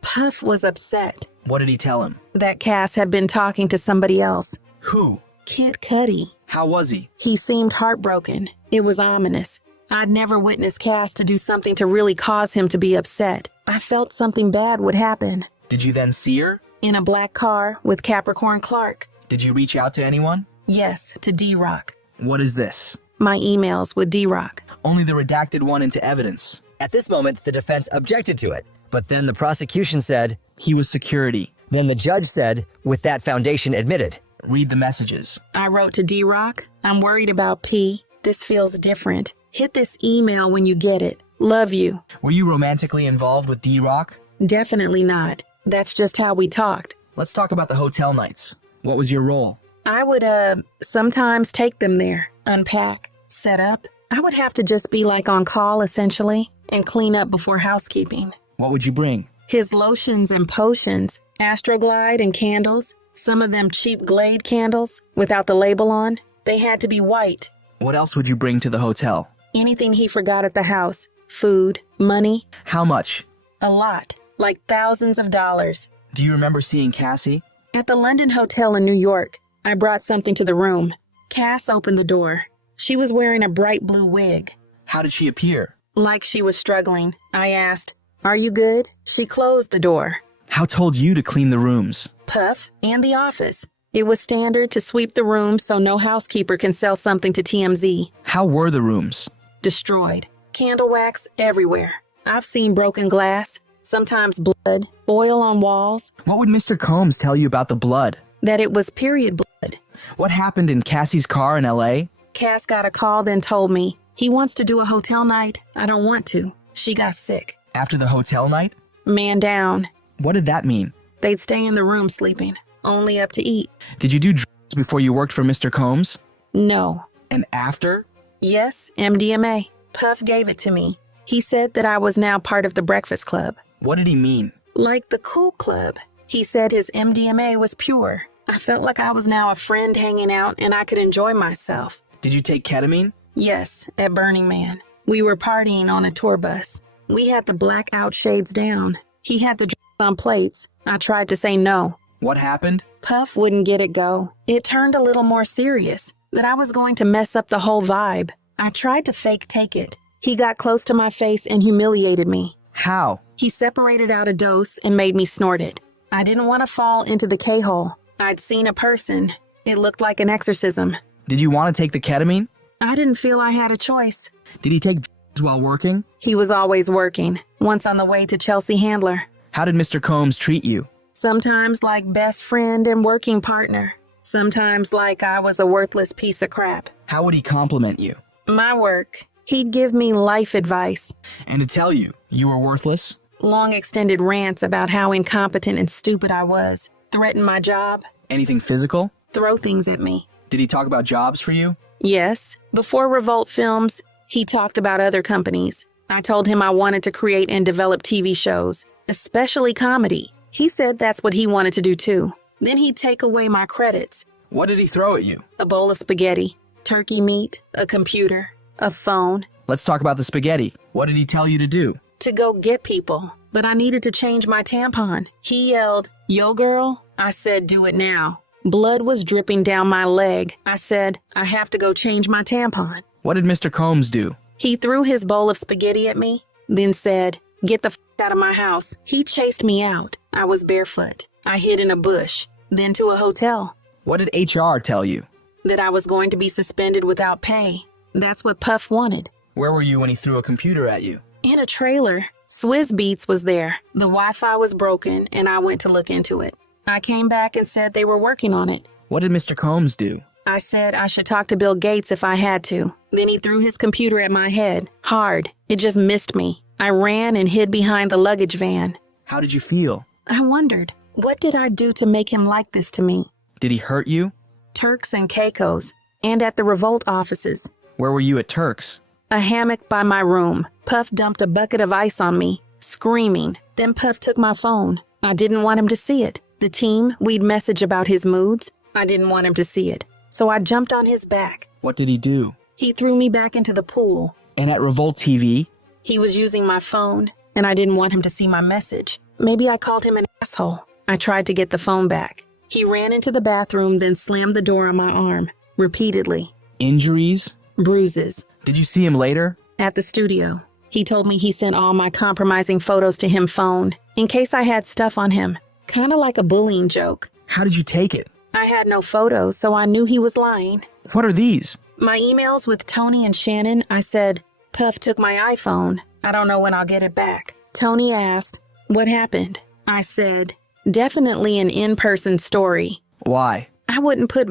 Puff was upset. What did he tell him? That Cass had been talking to somebody else. Who? Kid Cudi. How was he? He seemed heartbroken. It was ominous. I'd never witnessed Cass to do something to really cause him to be upset. I felt something bad would happen. Did you then see her? In a black car with Capricorn Clark. Did you reach out to anyone? Yes, to D-Rock. What is this? My emails with D-Rock. Only the redacted one into evidence. At this moment, the defense objected to it. But then the prosecution said, he was security. Then the judge said, with that foundation admitted. Read the messages. I wrote to D-Rock, I'm worried about P. This feels different. Hit this email when you get it. Love you. Were you romantically involved with D-Rock? Definitely not. That's just how we talked. Let's talk about the hotel nights. What was your role? I would, sometimes take them there, unpack, set up. I would have to just be like on call, essentially, and clean up before housekeeping. What would you bring? His lotions and potions, Astroglide and candles, some of them cheap Glade candles without the label on. They had to be white. What else would you bring to the hotel? Anything he forgot at the house. Food, money. How much? A lot, like thousands of dollars. Do you remember seeing Cassie? At the London Hotel in New York, I brought something to the room. Cass opened the door. She was wearing a bright blue wig. How did she appear? Like she was struggling. I asked, "Are you good?" She closed the door. How told you to clean the rooms? Puff and the office. It was standard to sweep the room so no housekeeper can sell something to TMZ. How were the rooms? Destroyed. Candle wax everywhere. I've seen broken glass, sometimes blood, oil on walls. What would Mr. Combs tell you about the blood? That it was period blood. What happened in Cassie's car in L.A.? Cass got a call, then told me, he wants to do a hotel night. I don't want to. She got sick. After the hotel night? Man down. What did that mean? They'd stay in the room sleeping, only up to eat. Did you do drugs before you worked for Mr. Combs? No. And after? Yes, MDMA. Puff gave it to me. He said that I was now part of the Breakfast Club. What did he mean? Like the cool club. He said his MDMA was pure. I felt like I was now a friend hanging out and I could enjoy myself. Did you take ketamine? Yes, at Burning Man. We were partying on a tour bus. We had the blackout shades down. He had the drugs on plates. I tried to say no. What happened? Puff wouldn't get it go. It turned a little more serious, that I was going to mess up the whole vibe. I tried to fake take it. He got close to my face and humiliated me. How? He separated out a dose and made me snort it. I didn't want to fall into the K-hole. I'd seen a person. It looked like an exorcism. Did you want to take the ketamine? I didn't feel I had a choice. Did he take drugs while working? He was always working, once on the way to Chelsea Handler. How did Mr. Combs treat you? Sometimes like best friend and working partner. Sometimes like I was a worthless piece of crap. How would he compliment you? My work. He'd give me life advice. And to tell you were worthless? Long extended rants about how incompetent and stupid I was. Threaten my job. Anything physical? Throw things at me. Did he talk about jobs for you? Yes. Before Revolt Films, he talked about other companies. I told him I wanted to create and develop TV shows, especially comedy. He said that's what he wanted to do too. Then he'd take away my credits. What did he throw at you? A bowl of spaghetti, turkey meat, a computer, a phone. Let's talk about the spaghetti. What did he tell you to do? To go get people. But I needed to change my tampon. He yelled, "Yo, girl." I said, "Do it now." Blood was dripping down my leg. I said, "I have to go change my tampon." What did Mr. Combs do? He threw his bowl of spaghetti at me, then said, "Get the out of my house." He chased me out. I was barefoot. I hid in a bush, then to a hotel. What did HR tell you? That I was going to be suspended without pay. That's what Puff wanted. Where were you when he threw a computer at you? In a trailer. Swizz Beats was there. The Wi-Fi was broken, and I went to look into it. I came back and said they were working on it. What did Mr. Combs do? I said I should talk to Bill Gates if I had to. Then he threw his computer at my head. Hard. It just missed me. I ran and hid behind the luggage van. How did you feel? I wondered, what did I do to make him like this to me? Did he hurt you? Turks and Caicos, and at the Revolt offices. Where were you at Turks? A hammock by my room. Puff dumped a bucket of ice on me, screaming. Then Puff took my phone. I didn't want him to see it. The team, we'd message about his moods. I didn't want him to see it. So I jumped on his back. What did he do? He threw me back into the pool. And at Revolt TV? He was using my phone, and I didn't want him to see my message. Maybe I called him an asshole. I tried to get the phone back. He ran into the bathroom, then slammed the door on my arm, repeatedly. Injuries? Bruises. Did you see him later? At the studio. He told me he sent all my compromising photos to him phone, in case I had stuff on him. Kinda like a bullying joke. How did you take it? I had no photos, so I knew he was lying. What are these? My emails with Tony and Shannon, I said, Puff took my iPhone. I don't know when I'll get it back. Tony asked, what happened? I said, definitely an in-person story. Why? I I wouldn't put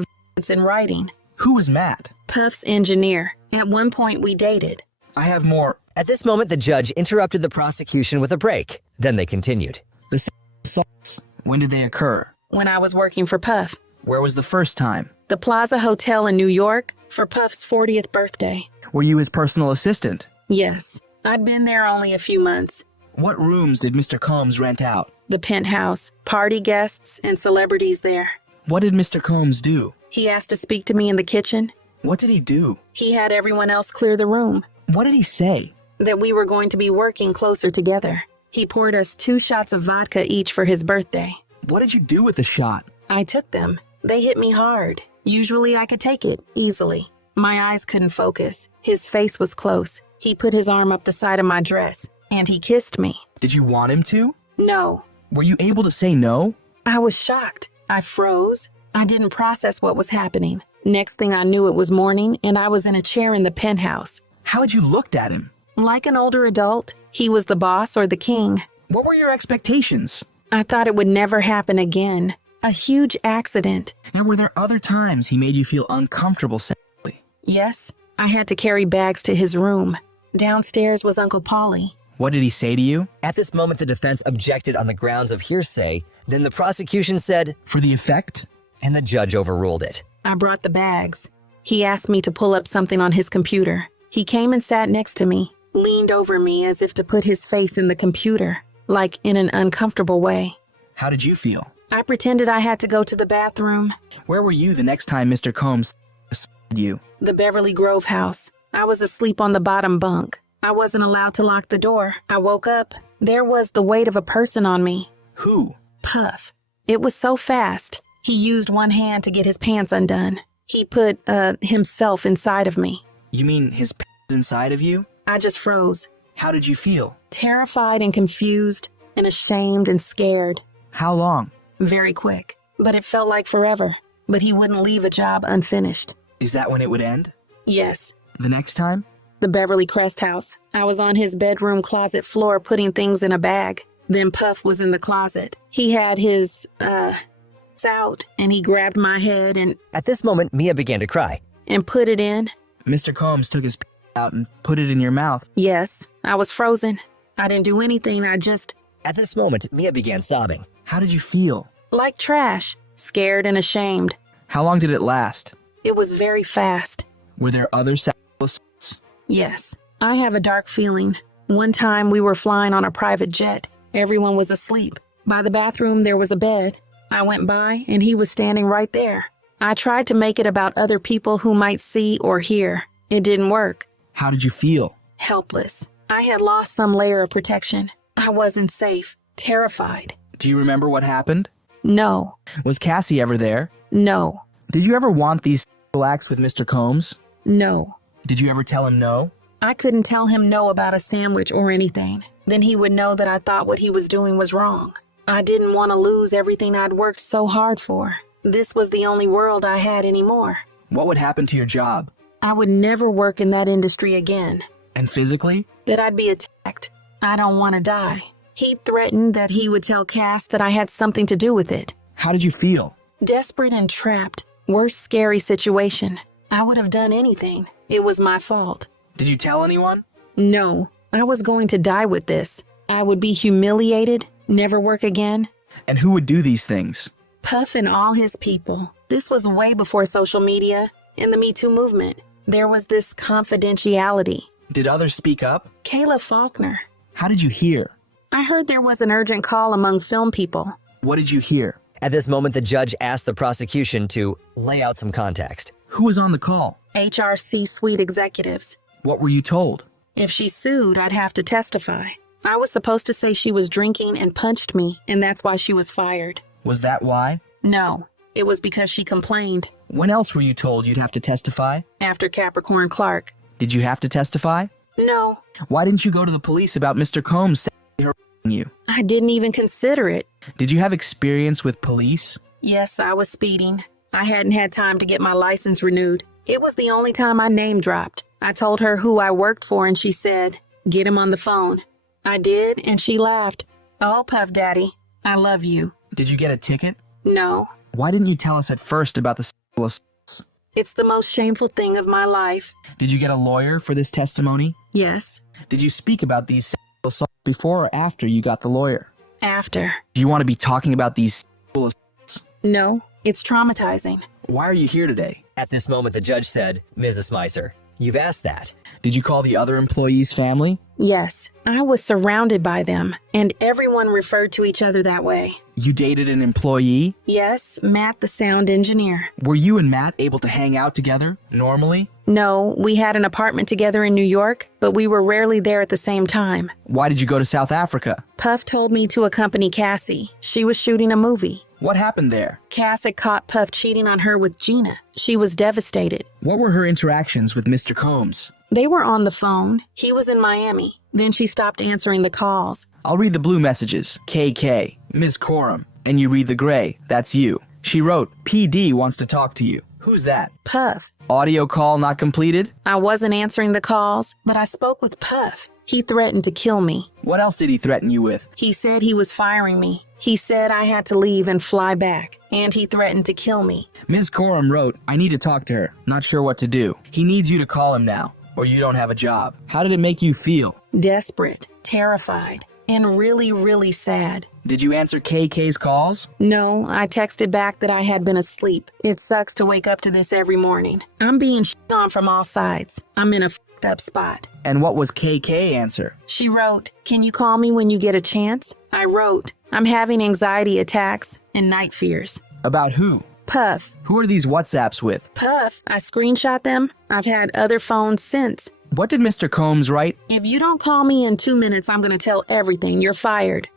in writing. Who was Matt? Puff's engineer. At one point, we dated. I have more. At this moment, the judge interrupted the prosecution with a break. Then they continued. The assaults. When did they occur? When I was working for Puff. Where was the first time? The Plaza Hotel in New York for Puff's 40th birthday. Were you his personal assistant? Yes. I'd been there only a few months. What rooms did Mr. Combs rent out? The penthouse, party guests, and celebrities there. What did Mr. Combs do? He asked to speak to me in the kitchen. What did he do? He had everyone else clear the room. What did he say? That we were going to be working closer together. He poured us 2 shots of vodka each for his birthday. What did you do with the shot? I took them. They hit me hard. Usually I could take it easily. My eyes couldn't focus. His face was close. He put his arm up the side of my dress, and he kissed me. Did you want him to? No. Were you able to say no? I was shocked. I froze. I didn't process what was happening. Next thing I knew, it was morning, and I was in a chair in the penthouse. How had you looked at him? Like an older adult. He was the boss or the king. What were your expectations? I thought it would never happen again. A huge accident. And were there other times he made you feel uncomfortable sexually? Yes. I had to carry bags to his room. Downstairs was Uncle Paulie. What did he say to you? At this moment, the defense objected on the grounds of hearsay. Then the prosecution said, For the effect? And the judge overruled it. I brought the bags. He asked me to pull up something on his computer. He came and sat next to me, leaned over me as if to put his face in the computer, like in an uncomfortable way. How did you feel? I pretended I had to go to the bathroom. Where were you the next time Mr. Combs assaulted you? The Beverly Grove house. I was asleep on the bottom bunk. I wasn't allowed to lock the door. I woke up. There was the weight of a person on me. Who? Puff. It was so fast. He used one hand to get his pants undone. He put, himself inside of me. You mean his pants inside of you? I just froze. How did you feel? Terrified and confused and ashamed and scared. How long? Very quick. But it felt like forever. But he wouldn't leave a job unfinished. Is that when it would end? Yes. The next time? The Beverly Crest house. I was on his bedroom closet floor putting things in a bag. Then Puff was in the closet. He had his, out, and he grabbed my head and... At this moment, Mia began to cry. And put it in. Mr. Combs took his out and put it in your mouth. Yes. I was frozen. I didn't do anything. I just... At this moment, Mia began sobbing. How did you feel? Like trash. Scared and ashamed. How long did it last? It was very fast. Were there other sexual assaults? Yes. I have a dark feeling. One time we were flying on a private jet. Everyone was asleep. By the bathroom, there was a bed. I went by, and he was standing right there. I tried to make it about other people who might see or hear. It didn't work. How did you feel? Helpless. I had lost some layer of protection. I wasn't safe. Terrified. Do you remember what happened? No. Was Cassie ever there? No. Did you ever want these sexual acts with Mr. Combs? No. Did you ever tell him no? I couldn't tell him no about a sandwich or anything. Then he would know that I thought what he was doing was wrong. I didn't want to lose everything I'd worked so hard for. This was the only world I had anymore. What would happen to your job? I would never work in that industry again. And physically? That I'd be attacked. I don't want to die. He threatened that he would tell Cass that I had something to do with it. How did you feel? Desperate and trapped. Worst scary situation. I would have done anything. It was my fault. Did you tell anyone? No. I was going to die with this. I would be humiliated, never work again. And who would do these things? Puff and all his people. This was way before social media and the Me Too movement. There was this confidentiality. Did others speak up? Kayla Faulkner. How did you hear? I heard there was an urgent call among film people. What did you hear? At this moment, the judge asked the prosecution to lay out some context. Who was on the call? HRC suite executives. What were you told? If she sued, I'd have to testify. I was supposed to say she was drinking and punched me, and that's why she was fired. Was that why? No, it was because she complained. When else were you told you'd have to testify? After Capricorn Clark. Did you have to testify? No. Why didn't you go to the police about Mr. Combs harassing you? I didn't even consider it. Did you have experience with police? Yes, I was speeding. I hadn't had time to get my license renewed. It was the only time I name dropped. I told her who I worked for and she said, "Get him on the phone." I did, and she laughed. "Oh, Puff Daddy, I love you." Did you get a ticket? No. Why didn't you tell us at first about the sexual assaults? It's the most shameful thing of my life. Did you get a lawyer for this testimony? Yes. Did you speak about these sexual assaults before or after you got the lawyer? After. Do you want to be talking about these sexual assaults? No, it's traumatizing. Why are you here today? At this moment, the judge said, Mrs. Meiser, you've asked that. Did you call the other employees' family? Yes, I was surrounded by them, and everyone referred to each other that way. You dated an employee? Yes, Matt the sound engineer. Were you and Matt able to hang out together, normally? No, we had an apartment together in New York, but we were rarely there at the same time. Why did you go to South Africa? Puff told me to accompany Cassie. She was shooting a movie. What happened there? Cass had caught Puff cheating on her with Gina. She was devastated. What were her interactions with Mr. Combs? They were on the phone. He was in Miami. Then she stopped answering the calls. I'll read the blue messages. KK, Ms. Coram. And you read the gray. That's you. She wrote, PD wants to talk to you. Who's that? Puff. Audio call not completed? I wasn't answering the calls, but I spoke with Puff. He threatened to kill me. What else did he threaten you with? He said he was firing me. He said I had to leave and fly back. And he threatened to kill me. Ms. Coram wrote, I need to talk to her. Not sure what to do. He needs you to call him now, or you don't have a job. How did it make you feel? Desperate, terrified, and really, really sad. Did you answer KK's calls? No, I texted back that I had been asleep. It sucks to wake up to this every morning. I'm being shit on from all sides. I'm in a fucked up spot. And what was KK answer? She wrote, can you call me when you get a chance? I wrote, I'm having anxiety attacks and night fears. About who? Puff. Who are these WhatsApps with? Puff. I screenshot them. I've had other phones since. What did Mr. Combs write? If you don't call me in 2 minutes, I'm going to tell everything. You're fired.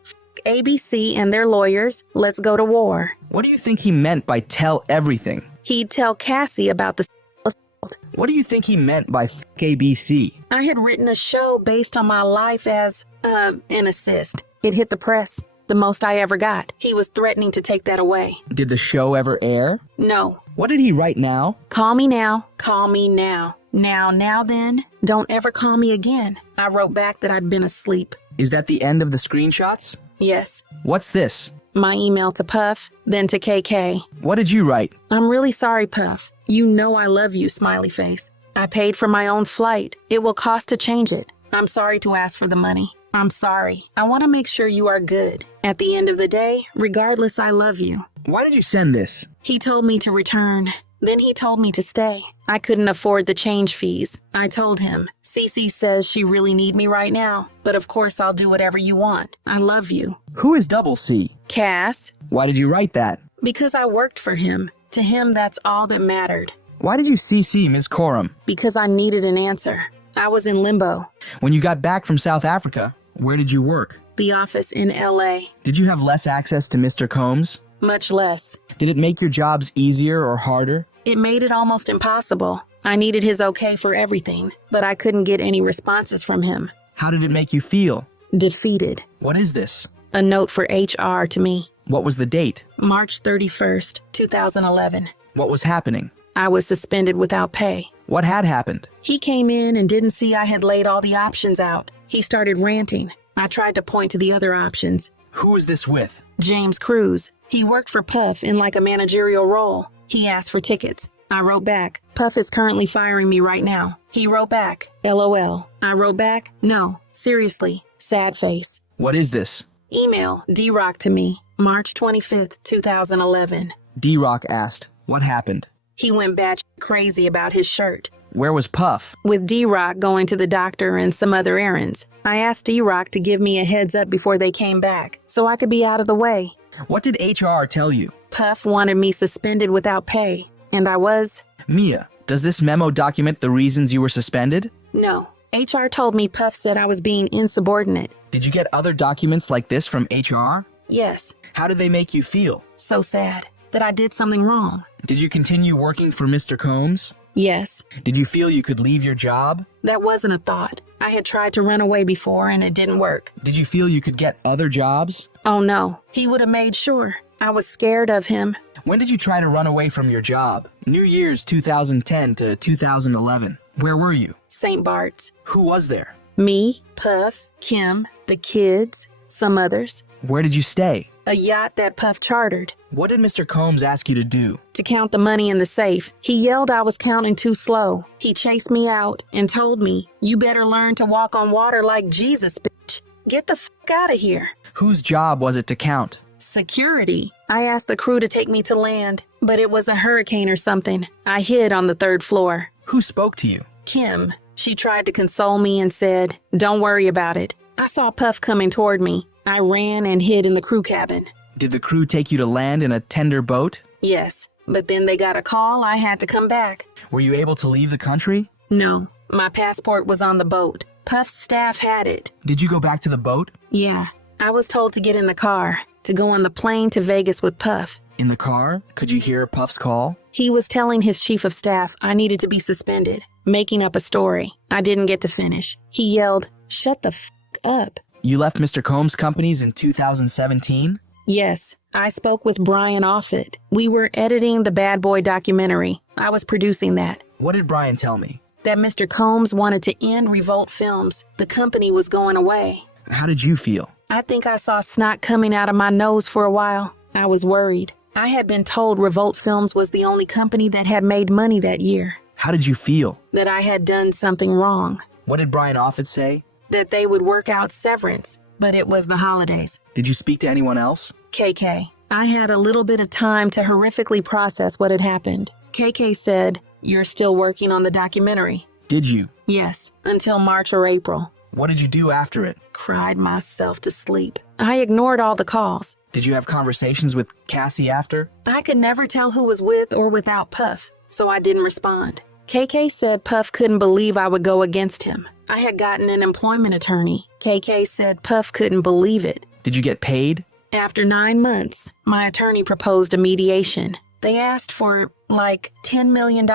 ABC and their lawyers. Let's go to war. What do you think he meant by tell everything? He'd tell Cassie about the assault. What do you think he meant by ABC? I had written a show based on my life as, an assist. It hit the press. The most I ever got. He was threatening to take that away. Did the show ever air? No. What did he write now? Call me now. Call me now. Now then. Don't ever call me again. I wrote back that I'd been asleep. Is that the end of the screenshots? Yes. What's this? My email to Puff, then to KK. What did you write? I'm really sorry, Puff. You know I love you, smiley face. I paid for my own flight. It will cost to change it. I'm sorry to ask for the money. I'm sorry. I want to make sure you are good. At the end of the day, regardless, I love you. Why did you send this? He told me to return. Then he told me to stay. I couldn't afford the change fees. I told him, Cece says she really need me right now, but of course I'll do whatever you want. I love you. Who is Double C? Cass. Why did you write that? Because I worked for him. To him, that's all that mattered. Why did you CC Ms. Coram? Because I needed an answer. I was in limbo. When you got back from South Africa, where did you work? The office in LA. Did you have less access to Mr. Combs? Much less. Did it make your jobs easier or harder? It made it almost impossible. I needed his okay for everything, but I couldn't get any responses from him. How did it make you feel? Defeated. What is this? A note for HR to me. What was the date? March 31st, 2011. What was happening? I was suspended without pay. What had happened? He came in and didn't see I had laid all the options out. He started ranting. I tried to point to the other options. Who was this with? James Cruz. He worked for Puff in like a managerial role. He asked for tickets. I wrote back, Puff is currently firing me right now. He wrote back, LOL. I wrote back, no, seriously, sad face. What is this? Email D-Rock to me, March 25th, 2011. D-Rock asked, what happened? He went batshit crazy about his shirt. Where was Puff? With D-Rock going to the doctor and some other errands. I asked D-Rock to give me a heads up before they came back, so I could be out of the way. What did HR tell you? Puff wanted me suspended without pay, and I was. Mia, does this memo document the reasons you were suspended? No. HR told me Puff said I was being insubordinate. Did you get other documents like this from HR? Yes. How did they make you feel? So sad that I did something wrong. Did you continue working for Mr. Combs? Yes. Did you feel you could leave your job? That wasn't a thought. I had tried to run away before and it didn't work. Did you feel you could get other jobs? Oh no, he would have made sure. I was scared of him. When did you try to run away from your job? New Year's 2010 to 2011. Where were you? St. Bart's. Who was there? Me, Puff, Kim, the kids, some others. Where did you stay? a yacht that Puff chartered. What did Mr. Combs ask you to do? To count the money in the safe. He yelled I was counting too slow. He chased me out and told me, "You better learn to walk on water like Jesus, bitch. Get the f*** out of here." Whose job was it to count? Security. I asked the crew to take me to land, but it was a hurricane or something. I hid on the 3rd floor. Who spoke to you? Kim. She tried to console me and said, "Don't worry about it." I saw Puff coming toward me. I ran and hid in the crew cabin. Did the crew take you to land in a tender boat? Yes, but then they got a call. I had to come back. Were you able to leave the country? No, my passport was on the boat. Puff's staff had it. Did you go back to the boat? Yeah, I was told to get in the car, to go on the plane to Vegas with Puff. In the car? Could you hear Puff's call? He was telling his chief of staff I needed to be suspended, making up a story. I didn't get to finish. He yelled, "Shut the f*** up." You left Mr. Combs' companies in 2017? Yes, I spoke with Brian Offit. We were editing the Bad Boy documentary. I was producing that. What did Brian tell me? That Mr. Combs wanted to end Revolt Films. The company was going away. How did you feel? I think I saw snot coming out of my nose for a while. I was worried. I had been told Revolt Films was the only company that had made money that year. How did you feel? That I had done something wrong. What did Brian Offit say? That they would work out severance, but it was the holidays. Did you speak to anyone else? KK. I had a little bit of time to horrifically process what had happened. KK said, "You're still working on the documentary." Did you? Yes, until March or April. What did you do after it? Cried myself to sleep. I ignored all the calls. Did you have conversations with Cassie after? I could never tell who was with or without Puff, so I didn't respond. KK said Puff couldn't believe I would go against him. I had gotten an employment attorney. KK said Puff couldn't believe it. Did you get paid? After 9 months, my attorney proposed a mediation. They asked for, like, $10 million.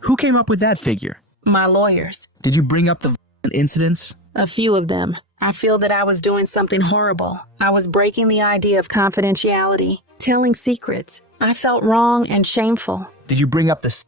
Who came up with that figure? My lawyers. Did you bring up the incidents? A few of them. I feel that I was doing something horrible. I was breaking the idea of confidentiality, telling secrets. I felt wrong and shameful. Did you bring up the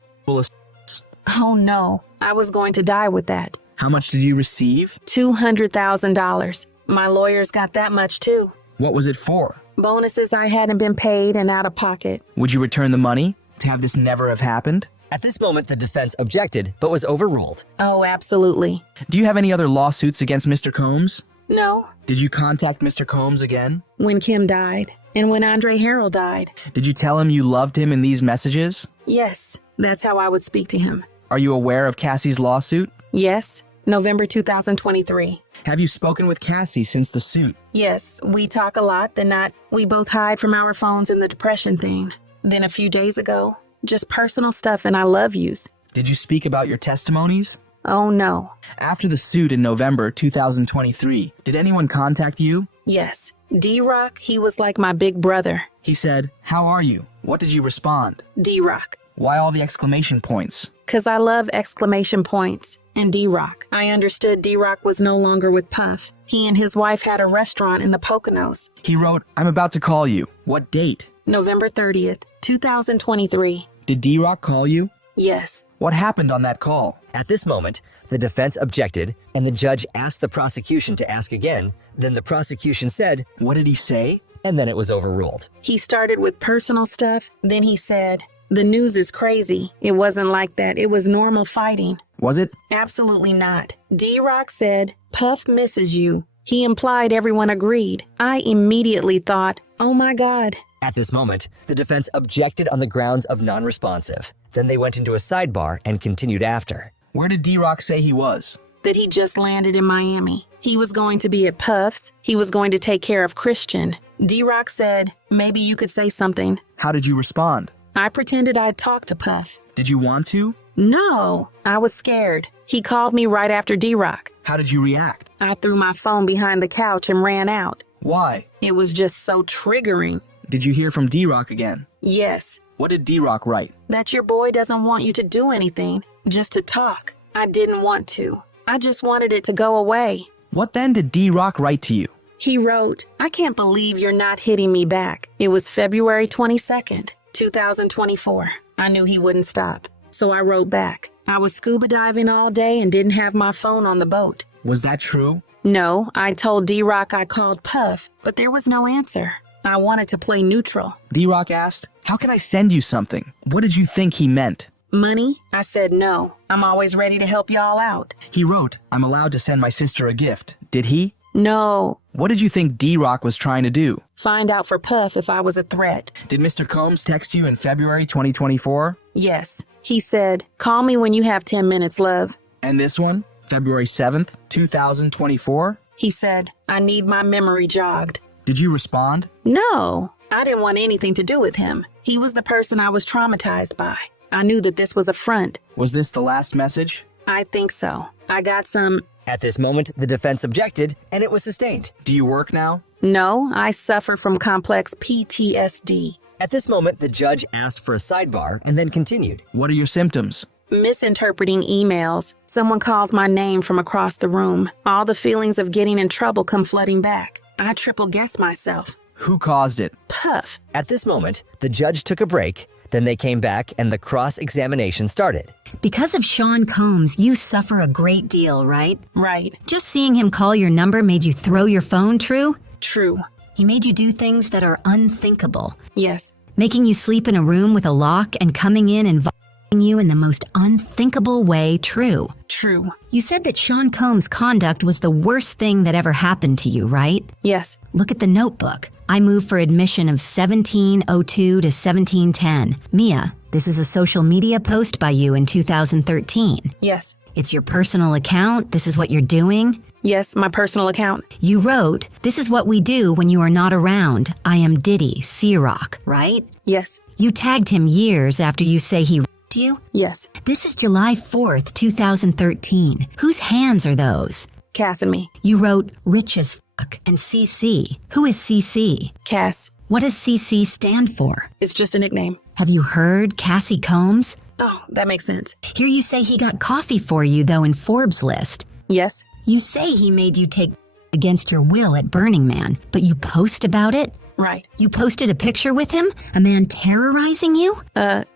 Oh no, I was going to die with that. How much did you receive? $200,000. My lawyers got that much too. What was it for? Bonuses I hadn't been paid and out of pocket. Would you return the money to have this never have happened? At this moment, the defense objected, but was overruled. Oh, absolutely. Do you have any other lawsuits against Mr. Combs? No. Did you contact Mr. Combs again? When Kim died, and when Andre Harrell died. Did you tell him you loved him in these messages? Yes, that's how I would speak to him. Are you aware of Cassie's lawsuit? Yes, November 2023. Have you spoken with Cassie since the suit? Yes, we talk a lot, then not. We both hide from our phones in the depression thing. Then a few days ago, just personal stuff and I love yous. Did you speak about your testimonies? Oh no. After the suit in November 2023, did anyone contact you? Yes. D-Rock, he was like my big brother. He said, "How are you?" What did you respond? D-Rock. Why all the exclamation points? 'Cause I love exclamation points. And D-Rock. I understood D-Rock was no longer with Puff. He and his wife had a restaurant in the Poconos. He wrote, "I'm about to call you." What date? November 30th, 2023. Did D-Rock call you? Yes. What happened on that call? At this moment, the defense objected, and the judge asked the prosecution to ask again. Then the prosecution said, What did he say? And then it was overruled. He started with personal stuff. Then he said, "The news is crazy." It wasn't like that. It was normal fighting. Was it? Absolutely not. D-Rock said, "Puff misses you." He implied everyone agreed. I immediately thought, oh my God. At this moment, the defense objected on the grounds of non-responsive. Then they went into a sidebar and continued after. Where did D-Rock say he was? That he just landed in Miami. He was going to be at Puff's. He was going to take care of Christian. D-Rock said, "Maybe you could say something." How did you respond? I pretended I'd talked to Puff. Did you want to? No, I was scared. He called me right after D-Rock. How did you react? I threw my phone behind the couch and ran out. Why? It was just so triggering. Did you hear from D-Rock again? Yes. What did D-Rock write? That your boy doesn't want you to do anything, just to talk. I didn't want to. I just wanted it to go away. What then did D-Rock write to you? He wrote, "I can't believe you're not hitting me back." It was February 22nd, 2024. I knew he wouldn't stop, so I wrote back. I was scuba diving all day and didn't have my phone on the boat. Was that true? No, I told D-Rock I called Puff, but there was no answer. I wanted to play neutral. D-Rock asked, "How can I send you something?" What did you think he meant? Money? I said no. I'm always ready to help y'all out. He wrote, "I'm allowed to send my sister a gift." Did he? No. What did you think D-Rock was trying to do? Find out for Puff if I was a threat. Did Mr. Combs text you in February 2024? Yes. He said, "Call me when you have 10 minutes, love." And this one, February 7th, 2024? He said, "I need my memory jogged." Did you respond? No. I didn't want anything to do with him. He was the person I was traumatized by. I knew that this was a front. Was this the last message? I think so. I got some... At this moment, the defense objected, and it was sustained. Do you work now? No, I suffer from complex PTSD. At this moment, the judge asked for a sidebar and then continued. What are your symptoms? Misinterpreting emails. Someone calls my name from across the room. All the feelings of getting in trouble come flooding back. I triple guess myself. Who caused it? Puff. At this moment, the judge took a break. Then they came back and the cross-examination started. Because of Sean Combs, you suffer a great deal, right? Right. Just seeing him call your number made you throw your phone, true? True. He made you do things that are unthinkable. Yes. Making you sleep in a room with a lock and coming in and violating you in the most unthinkable way, true? True. You said that Sean Combs' conduct was the worst thing that ever happened to you, right? Yes. Look at the notebook. I moved for admission of 1702 to 1710. Mia, this is a social media post by you in 2013. Yes. It's your personal account. This is what you're doing. Yes, my personal account. You wrote, "This is what we do when you are not around. I am Diddy, C-Rock," right? Yes. You tagged him years after you say he raped you? Yes. This is July 4th, 2013. Whose hands are those? Cass and me. You wrote, "Rich as fuck," and CC. Who is CC? Cass. What does CC stand for? It's just a nickname. Have you heard Cassie Combs? Oh, that makes sense. Here you say he got coffee for you, though, in Forbes' list. Yes. You say he made you take against your will at Burning Man, but you post about it? Right. You posted a picture with him? A man terrorizing you?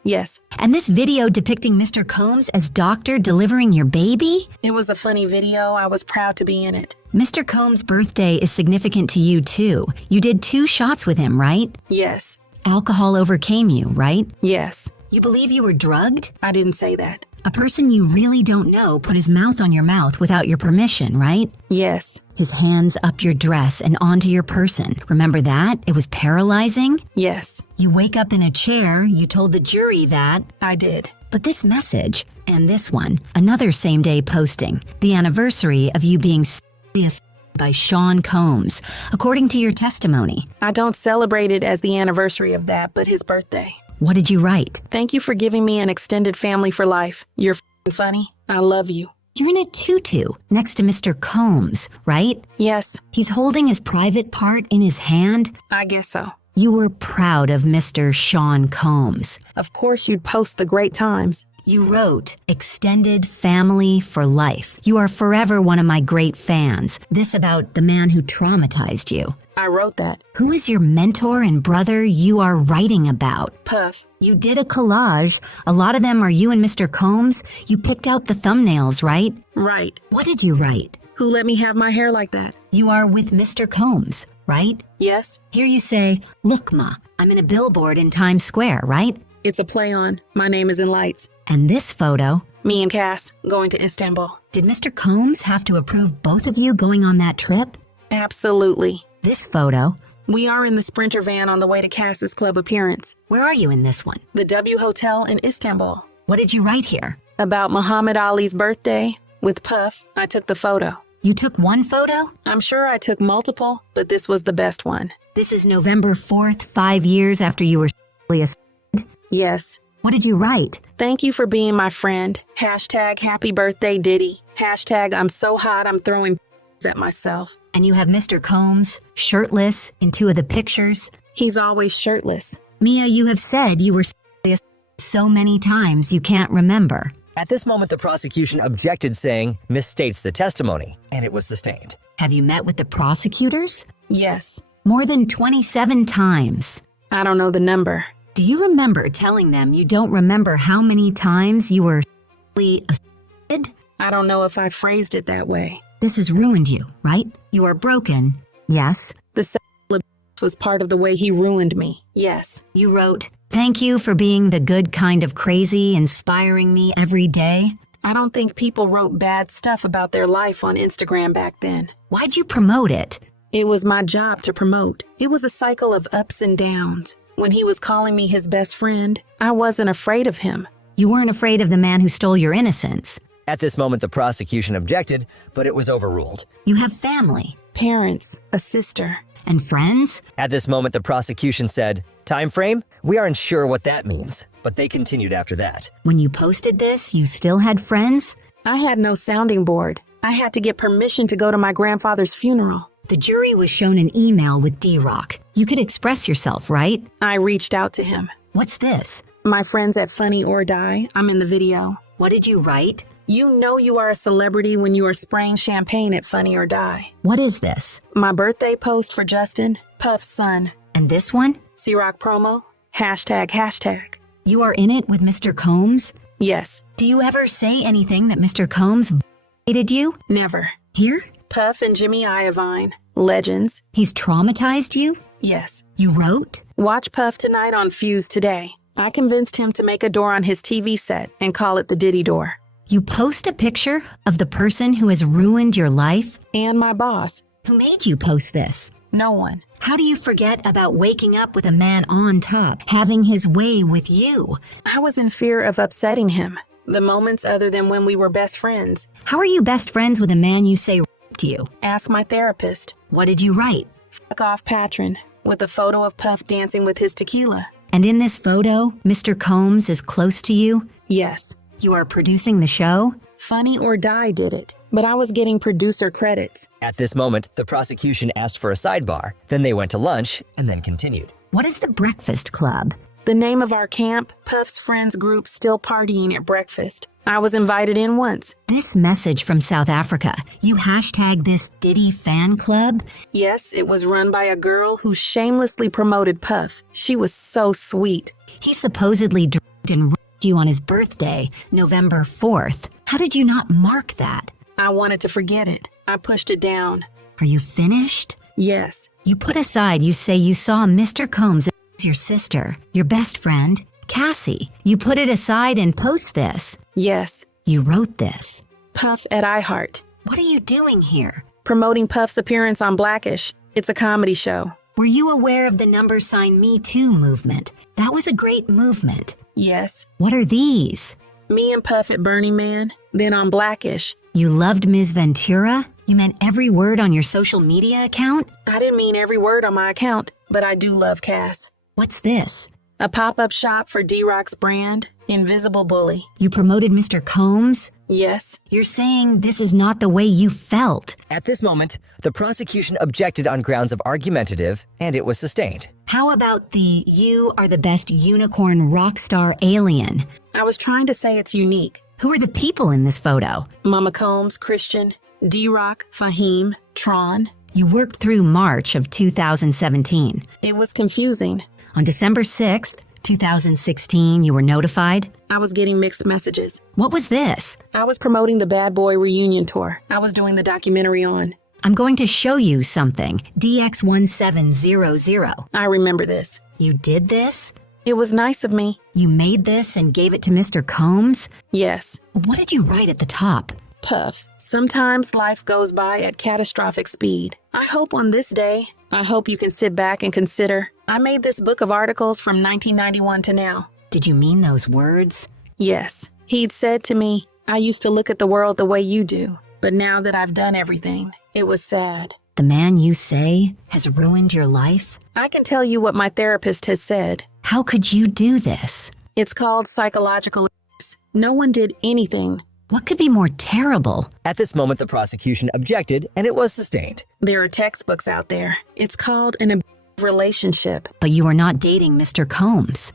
Yes. And this video depicting Mr. Combs as doctor delivering your baby? It was a funny video. I was proud to be in it. Mr. Combs' birthday is significant to you, too. You did 2 shots with him, right? Yes. Alcohol overcame you, right? Yes. You believe you were drugged? I didn't say that. A person you really don't know put his mouth on your mouth without your permission, right? Yes. His hands up your dress and onto your person. Remember that? It was paralyzing? Yes. You wake up in a chair. You told the jury that. I did. But this message, and this one, another same-day posting, the anniversary of you being sexually assaulted by Sean Combs, according to your testimony. I don't celebrate it as the anniversary of that, but his birthday. What did you write? "Thank you for giving me an extended family for life. You're funny. I love you." You're in a tutu next to Mr. Combs, right? Yes. He's holding his private part in his hand. I guess so. You were proud of Mr. Sean Combs. Of course you'd post the great times. You wrote, "Extended family for life. You are forever one of my great fans." This about the man who traumatized you. I wrote that. Who is your mentor and brother you are writing about? Puff. You did a collage. A lot of them are you and Mr. Combs. You picked out the thumbnails, right? Right. What did you write? Who let me have my hair like that? You are with Mr. Combs, right? Yes. Here you say, "Look, Ma, I'm in a billboard in Times Square," right? It's a play on "My Name is in Lights." And this photo, Me and Cass going to Istanbul. did Mr. Combs have to approve both of you going on that trip? Absolutely. This photo, We are in the Sprinter van on the way to Cass's club appearance. where are you in this one? The W Hotel in Istanbul. What did you write here? About Muhammad Ali's birthday. With Puff, I took the photo. You took one photo? I'm sure I took multiple, but this was the best one. This is November 4th, 5 years after you were sexually assaulted. Yes. What did you write? "Thank you for being my friend. Hashtag happy birthday, Diddy. Hashtag I'm so hot I'm throwing at myself." And you have Mr. Combs shirtless in 2 of the pictures. He's always shirtless. Mia, you have said you were sexually assaulted so many times you can't remember. At this moment, the prosecution objected, saying, misstates the testimony, and it was sustained. Have you met with the prosecutors? Yes. More than 27 times. I don't know the number. Do you remember telling them you don't remember how many times you were sexually assaulted? I don't know if I phrased it that way. This has ruined you, right? You are broken. Yes. The sexual was part of the way he ruined me. Yes. You wrote, "Thank you for being the good kind of crazy, inspiring me every day." I don't think people wrote bad stuff about their life on Instagram back then. Why'd you promote it? It was my job to promote. It was a cycle of ups and downs. When he was calling me his best friend, I wasn't afraid of him. You weren't afraid of the man who stole your innocence. At this moment, the prosecution objected, but it was overruled. You have family. Parents, a sister. And friends? At this moment, the prosecution said, "Time frame? We aren't sure what that means." But they continued after that. When you posted this, you still had friends? I had no sounding board. I had to get permission to go to my grandfather's funeral. The jury was shown an email with D-Rock. You could express yourself, right? I reached out to him. What's this? My friends at Funny or Die. I'm in the video. What did you write? You know you are a celebrity when you are spraying champagne at Funny or Die. What is this? My birthday post for Justin, Puff's son. And this one? C-Rock promo, hashtag. You are in it with Mr. Combs? Yes. Do you ever say anything that Mr. Combs hated you? Never. Here? Puff and Jimmy Iovine, legends. He's traumatized you? Yes. You wrote? Watch Puff tonight on Fuse today. I convinced him to make a door on his TV set and call it the Diddy door. You post a picture of the person who has ruined your life? And my boss. Who made you post this? No one. How do you forget about waking up with a man on top, having his way with you? I was in fear of upsetting him. The moments other than when we were best friends. How are you best friends with a man you say raped you? Ask my therapist. What did you write? Fuck off, patron, with a photo of Puff dancing with his tequila. And in this photo, Mr. Combs is close to you? Yes. You are producing the show? Funny or Die did it, but I was getting producer credits. At this moment, the prosecution asked for a sidebar. Then they went to lunch and then continued. What is the Breakfast Club? The name of our camp, Puff's friends group still partying at breakfast. I was invited in once. This message from South Africa, you hashtag this Diddy fan club? Yes, it was run by a girl who shamelessly promoted Puff. She was so sweet. He supposedly drugged and raped you on his birthday, November 4th. How did you not mark that? I wanted to forget it. I pushed it down. Are you finished? Yes. You put aside, you say you saw Mr. Combs as your sister, your best friend, Cassie. You put it aside and post this. Yes. You wrote this. Puff at iHeart. What are you doing here? Promoting Puff's appearance on Blackish. It's a comedy show. Were you aware of the #Me Too movement? That was a great movement. Yes. What are these? Me and Puff at Burning Man, then on Blackish. You loved Ms. Ventura? You meant every word on your social media account? I didn't mean every word on my account, but I do love Cass. What's this? A pop-up shop for D-Rock's brand, Invisible Bully. You promoted Mr. Combs? Yes. You're saying this is not the way you felt. At this moment, the prosecution objected on grounds of argumentative, and it was sustained. How about the "you are the best unicorn rock star alien"? I was trying to say it's unique. Who are the people in this photo? Mama Combs, Christian, D-Rock, Fahim, Tron. You worked through March of 2017. It was confusing. On December 6th, 2016, you were notified? I was getting mixed messages. What was this? I was promoting the Bad Boy reunion tour. I was doing the documentary on. I'm going to show you something. DX1700. I remember this. You did this? It was nice of me. You made this and gave it to Mr. Combs? Yes. What did you write at the top? Puff. Sometimes life goes by at catastrophic speed. I hope on this day, I hope you can sit back and consider. I made this book of articles from 1991 to now. Did you mean those words? Yes. He'd said to me, I used to look at the world the way you do, but now that I've done everything, it was sad. The man you say has ruined your life? I can tell you what my therapist has said. How could you do this? It's called psychological abuse. No one did anything. What could be more terrible? At this moment, the prosecution objected, and it was sustained. There are textbooks out there. It's called an abusive relationship. But you are not dating Mr. Combs.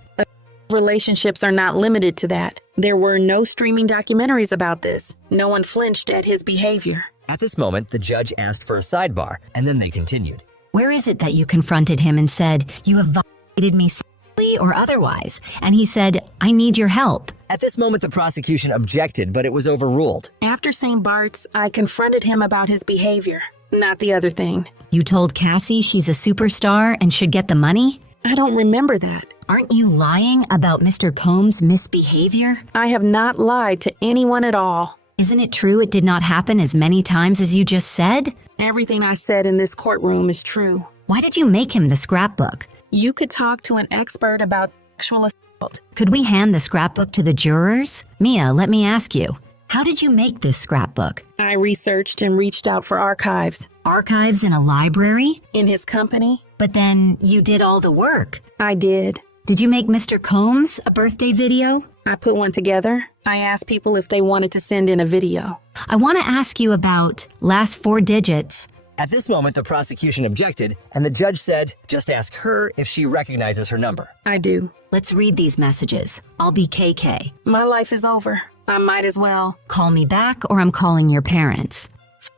Relationships are not limited to that. There were no streaming documentaries about this. No one flinched at his behavior. At this moment, the judge asked for a sidebar, and then they continued. Where is it that you confronted him and said, "You have violated me sexually or otherwise"? And he said, "I need your help." At this moment, the prosecution objected, but it was overruled. After St. Bart's, I confronted him about his behavior, not the other thing. You told Cassie she's a superstar and should get the money? I don't remember that. Aren't you lying about Mr. Combs' misbehavior? I have not lied to anyone at all. Isn't it true it did not happen as many times as you just said? Everything I said in this courtroom is true. Why did you make him the scrapbook? You could talk to an expert about sexual assault. Could we hand the scrapbook to the jurors? Mia, let me ask you. How did you make this scrapbook? I researched and reached out for archives. Archives in a library? In his company? But then you did all the work. I did. Did you make Mr. Combs a birthday video? I put one together. I asked people if they wanted to send in a video. I want to ask you about last 4 digits. At this moment, the prosecution objected, and the judge said, just ask her if she recognizes her number. I do. Let's read these messages. I'll be KK. My life is over. I might as well. Call me back or I'm calling your parents.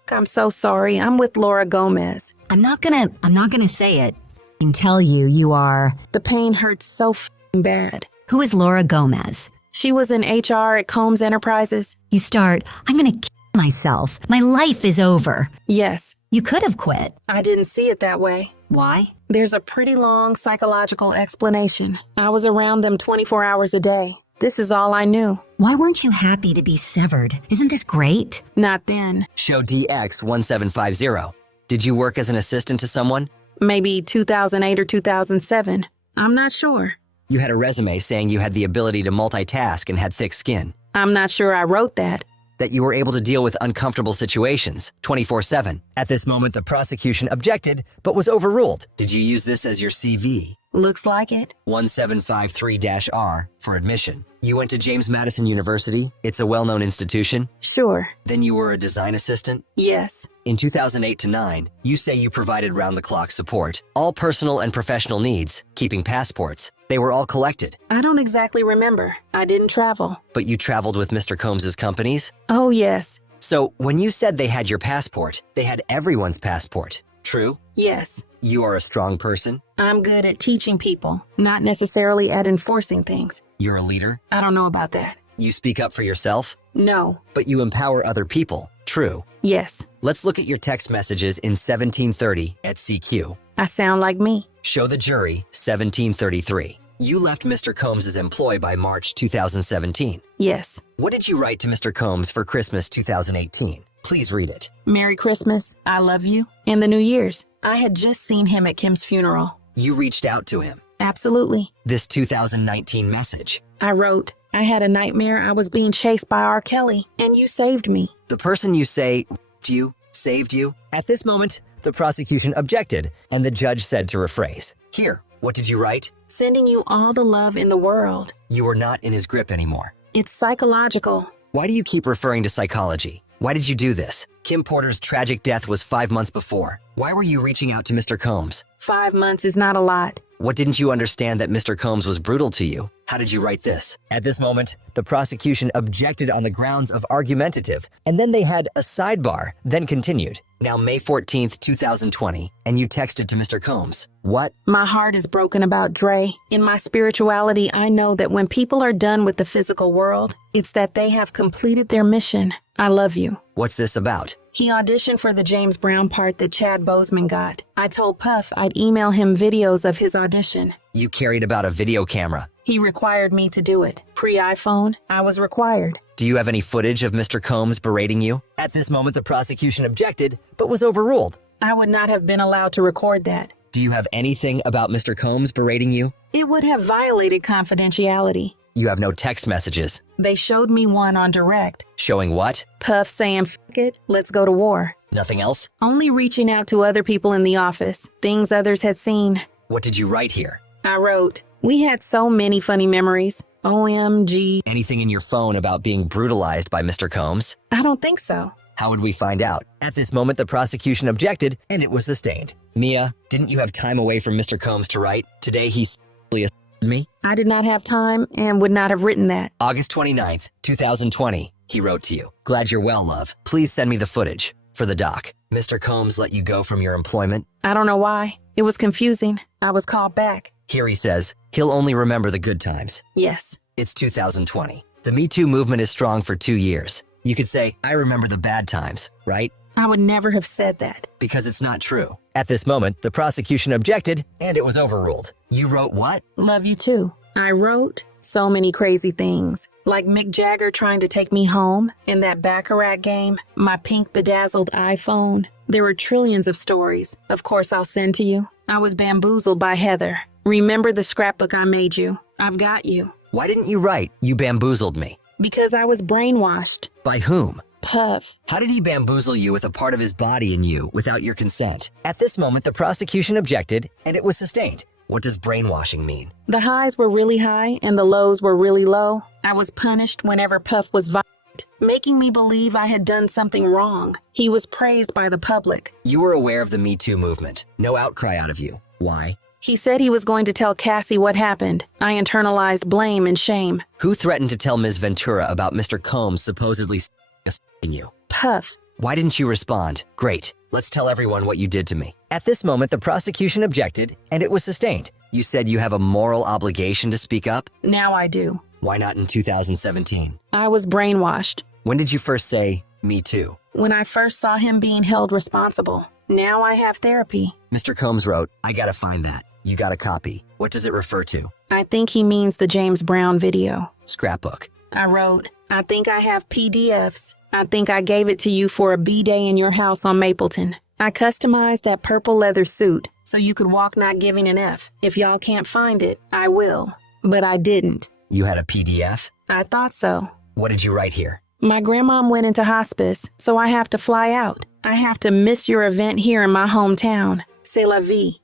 I'm so sorry. I'm with Laura Gomez. I'm not gonna say it. I can tell you are... The pain hurts so bad. Who is Laura Gomez? She was in HR at Combs Enterprises. You start, I'm gonna kill myself. My life is over. Yes. You could have quit. I didn't see it that way. Why? There's a pretty long psychological explanation. I was around them 24 hours a day. This is all I knew. Why weren't you happy to be severed? Isn't this great? Not then. Show DX1750. Did you work as an assistant to someone? Maybe 2008 or 2007. I'm not sure. You had a resume saying you had the ability to multitask and had thick skin. I'm not sure I wrote that. That you were able to deal with uncomfortable situations 24/7. At this moment, the prosecution objected, but was overruled. Did you use this as your CV? Looks like it. 1753-R for admission. You went to James Madison University. It's a well-known institution. Sure. Then you were a design assistant. Yes. In 2008-9, you say you provided round-the-clock support, all personal and professional needs, keeping passports. They were all collected. I don't exactly remember. I didn't travel. But you traveled with Mr. Combs' companies? Oh, yes. So when you said they had your passport, they had everyone's passport. True? Yes. You are a strong person. I'm good at teaching people, not necessarily at enforcing things. You're a leader. I don't know about that. You speak up for yourself. No. But you empower other people. True. Yes. Let's look at your text messages in 1730 at CQ. I sound like me. Show the jury 1733. You left Mr. Combs' employ by March 2017. Yes. What did you write to Mr. Combs for Christmas 2018? Please read it. Merry Christmas, I love you, and the New Year's. I had just seen him at Kim's funeral. You reached out to him. Absolutely. This 2019 message. I wrote, I had a nightmare I was being chased by R. Kelly, and you saved me. The person you say you saved you. At this moment, the prosecution objected, and the judge said to rephrase. Here, what did you write? Sending you all the love in the world. You are not in his grip anymore. It's psychological. Why do you keep referring to psychology? Why did you do this? Kim Porter's tragic death was 5 months before. Why were you reaching out to Mr. Combs? 5 months is not a lot. What didn't you understand that Mr. Combs was brutal to you? How did you write this? At this moment, the prosecution objected on the grounds of argumentative, and then they had a sidebar, then continued. Now May 14th, 2020, and you texted to Mr. Combs. What? My heart is broken about Dre. In my spirituality, I know that when people are done with the physical world, it's that they have completed their mission. I love you. What's this about? He auditioned for the James Brown part that Chad Boseman got. I told Puff I'd email him videos of his audition. You carried about a video camera. He required me to do it. Pre-iPhone, I was required. Do you have any footage of Mr. Combs berating you? At this moment, the prosecution objected, but was overruled. I would not have been allowed to record that. Do you have anything about Mr. Combs berating you? It would have violated confidentiality. You have no text messages. They showed me one on direct. Showing what? Puff saying, "F it, let's go to war." Nothing else? Only reaching out to other people in the office, things others had seen. What did you write here? I wrote, we had so many funny memories. OMG. Anything in your phone about being brutalized by Mr. Combs? I don't think so. How would we find out? At this moment, the prosecution objected, and it was sustained. Mia, didn't you have time away from Mr. Combs to write? Today he assaulted me? I did not have time and would not have written that. August 29th, 2020, he wrote to you. Glad you're well, love. Please send me the footage for the doc. Mr. Combs let you go from your employment? I don't know why. It was confusing. I was called back. Here he says, he'll only remember the good times. Yes. It's 2020. The Me Too movement is strong for 2 years. You could say, I remember the bad times, right? I would never have said that. Because it's not true. At this moment, the prosecution objected, and it was overruled. You wrote what? Love you too. I wrote so many crazy things, like Mick Jagger trying to take me home, in that Baccarat game, my pink bedazzled iPhone. There were trillions of stories. Of course, I'll send to you. I was bamboozled by Heather. Remember the scrapbook I made you? I've got you. Why didn't you write, "You bamboozled me"? Because I was brainwashed. By whom? Puff. How did he bamboozle you with a part of his body in you without your consent? At this moment, the prosecution objected, and it was sustained. What does brainwashing mean? The highs were really high and the lows were really low. I was punished whenever Puff was violent, making me believe I had done something wrong. He was praised by the public. You were aware of the Me Too movement. No outcry out of you. Why? He said he was going to tell Cassie what happened. I internalized blame and shame. Who threatened to tell Ms. Ventura about Mr. Combs supposedly assaulting you? Puff. Why didn't you respond? Great. Let's tell everyone what you did to me. At this moment, the prosecution objected, and it was sustained. You said you have a moral obligation to speak up? Now I do. Why not in 2017? I was brainwashed. When did you first say, "Me too"? When I first saw him being held responsible. Now I have therapy. Mr. Combs wrote, "I gotta find that." You got a copy. What does it refer to? I think he means the James Brown video. Scrapbook. I wrote, I think I have PDFs. I think I gave it to you for a B-day in your house on Mapleton. I customized that purple leather suit so you could walk not giving an F. If y'all can't find it, I will. But I didn't. You had a PDF? I thought so. What did you write here? My grandmom went into hospice, so I have to fly out. I have to miss your event here in my hometown. C'est la vie.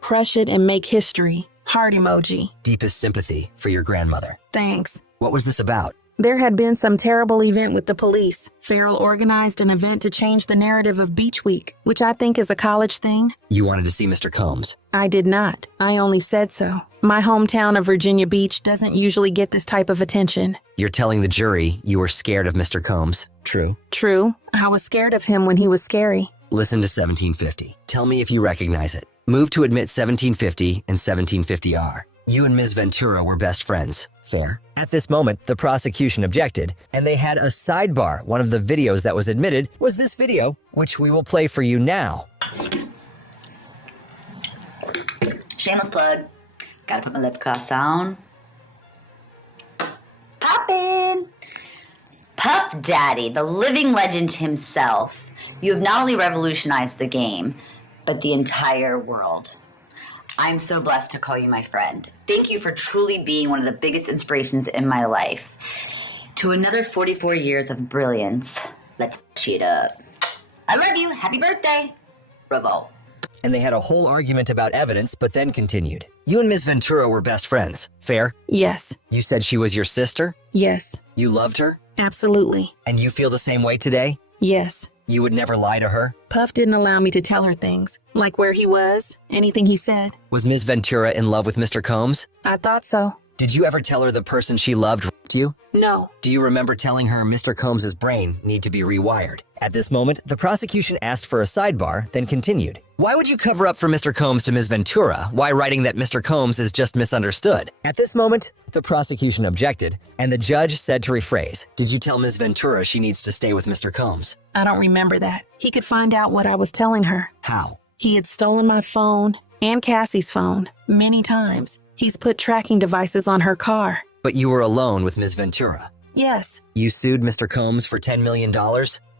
Crush it and make history. Heart emoji. Deepest sympathy for your grandmother. Thanks. What was this about? There had been some terrible event with the police. Farrell organized an event to change the narrative of Beach Week, which I think is a college thing. You wanted to see Mr. Combs. I did not. I only said so. My hometown of Virginia Beach doesn't usually get this type of attention. You're telling the jury you were scared of Mr. Combs. True? True. I was scared of him when he was scary. Listen to 1750. Tell me if you recognize it. Move to admit 1750 and 1750R. You and Ms. Ventura were best friends. Fair? At this moment, the prosecution objected, and they had a sidebar. One of the videos that was admitted was this video, which we will play for you now. Shameless plug. Gotta put my lip gloss on. Poppin'! Puff Daddy, the living legend himself. You have not only revolutionized the game, but the entire world. I'm so blessed to call you my friend. Thank you for truly being one of the biggest inspirations in my life. To another 44 years of brilliance. Let's cheat up. I love you. Happy birthday. Revolt. And they had a whole argument about evidence, but then continued. You and Ms. Ventura were best friends. Fair? Yes. You said she was your sister? Yes. You loved her? Absolutely. And you feel the same way today? Yes. You would never lie to her? Puff didn't allow me to tell her things, like where he was, anything he said. Was Ms. Ventura in love with Mr. Combs? I thought so. Did you ever tell her the person she loved raped you? No. Do you remember telling her Mr. Combs' brain need to be rewired? At this moment, the prosecution asked for a sidebar, then continued. Why would you cover up for Mr. Combs to Ms. Ventura? Why writing that Mr. Combs is just misunderstood? At this moment, the prosecution objected, and the judge said to rephrase. Did you tell Ms. Ventura she needs to stay with Mr. Combs? I don't remember that. He could find out what I was telling her. How? He had stolen my phone and Cassie's phone many times. He's put tracking devices on her car. But you were alone with Ms. Ventura. Yes. You sued Mr. Combs for $10 million?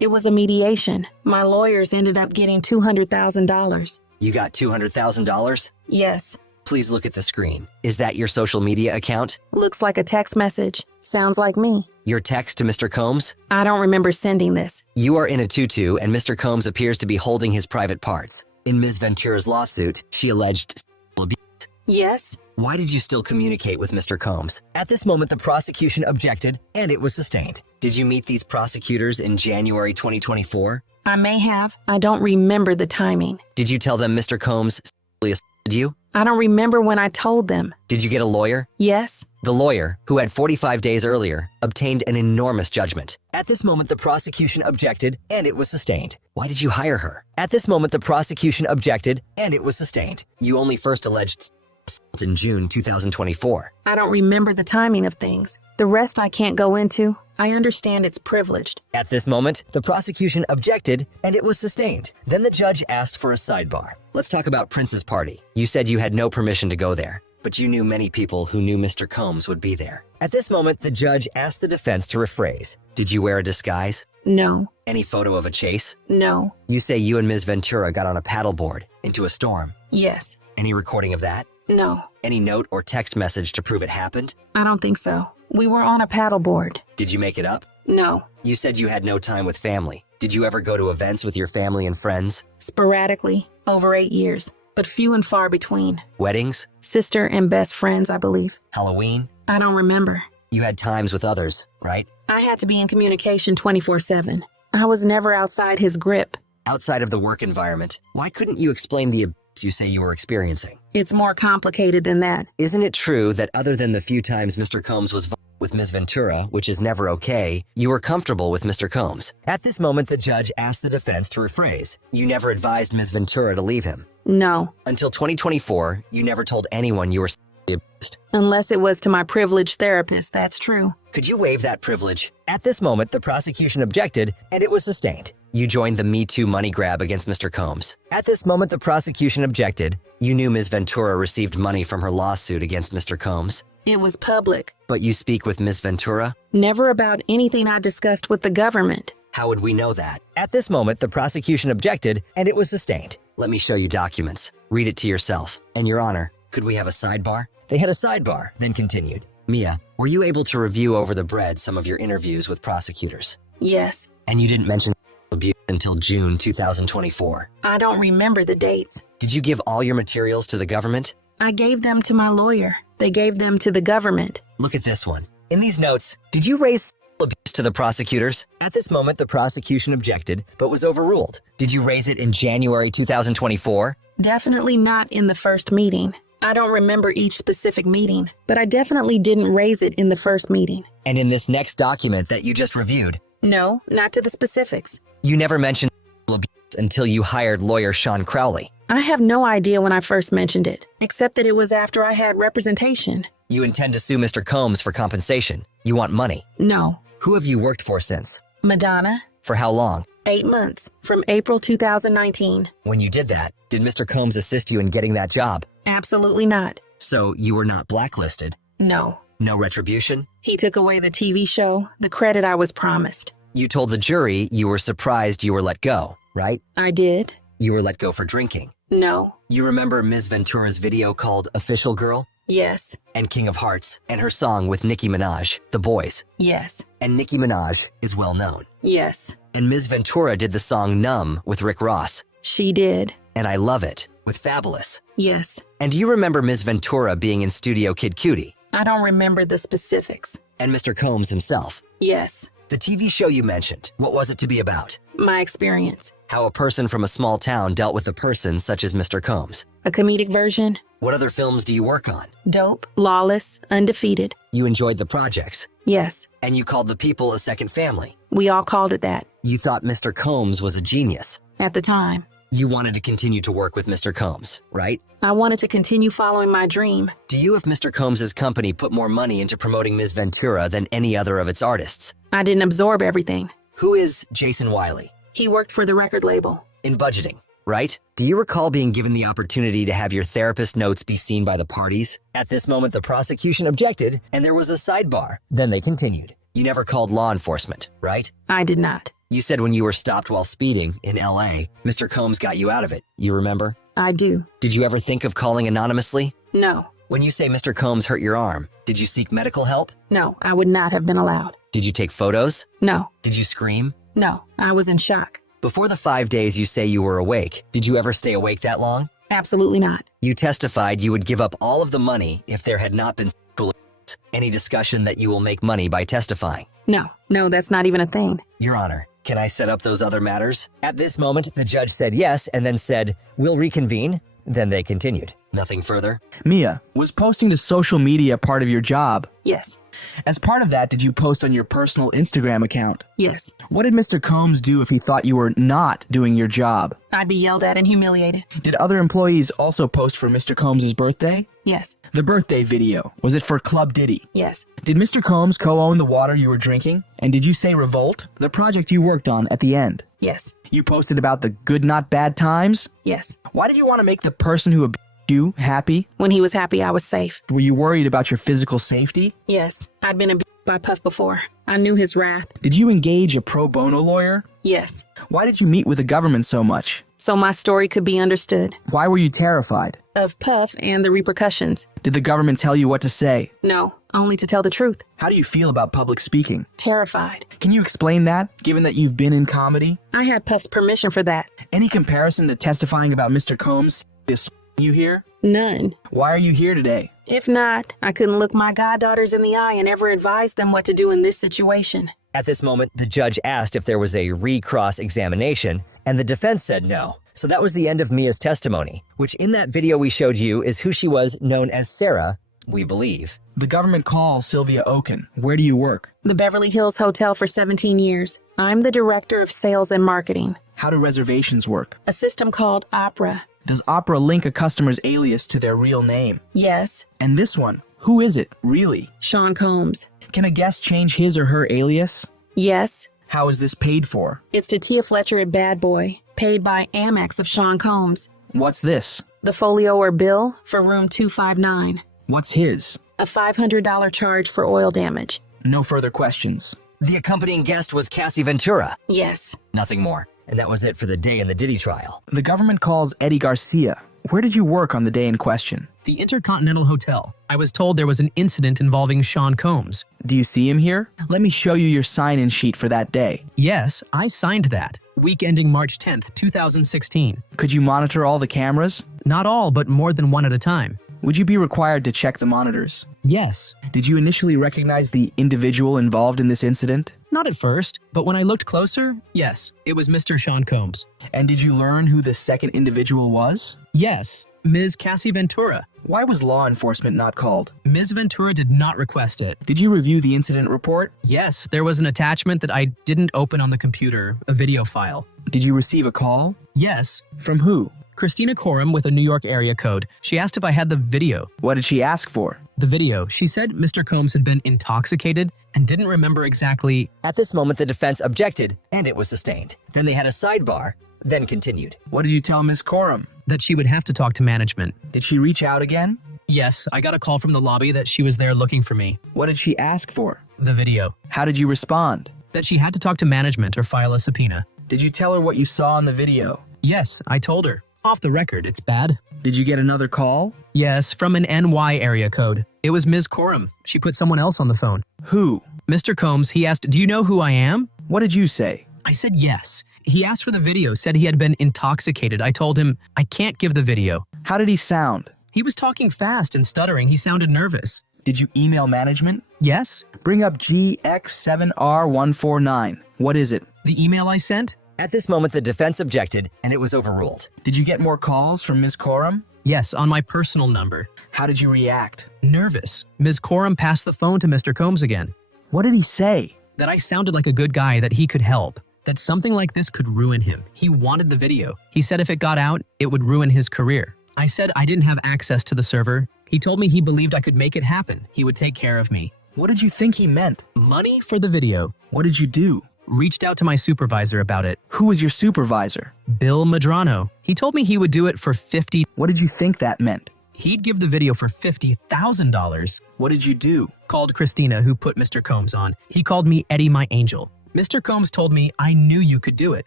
It was a mediation. My lawyers ended up getting $200,000. You got $200,000? Yes. Please look at the screen. Is that your social media account? Looks like a text message. Sounds like me. Your text to Mr. Combs? I don't remember sending this. You are in a tutu, and Mr. Combs appears to be holding his private parts. In Ms. Ventura's lawsuit, she alleged sexual abuse. Yes. Why did you still communicate with Mr. Combs? At this moment, the prosecution objected, and it was sustained. Did you meet these prosecutors in January 2024? I may have. I don't remember the timing. Did you tell them Mr. Combs sexually assaulted you? I don't remember when I told them. Did you get a lawyer? Yes. The lawyer, who had 45 days earlier, obtained an enormous judgment. At this moment, the prosecution objected, and it was sustained. Why did you hire her? At this moment, the prosecution objected, and it was sustained. You only first alleged assault in June 2024. I don't remember the timing of things. The rest I can't go into. I understand it's privileged. At this moment, the prosecution objected and it was sustained. Then the judge asked for a sidebar. Let's talk about Prince's party. You said you had no permission to go there, but you knew many people who knew Mr. Combs would be there. At this moment, the judge asked the defense to rephrase. Did you wear a disguise? No. Any photo of a chase? No. You say you and Ms. Ventura got on a paddleboard into a storm. Yes. Any recording of that? No. Any note or text message to prove it happened? I don't think so. We were on a paddleboard. Did you make it up? No. You said you had no time with family. Did you ever go to events with your family and friends? Sporadically, over 8 years, but few and far between. Weddings? Sister and best friends, I believe. Halloween? I don't remember. You had times with others, right? I had to be in communication 24/7. I was never outside his grip. Outside of the work environment, why couldn't you explain the abuse you say you were experiencing? It's more complicated than that. Isn't it true that other than the few times Mr. Combs was with Ms. Ventura, which is never okay, you were comfortable with Mr. Combs? At this moment, the judge asked the defense to rephrase. You never advised Ms. Ventura to leave him. No. Until 2024, you never told anyone you were abused. Unless it was to my privileged therapist, that's true. Could you waive that privilege? At this moment, the prosecution objected, and it was sustained. You joined the Me Too money grab against Mr. Combs. At this moment, the prosecution objected. You knew Ms. Ventura received money from her lawsuit against Mr. Combs. It was public. But you speak with Ms. Ventura? Never about anything I discussed with the government. How would we know that? At this moment, the prosecution objected, and it was sustained. Let me show you documents. Read it to yourself. And Your Honor, could we have a sidebar? They had a sidebar, then continued. Mia, were you able to review over the bread some of your interviews with prosecutors? Yes. And you didn't mention abuse until June 2024. I don't remember the dates. Did you give all your materials to the government? I gave them to my lawyer. They gave them to the government. Look at this one. In these notes, did you raise abuse to the prosecutors? At this moment, the prosecution objected, but was overruled. Did you raise it in January 2024? Definitely not in the first meeting. I don't remember each specific meeting, but I definitely didn't raise it in the first meeting. And in this next document that you just reviewed? No, not to the specifics. You never mentioned abuse until you hired lawyer Sean Crowley. I have no idea when I first mentioned it, except that it was after I had representation. You intend to sue Mr. Combs for compensation. You want money. No. Who have you worked for since? Madonna. For how long? 8 months, from April 2019. When you did that, did Mr. Combs assist you in getting that job? Absolutely not. So you were not blacklisted? No. No retribution? He took away the TV show, the credit I was promised. You told the jury you were surprised you were let go, right? I did. You were let go for drinking. No. You remember Ms. Ventura's video called Official Girl? Yes. And King of Hearts, and her song with Nicki Minaj, The Boys. Yes. And Nicki Minaj is well known. Yes. And Ms. Ventura did the song Numb with Rick Ross. She did. And I Love It with Fabulous. Yes. And do you remember Ms. Ventura being in Studio Kid Cudi? I don't remember the specifics. And Mr. Combs himself? Yes. The TV show you mentioned, what was it to be about? My experience. How a person from a small town dealt with a person such as Mr. Combs. A comedic version. What other films do you work on? Dope, Lawless, Undefeated. You enjoyed the projects. Yes. And you called the people a second family. We all called it that. You thought Mr. Combs was a genius. At the time. You wanted to continue to work with Mr. Combs, right? I wanted to continue following my dream. Do you, if Mr. Combs' company put more money into promoting Ms. Ventura than any other of its artists? I didn't absorb everything. Who is Jason Wiley? He worked for the record label. In budgeting, right? Do you recall being given the opportunity to have your therapist notes be seen by the parties? At this moment, the prosecution objected, and there was a sidebar. Then they continued. You never called law enforcement, right? I did not. You said when you were stopped while speeding in LA, Mr. Combs got you out of it. You remember? I do. Did you ever think of calling anonymously? No. When you say Mr. Combs hurt your arm, did you seek medical help? No, I would not have been allowed. Did you take photos? No. Did you scream? No, I was in shock. Before the 5 days you say you were awake, did you ever stay awake that long? Absolutely not. You testified you would give up all of the money if there had not been sexual abuse. Any discussion that you will make money by testifying? No, that's not even a thing. Your Honor, can I set up those other matters? At this moment, the judge said yes and then said, we'll reconvene. Then they continued. Nothing further? Mia, was posting to social media part of your job? Yes. As part of that, did you post on your personal Instagram account? Yes. What did Mr. Combs do if he thought you were not doing your job? I'd be yelled at and humiliated. Did other employees also post for Mr. Combs' birthday? Yes. The birthday video, was it for Club Diddy? Yes. Did Mr. Combs co-own the water you were drinking? And did you say Revolt, the project you worked on, at the end? Yes. You posted about the good not bad times? Yes. Why did you want to make the person who abused you happy? When he was happy, I was safe. Were you worried about your physical safety? Yes. I'd been abused by Puff before. I knew his wrath. Did you engage a pro bono lawyer? Yes. Why did you meet with the government so much? So my story could be understood. Why were you terrified? Of Puff and the repercussions. Did the government tell you what to say? No, only to tell the truth. How do you feel about public speaking? Terrified. Can you explain that, given that you've been in comedy? I had Puff's permission for that. Any comparison to testifying about Mr. Combs? This you here? None. Why are you here today? If not, I couldn't look my goddaughters in the eye and ever advise them what to do in this situation. At this moment, the judge asked if there was a recross examination, and the defense said no. So that was the end of Mia's testimony, which in that video we showed you is who she was, known as Sarah, we believe. The government calls Sylvia Oken. Where do you work? The Beverly Hills Hotel for 17 years. I'm the director of sales and marketing. How do reservations work? A system called Opera. Does Opera link a customer's alias to their real name? Yes. And this one, who is it, really? Sean Combs. Can a guest change his or her alias? Yes. How is this paid for? It's to Tia Fletcher at Bad Boy, paid by Amex of Sean Combs. What's this? The folio or bill for room 259. What's his? A $500 charge for oil damage. No further questions. The accompanying guest was Cassie Ventura. Yes. Nothing more. And that was it for the day in the Diddy trial. The government calls Eddie Garcia. Where did you work on the day in question? The Intercontinental Hotel. I was told there was an incident involving Sean Combs. Do you see him here? Let me show you your sign-in sheet for that day. Yes, I signed that. Week ending March 10th, 2016. Could you monitor all the cameras? Not all, but more than one at a time. Would you be required to check the monitors? Yes. Did you initially recognize the individual involved in this incident? Not at first, but when I looked closer, yes, it was Mr. Sean Combs. And did you learn who the second individual was? Yes, Ms. Cassie Ventura. Why was law enforcement not called? Ms. Ventura did not request it. Did you review the incident report? Yes, there was an attachment that I didn't open on the computer, a video file. Did you receive a call? Yes. From who? Christina Corum with a New York area code. She asked if I had the video. What did she ask for? The video. She said Mr. Combs had been intoxicated and didn't remember exactly. At this moment, the defense objected, and it was sustained. Then they had a sidebar, then continued. What did you tell Miss Corum? That she would have to talk to management. Did she reach out again? Yes, I got a call from the lobby that she was there looking for me. What did she ask for? The video. How did you respond? That she had to talk to management or file a subpoena. Did you tell her what you saw in the video? Yes, I told her. Off the record, it's bad. Did you get another call? Yes, from an NY area code. It was Ms. Corum. She put someone else on the phone. Who? Mr. Combs, he asked, "Do you know who I am?" What did you say? I said yes. He asked for the video, said he had been intoxicated. I told him, I can't give the video. How did he sound? He was talking fast and stuttering. He sounded nervous. Did you email management? Yes. Bring up GX7R149. What is it? The email I sent? At this moment, the defense objected, and it was overruled. Did you get more calls from Ms. Corum? Yes, on my personal number. How did you react? Nervous. Ms. Corum passed the phone to Mr. Combs again. What did he say? That I sounded like a good guy, that he could help. That something like this could ruin him. He wanted the video. He said if it got out, it would ruin his career. I said I didn't have access to the server. He told me he believed I could make it happen. He would take care of me. What did you think he meant? Money for the video. What did you do? Reached out to my supervisor about it. Who was your supervisor? Bill Medrano. He told me he would do it for $50. What did you think that meant? He'd give the video for $50,000. What did you do? Called Christina, who put Mr. Combs on. He called me Eddie my angel. Mr. Combs told me I knew you could do it.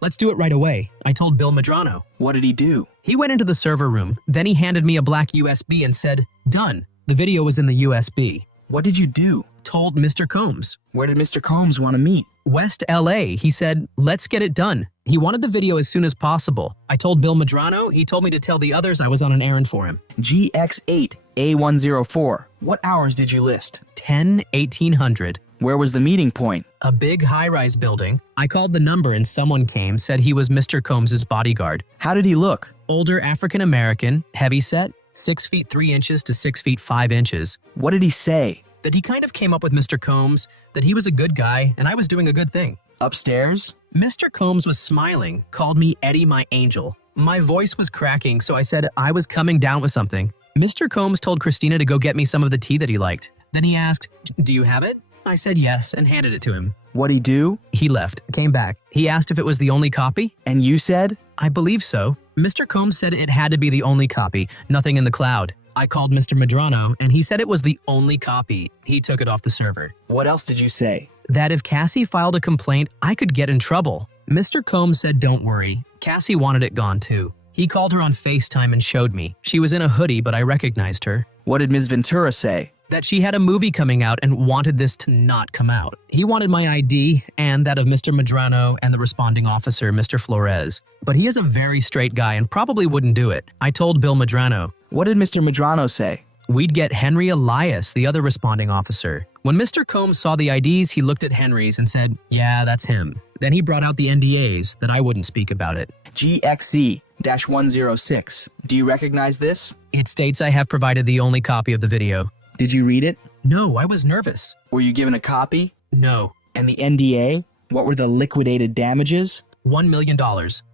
Let's do it right away. I told Bill Medrano. What did he do? He went into the server room. Then he handed me a black USB and said, done. The video was in the USB. What did you do? Told Mr. Combs. Where did Mr. Combs want to meet? West LA. He said, let's get it done. He wanted the video as soon as possible. I told Bill Medrano. He told me to tell the others I was on an errand for him. GX8A104. What hours did you list? 1800. Where was the meeting point? A big high-rise building. I called the number and someone came, said he was Mr. Combs' bodyguard. How did he look? Older African-American, heavy-set, 6 feet 3 inches to 6 feet 5 inches. What did he say? that he kind of came up with Mr. Combs, that he was a good guy and I was doing a good thing. Upstairs? Mr. Combs was smiling, called me Eddie my angel. My voice was cracking, so I said I was coming down with something. Mr. Combs told Christina to go get me some of the tea that he liked. Then he asked, "Do you have it?" I said yes and handed it to him. What'd he do? He left, came back. He asked if it was the only copy. And you said? I believe so. Mr. Combs said it had to be the only copy, nothing in the cloud. I called Mr. Medrano, and he said it was the only copy. He took it off the server. What else did you say? That if Cassie filed a complaint, I could get in trouble. Mr. Combs said don't worry. Cassie wanted it gone too. He called her on FaceTime and showed me. She was in a hoodie, but I recognized her. What did Ms. Ventura say? That she had a movie coming out and wanted this to not come out. He wanted my ID and that of Mr. Medrano and the responding officer, Mr. Flores. But he is a very straight guy and probably wouldn't do it. I told Bill Medrano. What did Mr. Medrano say? We'd get Henry Elias, the other responding officer. When Mr. Combs saw the IDs, he looked at Henry's and said, yeah, that's him. Then he brought out the NDAs that I wouldn't speak about it. GXC-106. Do you recognize this? It states I have provided the only copy of the video. Did you read it? No, I was nervous. Were you given a copy? No. And the NDA? What were the liquidated damages? $1 million.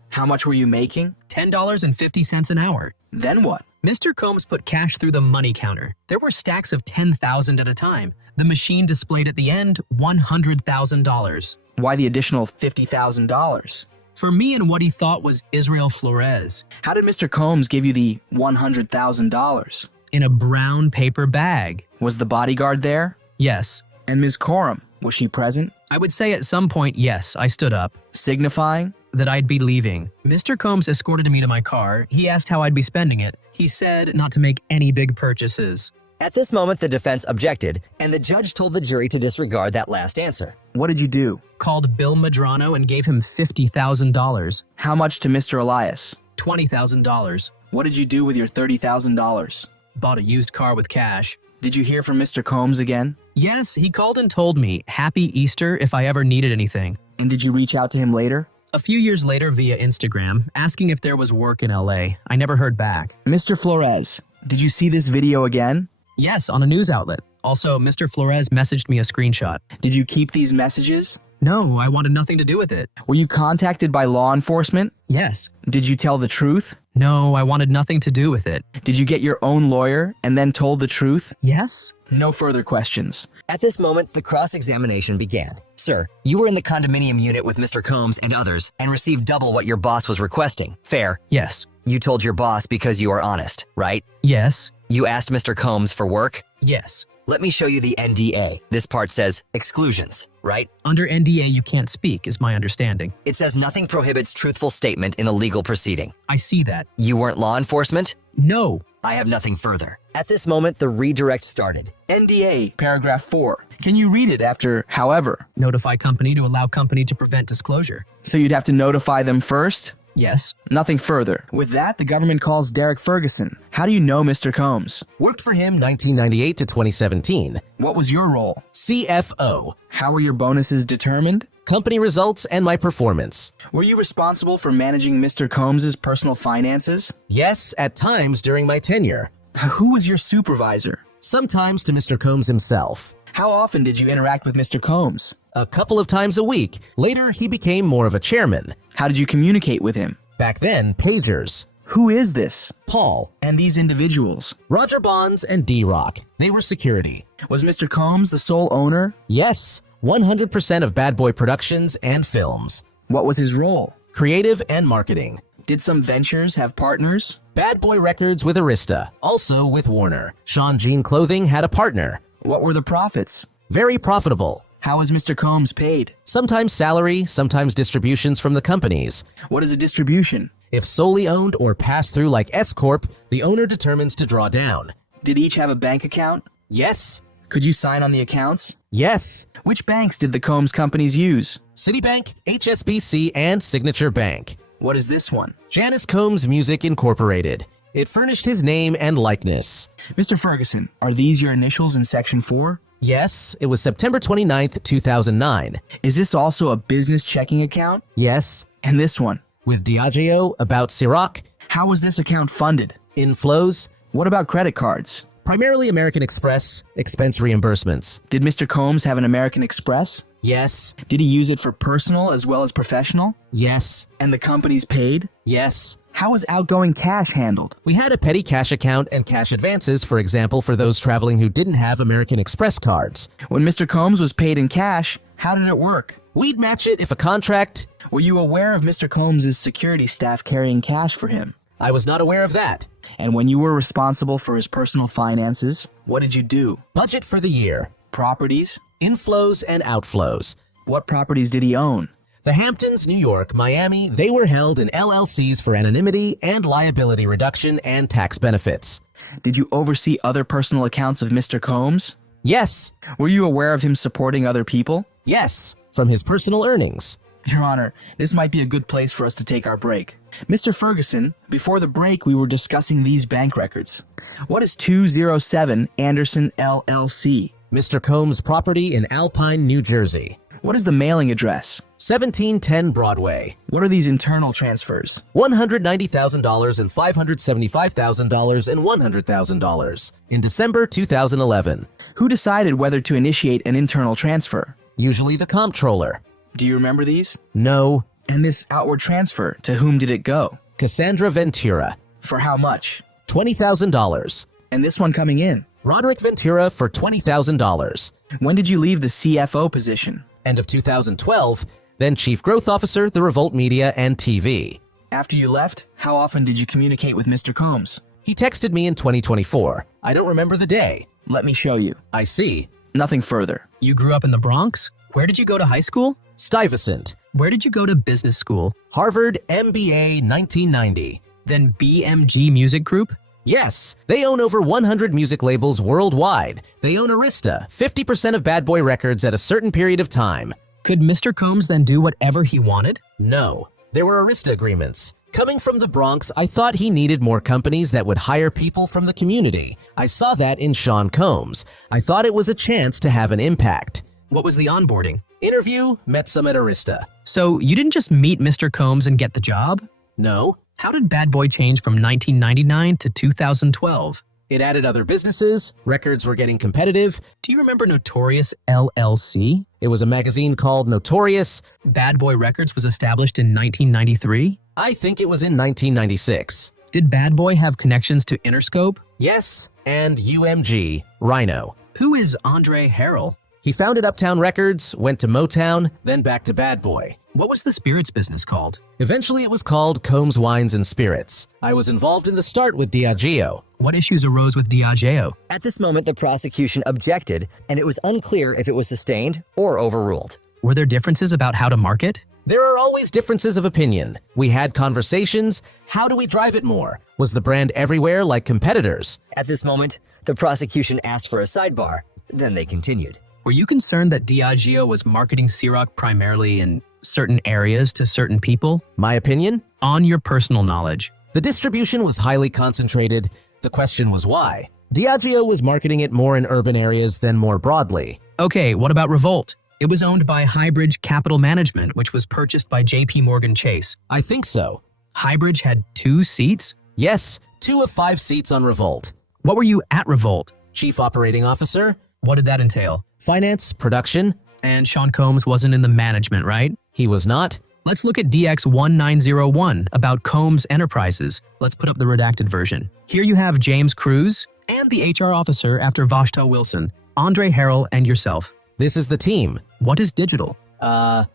How much were you making? $10.50 an hour. Then what? Mr. Combs put cash through the money counter. There were stacks of $10,000 at a time. The machine displayed at the end $100,000. Why the additional $50,000? For me and what he thought was Israel Flores. How did Mr. Combs give you the $100,000? In a brown paper bag. Was the bodyguard there? Yes. And Ms. Coram, was she present? I would say at some point, yes, I stood up. Signifying? That I'd be leaving. Mr. Combs escorted me to my car. He asked how I'd be spending it. He said not to make any big purchases. At this moment, the defense objected, and the judge told the jury to disregard that last answer. What did you do? Called Bill Medrano and gave him $50,000. How much to Mr. Elias? $20,000. What did you do with your $30,000? Bought a used car with cash. Did you hear from Mr. Combs again? Yes, he called and told me, Happy Easter if I ever needed anything. And did you reach out to him later? A few years later via Instagram, asking if there was work in LA. I never heard back. Mr. Flores, did you see this video again? Yes, on a news outlet. Also, Mr. Flores messaged me a screenshot. Did you keep these messages? No, I wanted nothing to do with it. Were you contacted by law enforcement? Yes. Did you tell the truth? No, I wanted nothing to do with it. Did you get your own lawyer and then told the truth? Yes. No further questions. At this moment, the cross-examination began. Sir, you were in the condominium unit with Mr. Combs and others and received double what your boss was requesting. Fair? Yes. You told your boss because you are honest, right? Yes. You asked Mr. Combs for work? Yes. Let me show you the NDA. This part says exclusions, right? Under NDA, you can't speak, is my understanding. It says nothing prohibits truthful statement in a legal proceeding. I see that. You weren't law enforcement? No. I have nothing further. At this moment, the redirect started. NDA, paragraph 4. Can you read it after however? Notify company to allow company to prevent disclosure. So you'd have to notify them first? Yes. Nothing further. With that, the government calls Derek Ferguson. How do you know Mr. Combs? Worked for him 1998 to 2017. What was your role? CFO. How were your bonuses determined? Company results and my performance. Were you responsible for managing Mr. Combs' personal finances? Yes, at times during my tenure. Who was your supervisor? Sometimes to Mr. Combs himself. How often did you interact with Mr. Combs? A couple of times a week. Later, he became more of a chairman. How did you communicate with him? Back then, pagers. Who is this? Paul. And these individuals? Roger Bonds and D-Rock. They were security. Was Mr. Combs the sole owner? Yes, 100% of Bad Boy Productions and Films. What was his role? Creative and marketing. Did some ventures have partners? Bad Boy Records with Arista, also with Warner. Sean Jean Clothing had a partner. What were the profits? Very profitable. How was Mr. Combs paid? Sometimes salary, sometimes distributions from the companies. What is a distribution? If solely owned or passed through like S-Corp, the owner determines to draw down. Did each have a bank account? Yes. Could you sign on the accounts? Yes. Which banks did the Combs companies use? Citibank, HSBC, and Signature Bank. What is this one? Janice Combs Music Incorporated. It furnished his name and likeness. Mr. Ferguson, are these your initials in Section 4? Yes, it was September 29th, 2009. Is this also a business checking account? Yes. And this one? With Diageo, about Ciroc. How was this account funded? Inflows. What about credit cards? Primarily American Express, expense reimbursements. Did Mr. Combs have an American Express? Yes. Did he use it for personal as well as professional? Yes. And the companies paid? Yes. How was outgoing cash handled? We had a petty cash account and cash advances, for example, for those traveling who didn't have American Express cards. When Mr. Combs was paid in cash, how did it work? We'd match it if a contract... Were you aware of Mr. Combs' security staff carrying cash for him? I was not aware of that. And when you were responsible for his personal finances, what did you do? Budget for the year. Properties? Inflows and outflows. What properties did he own? The Hamptons, New York, Miami, they were held in LLCs for anonymity and liability reduction and tax benefits. Did you oversee other personal accounts of Mr. Combs? Yes. Were you aware of him supporting other people? Yes, from his personal earnings. Your Honor, this might be a good place for us to take our break. Mr. Ferguson, before the break we were discussing these bank records. What is 207 Anderson LLC? Mr. Combs' property in Alpine, New Jersey. What is the mailing address? 1710 Broadway. What are these internal transfers? $190,000 and $575,000 and $100,000 in December 2011. Who decided whether to initiate an internal transfer? Usually the comptroller. Do you remember these? No. And this outward transfer, to whom did it go? Cassandra Ventura. For how much? $20,000. And this one coming in? Roderick Ventura for $20,000. When did you leave the CFO position? End of 2012, then Chief Growth Officer, The Revolt Media and TV. After you left, how often did you communicate with Mr. Combs? He texted me in 2024. I don't remember the day. Let me show you. I see. Nothing further. You grew up in the Bronx? Where did you go to high school? Stuyvesant. Where did you go to business school? Harvard MBA 1990. Then BMG Music Group? Yes, they own over 100 music labels worldwide. They own Arista, 50% of Bad Boy Records at a certain period of time. Could Mr. Combs then do whatever he wanted? No, there were Arista agreements. Coming from the Bronx, I thought he needed more companies that would hire people from the community. I saw that in Sean Combs. I thought it was a chance to have an impact. What was the onboarding? Interview, met some at Arista. So you didn't just meet Mr. Combs and get the job? No. How did Bad Boy change from 1999 to 2012? It added other businesses, records were getting competitive. Do you remember Notorious LLC? It was a magazine called Notorious. Bad Boy Records was established in 1993? I think it was in 1996. Did Bad Boy have connections to Interscope? Yes, and UMG, Rhino. Who is Andre Harrell? He founded Uptown Records, went to Motown, then back to Bad Boy. What was the spirits business called? Eventually it was called Combs Wines and Spirits. I was involved in the start with Diageo. What issues arose with Diageo? At this moment, the prosecution objected, and it was unclear if it was sustained or overruled. Were there differences about how to market? There are always differences of opinion. We had conversations. How do we drive it more? Was the brand everywhere like competitors? At this moment, the prosecution asked for a sidebar. Then they continued. Were you concerned that Diageo was marketing Ciroc primarily in certain areas to certain people? My opinion? On your personal knowledge. The distribution was highly concentrated. The question was why. Diageo was marketing it more in urban areas than more broadly. Okay, what about Revolt? It was owned by Highbridge Capital Management, which was purchased by JP Morgan Chase. I think so. Highbridge had 2 seats? Yes, 2 of 5 seats on Revolt. What were you at Revolt? Chief Operating Officer. What did that entail? Finance, production. And Sean Combs wasn't in the management, right? He was not. Let's look at DX 1901 about Combs Enterprises. Let's put up the redacted version. Here you have James Cruz and the HR officer after Vashta Wilson, Andre Harrell, and yourself. This is the team. What is digital?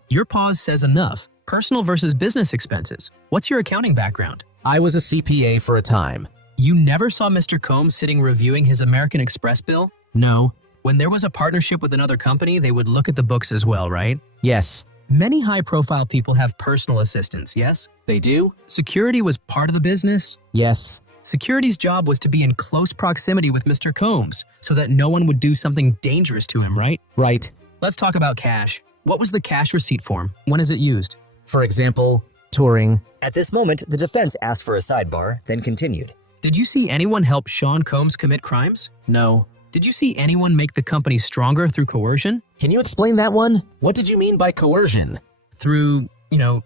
Your pause says enough. Personal versus business expenses. What's your accounting background? I was a CPA for a time. You never saw Mr. Combs sitting reviewing his American Express bill? No. When there was a partnership with another company, they would look at the books as well, right? Yes. Many high-profile people have personal assistants, yes? They do? Security was part of the business? Yes. Security's job was to be in close proximity with Mr. Combs so that no one would do something dangerous to him, right? Right. Let's talk about cash. What was the cash receipt form? When is it used? For example, touring. At this moment, the defense asked for a sidebar, then continued. Did you see anyone help Sean Combs commit crimes? No. Did you see anyone make the company stronger through coercion? Can you explain that one? What did you mean by coercion? Through, or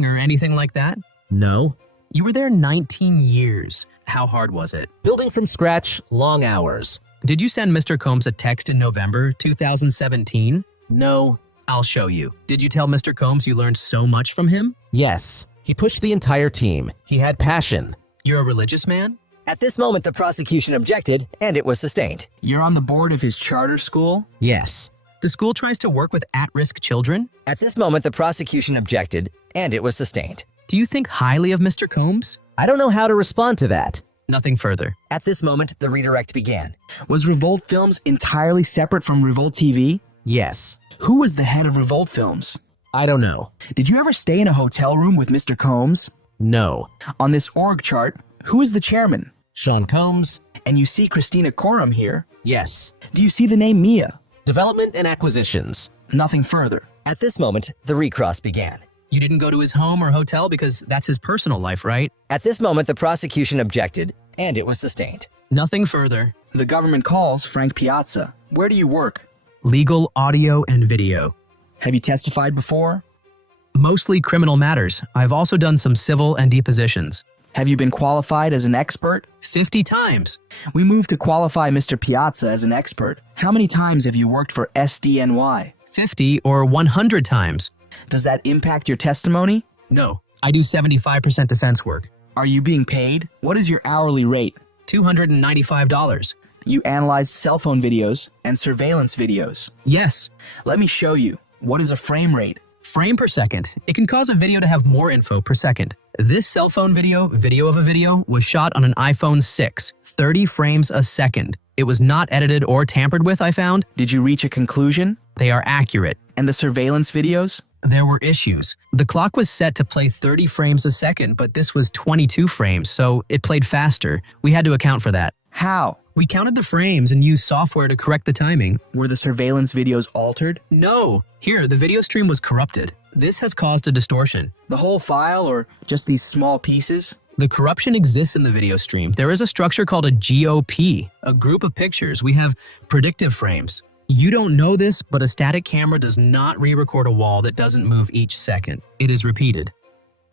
anything like that? No. You were there 19 years. How hard was it? Building from scratch, long hours. Did you send Mr. Combs a text in November 2017? No. I'll show you. Did you tell Mr. Combs you learned so much from him? Yes. He pushed the entire team. He had passion. You're a religious man? At this moment, the prosecution objected, and it was sustained. You're on the board of his charter school? Yes. The school tries to work with at-risk children? At this moment, the prosecution objected, and it was sustained. Do you think highly of Mr. Combs? I don't know how to respond to that. Nothing further. At this moment, the redirect began. Was Revolt Films entirely separate from Revolt TV? Yes. Who was the head of Revolt Films? I don't know. Did you ever stay in a hotel room with Mr. Combs? No. On this org chart, who is the chairman? Sean Combs? And you see Christina Coram here. Yes. Do you see the name Mia? Development and acquisitions. Nothing further. At this moment, the recross began. You didn't go to his home or hotel because that's his personal life, right? At this moment, the prosecution objected, and it was sustained. Nothing further. The government calls Frank Piazza. Where do you work? Legal audio and video. Have you testified before? Mostly criminal matters. I've also done some civil and depositions. Have you been qualified as an expert? 50 times. We moved to qualify Mr. Piazza as an expert. How many times have you worked for SDNY? 50 or 100 times. Does that impact your testimony? No. I do 75% defense work. Are you being paid? What is your hourly rate? $295. You analyzed cell phone videos and surveillance videos. Yes. Let me show you. What is a frame rate? Frame per second. It can cause a video to have more info per second. This cell phone video of a video, was shot on an iPhone 6, 30 frames a second. It was not edited or tampered with, I found. Did you reach a conclusion? They are accurate. And the surveillance videos? There were issues. The clock was set to play 30 frames a second, but this was 22 frames, so it played faster. We had to account for that. How? We counted the frames and used software to correct the timing. Were the surveillance videos altered? No. Here, the video stream was corrupted. This has caused a distortion. The whole file or just these small pieces? The corruption exists in the video stream. There is a structure called a GOP, a group of pictures. We have predictive frames. You don't know this, but a static camera does not re-record a wall that doesn't move each second. It is repeated.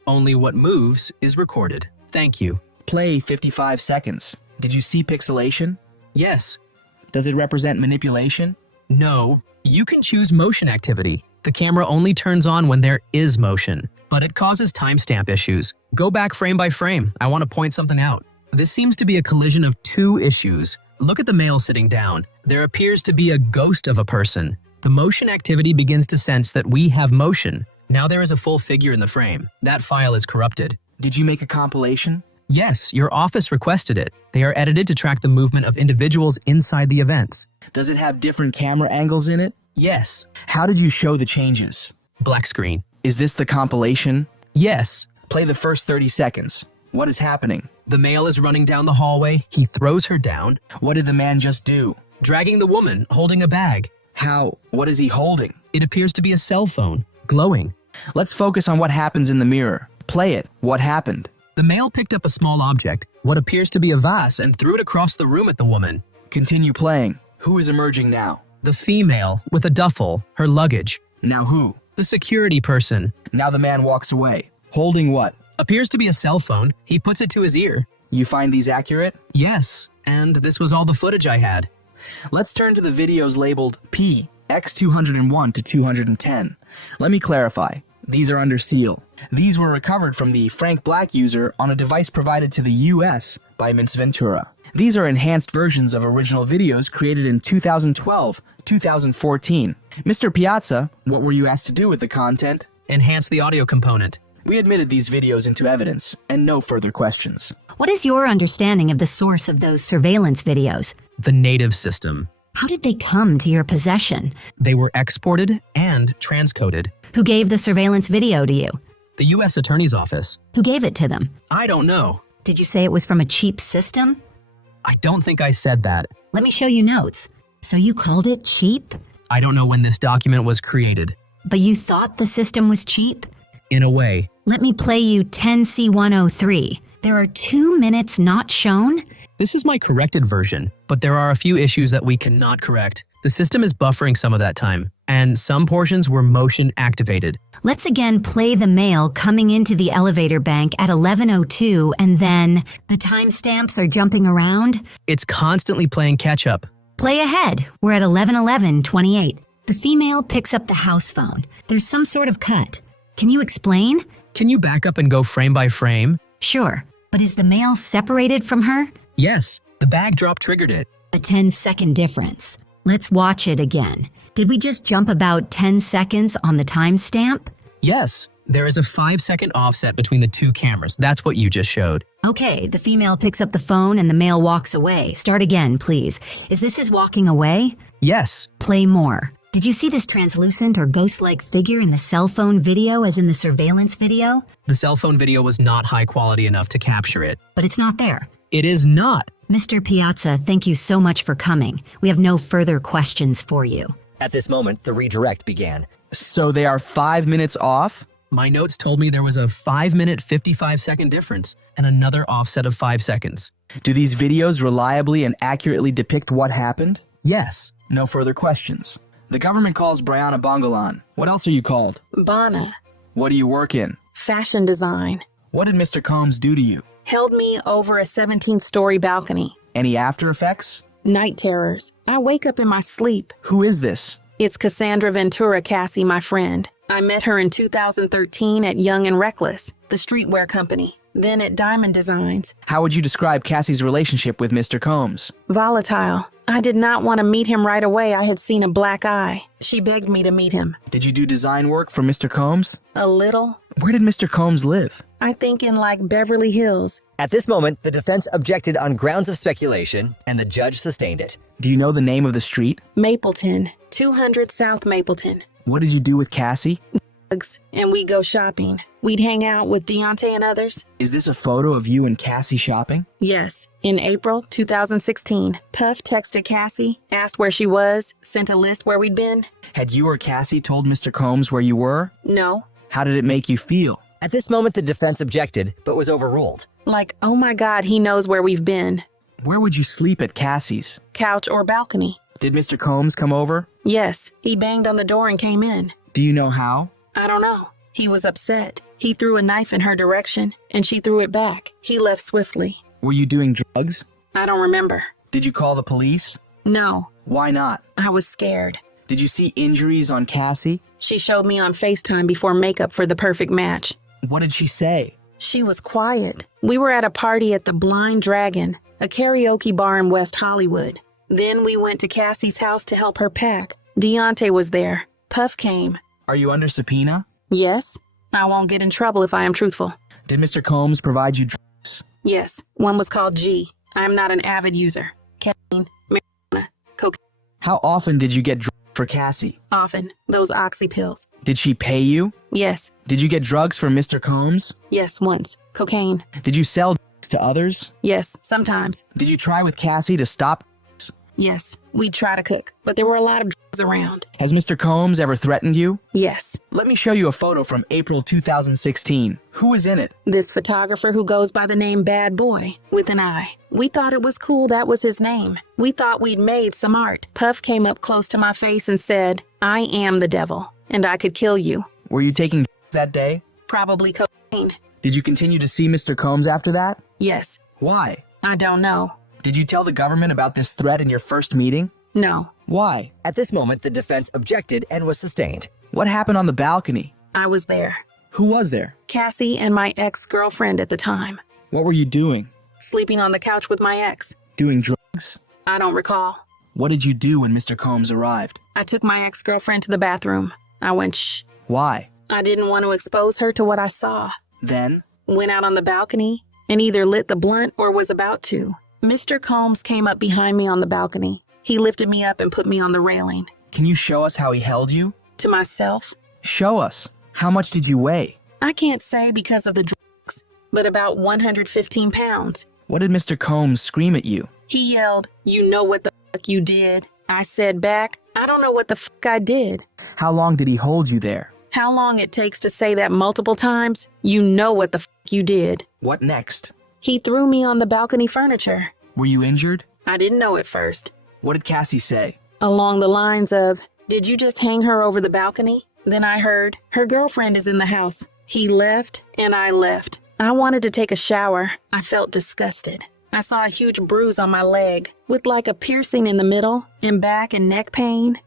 Only what moves is recorded. Thank you. Play 55 seconds. Did you see pixelation? Yes. Does it represent manipulation? No. You can choose motion activity. The camera only turns on when there is motion, but it causes timestamp issues. Go back frame by frame. I want to point something out. This seems to be a collision of two issues. Look at the male sitting down. There appears to be a ghost of a person. The motion activity begins to sense that we have motion. Now there is a full figure in the frame. That file is corrupted. Did you make a compilation? Yes, your office requested it. They are edited to track the movement of individuals inside the events. Does it have different camera angles in it? Yes. How did you show the changes? Black screen. Is this the compilation? Yes. Play the first 30 seconds. What is happening? The male is running down the hallway. He throws her down. What did the man just do? Dragging the woman, holding a bag. How? What is he holding? It appears to be a cell phone, glowing. Let's focus on what happens in the mirror. Play it. What happened? The male picked up a small object, what appears to be a vase, and threw it across the room at the woman. Continue playing. Who is emerging now? The female, with a duffel, her luggage. Now who? The security person. Now the man walks away. Holding what? Appears to be a cell phone. He puts it to his ear. You find these accurate? Yes, and this was all the footage I had. Let's turn to the videos labeled P, X201 to 210. Let me clarify. These are under seal. These were recovered from the Frank Black user on a device provided to the US by Ms. Ventura. These are enhanced versions of original videos created in 2012, 2014. Mr. Piazza, what were you asked to do with the content? Enhance the audio component. We admitted these videos into evidence, and no further questions. What is your understanding of the source of those surveillance videos? The native system. How did they come to your possession? They were exported and transcoded. Who gave the surveillance video to you? The U.S. Attorney's Office. Who gave it to them? I don't know. Did you say it was from a cheap system? I don't think I said that. Let me show you notes. So you called it cheap? I don't know when this document was created. But you thought the system was cheap? In a way. Let me play you 10C103. There are 2 minutes not shown. This is my corrected version, but there are a few issues that we cannot correct. The system is buffering some of that time, and some portions were motion activated. Let's again play the mail coming into the elevator bank at 11:02, and then the timestamps are jumping around. It's constantly playing catch up. Play ahead. We're at 11:11:28. The female picks up the house phone. There's some sort of cut. Can you explain? Can you back up and go frame by frame? Sure, but is the mail separated from her? Yes, the bag drop triggered it. A 10-second difference. Let's watch it again. Did we just jump about 10 seconds on the timestamp? Yes, there is a 5-second offset between the two cameras. That's what you just showed. Okay, the female picks up the phone and the male walks away. Start again, please. Is this his walking away? Yes. Play more. Did you see this translucent or ghost-like figure in the cell phone video as in the surveillance video? The cell phone video was not high quality enough to capture it. But it's not there. It is not. Mr. Piazza, thank you so much for coming. We have no further questions for you. At this moment, the redirect began. So they are 5 minutes off? My notes told me there was a 5-minute, 55-second difference and another offset of 5 seconds. Do these videos reliably and accurately depict what happened? Yes. No further questions. The government calls Bryana Bongolan. What else are you called? Bana. What do you work in? Fashion design. What did Mr. Combs do to you? Held me over a 17th-story balcony. Any after effects? Night terrors. I wake up in my sleep. Who is this? It's Cassandra Ventura, Cassie, my friend. I met her in 2013 at Young and Reckless, the streetwear company. Then at Diamond Designs. How would you describe Cassie's relationship with Mr. Combs? Volatile. I did not want to meet him right away. I had seen a black eye. She begged me to meet him. Did you do design work for Mr. Combs? A little. Where did Mr. Combs live? I think in like Beverly Hills. At this moment, the defense objected on grounds of speculation, and the judge sustained it. Do you know the name of the street? Mapleton, 200 South Mapleton. What did you do with Cassie? And we go shopping. We'd hang out with Deonte and others. Is this a photo of you and Cassie shopping? Yes. In April 2016, Puff texted Cassie, asked where she was, sent a list where we'd been. Had you or Cassie told Mr. Combs where you were? No. How did it make you feel? At this moment, the defense objected, but was overruled. Like, oh my God, he knows where we've been. Where would you sleep at Cassie's? Couch or balcony. Did Mr. Combs come over? Yes. He banged on the door and came in. Do you know how? I don't know. He was upset. He threw a knife in her direction, and she threw it back. He left swiftly. Were you doing drugs? I don't remember. Did you call the police? No. Why not? I was scared. Did you see injuries on Cassie? She showed me on FaceTime before makeup for the perfect match. What did she say? She was quiet. We were at a party at the Blind Dragon, a karaoke bar in West Hollywood. Then we went to Cassie's house to help her pack. Deonte was there. Puff came. Are you under subpoena? Yes. I won't get in trouble if I am truthful. Did Mr. Combs provide you drugs? Yes. One was called G. I am not an avid user. Ketamine, marijuana, cocaine. How often did you get drugs for Cassie? Often. Those oxy pills. Did she pay you? Yes. Did you get drugs from Mr. Combs? Yes, once. Cocaine. Did you sell drugs to others? Yes, sometimes. Did you try with Cassie to stop? Yes, we'd try to cook, but there were a lot of drugs around. Has Mr. Combs ever threatened you? Yes. Let me show you a photo from April 2016. Who is in it? This photographer who goes by the name Bad Boy, with an eye. We thought it was cool that was his name. We thought we'd made some art. Puff came up close to my face and said, I am the devil, and I could kill you. Were you taking drugs that day? Probably cocaine. Did you continue to see Mr. Combs after that? Yes. Why? I don't know. Did you tell the government about this threat in your first meeting? No. Why? At this moment, the defense objected and was sustained. What happened on the balcony? I was there. Who was there? Cassie and my ex-girlfriend at the time. What were you doing? Sleeping on the couch with my ex. Doing drugs? I don't recall. What did you do when Mr. Combs arrived? I took my ex-girlfriend to the bathroom. I went shh. Why? I didn't want to expose her to what I saw. Then? Went out on the balcony and either lit the blunt or was about to. Mr. Combs came up behind me on the balcony. He lifted me up and put me on the railing. Can you show us how he held you? To myself. Show us. How much did you weigh? I can't say because of the drugs, but about 115 pounds. What did Mr. Combs scream at you? He yelled, "You know what the fuck you did?" I said back, "I don't know what the fuck I did." How long did he hold you there? How long it takes to say that multiple times? You know what the fuck you did. What next? He threw me on the balcony furniture. Were you injured? I didn't know at first. What did Cassie say? Along the lines of, "Did you just hang her over the balcony?" Then I heard, "Her girlfriend is in the house." He left, and I left. I wanted to take a shower. I felt disgusted. I saw a huge bruise on my leg, with like a piercing in the middle, and back and neck pain.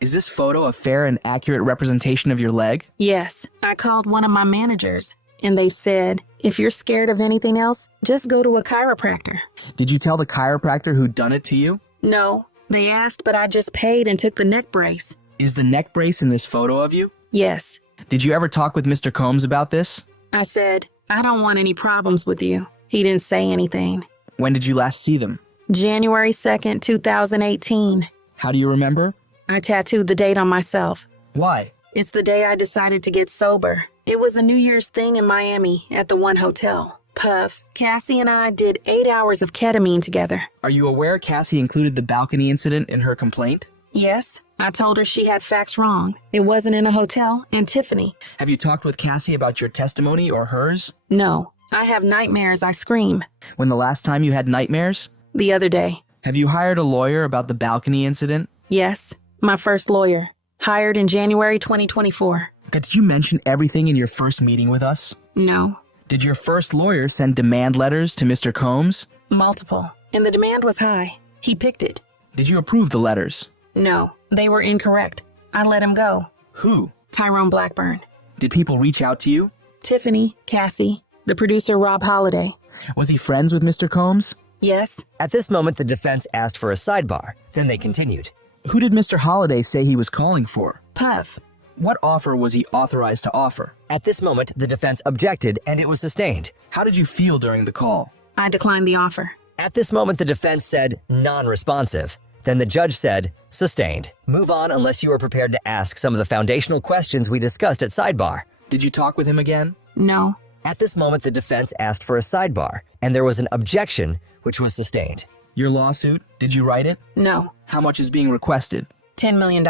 Is this photo a fair and accurate representation of your leg? Yes, I called one of my managers, and they said, "If you're scared of anything else, just go to a chiropractor." Did you tell the chiropractor who done it to you? No, they asked, but I just paid and took the neck brace. Is the neck brace in this photo of you? Yes. Did you ever talk with Mr. Combs about this? I said, "I don't want any problems with you." He didn't say anything. When did you last see them? January 2nd, 2018. How do you remember? I tattooed the date on myself. Why? It's the day I decided to get sober. It was a New Year's thing in Miami at the one hotel. Puff, Cassie and I did 8 hours of ketamine together. Are you aware Cassie included the balcony incident in her complaint? Yes, I told her she had facts wrong. It wasn't in a hotel, and Tiffany. Have you talked with Cassie about your testimony or hers? No, I have nightmares. I scream. When the last time you had nightmares? The other day. Have you hired a lawyer about the balcony incident? Yes, my first lawyer. Hired in January 2024. Did you mention everything in your first meeting with us? No. Did your first lawyer send demand letters to Mr. Combs? Multiple. And the demand was high. He picked it. Did you approve the letters? No, they were incorrect. I let him go. Who? Tyrone Blackburn. Did people reach out to you? Tiffany, Cassie, the producer Rob Holliday. Was he friends with Mr. Combs? Yes. At this moment, the defense asked for a sidebar. Then they continued. Who did Mr. Holliday say he was calling for? Puff. What offer was he authorized to offer? At this moment, the defense objected and it was sustained. How did you feel during the call? I declined the offer. At this moment, the defense said non-responsive. Then the judge said, sustained. Move on unless you are prepared to ask some of the foundational questions we discussed at sidebar. Did you talk with him again? No. At this moment, the defense asked for a sidebar, and there was an objection, which was sustained. Your lawsuit, did you write it? No. How much is being requested? $10 million.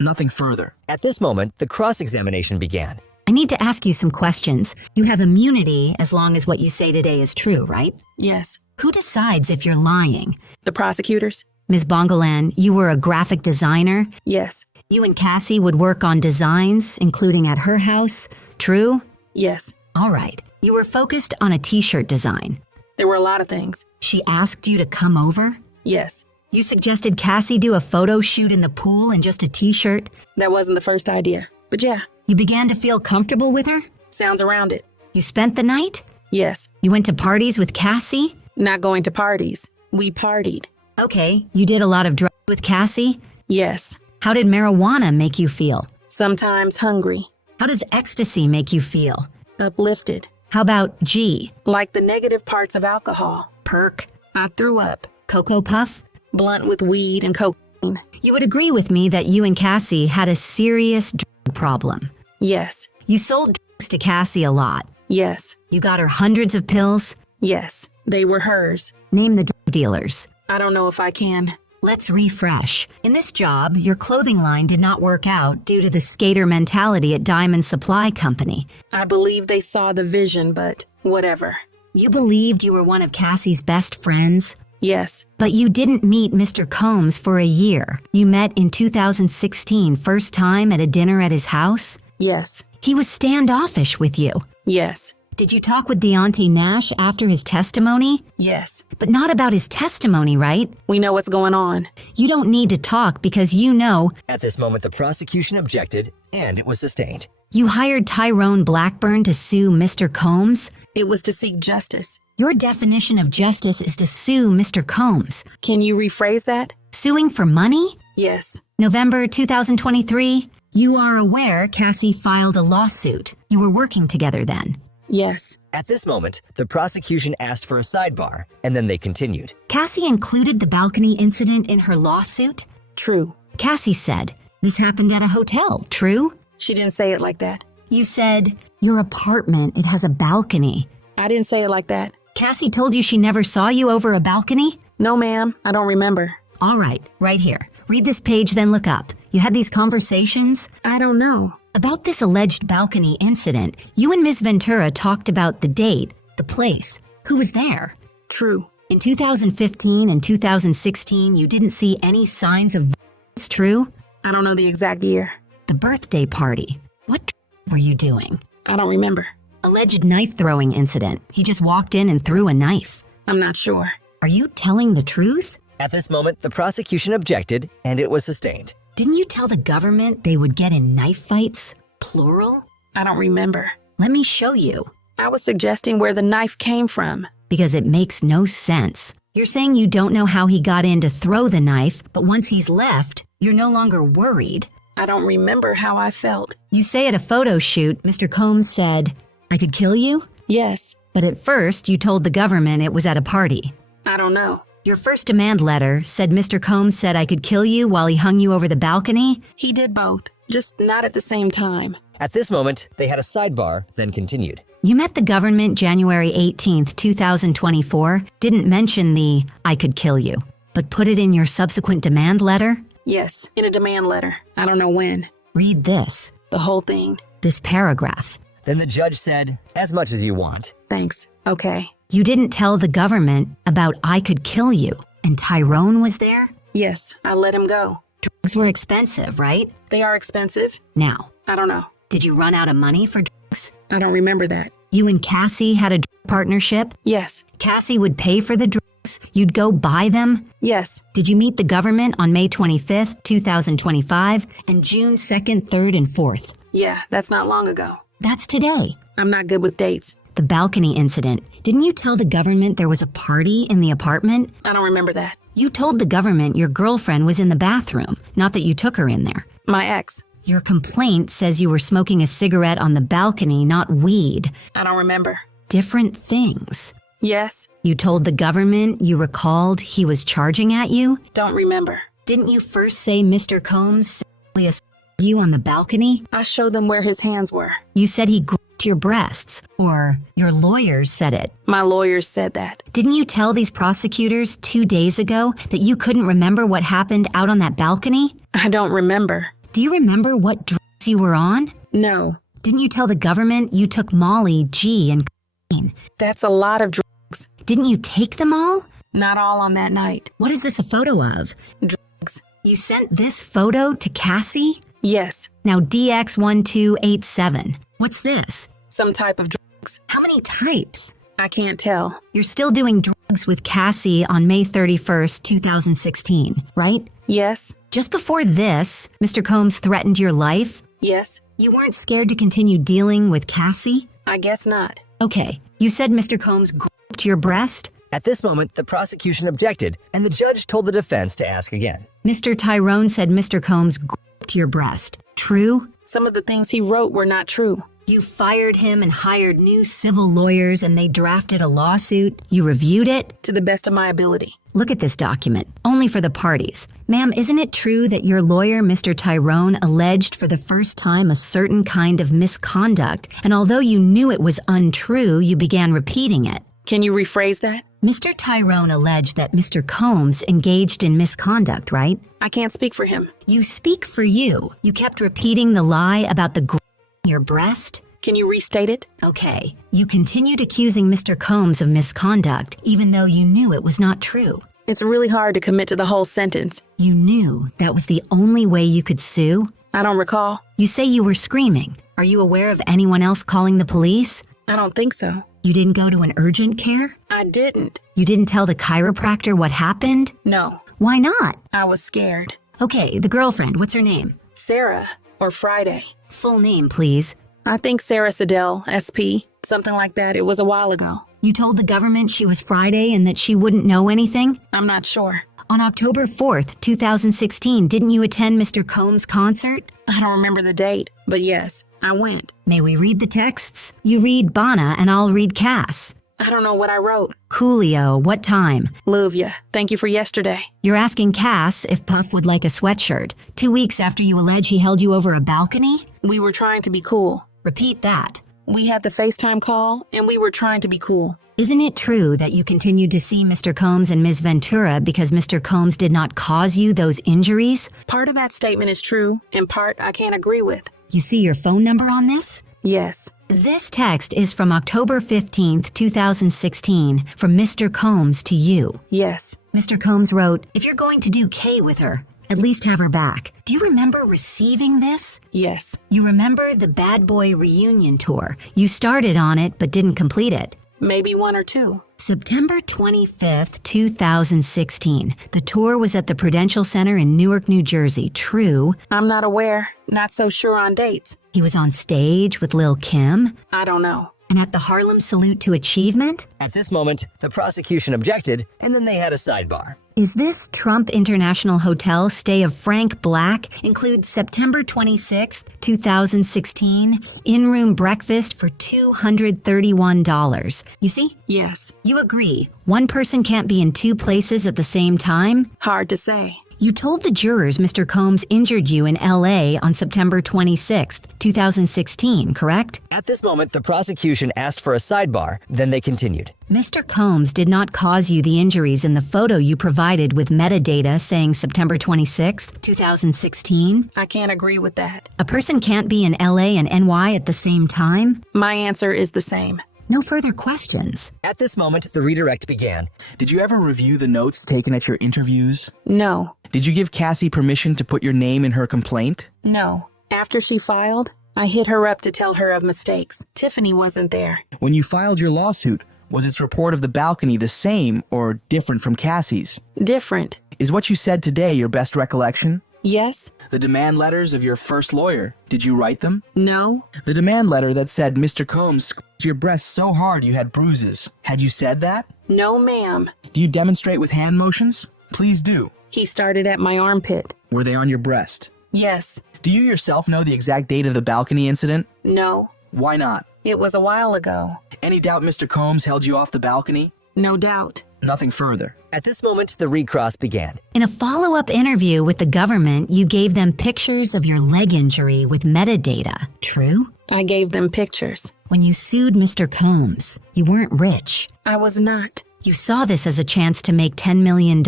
Nothing further. At this moment, the cross-examination began. I need to ask you some questions. You have immunity as long as what you say today is true, right? Yes. Who decides if you're lying? The prosecutors. Ms. Bongolan, you were a graphic designer? Yes. You and Cassie would work on designs, including at her house, true? Yes. All right. You were focused on a t-shirt design. There were a lot of things. She asked you to come over? Yes. You suggested Cassie do a photo shoot in the pool in just a t-shirt? That wasn't the first idea, but yeah. You began to feel comfortable with her? Sounds around it. You spent the night? Yes. You went to parties with Cassie? Not going to parties. We partied. Okay. You did a lot of drugs with Cassie? Yes. How did marijuana make you feel? Sometimes hungry. How does ecstasy make you feel? Uplifted. How about G? Like the negative parts of alcohol. Perk? I threw up. Cocoa Puff? Blunt with weed and cocaine. You would agree with me that you and Cassie had a serious drug problem. Yes. You sold drugs to Cassie a lot. Yes. You got her hundreds of pills. Yes. They were hers. Name the drug dealers. I don't know if I can. Let's refresh. In this job, your clothing line did not work out due to the skater mentality at Diamond Supply Company. I believe they saw the vision, but whatever. You believed you were one of Cassie's best friends? Yes. But you didn't meet Mr. Combs for a year. You met in 2016, first time at a dinner at his house? Yes. He was standoffish with you. Yes. Did you talk with Deonte Nash after his testimony? Yes. But not about his testimony, right? We know what's going on. You don't need to talk because you know. At this moment, the prosecution objected, and it was sustained. You hired Tyrone Blackburn to sue Mr. Combs? It was to seek justice. Your definition of justice is to sue Mr. Combs. Can you rephrase that? Suing for money? Yes. November 2023? You are aware Cassie filed a lawsuit. You were working together then. Yes. At this moment, the prosecution asked for a sidebar, and then they continued. Cassie included the balcony incident in her lawsuit? True. Cassie said, this happened at a hotel, true? She didn't say it like that. You said, your apartment, it has a balcony. I didn't say it like that. Cassie told you she never saw you over a balcony? No, ma'am. I don't remember. All right, right here. Read this page, then look up. You had these conversations? I don't know. About this alleged balcony incident, you and Ms. Ventura talked about the date, the place, who was there. True. In 2015 and 2016, you didn't see any signs of violence, true? I don't know the exact year. The birthday party. What were you doing? I don't remember. Alleged knife throwing incident. He just walked in and threw a knife. I'm not sure. Are you telling the truth? At this moment, the prosecution objected, and it was sustained. Didn't you tell the government they would get in knife fights? Plural? I don't remember. Let me show you. I was suggesting where the knife came from. Because it makes no sense. You're saying you don't know how he got in to throw the knife, but once he's left, you're no longer worried. I don't remember how I felt. You say at a photo shoot, Mr. Combs said, "I could kill you?" Yes. But at first, you told the government it was at a party. I don't know. Your first demand letter said Mr. Combs said I could kill you while he hung you over the balcony? He did both, just not at the same time. At this moment, they had a sidebar, then continued. You met the government January 18th, 2024, didn't mention the "I could kill you," but put it in your subsequent demand letter? Yes, in a demand letter. I don't know when. Read this. The whole thing. This paragraph. Then the judge said, "As much as you want." Thanks. Okay. You didn't tell the government about "I could kill you," and Tyrone was there? Yes, I let him go. Drugs were expensive, right? They are expensive? Now, I don't know. did you run out of money for drugs? I don't remember that. You and Cassie had a drug partnership? Yes. Cassie would pay for the drugs? You'd go buy them? Yes. Did you meet the government on May 25th, 2025, and June 2nd, 3rd, and 4th? Yeah, that's not long ago. That's today. I'm not good with dates. The balcony incident. Didn't you tell the government there was a party in the apartment? I don't remember that. You told the government your girlfriend was in the bathroom, not that you took her in there. My ex. Your complaint says you were smoking a cigarette on the balcony, not weed. I don't remember. Different things. Yes. You told the government you recalled he was charging at you? Don't remember. Didn't you first say Mr. Combs sexually assaulted you on the balcony? I showed them where his hands were. You said he gripped your breasts, or your lawyers said it. My lawyers said that. Didn't you tell these prosecutors 2 days ago that you couldn't remember what happened out on that balcony? I don't remember. Do you remember what drugs you were on? No. Didn't you tell the government you took Molly, G, and cocaine? That's a lot of drugs. Didn't you take them all? Not all on that night. What is this a photo of? Drugs. You sent this photo to Cassie? Yes. Now DX1287. What's this? Some type of drugs. How many types? I can't tell. You're still doing drugs with Cassie on May 31st, 2016, right? Yes. Just before this, Mr. Combs threatened your life? Yes. You weren't scared to continue dealing with Cassie? I guess not. Okay. You said Mr. Combs gripped your breast? At this moment, the prosecution objected, and the judge told the defense to ask again. Mr. Tyrone said Mr. Combs gripped your breast. True? Some of the things he wrote were not true. You fired him and hired new civil lawyers and they drafted a lawsuit. You reviewed it? To the best of my ability. Look at this document. Only for the parties. Ma'am, isn't it true that your lawyer, Mr. Tyrone, alleged for the first time a certain kind of misconduct, and although you knew it was untrue, you began repeating it? Can you rephrase that? Mr. Tyrone alleged that Mr. Combs engaged in misconduct, right? I can't speak for him. You speak for you. You kept repeating the lie about the gripping your breast? Can you restate it? Okay. You continued accusing Mr. Combs of misconduct, even though you knew it was not true. It's really hard to commit to the whole sentence. You knew that was the only way you could sue? I don't recall. You say you were screaming. Are you aware of anyone else calling the police? I don't think so. You didn't go to an urgent care? I didn't. You didn't tell the chiropractor what happened? No. Why not? I was scared. Okay, the girlfriend, what's her name? Sarah or Friday. Full name, please. I think Sarah Siddell, SP. Something like that. It was a while ago. You told the government she was Friday and that she wouldn't know anything? I'm not sure. On October 4th, 2016, didn't you attend Mr. Combs' concert? I don't remember the date, but yes, I went. May we read the texts? You read Bana and I'll read Cass. I don't know what I wrote. Coolio, what time? Luvia, thank you for yesterday. You're asking Cass if Puff would like a sweatshirt 2 weeks after you allege he held you over a balcony? We were trying to be cool. Repeat that. We had the FaceTime call, and we were trying to be cool. Isn't it true that you continued to see Mr. Combs and Ms. Ventura because Mr. Combs did not cause you those injuries? Part of that statement is true, and part I can't agree with. You see your phone number on this? Yes. This text is from October 15th, 2016, from Mr. Combs to you. Yes. Mr. Combs wrote, if you're going to do K with her, at least have her back. Do you remember receiving this? Yes. You remember the Bad Boy reunion tour. You started on it but didn't complete it. Maybe 1 or 2. September 25th, 2016. The tour was at the Prudential Center in Newark, New Jersey. True. I'm not aware. Not so sure on dates. He was on stage with Lil' Kim. I don't know. And at the Harlem Salute to Achievement? At this moment, the prosecution objected, and then they had a sidebar. Is this Trump International Hotel stay of Frank Black include September 26th, 2016, in-room breakfast for $231? You see? Yes. You agree. One person can't be in 2 places at the same time? Hard to say. You told the jurors Mr. Combs injured you in L.A. on September 26th, 2016, correct? At this moment, the prosecution asked for a sidebar, then they continued. Mr. Combs did not cause you the injuries in the photo you provided with metadata saying September 26th, 2016? I can't agree with that. A person can't be in L.A. and N.Y. at the same time? My answer is the same. No further questions. At this moment, the redirect began. Did you ever review the notes taken at your interviews? No. Did you give Cassie permission to put your name in her complaint? No. After she filed, I hit her up to tell her of mistakes. Tiffany wasn't there. When you filed your lawsuit, was its report of the balcony the same or different from Cassie's? Different. Is what you said today your best recollection? Yes. The demand letters of your first lawyer, did you write them? No. The demand letter that said Mr. Combs squeezed your breast so hard you had bruises, had you said that? No, ma'am. Do you demonstrate with hand motions? Please do. He started at my armpit. Were they on your breast? Yes. Do you yourself know the exact date of the balcony incident? No. Why not? It was a while ago. Any doubt Mr. Combs held you off the balcony? No doubt. Nothing further. At this moment, the recross began. In a follow-up interview with the government, you gave them pictures of your leg injury with metadata. True? I gave them pictures. When you sued Mr. Combs, you weren't rich. I was not. You saw this as a chance to make $10 million.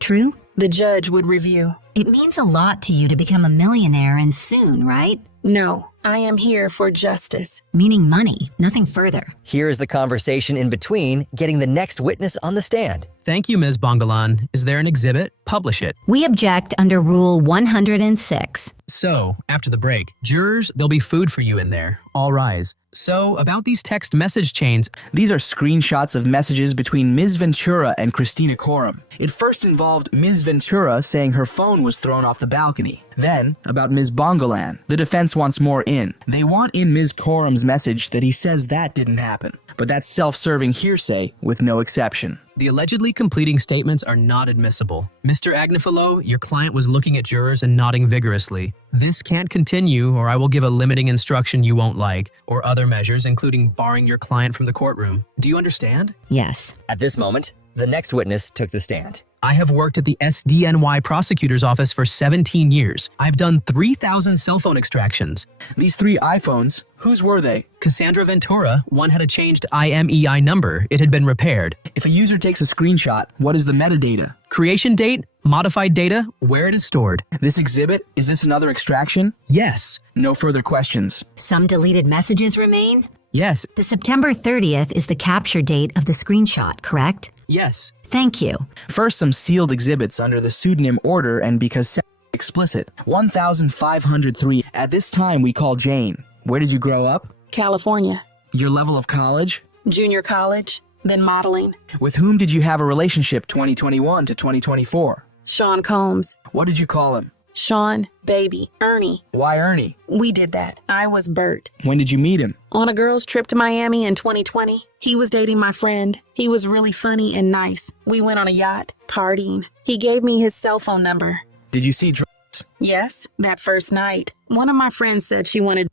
True? The judge would review. It means a lot to you to become a millionaire and soon, right? No, I am here for justice. Meaning money, nothing further. Here is the conversation in between, getting the next witness on the stand. Thank you, Ms. Bongolan. Is there an exhibit? Publish it. We object under Rule 106. So, after the break, jurors, there'll be food for you in there. All rise. So, about these text message chains, these are screenshots of messages between Ms. Ventura and Christina Coram. It first involved Ms. Ventura saying her phone was thrown off the balcony. Then, about Ms. Bongolan. The defense wants more in. They want in Ms. Coram's message that he says that didn't happen. But that's self-serving hearsay with no exception. The allegedly completing statements are not admissible. Mr. Agnifilo, your client was looking at jurors and nodding vigorously. This can't continue, or I will give a limiting instruction you won't like, or other measures, including barring your client from the courtroom. Do you understand? Yes. At this moment, the next witness took the stand. I have worked at the SDNY prosecutor's office for 17 years. I've done 3,000 cell phone extractions. These 3 iPhones, whose were they? Cassandra Ventura, one had a changed IMEI number. It had been repaired. If a user takes a screenshot, what is the metadata? Creation date, modified data, where it is stored. This exhibit, is this another extraction? Yes. No further questions. Some deleted messages remain? Yes. The September 30th is the capture date of the screenshot, correct? Yes. Thank you. First, some sealed exhibits under the pseudonym order and because explicit. 1,503. At this time, we call Jane. Where did you grow up? California. Your level of college? Junior college, then modeling. With whom did you have a relationship 2021 to 2024? Sean Combs. What did you call him? Sean, baby, Ernie. Why Ernie? We did that. I was Bert. When did you meet him? On a girl's trip to Miami in 2020. He was dating my friend. He was really funny and nice. We went on a yacht, partying. He gave me his cell phone number. Did you see drugs? Yes, that first night. One of my friends said she wanted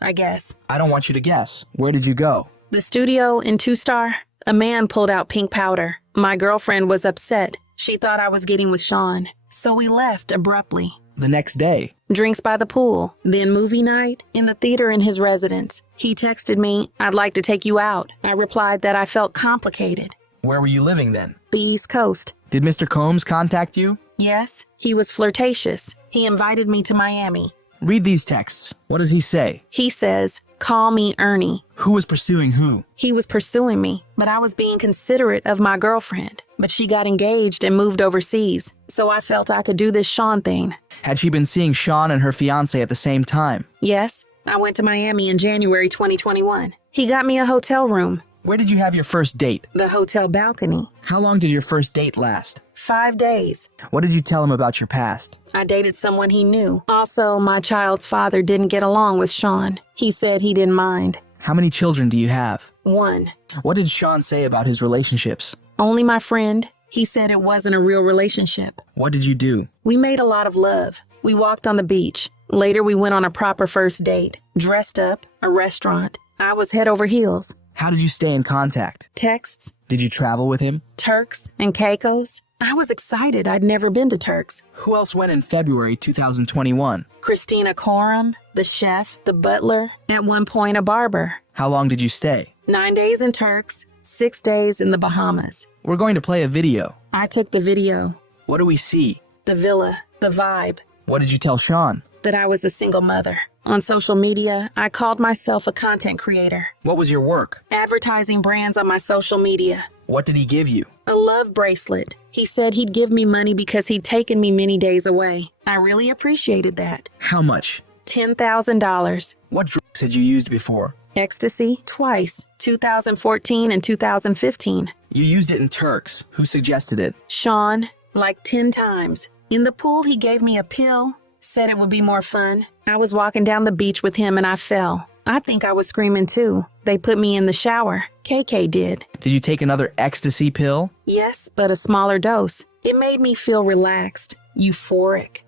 I guess. I don't want you to guess. Where did you go? The studio in 2-Star. A man pulled out pink powder. My girlfriend was upset. She thought I was getting with Sean. So we left abruptly. The next day? Drinks by the pool. Then movie night in the theater in his residence. He texted me, "I'd like to take you out." I replied that I felt complicated. Where were you living then? The East Coast. Did Mr. Combs contact you? Yes, he was flirtatious. He invited me to Miami. Read these texts. What does he say? He says, Call me Ernie. Who was pursuing who? He was pursuing me, but I was being considerate of my girlfriend. But she got engaged and moved overseas, so I felt I could do this Sean thing. Had she been seeing Sean and her fiancé at the same time? Yes, I went to Miami in January 2021. He got me a hotel room. Where did you have your first date? The hotel balcony. How long did your first date last? 5 days. What did you tell him about your past? I dated someone he knew. Also, my child's father didn't get along with Sean. He said he didn't mind. How many children do you have? 1. What did Sean say about his relationships? Only my friend. He said it wasn't a real relationship. What did you do? We made a lot of love. We walked on the beach. Later, we went on a proper first date. Dressed up, a restaurant. I was head over heels. How did you stay in contact? Texts. Did you travel with him? Turks and Caicos. I was excited. I'd never been to Turks. Who else went in February 2021? Christina Coram, the chef, the butler, at one point a barber. How long did you stay? 9 days in Turks, 6 days in the Bahamas. We're going to play a video. I took the video. What do we see? The villa, the vibe. What did you tell Sean? That I was a single mother. On social media, I called myself a content creator. What was your work? Advertising brands on my social media. What did he give you? A love bracelet. He said he'd give me money because he'd taken me many days away. I really appreciated that. How much? $10,000. What drugs had you used before? Ecstasy, twice. 2014 and 2015. You used it in Turks. Who suggested it? Sean, like 10 times. In the pool, he gave me a pill. Said it would be more fun. I was walking down the beach with him and I fell. I think I was screaming too. They put me in the shower. KK did. Did you take another ecstasy pill? Yes, but a smaller dose. It made me feel relaxed, euphoric.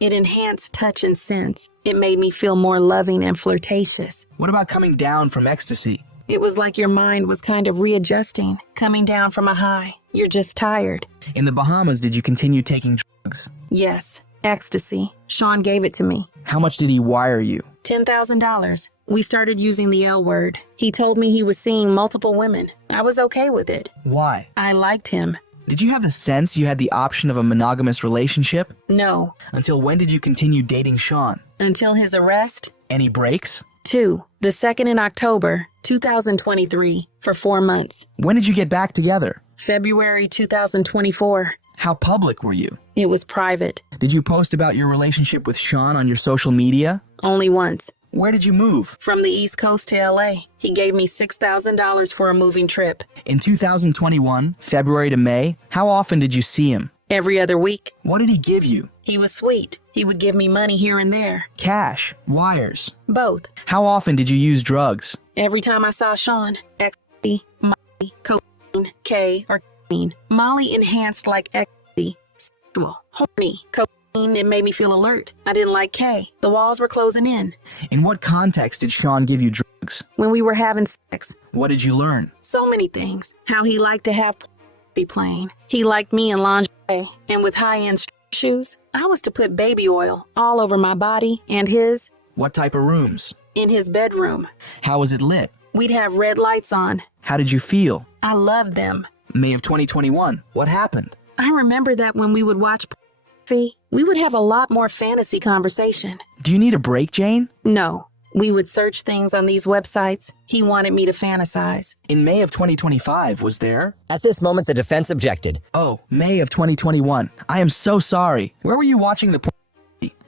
It enhanced touch and sense. It made me feel more loving and flirtatious. What about coming down from ecstasy? It was like your mind was kind of readjusting, coming down from a high. You're just tired. In the Bahamas, did you continue taking drugs? Yes, ecstasy. Sean gave it to me. How much did he wire you? $10,000. We started using the L word. He told me he was seeing multiple women. I was okay with it. Why? I liked him. Did you have the sense you had the option of a monogamous relationship? No. Until when did you continue dating Sean? Until his arrest. Any breaks? 2. The 2nd in October, 2023, for 4 months. When did you get back together? February 2024. How public were you? It was private. Did you post about your relationship with Sean on your social media? Only once. Where did you move? From the East Coast to LA. He gave me $6,000 for a moving trip. In 2021, February to May, how often did you see him? Every other week. What did he give you? He was sweet. He would give me money here and there. Cash? Wires? Both. How often did you use drugs? Every time I saw Sean. Ecstasy, Molly, cocaine, K, or caffeine. Molly enhanced like ecstasy. Sexual. Horny. Cocaine. It made me feel alert. I didn't like K. The walls were closing in. In what context did Sean give you drugs? When we were having sex. What did you learn? So many things. How he liked to have be playing. He liked me in lingerie and with high-end shoes. I was to put baby oil all over my body and his. What type of rooms? In his bedroom. How was it lit? We'd have red lights on. How did you feel? I loved them. May of 2021. What happened? I remember that when we would watch we would have a lot more fantasy conversation. Do you need a break, Jane? No. We would search things on these websites. He wanted me to fantasize. In May of 2025, was there? At this moment, the defense objected. Oh, May of 2021. I am so sorry. Where were you watching the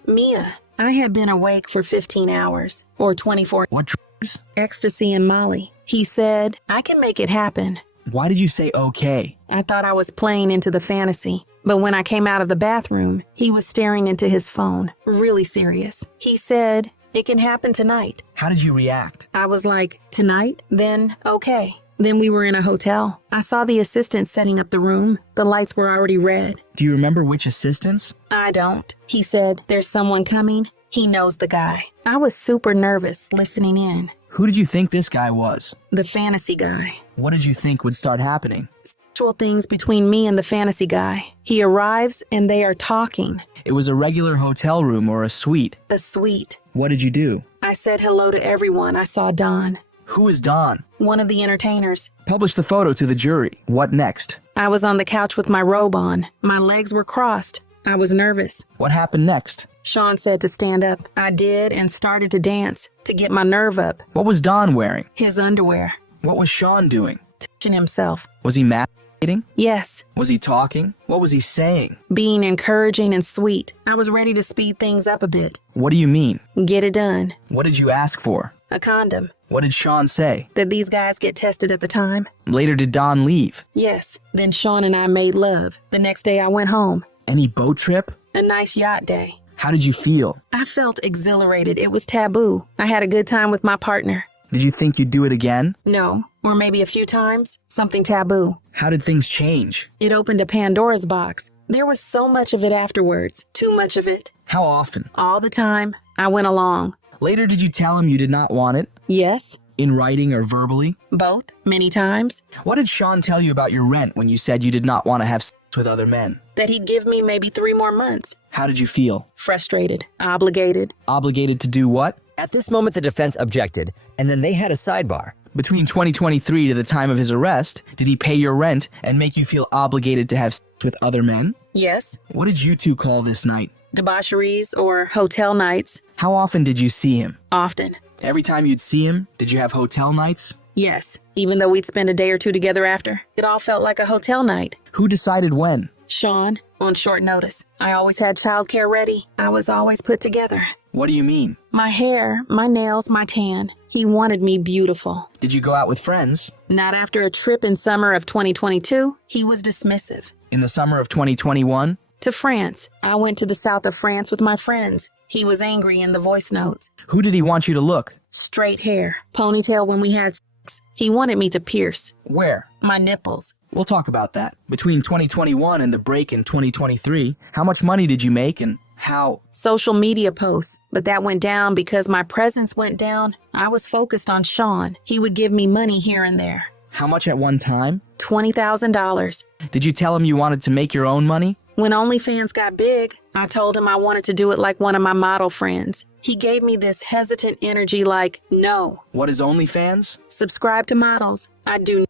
Mia. I had been awake for 15 hours, or 24. What drugs? Ecstasy and Molly. He said, I can make it happen. Why did you say okay? I thought I was playing into the fantasy. But when I came out of the bathroom, he was staring into his phone, really serious. He said, it can happen tonight. How did you react? I was like, tonight? Then, okay. Then we were in a hotel. I saw the assistant setting up the room. The lights were already red. Do you remember which assistants? I don't. He said, there's someone coming. He knows the guy. I was super nervous listening in. Who did you think this guy was? The fantasy guy. What did you think would start happening? Sexual things between me and the fantasy guy. He arrives and they are talking. It was a regular hotel room or a suite? A suite. What did you do? I said hello to everyone. I saw Don. Who is Don? One of the entertainers. Publish the photo to the jury. What next? I was on the couch with my robe on. My legs were crossed. I was nervous. What happened next? Sean said to stand up. I did and started to dance to get my nerve up. What was Don wearing? His underwear. What was Sean doing? Touching himself. Was he masturbating? Yes. Was he talking? What was he saying? Being encouraging and sweet. I was ready to speed things up a bit. What do you mean? Get it done. What did you ask for? A condom. What did Sean say? That these guys get tested at the time. Later, did Don leave? Yes. Then Sean and I made love. The next day I went home. Any boat trip? A nice yacht day. How did you feel? I felt exhilarated. It was taboo. I had a good time with my partner. Did you think you'd do it again? No. Or maybe a few times. Something taboo. How did things change? It opened a Pandora's box. There was so much of it afterwards. Too much of it. How often? All the time. I went along. Later, did you tell him you did not want it? Yes. In writing or verbally? Both. Many times. What did Sean tell you about your rent when you said you did not want to have sex with other men? That he'd give me maybe 3 more months. How did you feel? Frustrated. Obligated. Obligated to do what? At this moment, the defense objected, and then they had a sidebar. Between 2023 to the time of his arrest, did he pay your rent and make you feel obligated to have sex with other men? Yes. What did you two call this night? Debaucheries or hotel nights. How often did you see him? Often. Every time you'd see him, did you have hotel nights? Yes. Even though we'd spend a day or two together after, it all felt like a hotel night. Who decided when? Sean, on short notice. I always had childcare ready. I was always put together. What do you mean? My hair, my nails, my tan. He wanted me beautiful. Did you go out with friends? Not after a trip in summer of 2022. He was dismissive. In the summer of 2021? To France. I went to the south of France with my friends. He was angry in the voice notes. Who did he want you to look? Straight hair. Ponytail when we had sex. He wanted me to pierce. Where? My nipples. We'll talk about that. Between 2021 and the break in 2023, how much money did you make and how? Social media posts, but that went down because my presence went down. I was focused on Sean. He would give me money here and there. How much at one time? $20,000. Did you tell him you wanted to make your own money? When OnlyFans got big, I told him I wanted to do it like one of my model friends. He gave me this hesitant energy like, no. What is OnlyFans? Subscribe to models. I do.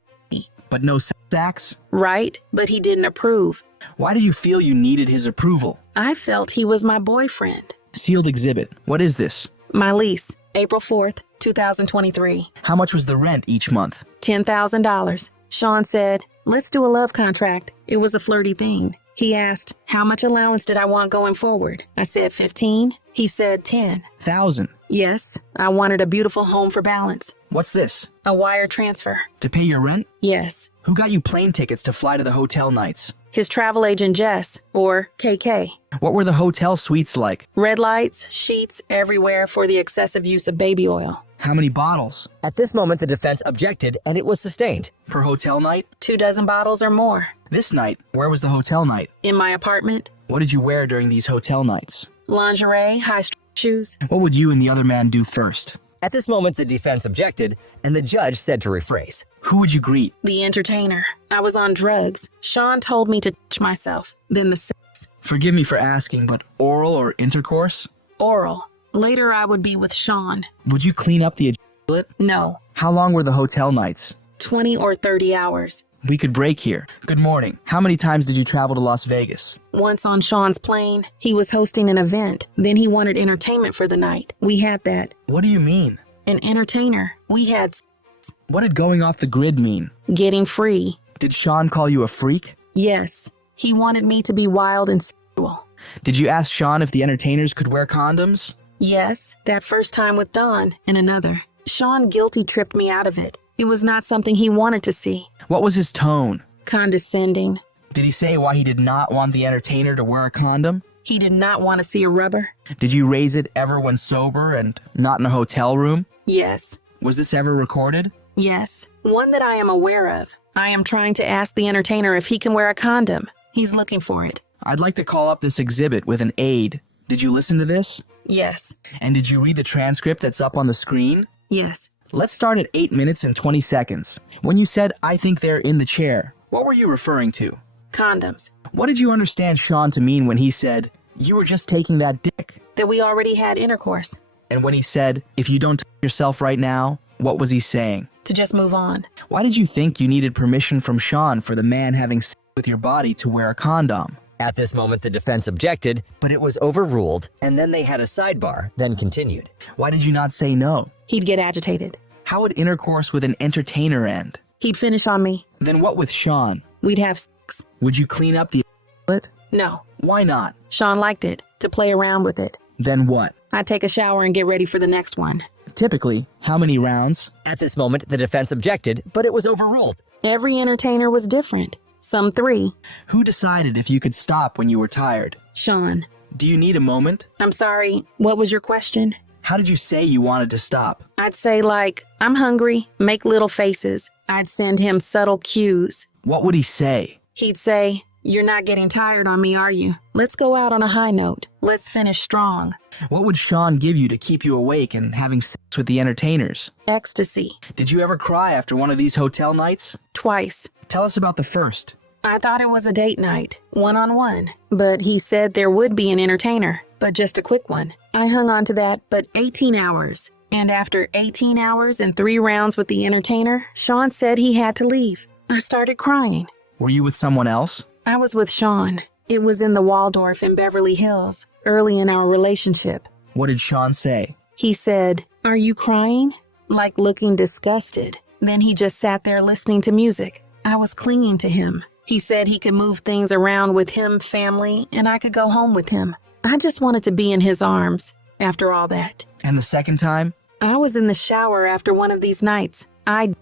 But no sex acts? Right, but he didn't approve. Why did you feel you needed his approval? I felt he was my boyfriend. Sealed exhibit. What is this? My lease, April 4th, 2023. How much was the rent each month? $10,000. Sean said, let's do a love contract. It was a flirty thing. He asked, how much allowance did I want going forward? I said 15. He said 10. 1,000. Yes, I wanted a beautiful home for balance. What's this? A wire transfer. To pay your rent? Yes. Who got you plane tickets to fly to the hotel nights? His travel agent Jess, or KK. What were the hotel suites like? Red lights, sheets everywhere for the excessive use of baby oil. How many bottles? At this moment, the defense objected, and it was sustained. Per hotel night? 24 bottles or more. This night, where was the hotel night? In my apartment. What did you wear during these hotel nights? Lingerie, high shoes. What would you and the other man do first? At this moment, the defense objected, and the judge said to rephrase. Who would you greet? The entertainer. I was on drugs. Sean told me to touch myself. Then the sex. Forgive me for asking, but oral or intercourse? Oral. Later, I would be with Sean. Would you clean up the ejaculate? No. How long were the hotel nights? 20 or 30 hours. We could break here. Good morning. How many times did you travel to Las Vegas? Once on Sean's plane. He was hosting an event. Then he wanted entertainment for the night. We had that. What do you mean? An entertainer. We had sex. What did going off the grid mean? Getting free. Did Sean call you a freak? Yes. He wanted me to be wild and sexual. Did you ask Sean if the entertainers could wear condoms? Yes. That first time with Dawn and another. Sean guilty tripped me out of it. It was not something he wanted to see. What was his tone? Condescending. Did he say why he did not want the entertainer to wear a condom? He did not want to see a rubber. Did you raise it ever when sober and not in a hotel room? Yes. Was this ever recorded? Yes. One that I am aware of. I am trying to ask the entertainer if he can wear a condom. He's looking for it. I'd like to call up this exhibit with an aide. Did you listen to this? Yes. And did you read the transcript that's up on the screen? Yes. Let's start at 8 minutes and 20 seconds. When you said, I think they're in the chair, what were you referring to? Condoms. What did you understand Sean to mean when he said, you were just taking that dick? That we already had intercourse. And when he said, if you don't touch yourself right now, what was he saying? To just move on. Why did you think you needed permission from Sean for the man having sex with your body to wear a condom? At this moment, the defense objected, but it was overruled, and then they had a sidebar, then continued. Why did you not say no? He'd get agitated. How would intercourse with an entertainer end? He'd finish on me. Then what with Sean? We'd have sex. Would you clean up the toilet? No. Why not? Sean liked it, to play around with it. Then what? I'd take a shower and get ready for the next one. Typically, how many rounds? At this moment, the defense objected, but it was overruled. Every entertainer was different. Some 3. Who decided if you could stop when you were tired? Sean. Do you need a moment? I'm sorry, what was your question? How did you say you wanted to stop? I'd say like, I'm hungry, make little faces. I'd send him subtle cues. What would he say? He'd say, you're not getting tired on me, are you? Let's go out on a high note. Let's finish strong. What would Sean give you to keep you awake and having sex with the entertainers? Ecstasy. Did you ever cry after one of these hotel nights? Twice. Tell us about the first. I thought it was a date night, one-on-one. But he said there would be an entertainer, but just a quick one. I hung on to that, but 18 hours. And after 18 hours and 3 rounds with the entertainer, Sean said he had to leave. I started crying. Were you with someone else? I was with Sean. It was in the Waldorf in Beverly Hills, early in our relationship. What did Sean say? He said, "Are you crying?" Like looking disgusted. Then he just sat there listening to music. I was clinging to him. He said he could move things around with him, family, and I could go home with him. I just wanted to be in his arms after all that. And the second time? I was in the shower after one of these nights.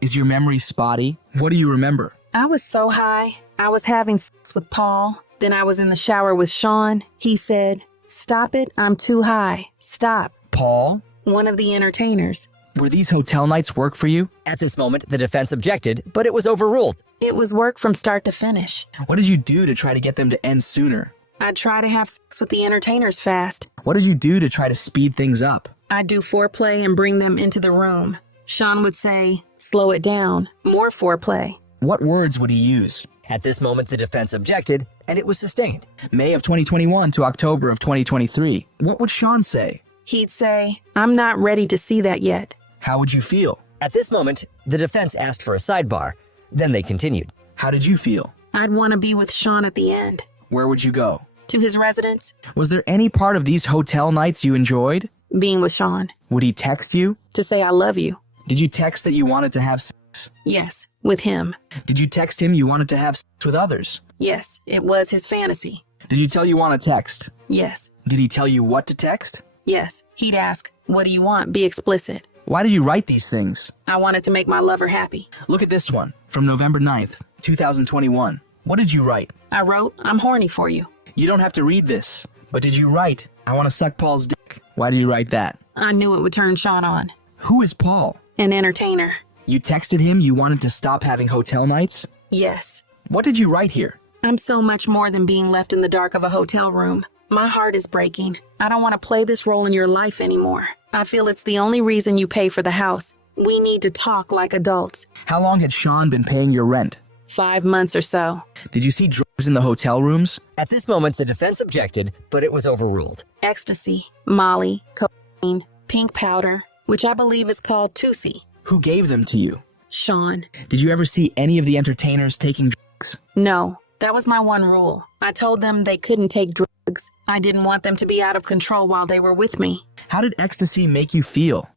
Is your memory spotty? What do you remember? I was so high. I was having sex with Paul. Then I was in the shower with Sean. He said, "Stop it, I'm too high. Stop." Paul? One of the entertainers. Were these hotel nights work for you? At this moment, the defense objected, but it was overruled. It was work from start to finish. What did you do to try to get them to end sooner? I'd try to have sex with the entertainers fast. What did you do to try to speed things up? I'd do foreplay and bring them into the room. Sean would say, "Slow it down, more foreplay." What words would he use? At this moment, the defense objected, and it was sustained. May of 2021 to October of 2023. What would Sean say? He'd say, "I'm not ready to see that yet." How would you feel? At this moment, the defense asked for a sidebar. Then they continued. How did you feel? I'd want to be with Sean at the end. Where would you go? To his residence. Was there any part of these hotel nights you enjoyed? Being with Sean. Would he text you? To say I love you. Did you text that you wanted to have sex? Yes, with him. Did you text him you wanted to have sex with others? Yes, it was his fantasy. Did you tell you want to text? Yes. Did he tell you what to text? Yes. He'd ask, "What do you want?" Be explicit. Why did you write these things? I wanted to make my lover happy. Look at this one, from November 9th, 2021. What did you write? I wrote, "I'm horny for you." You don't have to read this, but did you write, "I want to suck Paul's dick"? Why did you write that? I knew it would turn Sean on. Who is Paul? An entertainer. You texted him you wanted to stop having hotel nights? Yes. What did you write here? I'm so much more than being left in the dark of a hotel room. My heart is breaking. I don't want to play this role in your life anymore. I feel it's the only reason you pay for the house. We need to talk like adults. How long had Sean been paying your rent? 5 months or so. Did you see drugs in the hotel rooms? At this moment, the defense objected, but it was overruled. Ecstasy, Molly, cocaine, pink powder, which I believe is called Tusi. Who gave them to you? Sean. Did you ever see any of the entertainers taking drugs? No, that was my one rule. I told them they couldn't take drugs. I didn't want them to be out of control while they were with me. How did ecstasy make you feel?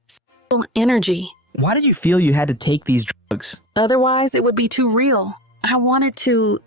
Energy. Why did you feel you had to take these drugs? Otherwise, it would be too real. I wanted to,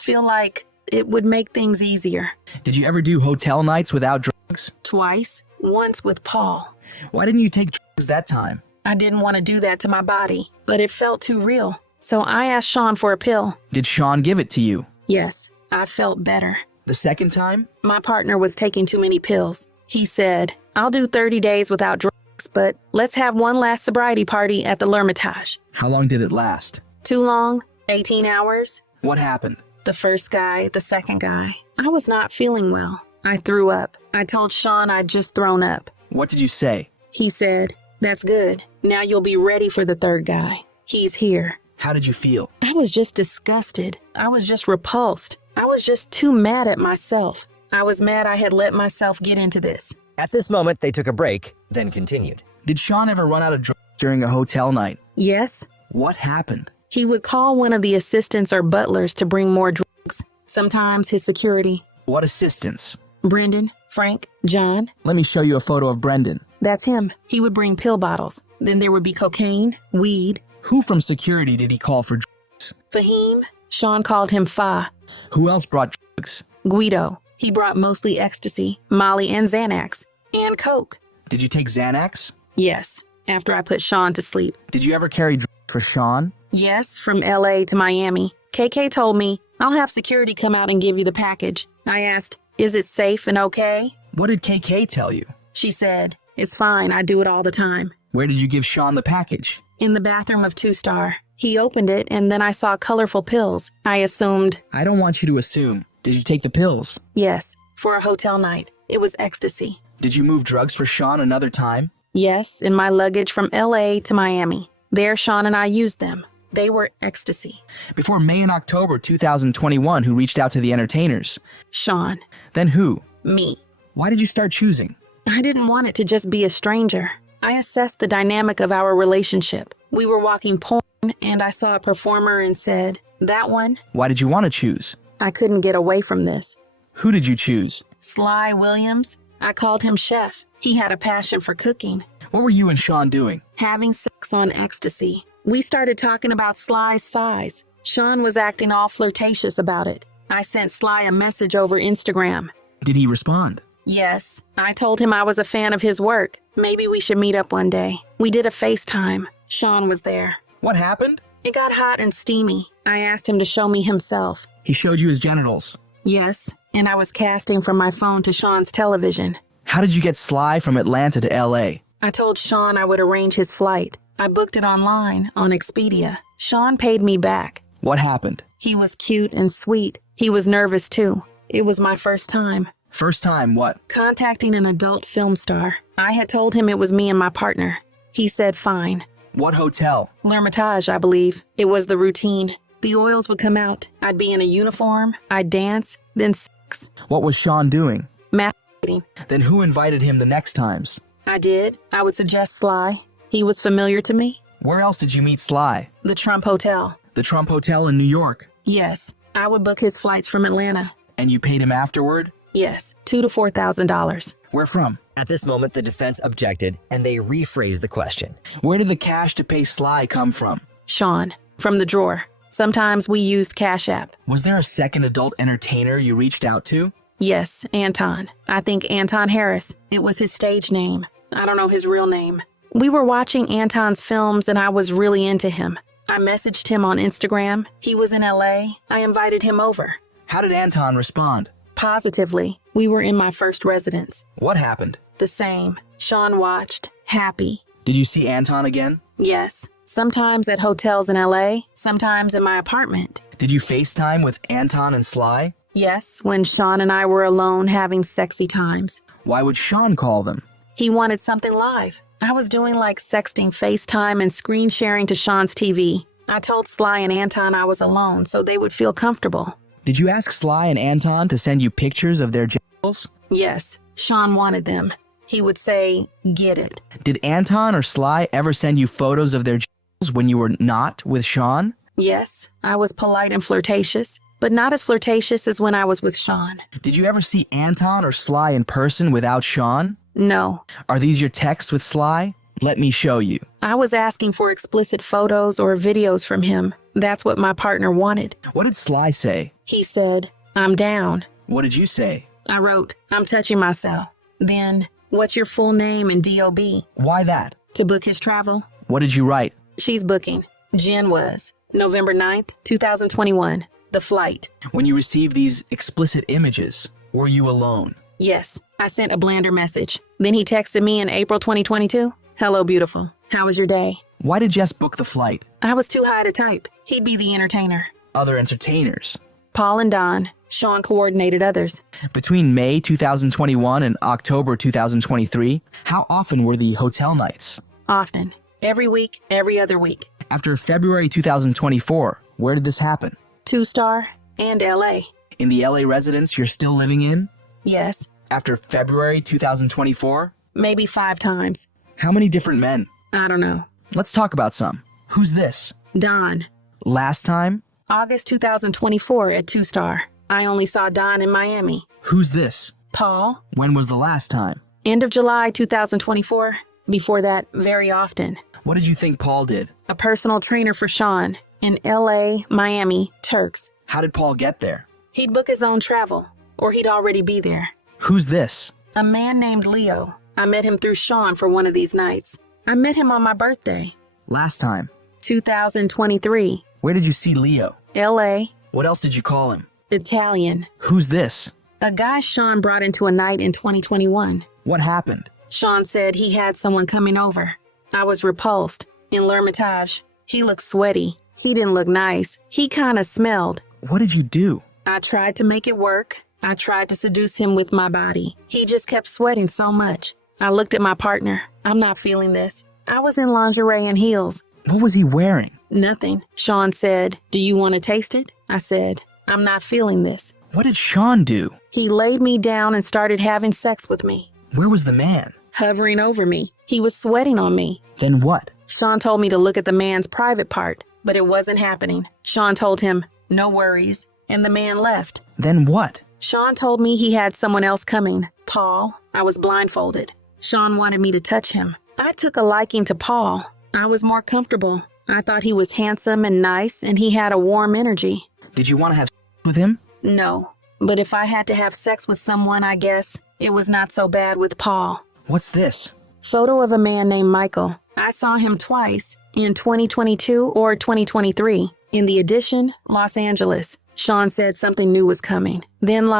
feel like it would make things easier. Did you ever do hotel nights without drugs? Twice. Once with Paul. Why didn't you take drugs that time? I didn't want to do that to my body, but it felt too real. So I asked Sean for a pill. Did Sean give it to you? Yes, I felt better. The second time? My partner was taking too many pills. He said, "I'll do 30 days without drugs, but let's have one last sobriety party at the L'Ermitage." How long did it last? Too long. 18 hours. What happened? The first guy, the second guy. I was not feeling well. I threw up. I told Sean I'd just thrown up. What did you say? He said, "That's good. Now you'll be ready for the third guy. He's here." How did you feel? I was just disgusted. I was just repulsed. I was just too mad at myself. I was mad I had let myself get into this. At this moment, they took a break, then continued. Did Sean ever run out of drugs during a hotel night? Yes. What happened? He would call one of the assistants or butlers to bring more drugs. Sometimes his security. What assistants? Brendan, Frank, John. Let me show you a photo of Brendan. That's him. He would bring pill bottles. Then there would be cocaine, weed. Who from security did he call for drugs? Fahim? Sean called him Fa. Who else brought drugs? Guido. He brought mostly ecstasy, Molly and Xanax, and coke. Did you take Xanax? Yes, after I put Sean to sleep. Did you ever carry drugs for Sean? Yes, from LA to Miami. KK told me, I'll have security come out and give you the package. I asked, is it safe and okay? What did KK tell you? She said, it's fine, I do it all the time. Where did you give Sean the package? In the bathroom of 2-Star. He opened it and then I saw colorful pills. I assumed... I don't want you to assume. Did you take the pills? Yes, for a hotel night. It was ecstasy. Did you move drugs for Sean another time? Yes, in my luggage from LA to Miami. There, Sean and I used them. They were ecstasy. Before May and October 2021, who reached out to the entertainers? Sean. Then who? Me. Why did you start choosing? I didn't want it to just be a stranger. I assessed the dynamic of our relationship. We were walking porn, and I saw a performer and said, that one. Why did you want to choose? I couldn't get away from this. Who did you choose? Sly Williams. I called him Chef. He had a passion for cooking. What were you and Sean doing? Having sex on ecstasy. We started talking about Sly's size. Sean was acting all flirtatious about it. I sent Sly a message over Instagram. Did he respond? Yes. I told him I was a fan of his work. Maybe we should meet up one day. We did a FaceTime. Sean was there. What happened? It got hot and steamy. I asked him to show me himself. He showed you his genitals? Yes, and I was casting from my phone to Sean's television. How did you get Sly from Atlanta to LA? I told Sean I would arrange his flight. I booked it online, on Expedia. Sean paid me back. What happened? He was cute and sweet. He was nervous too. It was my first time. First time what? Contacting an adult film star. I had told him it was me and my partner. He said fine. What hotel? L'Hermitage, I believe. It was the routine. The oils would come out. I'd be in a uniform. I'd dance. Then sex. What was Sean doing? Masturbating. Then who invited him the next times? I did. I would suggest Sly. He was familiar to me. Where else did you meet Sly? The Trump Hotel. The Trump Hotel in New York? Yes. I would book his flights from Atlanta. And you paid him afterward? Yes. $2,000 to $4,000. Where from? At this moment, the defense objected, and they rephrased the question. Where did the cash to pay Sly come from? Sean. From the drawer. Sometimes we used Cash App. Was there a second adult entertainer you reached out to? Yes, Anton. I think Anton Harris. It was his stage name. I don't know his real name. We were watching Anton's films and I was really into him. I messaged him on Instagram. He was in LA. I invited him over. How did Anton respond? Positively. We were in my first residence. What happened? The same. Sean watched. Happy. Did you see Anton again? Yes. Sometimes at hotels in LA, sometimes in my apartment. Did you FaceTime with Anton and Sly? Yes, when Sean and I were alone having sexy times. Why would Sean call them? He wanted something live. I was doing like sexting, FaceTime, and screen sharing to Sean's TV. I told Sly and Anton I was alone so they would feel comfortable. Did you ask Sly and Anton to send you pictures of their genitals? Yes, Sean wanted them. He would say, get it. Did Anton or Sly ever send you photos of their genitals when you were not with Sean? Yes, I was polite and flirtatious, but not as flirtatious as when I was with Sean. Did you ever see Anton or Sly in person without Sean? No. Are these your texts with Sly? Let me show you. I was asking for explicit photos or videos from him. That's what my partner wanted. What did Sly say? He said, I'm down. What did you say? I wrote, I'm touching myself. Then, what's your full name and DOB? Why that? To book his travel. What did you write? She's booking. Jen was. November 9th, 2021. The flight. When you received these explicit images, were you alone? Yes. I sent a blander message. Then he texted me in April 2022. Hello, beautiful. How was your day? Why did Jess book the flight? I was too high to type. He'd be the entertainer. Other entertainers? Paul and Don. Sean coordinated others. Between May 2021 and October 2023, how often were the hotel nights? Often. Every week, every other week. After February 2024, where did this happen? 2-Star and LA. In the LA residence you're still living in? Yes. After February 2024? Maybe 5 times. How many different men? I don't know. Let's talk about some. Who's this? Don. Last time? August 2024 at 2-Star. I only saw Don in Miami. Who's this? Paul. When was the last time? End of July 2024. Before that, very often. What did you think Paul did? A personal trainer for Sean in LA, Miami, Turks. How did Paul get there? He'd book his own travel, or he'd already be there. Who's this? A man named Leo. I met him through Sean for one of these nights. I met him on my birthday. Last time? 2023. Where did you see Leo? LA. What else did you call him? Italian. Who's this? A guy Sean brought into a night in 2021. What happened? Sean said he had someone coming over. I was repulsed. In L'Hermitage. He looked sweaty. He didn't look nice. He kind of smelled. What did you do? I tried to make it work. I tried to seduce him with my body. He just kept sweating so much. I looked at my partner. I'm not feeling this. I was in lingerie and heels. What was he wearing? Nothing. Sean said, "Do you want to taste it?" I said, "I'm not feeling this." What did Sean do? He laid me down and started having sex with me. Where was the man? Hovering over me. He was sweating on me. Then what? Sean told me to look at the man's private part, but it wasn't happening. Sean told him, "No worries," and the man left. Then what? Sean told me he had someone else coming. Paul. I was blindfolded. Sean wanted me to touch him. I took a liking to Paul. I was more comfortable. I thought he was handsome and nice, and he had a warm energy. Did you want to have sex with him? No. But if I had to have sex with someone, I guess it was not so bad with Paul. What's this? Photo of a man named Michael. I saw him twice, in 2022 or 2023. In the Edition, Los Angeles. Sean said something new was coming. Then,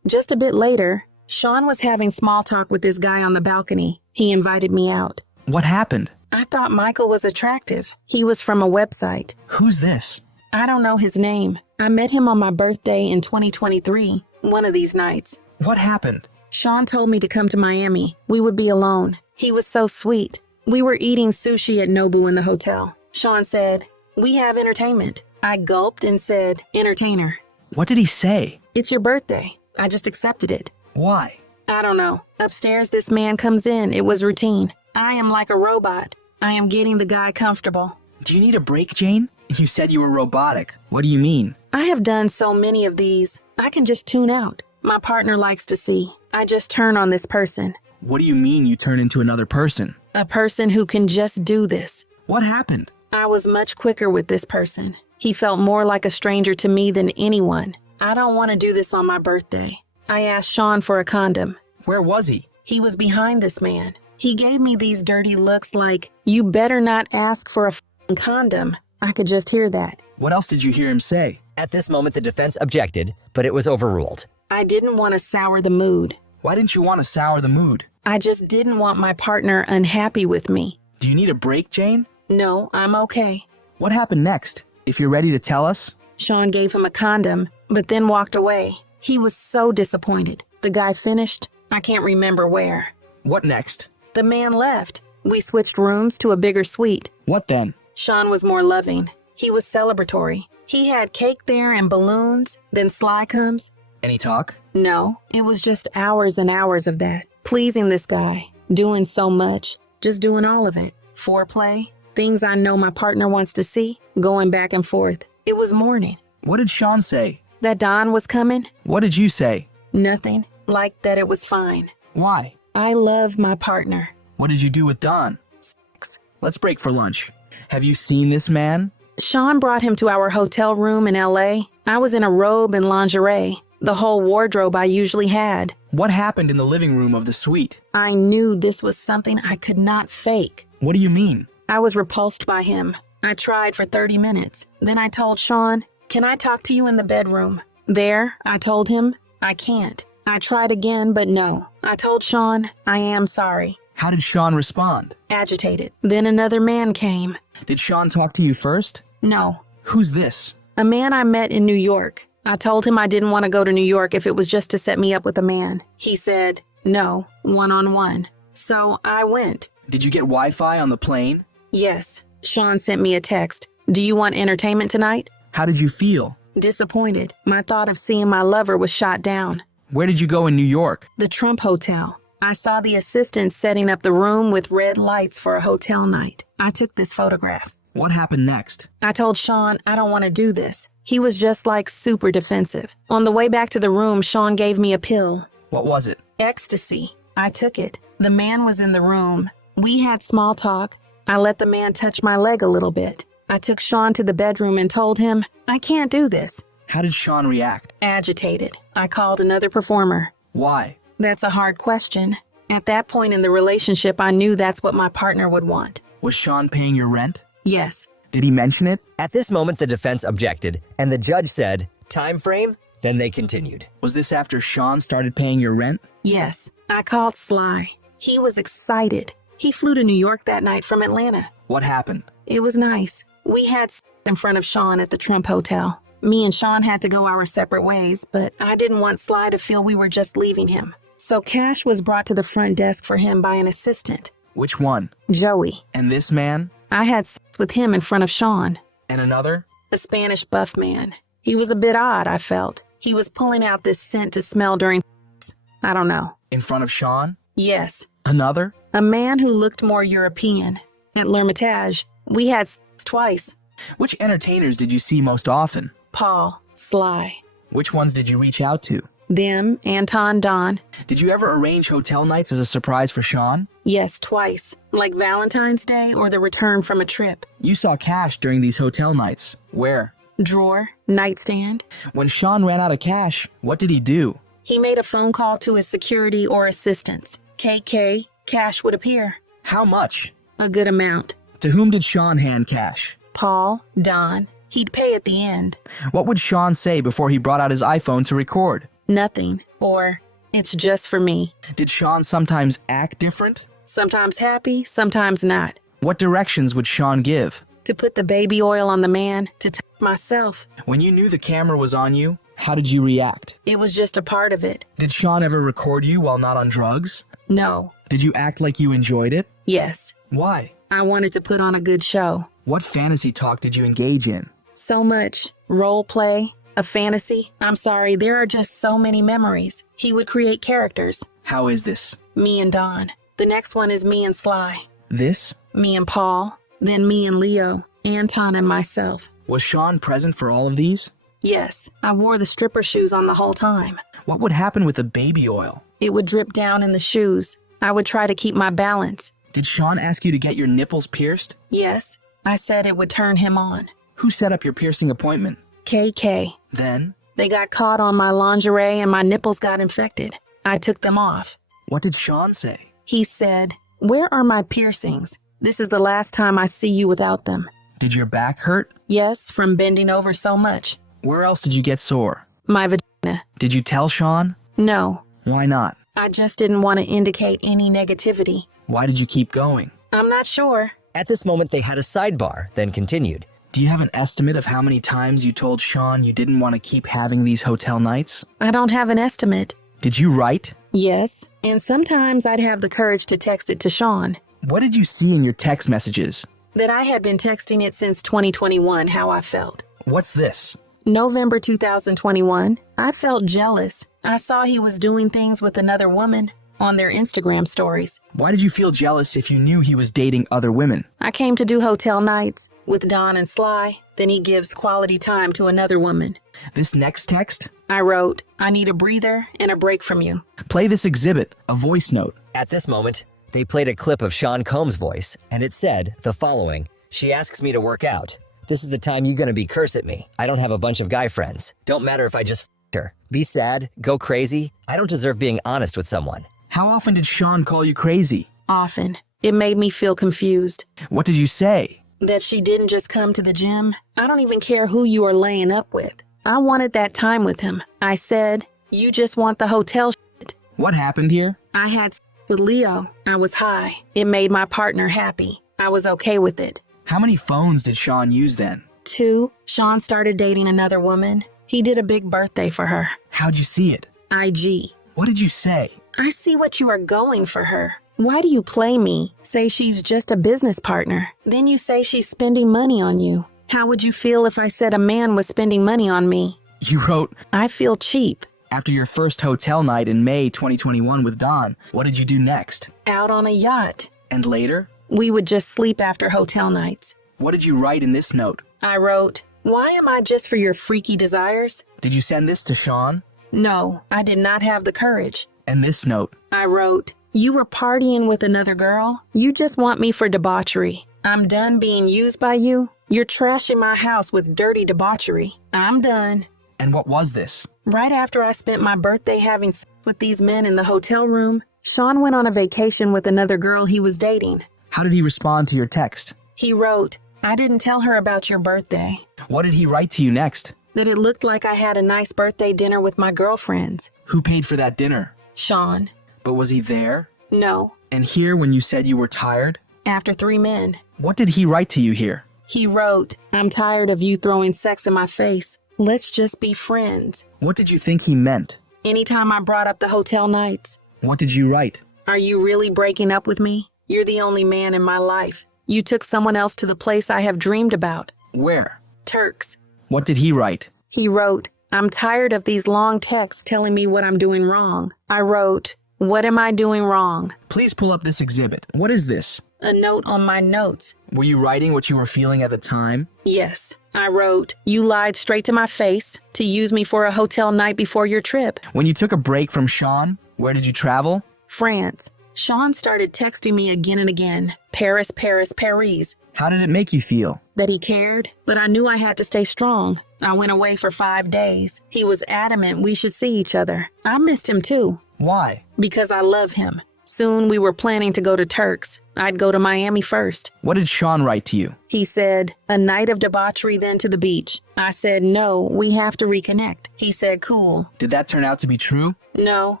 just a bit later, Sean was having small talk with this guy on the balcony. He invited me out. What happened? I thought Michael was attractive. He was from a website. Who's this? I don't know his name. I met him on my birthday in 2023, one of these nights. What happened? Sean told me to come to Miami. We would be alone. He was so sweet. We were eating sushi at Nobu in the hotel. Sean said, "We have entertainment." I gulped and said, "Entertainer." What did he say? "It's your birthday." I just accepted it. Why? I don't know. Upstairs, this man comes in. It was routine. I am like a robot. I am getting the guy comfortable. Do you need a break, Jane? You said you were robotic. What do you mean? I have done so many of these. I can just tune out. My partner likes to see. I just turn on this person. What do you mean you turn into another person? A person who can just do this. What happened? I was much quicker with this person. He felt more like a stranger to me than anyone. I don't want to do this on my birthday. I asked Sean for a condom. Where was he? He was behind this man. He gave me these dirty looks like, "You better not ask for a f***ing condom." I could just hear that. What else did you hear him say? At this moment, the defense objected, but it was overruled. I didn't want to sour the mood. Why didn't you want to sour the mood? I just didn't want my partner unhappy with me. Do you need a break, Jane? No, I'm okay. What happened next? If you're ready to tell us. Sean gave him a condom, but then walked away. He was so disappointed. The guy finished. I can't remember where. What next? The man left. We switched rooms to a bigger suite. What then? Sean was more loving. He was celebratory. He had cake there and balloons. Then Sly comes. Any talk? No, it was just hours and hours of that. Pleasing this guy. Doing so much. Just doing all of it. Foreplay. Things I know my partner wants to see. Going back and forth. It was morning. What did Sean say? That Don was coming. What did you say? Nothing. Like that it was fine. Why? I love my partner. What did you do with Don? Sex. Let's break for lunch. Have you seen this man? Sean brought him to our hotel room in LA. I was in a robe and lingerie. The whole wardrobe I usually had. What happened in the living room of the suite? I knew this was something I could not fake. What do you mean? I was repulsed by him. I tried for 30 minutes. Then I told Sean, "Can I talk to you in the bedroom?" There, I told him, "I can't." I tried again, but no. I told Sean, "I am sorry." How did Sean respond? Agitated. Then another man came. Did Sean talk to you first? No. Who's this? A man I met in New York. I told him I didn't want to go to New York if it was just to set me up with a man. He said, "No, one-on-one." So I went. Did you get Wi-Fi on the plane? Yes. Sean sent me a text. "Do you want entertainment tonight?" How did you feel? Disappointed. My thought of seeing my lover was shot down. Where did you go in New York? The Trump Hotel. I saw the assistant setting up the room with red lights for a hotel night. I took this photograph. What happened next? I told Sean I don't want to do this. He was just like super defensive. On the way back to the room, Sean gave me a pill. What was it? Ecstasy. I took it. The man was in the room. We had small talk. I let the man touch my leg a little bit. I took Sean to the bedroom and told him, I can't do this. How did Sean react? Agitated. I called another performer. Why? That's a hard question. At that point in the relationship, I knew that's what my partner would want. Was Sean paying your rent? Yes. Did he mention it? At this moment, the defense objected, and the judge said, time frame? Then they continued. Was this after Sean started paying your rent? Yes. I called Sly. He was excited. He flew to New York that night from Atlanta. What happened? It was nice. We had sex in front of Sean at the Trump Hotel. Me and Sean had to go our separate ways, but I didn't want Sly to feel we were just leaving him. So cash was brought to the front desk for him by an assistant. Which one? Joey. And this man? I had sex with him in front of Sean. And another? A Spanish buff man. He was a bit odd, I felt. He was pulling out this scent to smell during sex. I don't know. In front of Sean? Yes. Another? A man who looked more European. At L'Hermitage, we had sex twice. Which entertainers did you see most often? Paul, Sly. Which ones did you reach out to? Them, Anton, Don. Did you ever arrange hotel nights as a surprise for Sean? Yes, twice. Like Valentine's Day or the return from a trip. You saw cash during these hotel nights. Where? Drawer, nightstand. When Sean ran out of cash, what did he do? He made a phone call to his security or assistants. KK, cash would appear. How much? A good amount. To whom did Sean hand cash? Paul, Don. He'd pay at the end. What would Sean say before he brought out his iPhone to record? Nothing. Or, it's just for me. Did Sean sometimes act different? Sometimes happy, sometimes not. What directions would Sean give? To put the baby oil on the man, to touch myself. When you knew the camera was on you, how did you react? It was just a part of it. Did Sean ever record you while not on drugs? No. Did you act like you enjoyed it? Yes. Why? I wanted to put on a good show. What fantasy talk did you engage in? So much. Role play, a fantasy. I'm sorry, there are just so many memories. He would create characters. How is this? Me and Don. The next one is me and Sly. This? Me and Paul. Then me and Leo, Anton and myself. Was Sean present for all of these? Yes, I wore the stripper shoes on the whole time. What would happen with the baby oil? It would drip down in the shoes. I would try to keep my balance. Did Sean ask you to get your nipples pierced? Yes, I said it would turn him on. Who set up your piercing appointment? KK. Then? They got caught on my lingerie and my nipples got infected. I took them off. What did Sean say? He said, "Where are my piercings? This is the last time I see you without them." Did your back hurt? Yes, from bending over so much. Where else did you get sore? My vagina. Did you tell Sean? No. Why not? I just didn't want to indicate any negativity. Why did you keep going? I'm not sure. At this moment, they had a sidebar, then continued. Do you have an estimate of how many times you told Sean you didn't want to keep having these hotel nights? I don't have an estimate. Did you write? Yes, and sometimes I'd have the courage to text it to Sean. What did you see in your text messages? That I had been texting it since 2021, how I felt. What's this? November 2021, I felt jealous. I saw he was doing things with another woman on their Instagram stories. Why did you feel jealous if you knew he was dating other women? I came to do hotel nights with Don and Sly. Then he gives quality time to another woman. This next text? I wrote, "I need a breather and a break from you." Play this exhibit, a voice note. At this moment, they played a clip of Sean Combs' voice, and it said the following. She asks me to work out. This is the time you gonna be curse at me. I don't have a bunch of guy friends. Don't matter if I just f***ed her. Be sad, go crazy. I don't deserve being honest with someone. How often did Sean call you crazy? Often. It made me feel confused. What did you say? That she didn't just come to the gym. I don't even care who you are laying up with. I wanted that time with him. I said, "You just want the hotel shit." What happened here? I had sex with Leo. I was high. It made my partner happy. I was okay with it. How many phones did Sean use then? 2. Sean started dating another woman. He did a big birthday for her. How'd you see it? IG. What did you say? I see what you are going for her. Why do you play me? Say she's just a business partner. Then you say she's spending money on you. How would you feel if I said a man was spending money on me? You wrote, I feel cheap. After your first hotel night in May 2021 with Don, what did you do next? Out on a yacht. And later? We would just sleep after hotel nights. What did you write in this note? I wrote, Why am I just for your freaky desires? Did you send this to Sean? No, I did not have the courage. And this note. I wrote, you were partying with another girl? You just want me for debauchery. I'm done being used by you. You're trashing my house with dirty debauchery. I'm done. And what was this? Right after I spent my birthday having sex with these men in the hotel room, Sean went on a vacation with another girl he was dating. How did he respond to your text? He wrote, I didn't tell her about your birthday. What did he write to you next? That it looked like I had a nice birthday dinner with my girlfriends. Who paid for that dinner? Sean. But was he there? No. And here when you said you were tired? After 3 men. What did he write to you here? He wrote, I'm tired of you throwing sex in my face. Let's just be friends. What did you think he meant? Anytime I brought up the hotel nights. What did you write? Are you really breaking up with me? You're the only man in my life. You took someone else to the place I have dreamed about. Where? Turks. What did he write? He wrote, I'm tired of these long texts telling me what I'm doing wrong. I wrote, what am I doing wrong? Please pull up this exhibit. What is this? A note on my notes. Were you writing what you were feeling at the time? Yes. I wrote, you lied straight to my face to use me for a hotel night before your trip. When you took a break from Sean, where did you travel? France. Sean started texting me again and again. Paris, Paris, Paris. How did it make you feel? That he cared, but I knew I had to stay strong. I went away for 5 days. He was adamant we should see each other. I missed him too. Why? Because I love him. Soon we were planning to go to Turks. I'd go to Miami first. What did Sean write to you? He said, a night of debauchery, then to the beach. I said, no, we have to reconnect. He said, cool. Did that turn out to be true? No.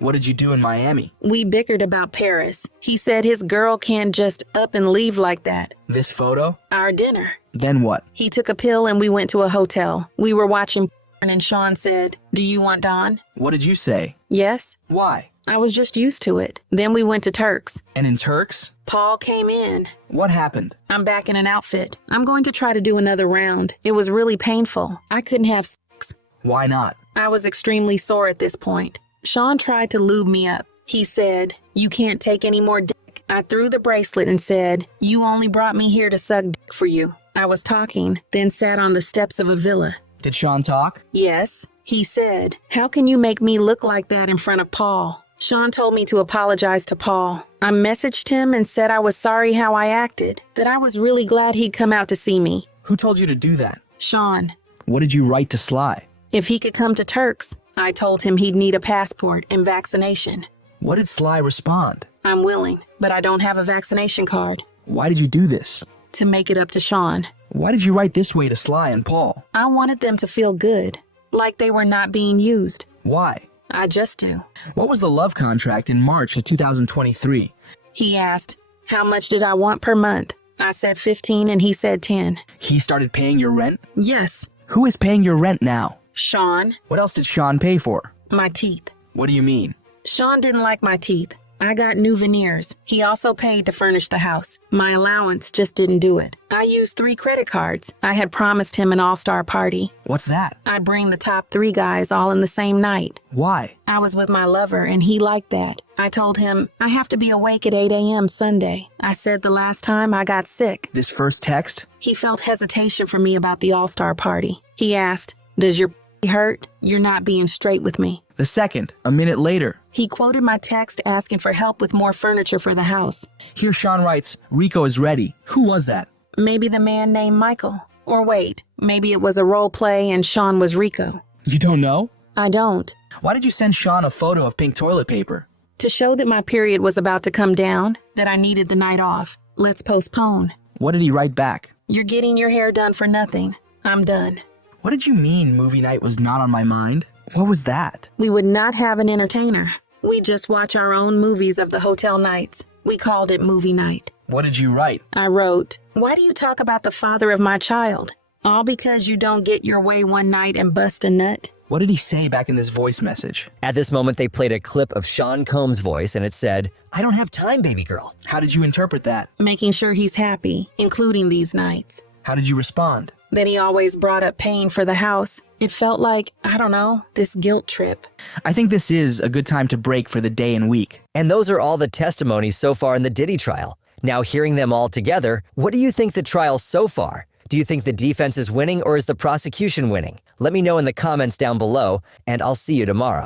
What did you do in Miami? We bickered about Paris. He said his girl can't just up and leave like that. This photo? Our dinner. Then what? He took a pill and we went to a hotel. We were watching and Sean said, do you want Don? What did you say? Yes. Why? I was just used to it. Then we went to Turks. And in Turks? Paul came in. What happened? I'm back in an outfit. I'm going to try to do another round. It was really painful. I couldn't have sex. Why not? I was extremely sore at this point. Sean tried to lube me up. He said, you can't take any more dick. I threw the bracelet and said, you only brought me here to suck dick for you. I was talking, then sat on the steps of a villa. Did Sean talk? Yes. He said, how can you make me look like that in front of Paul? Sean told me to apologize to Paul. I messaged him and said I was sorry how I acted, that I was really glad he'd come out to see me. Who told you to do that? Sean. What did you write to Sly? If he could come to Turks, I told him he'd need a passport and vaccination. What did Sly respond? I'm willing, but I don't have a vaccination card. Why did you do this? To make it up to Sean. Why did you write this way to Sly and Paul? I wanted them to feel good, like they were not being used. Why? I just do. What was the love contract in March of 2023? He asked, how much did I want per month? I said 15 and he said 10. He started paying your rent? Yes. Who is paying your rent now? Sean. What else did Sean pay for? My teeth. What do you mean? Sean didn't like my teeth. I got new veneers. He also paid to furnish the house. My allowance just didn't do it. I used 3 credit cards. I had promised him an all-star party. What's that? I'd bring the top 3 guys all in the same night. Why? I was with my lover and he liked that. I told him, I have to be awake at 8 a.m. Sunday. I said the last time I got sick. This first text? He felt hesitation from me about the all-star party. He asked, does your hurt? You're not being straight with me. The second, a minute later. He quoted my text asking for help with more furniture for the house. Here Sean writes, Rico is ready. Who was that? Maybe the man named Michael. Or wait, maybe it was a role play and Sean was Rico. You don't know? I don't. Why did you send Sean a photo of pink toilet paper? To show that my period was about to come down, that I needed the night off. Let's postpone. What did he write back? You're getting your hair done for nothing. I'm done. What did you mean movie night was not on my mind? What was that? We would not have an entertainer. We just watch our own movies of the hotel nights. We called it movie night. What did you write? I wrote, why do you talk about the father of my child? All because you don't get your way one night and bust a nut? What did he say back in this voice message? At this moment, they played a clip of Sean Combs' voice, and it said, I don't have time, baby girl. How did you interpret that? Making sure he's happy, including these nights. How did you respond? That he always brought up paying for the house. It felt like, I don't know, this guilt trip. I think this is a good time to break for the day and week. And those are all the testimonies so far in the Diddy trial. Now hearing them all together, what do you think the trial so far? Do you think the defense is winning or is the prosecution winning? Let me know in the comments down below, and I'll see you tomorrow.